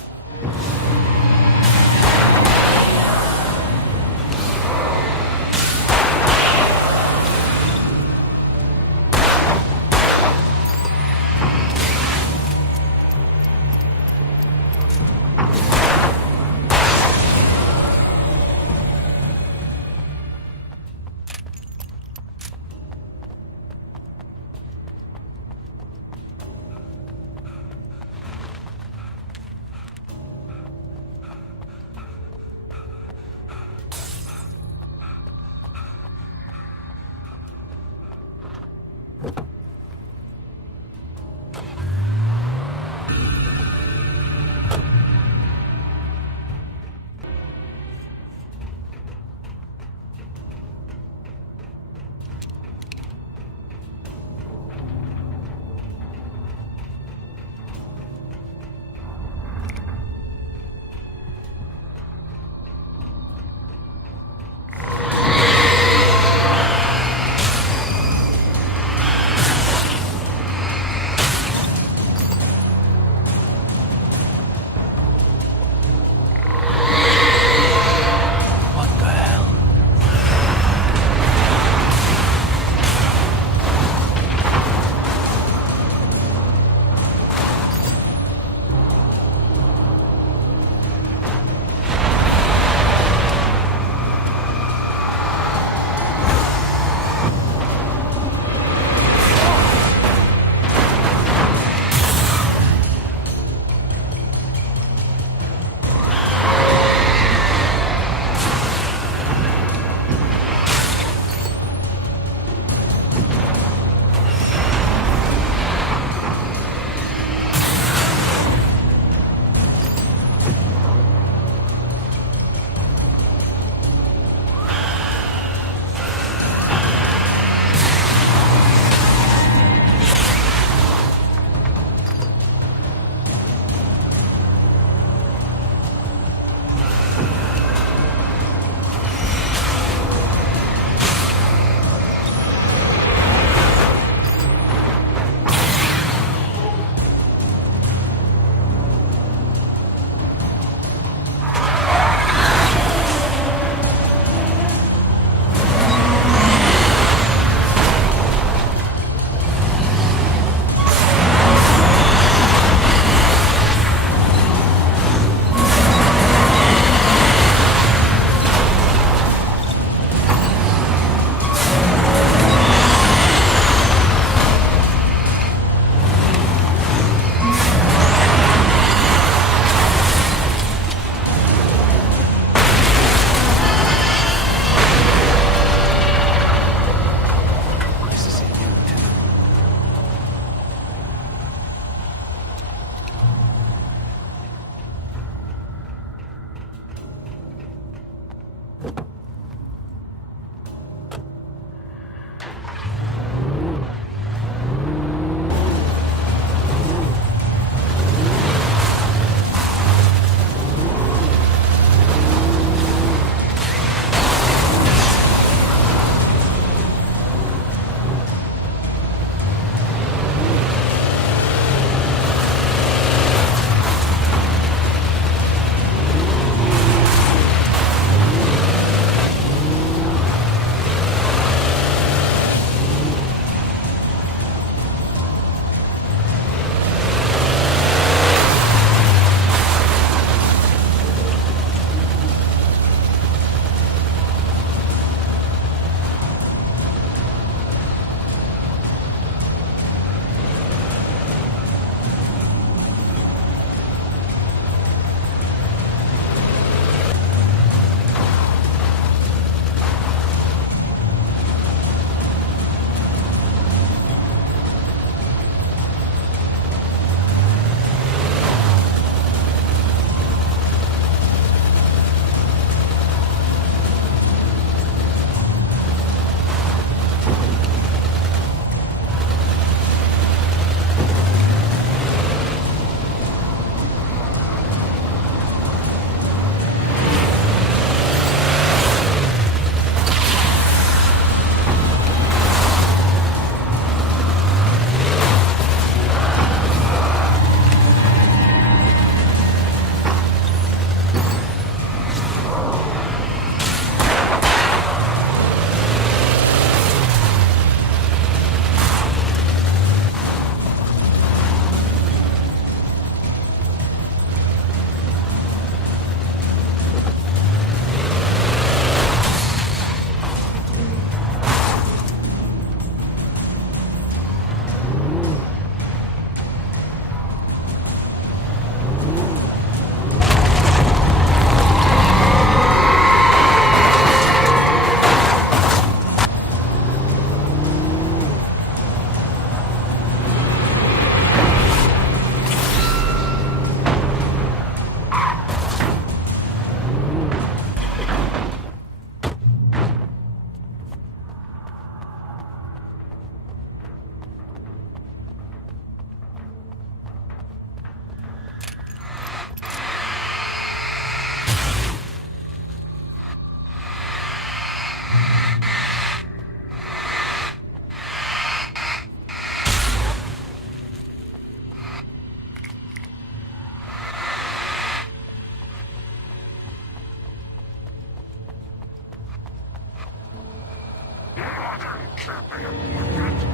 champion.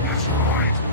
That is my point.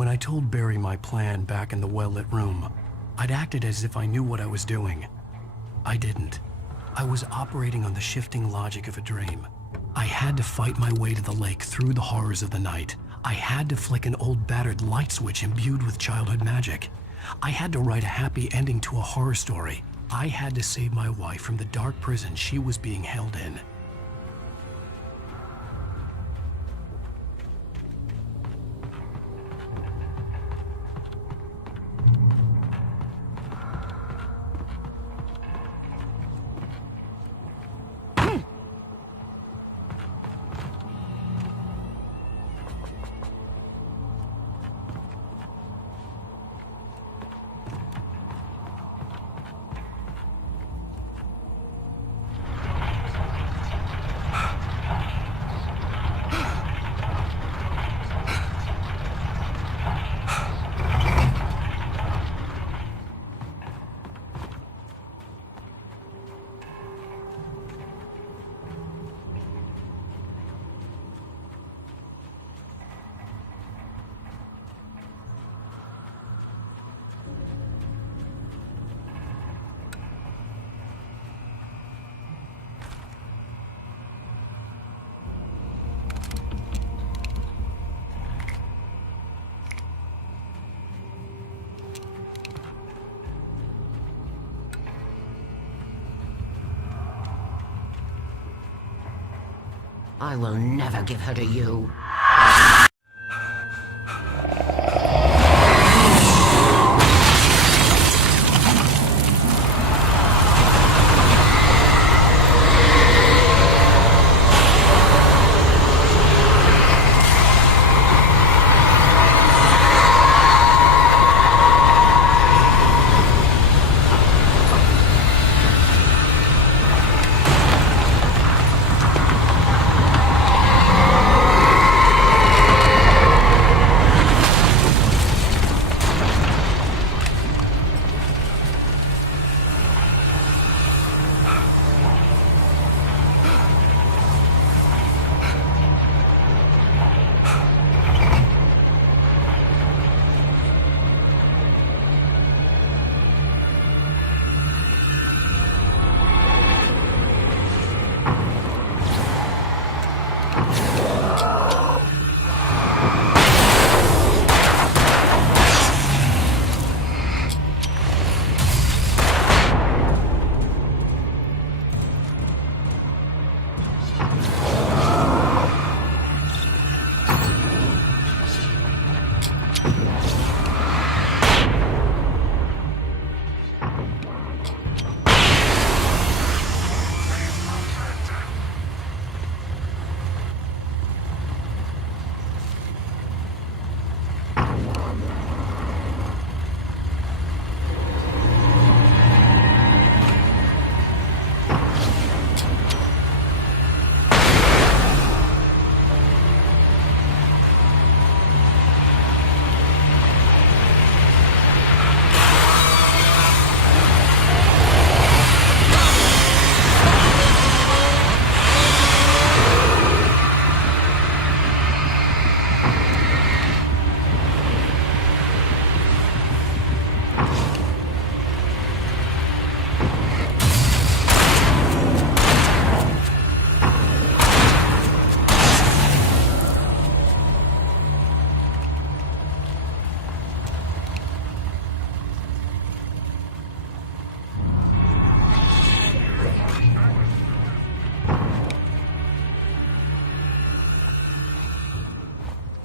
When I told Barry my plan back in the well-lit room, I'd acted as if I knew what I was doing. I didn't. I was operating on the shifting logic of a dream. I had to fight my way to the lake through the horrors of the night. I had to flick an old battered light switch imbued with childhood magic. I had to write a happy ending to a horror story. I had to save my wife from the dark prison she was being held in. I will never give her to you.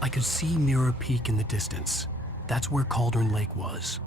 I could see Mirror Peak in the distance. That's where Cauldron Lake was.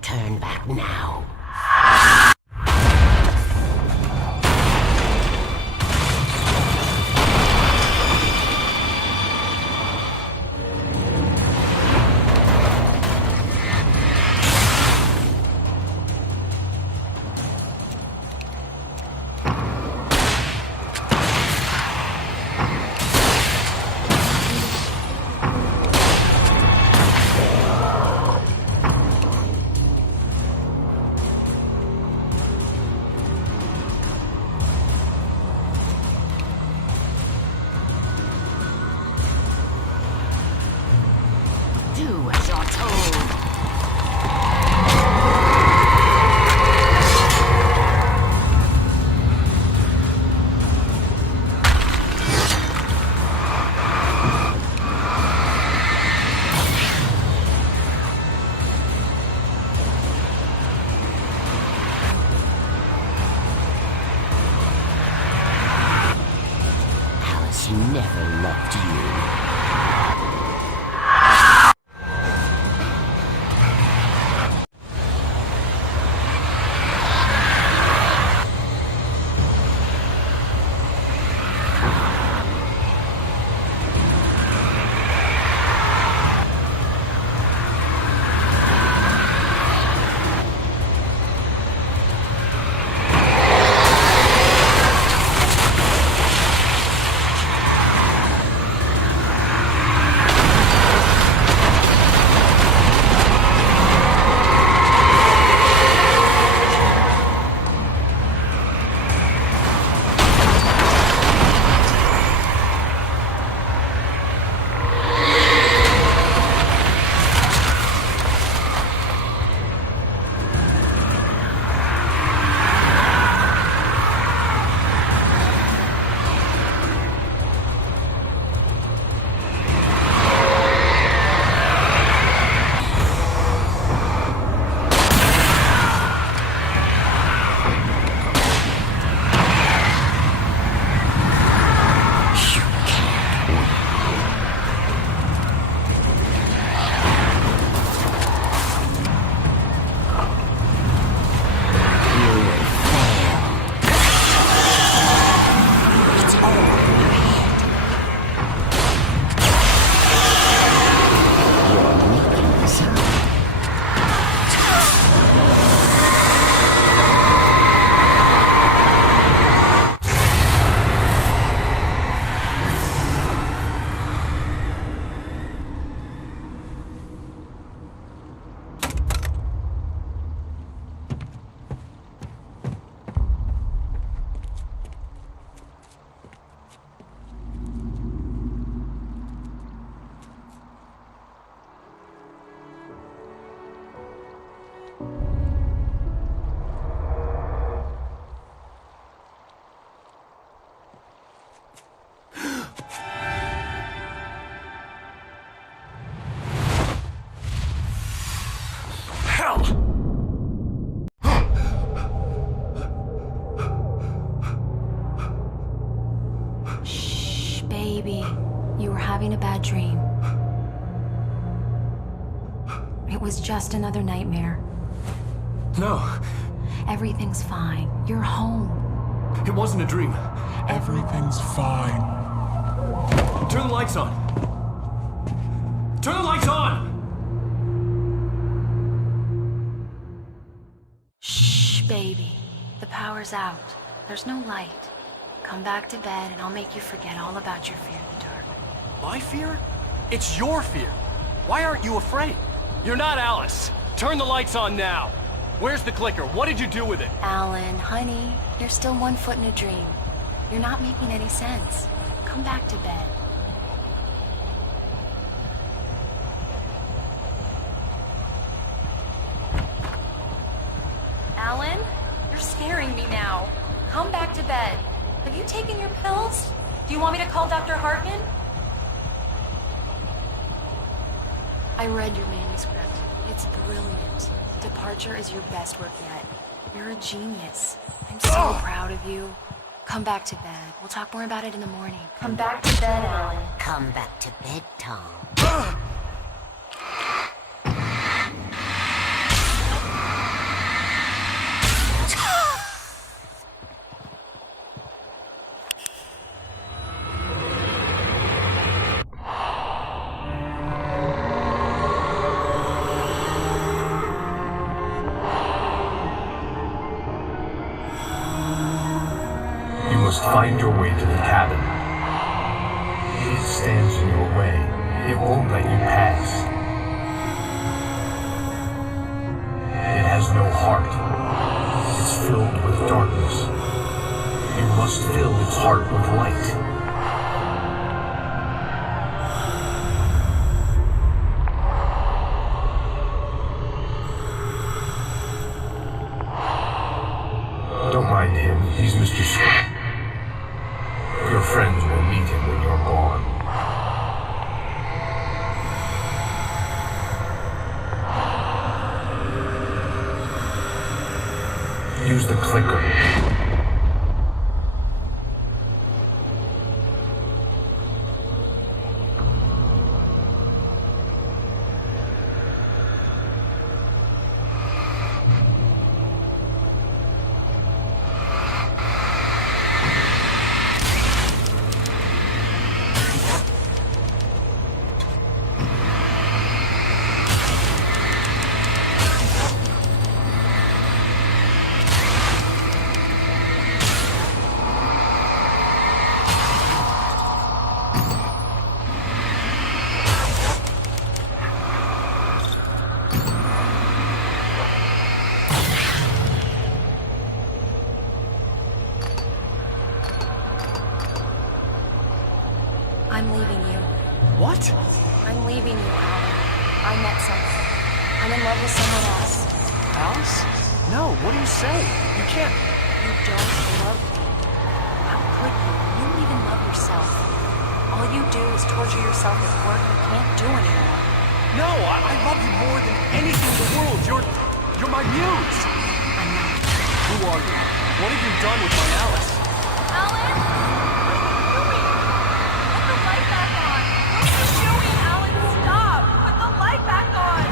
Turn back now. Do as you're told. Alice never loved you. Baby, you were having a bad dream. It was just another nightmare. No. Everything's fine. You're home. It wasn't a dream. Everything's fine. Turn the lights on. Turn the lights on! Shh, baby. The power's out. There's no light. Come back to bed and I'll make you forget all about your fear in the dark. My fear? It's your fear. Why aren't you afraid? You're not Alice. Turn the lights on now. Where's the clicker? What did you do with it? Alan, honey, you're still 1 foot in a dream. You're not making any sense. Come back to bed. Alan, you're scaring me now. Come back to bed. Have you taken your pills? Do you want me to call Dr. Hartman? I read your manuscript. It's brilliant. Departure is your best work yet. You're a genius. I'm so proud of you. Come back to bed. We'll talk more about it in the morning. Come back to bed, Alan. Come back to bed, Tom. Find your way to the cabin. It stands in your way. It won't let you pass. It has no heart. It's filled with darkness. You must fill its heart with light. Don't mind him. He's Mr. Scott. Your friends will meet him when you're gone. Use the clicker. I'm leaving you. What? I'm leaving you, Alan. I met someone. I'm in love with someone else. Alice? No, what do you say? You can't. You don't love me. How could you? You don't even love yourself. All you do is torture yourself with work you can't do anymore. No, I love you more than anything in the world. You're my muse. I'm not. Who are you? What have you done with my Alice? Alan? What are you doing? Put the light back on. What are you doing, Alan? Stop! Put the light back on!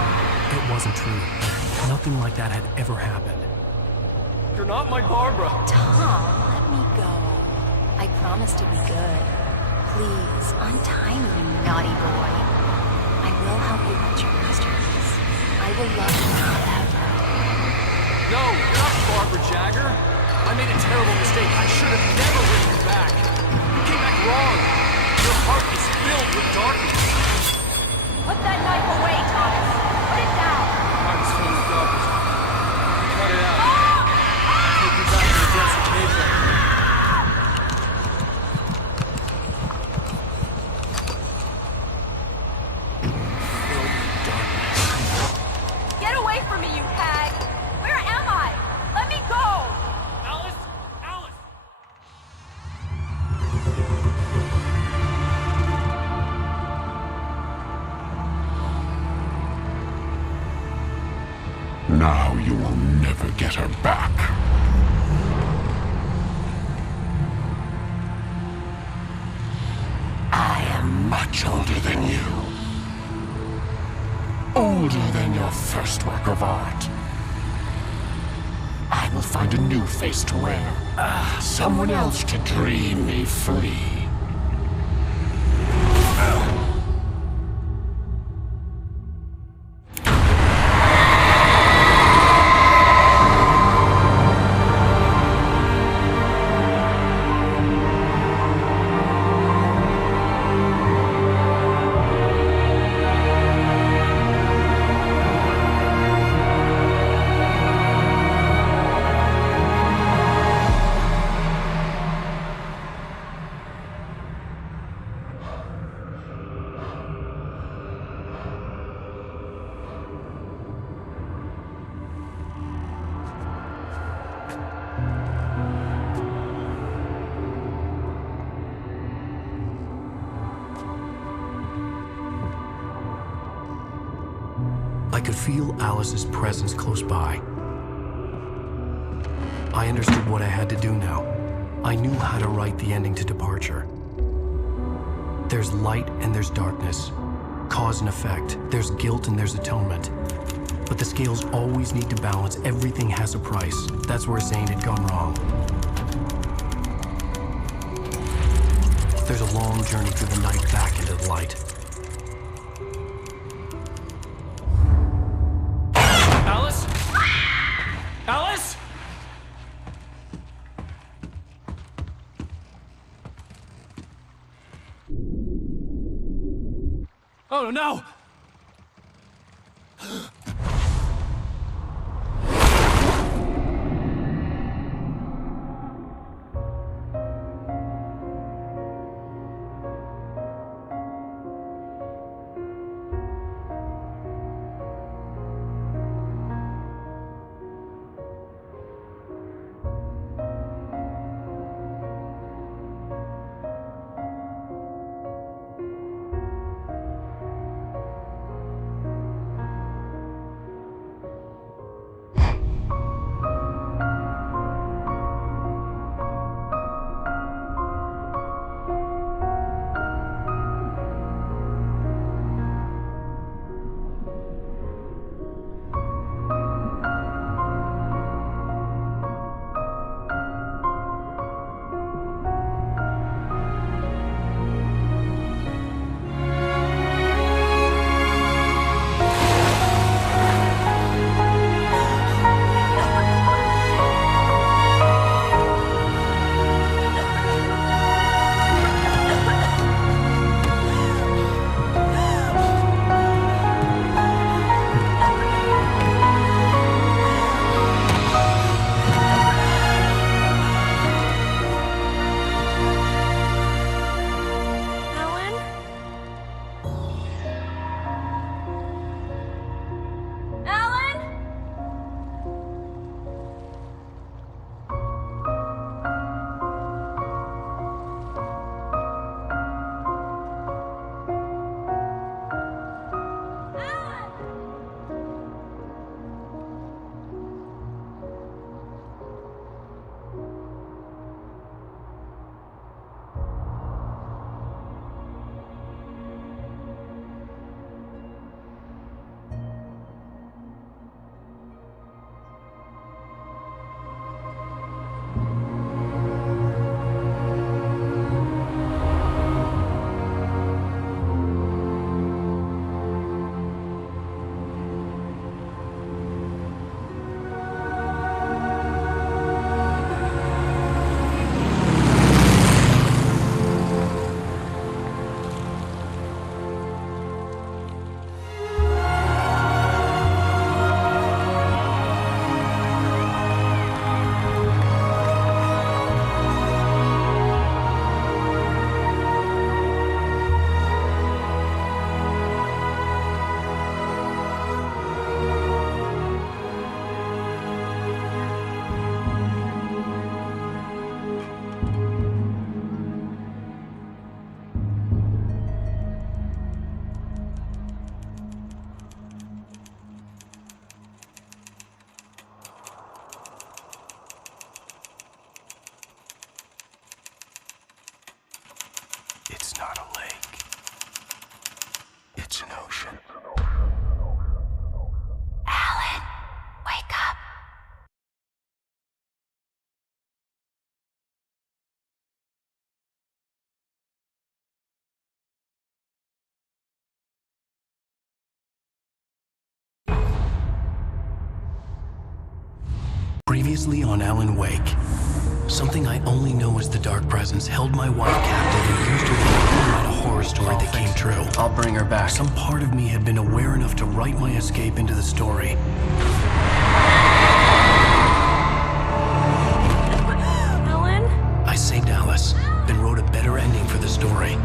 It wasn't true. Nothing like that had ever happened. You're not my Barbara. Tom, let me go. I promise to be good. Please, untie me, you naughty boy. I will help you get your masterpiece. I will love you forever. No, you're not Barbara Jagger. I made a terrible mistake. I should have never written you back. You came back wrong. Your heart is filled with darkness. Put that knife away, Thomas. Put it down. Heart is filled with darkness. Cut it out. Take you back to the depths of nature. Get away from me, you hag! Where am I? Let me go! Alice! Alice! Now you will never get her back. much older than you. Older than your first work of art. I will find a new face to wear. Someone else to dream me free. I could feel Alice's presence close by. I understood what I had to do now. I knew how to write the ending to Departure. There's light and there's darkness. Cause and effect. There's guilt and there's atonement. But the scales always need to balance. Everything has a price. That's where Zane had gone wrong. There's a long journey through the night back into the light. Alice? Alice? Oh no! Previously on Alan Wake. Something I only know as the Dark Presence held my wife captive and used her to write a horror story that came true. I'll bring her back. Some part of me had been aware enough to write my escape into the story. Alan? I saved Alice, then wrote a better ending for the story.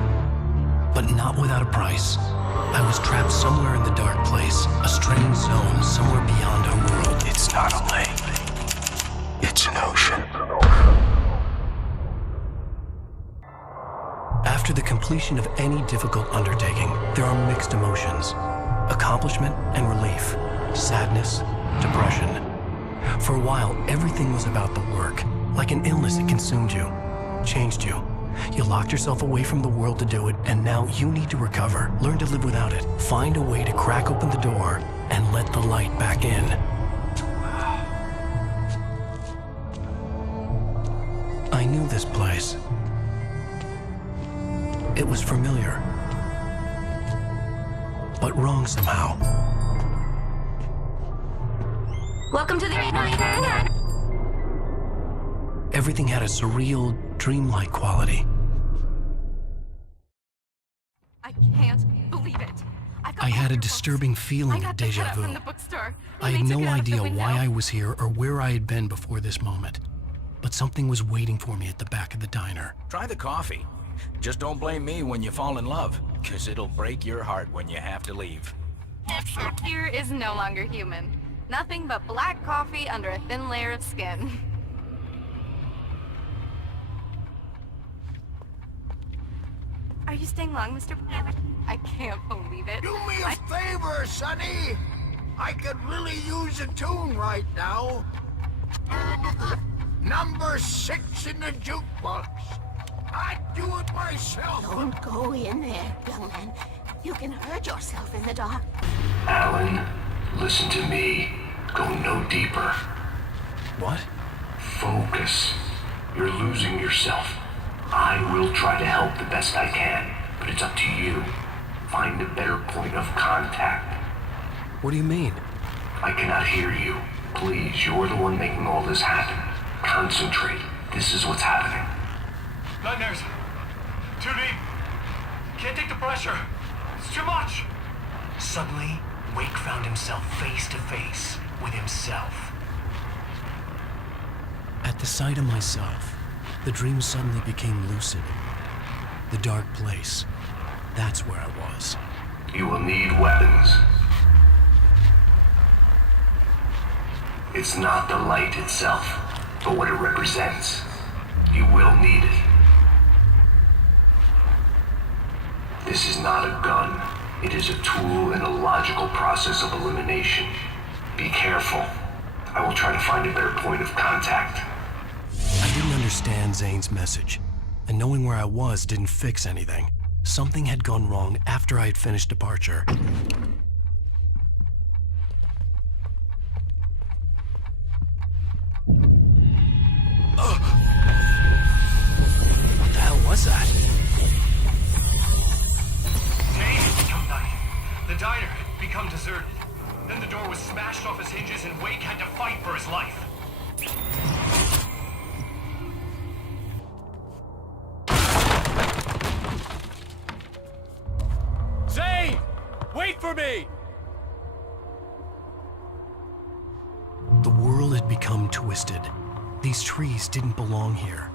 But not without a price. I was trapped somewhere in the dark place, a strange zone somewhere beyond our world. It's not a lake. It's an ocean. After the completion of any difficult undertaking, there are mixed emotions. Accomplishment and relief. Sadness, depression. For a while, everything was about the work. Like an illness, it consumed you, changed you. You locked yourself away from the world to do it, and now you need to recover. Learn to live without it. Find a way to crack open the door and let the light back in. I knew this place. It was familiar, but wrong somehow. Welcome to the... Everything had a surreal, dreamlike quality. I can't believe it. I had a disturbing feeling of deja vu. I had no idea why I was here or where I had been before this moment. But something was waiting for me at the back of the diner. Try the coffee. Just don't blame me when you fall in love, because it'll break your heart when you have to leave. Here is no longer human. Nothing but black coffee under a thin layer of skin. Are you staying long, Mr. I can't believe it. Do me a favor, Sonny. I could really use a tune right now. Number 6 in the jukebox. I'd do it myself. Don't go in there, young man. You can hurt yourself in the dark. Alan, listen to me. Go no deeper. What? Focus. You're losing yourself. I will try to help the best I can, but it's up to you. Find a better point of contact. What do you mean? I cannot hear you. Please, you're the one making all this happen. Concentrate. This is what's happening. Nightmares. Too deep. Can't take the pressure. It's too much. Suddenly, Wake found himself face to face with himself. At the sight of myself, the dream suddenly became lucid. The dark place. That's where I was. You will need weapons. It's not the light itself, but what it represents. You will need it. This is not a gun. It is a tool in a logical process of elimination. Be careful. I will try to find a better point of contact. I didn't understand Zane's message, and knowing where I was didn't fix anything. Something had gone wrong after I had finished departure. What the hell was that? Day had become night. The diner had become deserted. Then the door was smashed off its hinges and Wake had to fight for his life. Zane! Wait for me! The world had become twisted. These trees didn't belong here.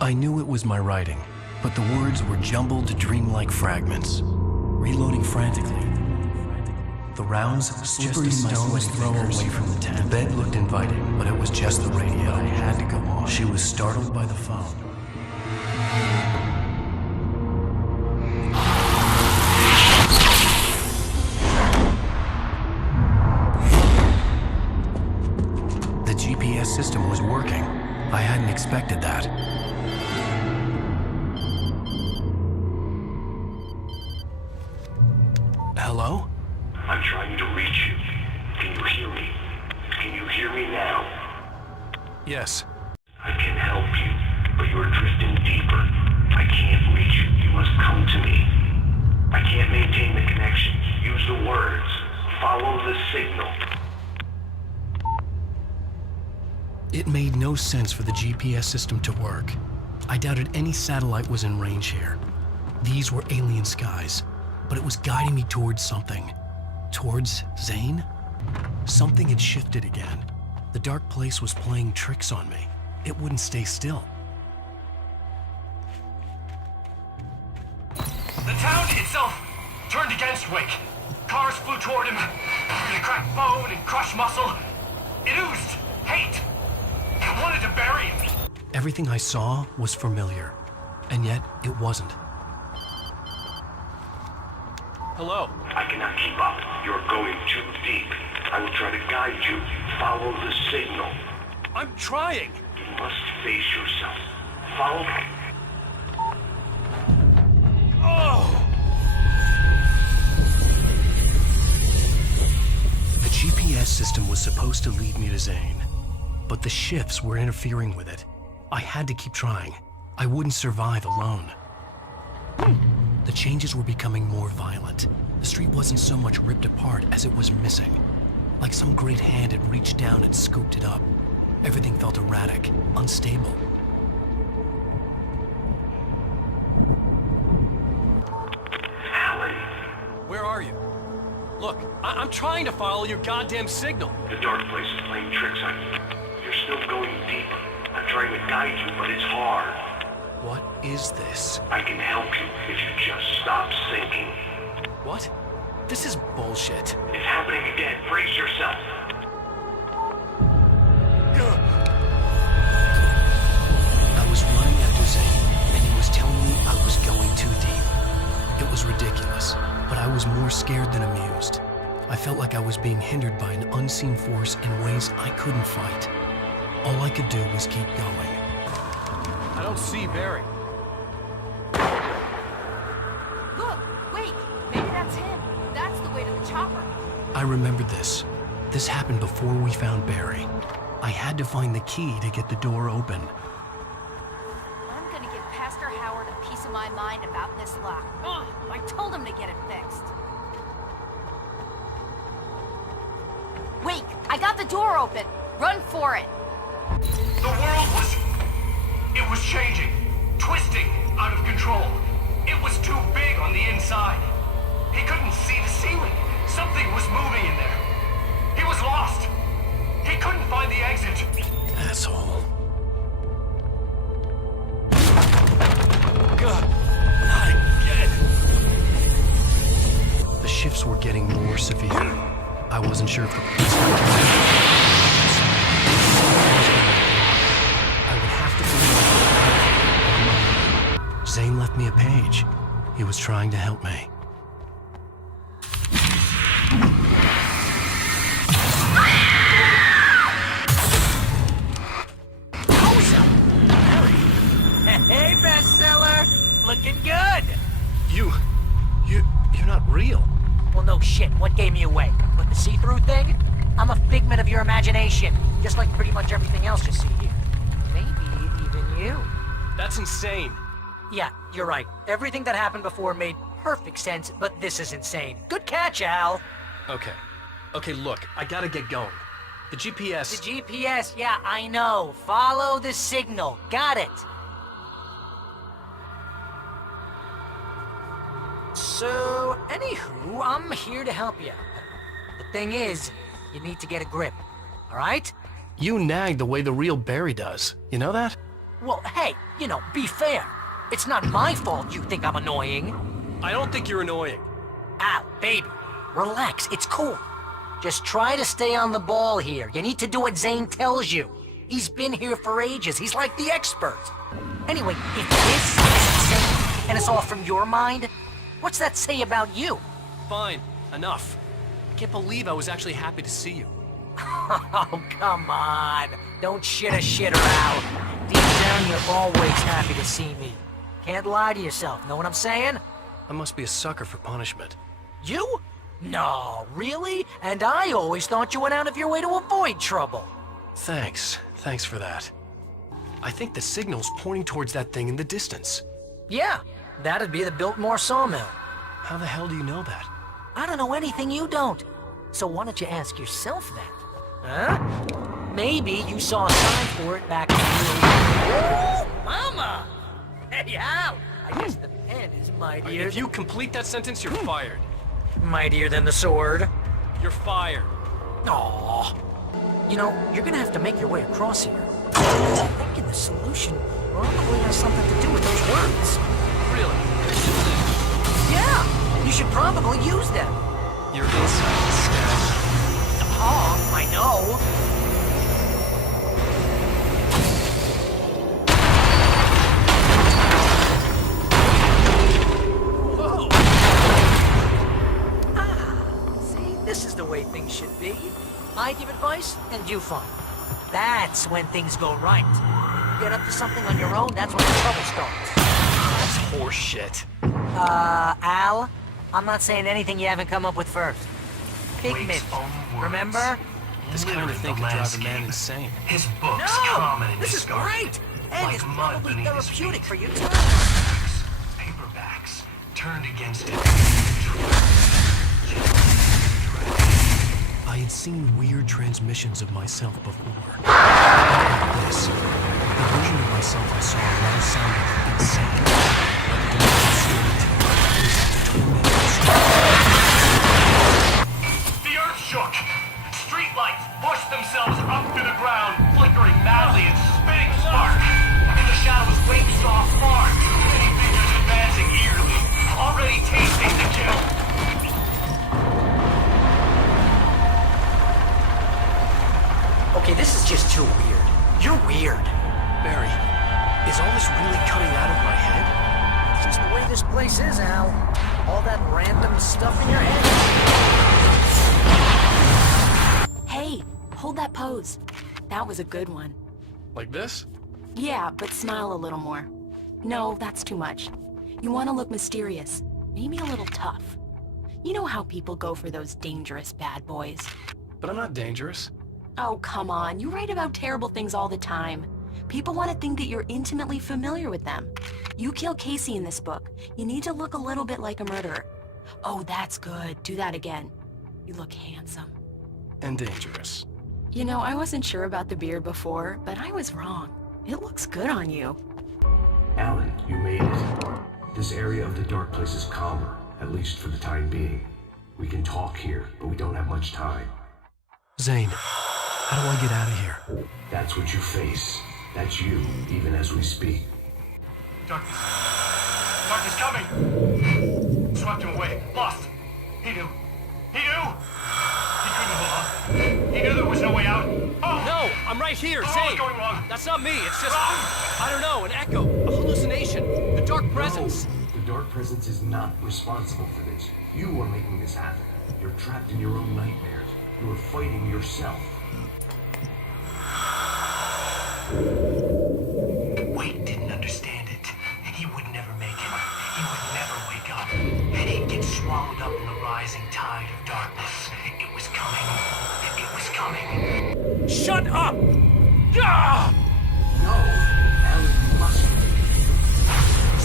I knew it was my writing, but the words were jumbled dreamlike fragments. Reloading frantically. The rounds, slippery stones thrown away from the tent. The bed looked inviting, but it was just the radio. I had to go on. She was startled by the phone. The GPS system was working. I hadn't expected that. Hello? I'm trying to reach you. Can you hear me? Can you hear me now? Yes. I can help you, but you're drifting deeper. I can't reach you. You must come to me. I can't maintain the connection. Use no sense for the GPS system to work. I doubted any satellite was in range here. These were alien skies, but it was guiding me towards something. Towards Zane? Something had shifted again. The dark place was playing tricks on me. It wouldn't stay still. The town itself turned against Wake. Cars flew toward him. They cracked bone and crushed muscle. It oozed hate. It wanted to bury him. Everything I saw was familiar, and yet it wasn't. Hello? I cannot keep up. You're going too deep. I will try to guide you. Follow the signal. I'm trying. You must face yourself. Follow me. Oh! The GPS system was supposed to lead me to Zane, but the shifts were interfering with it. I had to keep trying. I wouldn't survive alone. The changes were becoming more violent. The street wasn't so much ripped apart as it was missing. Like some great hand had reached down and scooped it up. Everything felt erratic, unstable. Alan. Where are you? Look, I'm trying to follow your goddamn signal. The dark place is playing tricks on you. You're still going deep. I'm trying to guide you, but it's hard. What is this? I can help you if you just stop sinking. What? This is bullshit. It's happening again. Brace yourself. I was running after Zane, and he was telling me I was going too deep. It was ridiculous, but I was more scared than amused. I felt like I was being hindered by an unseen force in ways I couldn't fight. All I could do was keep going. I don't see Barry. Look, wait, maybe that's him. That's the way to the chopper. I remembered this. This happened before we found Barry. I had to find the key to get the door open. I'm gonna give Pastor Howard a piece of my mind about this lock. Ugh, I told him to get it fixed. Wait, I got the door open. Run for it. The world was changing, twisting, out of control. It was too big on the inside. He couldn't see the ceiling. Something was moving in there. He was lost. He couldn't find the exit. Asshole. God, not again. The shifts were getting more severe. I wasn't sure if the police would come. I would have to find out. Zane left me a page. He was trying to help me. Hey, bestseller! Looking good! You're not real. Well, no shit. What gave me away? But the see-through thing? I'm a figment of your imagination, just like pretty much everything else you see here. Maybe even you. That's insane. Yeah, you're right. Everything that happened before made perfect sense, but this is insane. Good catch, Al. Okay, look, I gotta get going. The GPS... The GPS, yeah, I know. Follow the signal. Got it. So, anywho, I'm here to help you out. The thing is, you need to get a grip, all right? You nag the way the real Barry does. You know that? Well, hey, be fair. It's not my fault you think I'm annoying. I don't think you're annoying. Al, baby, relax, it's cool. Just try to stay on the ball here. You need to do what Zane tells you. He's been here for ages. He's like the expert. Anyway, if this is insane and it's all from your mind, what's that say about you? Fine, enough. I can't believe I was actually happy to see you. Oh, come on. Don't shit a shitter, Al. Deep down, you're always happy to see me. Can't lie to yourself, know what I'm saying? I must be a sucker for punishment. You? No, really? And I always thought you went out of your way to avoid trouble. Thanks for that. I think the signal's pointing towards that thing in the distance. Yeah, that'd be the Biltmore sawmill. How the hell do you know that? I don't know anything you don't. So why don't you ask yourself that? Huh? Maybe you saw a sign for it back in the Ooh, Mama! Hey, Al! I guess the pen is mightier. If you complete that sentence, you're fired. Mightier than the sword. You're fired. Aww. You know, you're gonna have to make your way across here. I'm thinking the solution probably has something to do with those words. Really? Yeah! You should probably use them. Your insight is staggering. I know. See, this is the way things should be. I give advice, and you follow. That's when things go right. Get up to something on your own, that's when the trouble starts. That's horseshit. Al, I'm not saying anything you haven't come up with first. Pigment, remember? This kind of thing could drive a man insane. His books No! common and This is discarded, great! And like it's mud probably beneath his therapeutic feet. for you too. Paperbacks turned against it. I had seen weird transmissions of myself before. Like this. The version of myself I saw now sounded insane. The earth shook. Streetlights pushed themselves up to the ground, flickering madly and spitting sparks. In the shadows, Wake saw far too many figures advancing eagerly, already tasting the kill. Okay, this is just too weird. You're weird. Barry, is all this really coming out of my head? It's just the way this place is, Al. All that random stuff in your head. Hey, hold that pose. That was a good one. Like this? Yeah, but smile a little more. No, that's too much. You want to look mysterious, maybe a little tough. You know how people go for those dangerous bad boys. But I'm not dangerous. Oh, come on. You write about terrible things all the time. People want to think that you're intimately familiar with them. You kill Casey in this book. You need to look a little bit like a murderer. Oh, that's good. Do that again. You look handsome. And dangerous. You know, I wasn't sure about the beard before, but I was wrong. It looks good on you. Alan, you made it. This area of the dark place is calmer, at least for the time being. We can talk here, but we don't have much time. Zane, how do I get out of here? That's what you face. That's you, even as we speak. Darkness. Darkness coming! Swept him away. Lost. He knew. He knew! He couldn't hold on. He knew there was no way out. Oh! No! I'm right here, What Zane! was going wrong? That's not me, it's just... I don't know, an echo, a hallucination, the dark presence. No, the dark presence is not responsible for this. You are making this happen. You're trapped in your own nightmares. You are fighting yourself. Wade didn't understand it. He would never make it. He would never wake up. He'd get swallowed up in the rising tide of darkness. It was coming. It was coming. Shut up! Ah! No, Alan, you must.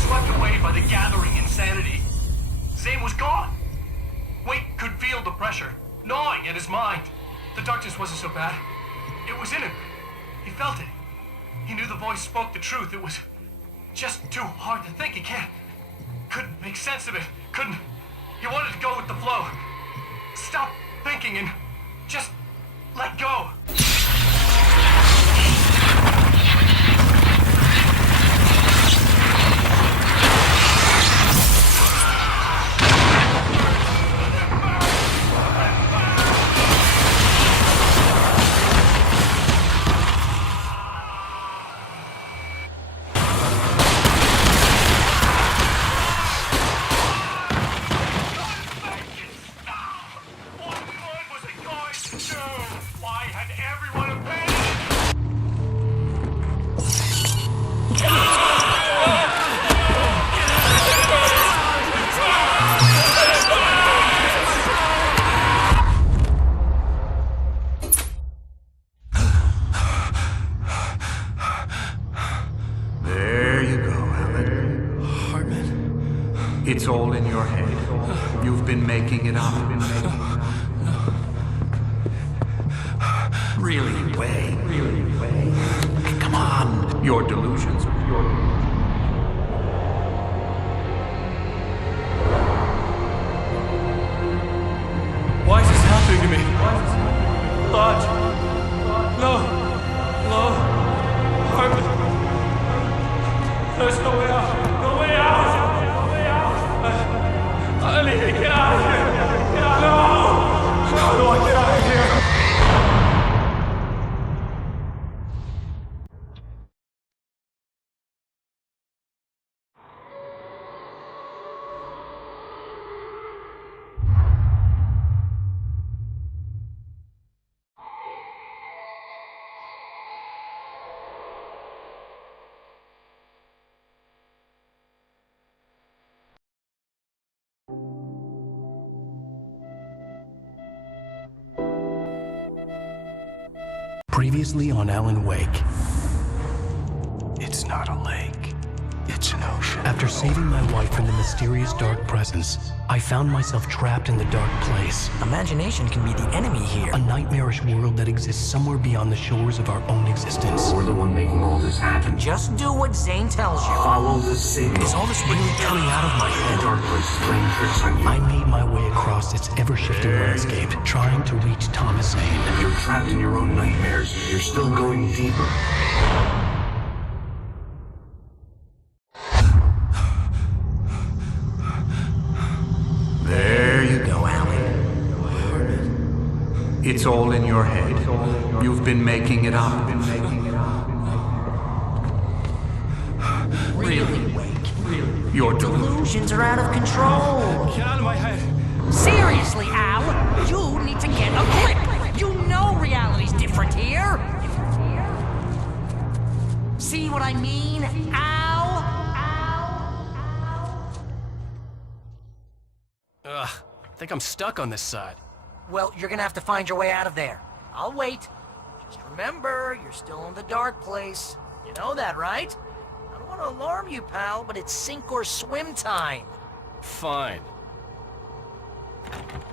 Swept away by the gathering insanity. Zane was gone. Wade could feel the pressure, gnawing at his mind. The darkness wasn't so bad. It was in him. He felt it. He knew the voice spoke the truth. It was just too hard to think. He couldn't make sense of it. He wanted to go with the flow. Stop thinking and just let go. There you go, Alan. Hartman. It's all in your head. You've been making it up. Really, way. Come on. Your delusions. Why is this happening to me? Lodge. No. There's no way out. No way out. I need to get out of here. No. How do I get out of here? Previously on Alan Wake. It's not a lake. It's an ocean. After saving my wife from the mysterious dark presence, I found myself trapped in the dark place. Imagination can be the enemy here. A nightmarish world that exists somewhere beyond the shores of our own existence. We're the one making all this happen. Just do what Zane tells you. Follow the signal. Is all this really coming out of my head? The dark place is playing tricks on you. I made my way across its ever-shifting landscape, trying to reach Thomas Zane. You're trapped in your own nightmares. You're still going deeper. There you go, Alan. It's all in your head. You've been making it up. Really, Wake? Your Delusions are out of control. Get out of my head. Seriously, Al, you need to get a grip. You know reality's different here. See what I mean, Al? Ugh, I think I'm stuck on this side. Well, you're gonna have to find your way out of there. I'll wait. Just remember, you're still in the dark place. You know that, right? I don't want to alarm you, pal, but it's sink or swim time. Fine.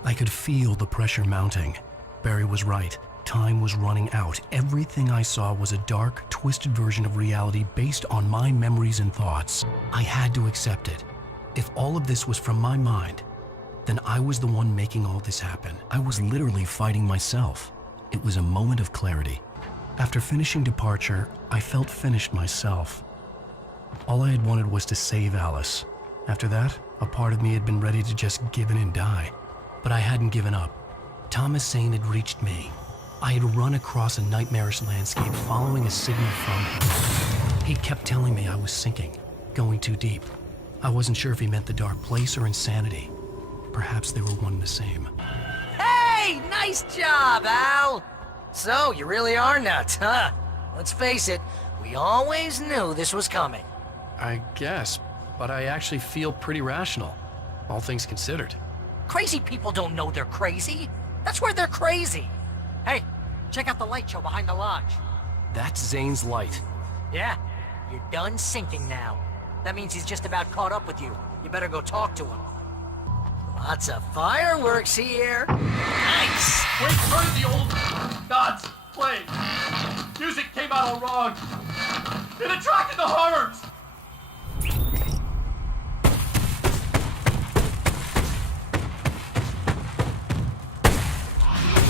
I could feel the pressure mounting. Barry was right. Time was running out. Everything I saw was a dark, twisted version of reality based on my memories and thoughts. I had to accept it. If all of this was from my mind, then I was the one making all this happen. I was literally fighting myself. It was a moment of clarity. After finishing Departure, I felt finished myself. All I had wanted was to save Alice. After that, a part of me had been ready to just give in and die. But I hadn't given up. Thomas Zane had reached me. I had run across a nightmarish landscape following a signal from him. He kept telling me I was sinking, going too deep. I wasn't sure if he meant the dark place or insanity. Perhaps they were one and the same. Hey, nice job, Al. So, you really are nuts, huh? Let's face it, we always knew this was coming. I guess, but I actually feel pretty rational, all things considered. Crazy people don't know they're crazy. That's where they're crazy. Hey, check out the light show behind the lodge. That's Zane's light. Yeah, you're done sinking now. That means he's just about caught up with you. You better go talk to him. Lots of fireworks here. Nice! We heard the old gods play. Music came out all wrong. It attracted the horrors.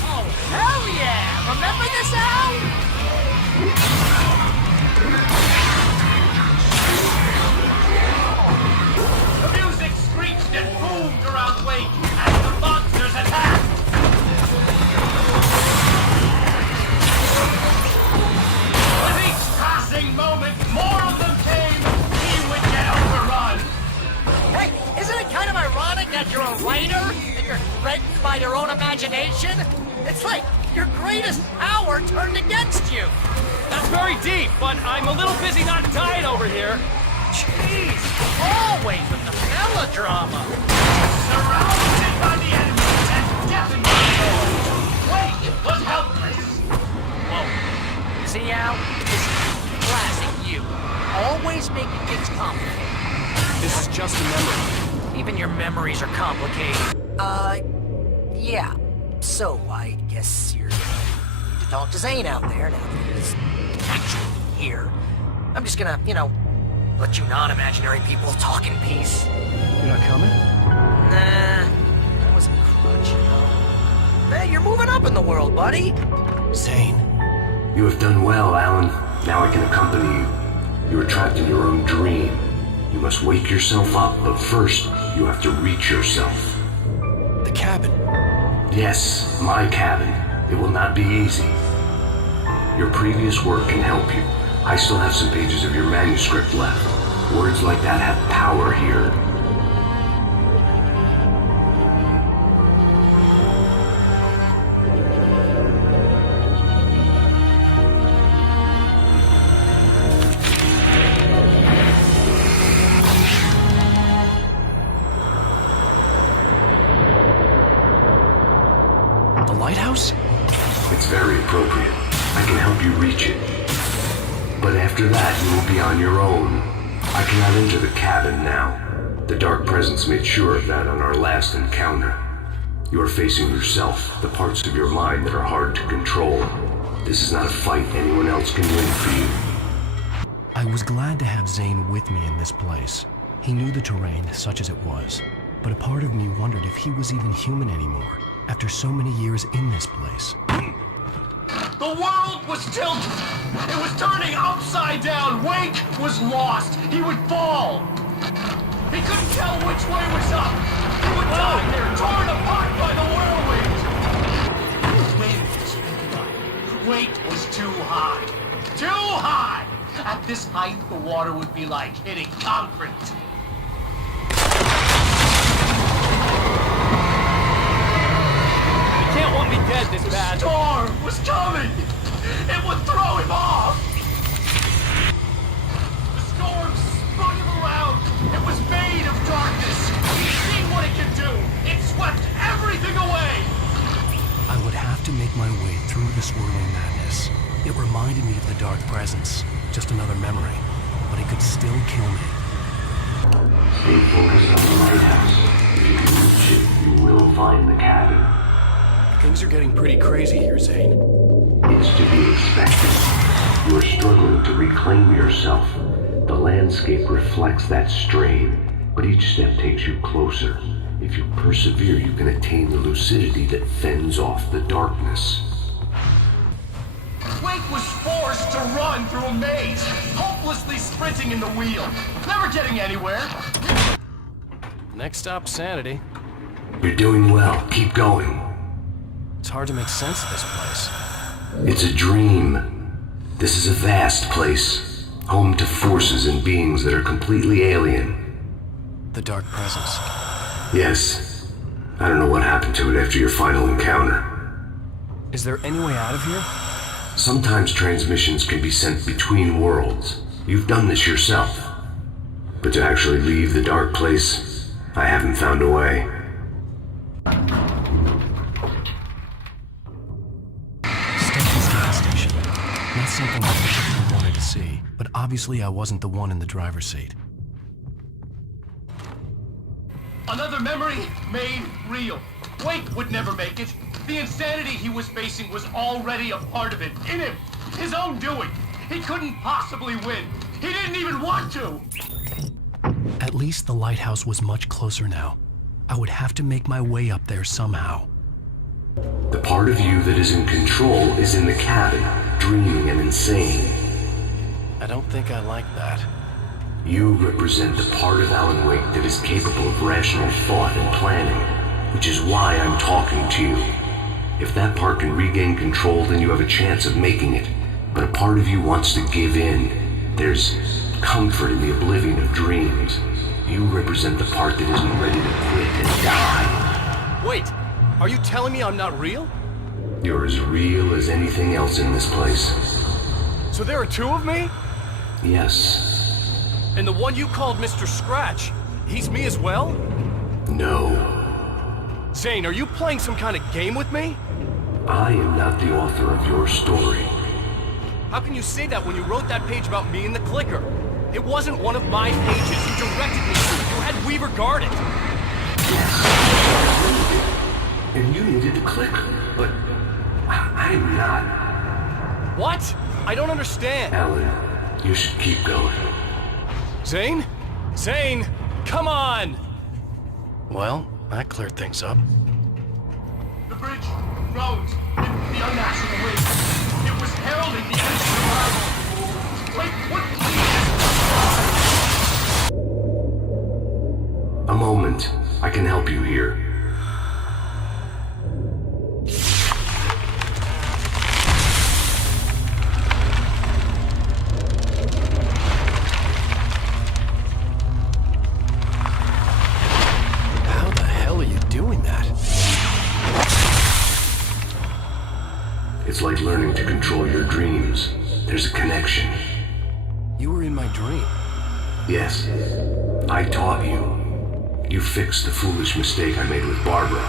Oh, hell yeah! Remember this, Al? The music screeched and boomed around Wake as the monsters attacked. With each passing moment, more of them came. He would get overrun. Hey, isn't it kind of ironic that you're a writer and you're threatened by your own imagination? It's like your greatest hour turned against you. That's very deep, but I'm a little busy not dying over here. Jeez, always with the melodrama. Surrounded by the enemy and deafened by noise, Wake was helpless. Whoa. See, Al? This is classic you. Always making things complicated. This is just a memory. Even your memories are complicated. Yeah. So, I guess you're gonna need to talk to Zane out there now that he's actually here. I'm just gonna, let you non-imaginary people talk in peace. You're not coming? Nah, that was a crutch, Hey, you're moving up in the world, buddy. Zane. You have done well, Alan. Now I can accompany you. You are trapped in your own dream. You must wake yourself up, but first, you have to reach yourself. The cabin. Yes, my cabin. It will not be easy. Your previous work can help you. I still have some pages of your manuscript left. Words like that have power here. Lighthouse? It's very appropriate. I can help you reach it. But after that, you will be on your own. I cannot enter the cabin now. The Dark Presence made sure of that on our last encounter. You are facing yourself, the parts of your mind that are hard to control. This is not a fight anyone else can win for you. I was glad to have Zane with me in this place. He knew the terrain, such as it was. But a part of me wondered if he was even human anymore, after so many years in this place. The world was tilted. It was turning upside down. Wake was lost. He would fall. He couldn't tell which way was up. He would die there, torn apart by the whirlwind. Wind was picking up. Wake was too high. Too high! At this height, the water would be like hitting concrete. Can't want me dead this bad. The storm was coming! It would throw him off! The storm spun him around. It was made of darkness. He's seen what it can do. It swept everything away! I would have to make my way through the swirling madness. It reminded me of the Dark Presence. Just another memory. But it could still kill me. Stay focused on the lighthouse. If you can reach it, you will find the cabin. Things are getting pretty crazy here, Zane. It's to be expected. You are struggling to reclaim yourself. The landscape reflects that strain, but each step takes you closer. If you persevere, you can attain the lucidity that fends off the darkness. Wake was forced to run through a maze, hopelessly sprinting in the wheel, never getting anywhere. Next stop, Sanity. You're doing well. Keep going. It's hard to make sense of this place. It's a dream. This is a vast place, home to forces and beings that are completely alien. The Dark Presence. Yes. I don't know what happened to it after your final encounter. Is there any way out of here? Sometimes transmissions can be sent between worlds. You've done this yourself. But to actually leave the dark place, I haven't found a way. Not something I particularly wanted to see, but obviously I wasn't the one in the driver's seat. Another memory made real. Wake would never make it. The insanity he was facing was already a part of it, in him. His own doing. He couldn't possibly win. He didn't even want to. At least the lighthouse was much closer now. I would have to make my way up there somehow. The part of you that is in control is in the cabin, dreaming and insane. I don't think I like that. You represent the part of Alan Wake that is capable of rational thought and planning, which is why I'm talking to you. If that part can regain control, then you have a chance of making it. But a part of you wants to give in. There's comfort in the oblivion of dreams. You represent the part that isn't ready to quit and die. Wait, are you telling me I'm not real? You're as real as anything else in this place. So there are two of me? Yes. And the one you called Mr. Scratch, he's me as well? No. Zane, are you playing some kind of game with me? I am not the author of your story. How can you say that when you wrote that page about me in the clicker? It wasn't one of my pages. You directed me to it. You had Weaver guard it. And you needed the clicker, but I'm not. What? I don't understand. Alan, you should keep going. Zane? Zane! Come on! Well, that cleared things up. The bridge, roads, the unnatural wind. It was heralding the end of survival. Wait, what? A moment. I can help you here. How the hell are you doing that? It's like learning to control your dreams. There's a connection. You were in my dream. Yes. I taught you. You fixed the foolish mistake I made with Barbara.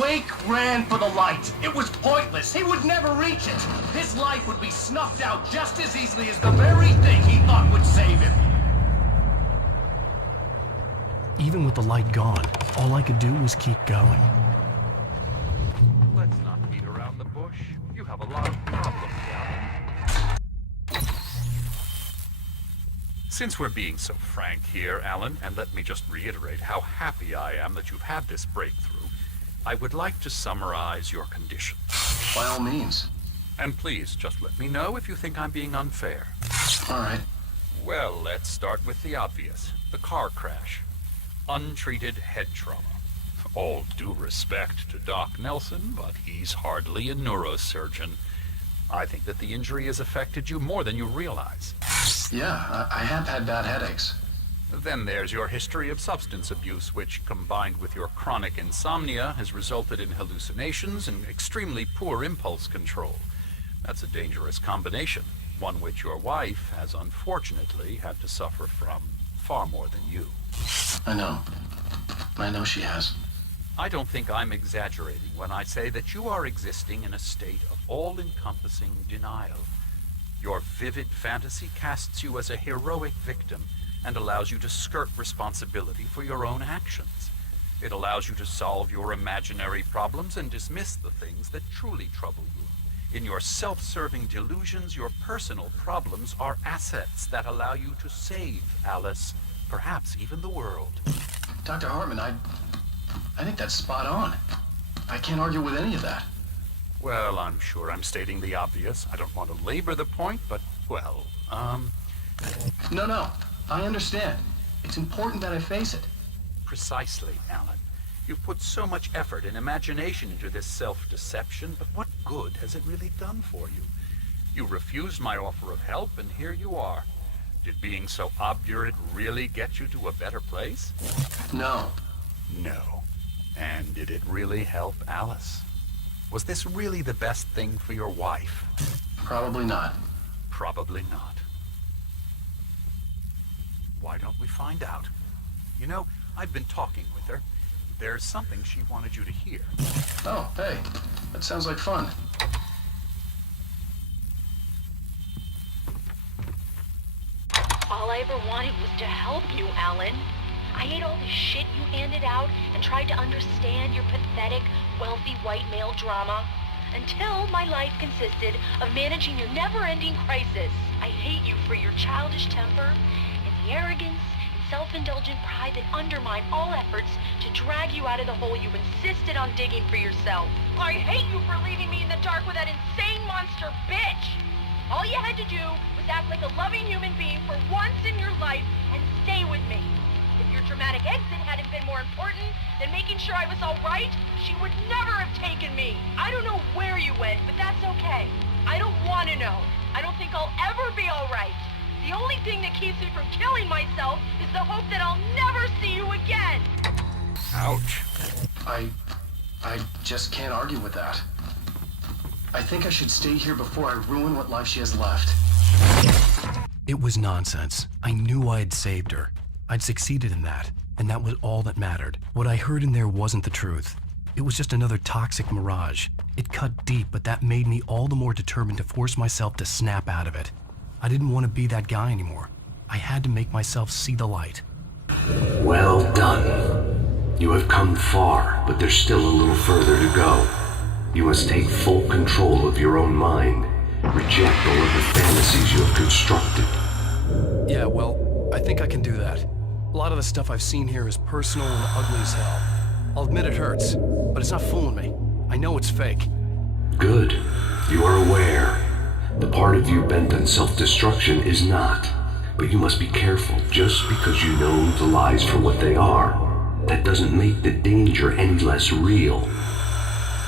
Wake ran for the light. It was pointless. He would never reach it. His life would be snuffed out just as easily as the very thing he thought would save him. Even with the light gone, all I could do was keep going. Let's not beat around the bush. You have a lot of problems, Alan. Since we're being so frank here, Alan, and let me just reiterate how happy I am that you've had this breakthrough, I would like to summarize your condition. By all means. And please, just let me know if you think I'm being unfair. All right. Well, let's start with the obvious. The car crash. Untreated head trauma. All due respect to Doc Nelson, but he's hardly a neurosurgeon. I think that the injury has affected you more than you realize. Yeah, I have had bad headaches. Then there's your history of substance abuse, which, combined with your chronic insomnia, has resulted in hallucinations and extremely poor impulse control. That's a dangerous combination, one which your wife has unfortunately had to suffer from far more than you. I know. I know she has. I don't think I'm exaggerating when I say that you are existing in a state of all-encompassing denial. Your vivid fantasy casts you as a heroic victim and allows you to skirt responsibility for your own actions. It allows you to solve your imaginary problems and dismiss the things that truly trouble you. In your self-serving delusions, your personal problems are assets that allow you to save Alice, perhaps even the world. Dr. Hartman, I think that's spot on. I can't argue with any of that. Well, I'm sure I'm stating the obvious. I don't want to labor the point, but, well, No, I understand. It's important that I face it. Precisely, Alan. You've put so much effort and imagination into this self-deception, but what good has it really done for you? You refused my offer of help, and here you are. Did being so obdurate really get you to a better place? No. No. And did it really help Alice? Was this really the best thing for your wife? Probably not. Probably not. Why don't we find out? You know, I've been talking with her. There's something she wanted you to hear. Oh, hey. That sounds like fun. All I ever wanted was to help you, Alan. I ate all the shit you handed out and tried to understand your pathetic, wealthy white male drama until my life consisted of managing your never-ending crisis. I hate you for your childish temper and the arrogance and self-indulgent pride that undermine all efforts to drag you out of the hole you insisted on digging for yourself. I hate you for leaving me in the dark with that insane monster bitch! All you had to do was act like a loving human being for once in your life and stay with me. If your dramatic exit hadn't been more important than making sure I was all right, she would never have taken me. I don't know where you went, but that's okay. I don't want to know. I don't think I'll ever be all right. The only thing that keeps me from killing myself is the hope that I'll never see you again. Ouch. I just can't argue with that. I think I should stay here before I ruin what life she has left. It was nonsense. I knew I had saved her. I'd succeeded in that, and that was all that mattered. What I heard in there wasn't the truth. It was just another toxic mirage. It cut deep, but that made me all the more determined to force myself to snap out of it. I didn't want to be that guy anymore. I had to make myself see the light. Well done. You have come far, but there's still a little further to go. You must take full control of your own mind. Reject all of the fantasies you have constructed. Yeah, well, I think I can do that. A lot of the stuff I've seen here is personal and ugly as hell. I'll admit it hurts, but it's not fooling me. I know it's fake. Good. You are aware. The part of you bent on self-destruction is not. But you must be careful. Just because you know the lies for what they are, that doesn't make the danger any less real.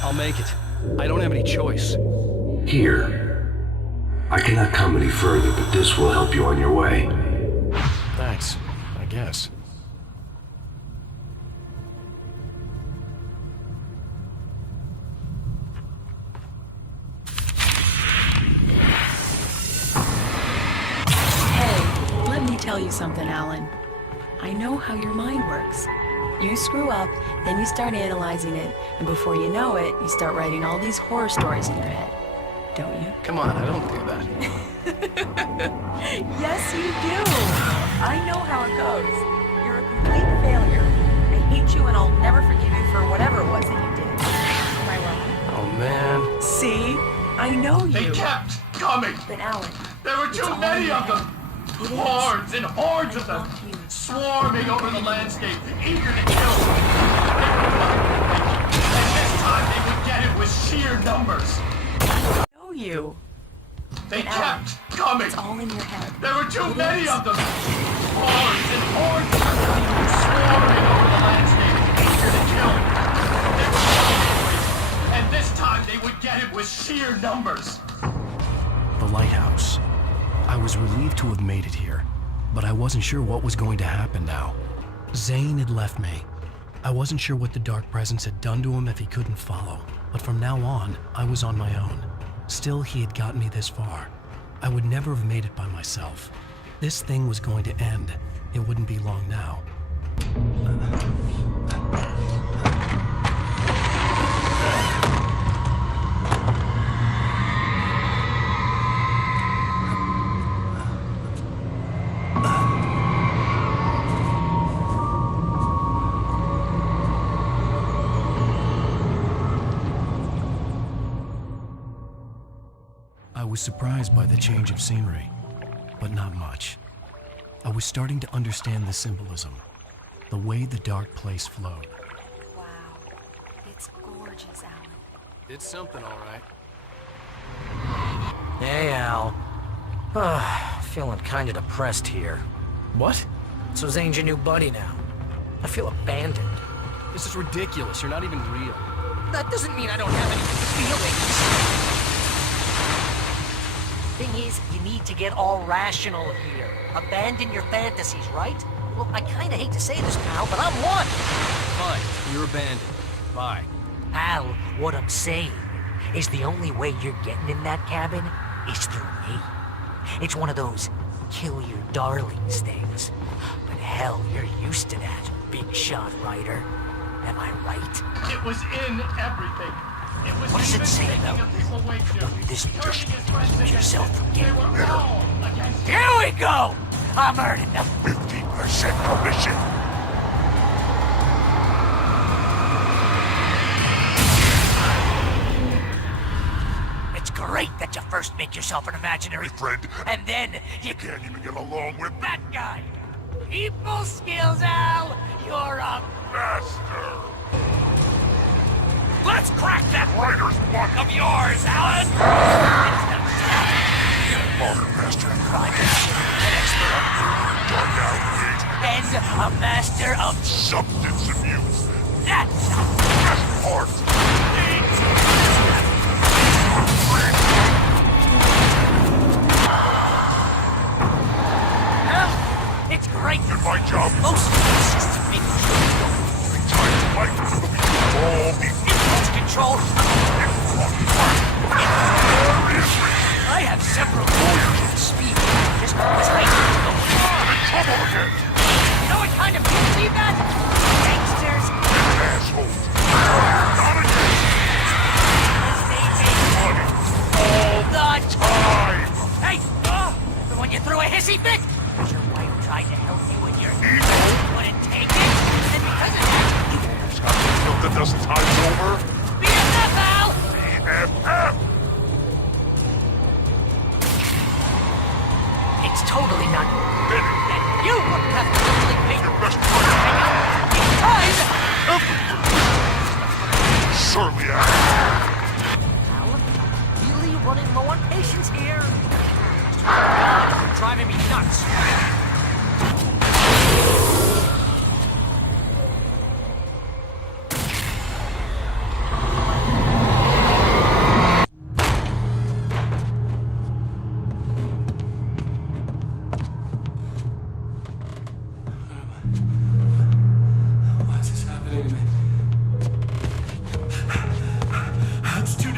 I'll make it. I don't have any choice. Here. I cannot come any further, but this will help you on your way. Thanks, I guess. Let me tell you something, Alan. I know how your mind works. You screw up, then you start analyzing it, and before you know it, you start writing all these horror stories in your head. Don't you? Come on, I don't do that. Yes, you do. I know how it goes. You're a complete failure. I hate you, and I'll never forgive you for whatever it was that you did. Am I wrong? Oh, man. See? I know you. They kept coming. But Alan, There were too many of them. Hordes and hordes of them, swarming over the landscape, eager to kill. And this time they would get it with sheer numbers. I know you. They kept coming. It's all in your head. There were too many of them. Hordes and hordes of them, swarming over the landscape, eager to kill. They were coming, and this time they would get it with sheer numbers. The lighthouse. I was relieved to have made it here, but I wasn't sure what was going to happen now. Zane had left me. I wasn't sure what the dark presence had done to him if he couldn't follow, but from now on, I was on my own. Still, he had gotten me this far. I would never have made it by myself. This thing was going to end. It wouldn't be long now. I was surprised by the change of scenery, but not much. I was starting to understand the symbolism, the way the dark place flowed. Wow. It's gorgeous, Alan. It's something, all right. Hey, Al. Feeling kinda depressed here. What? So Zane's your new buddy now. I feel abandoned. This is ridiculous. You're not even real. That doesn't mean I don't have any feelings. Thing is, you need to get all rational here. Abandon your fantasies, right? Well, I kinda hate to say this, pal, but I'm one. Fine. You're abandoned. Bye. Al, what I'm saying is the only way you're getting in that cabin is through me. It's one of those kill your darlings things. But hell, you're used to that, big shot writer. Am I right? It was in everything. It was What does it say making about of people wake you, when you're this turning desperate his friends to keep against yourself him. from getting They were bitter? all against him. Here we go! I'm earning the 50% commission. It's great that you first make yourself an imaginary friend, and then you can't even get along with that guy. People skills, Al. You're a master. Let's crack that writer's block of yours, Alan. Modern master, An expert on dark outrage, and a master of substance abuse. that's Best part. It's great. And my job Most of this is to make sure you don't every time you fight, we all be impulse control. I have several lawyers at speed. Just because I go trouble again. You know what kind of people need that? Gangsters. Assholes. Not again.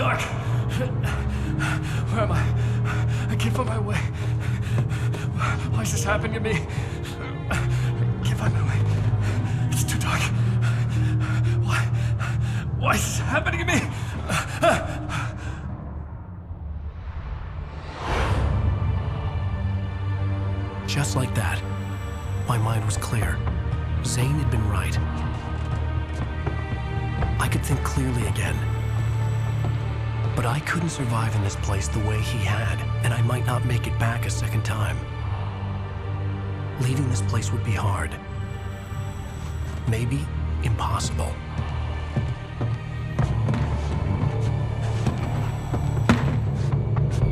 dark. Where am I? I can't find my way. Why is this happening to me? I can't find my way. It's too dark. Why is this happening to me? Just like that, my mind was clear. Zane had been right. I could think clearly again. But I couldn't survive in this place the way he had, and I might not make it back a second time. Leaving this place would be hard. Maybe impossible.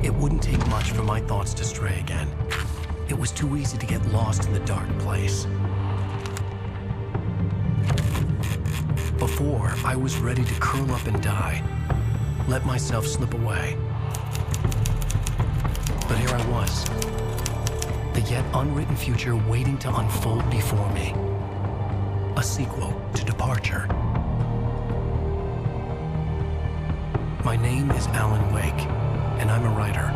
It wouldn't take much for my thoughts to stray again. It was too easy to get lost in the dark place. Before, I was ready to curl up and die, let myself slip away. But here I was, the yet unwritten future waiting to unfold before me. A sequel to Departure. My name is Alan Wake, and I'm a writer.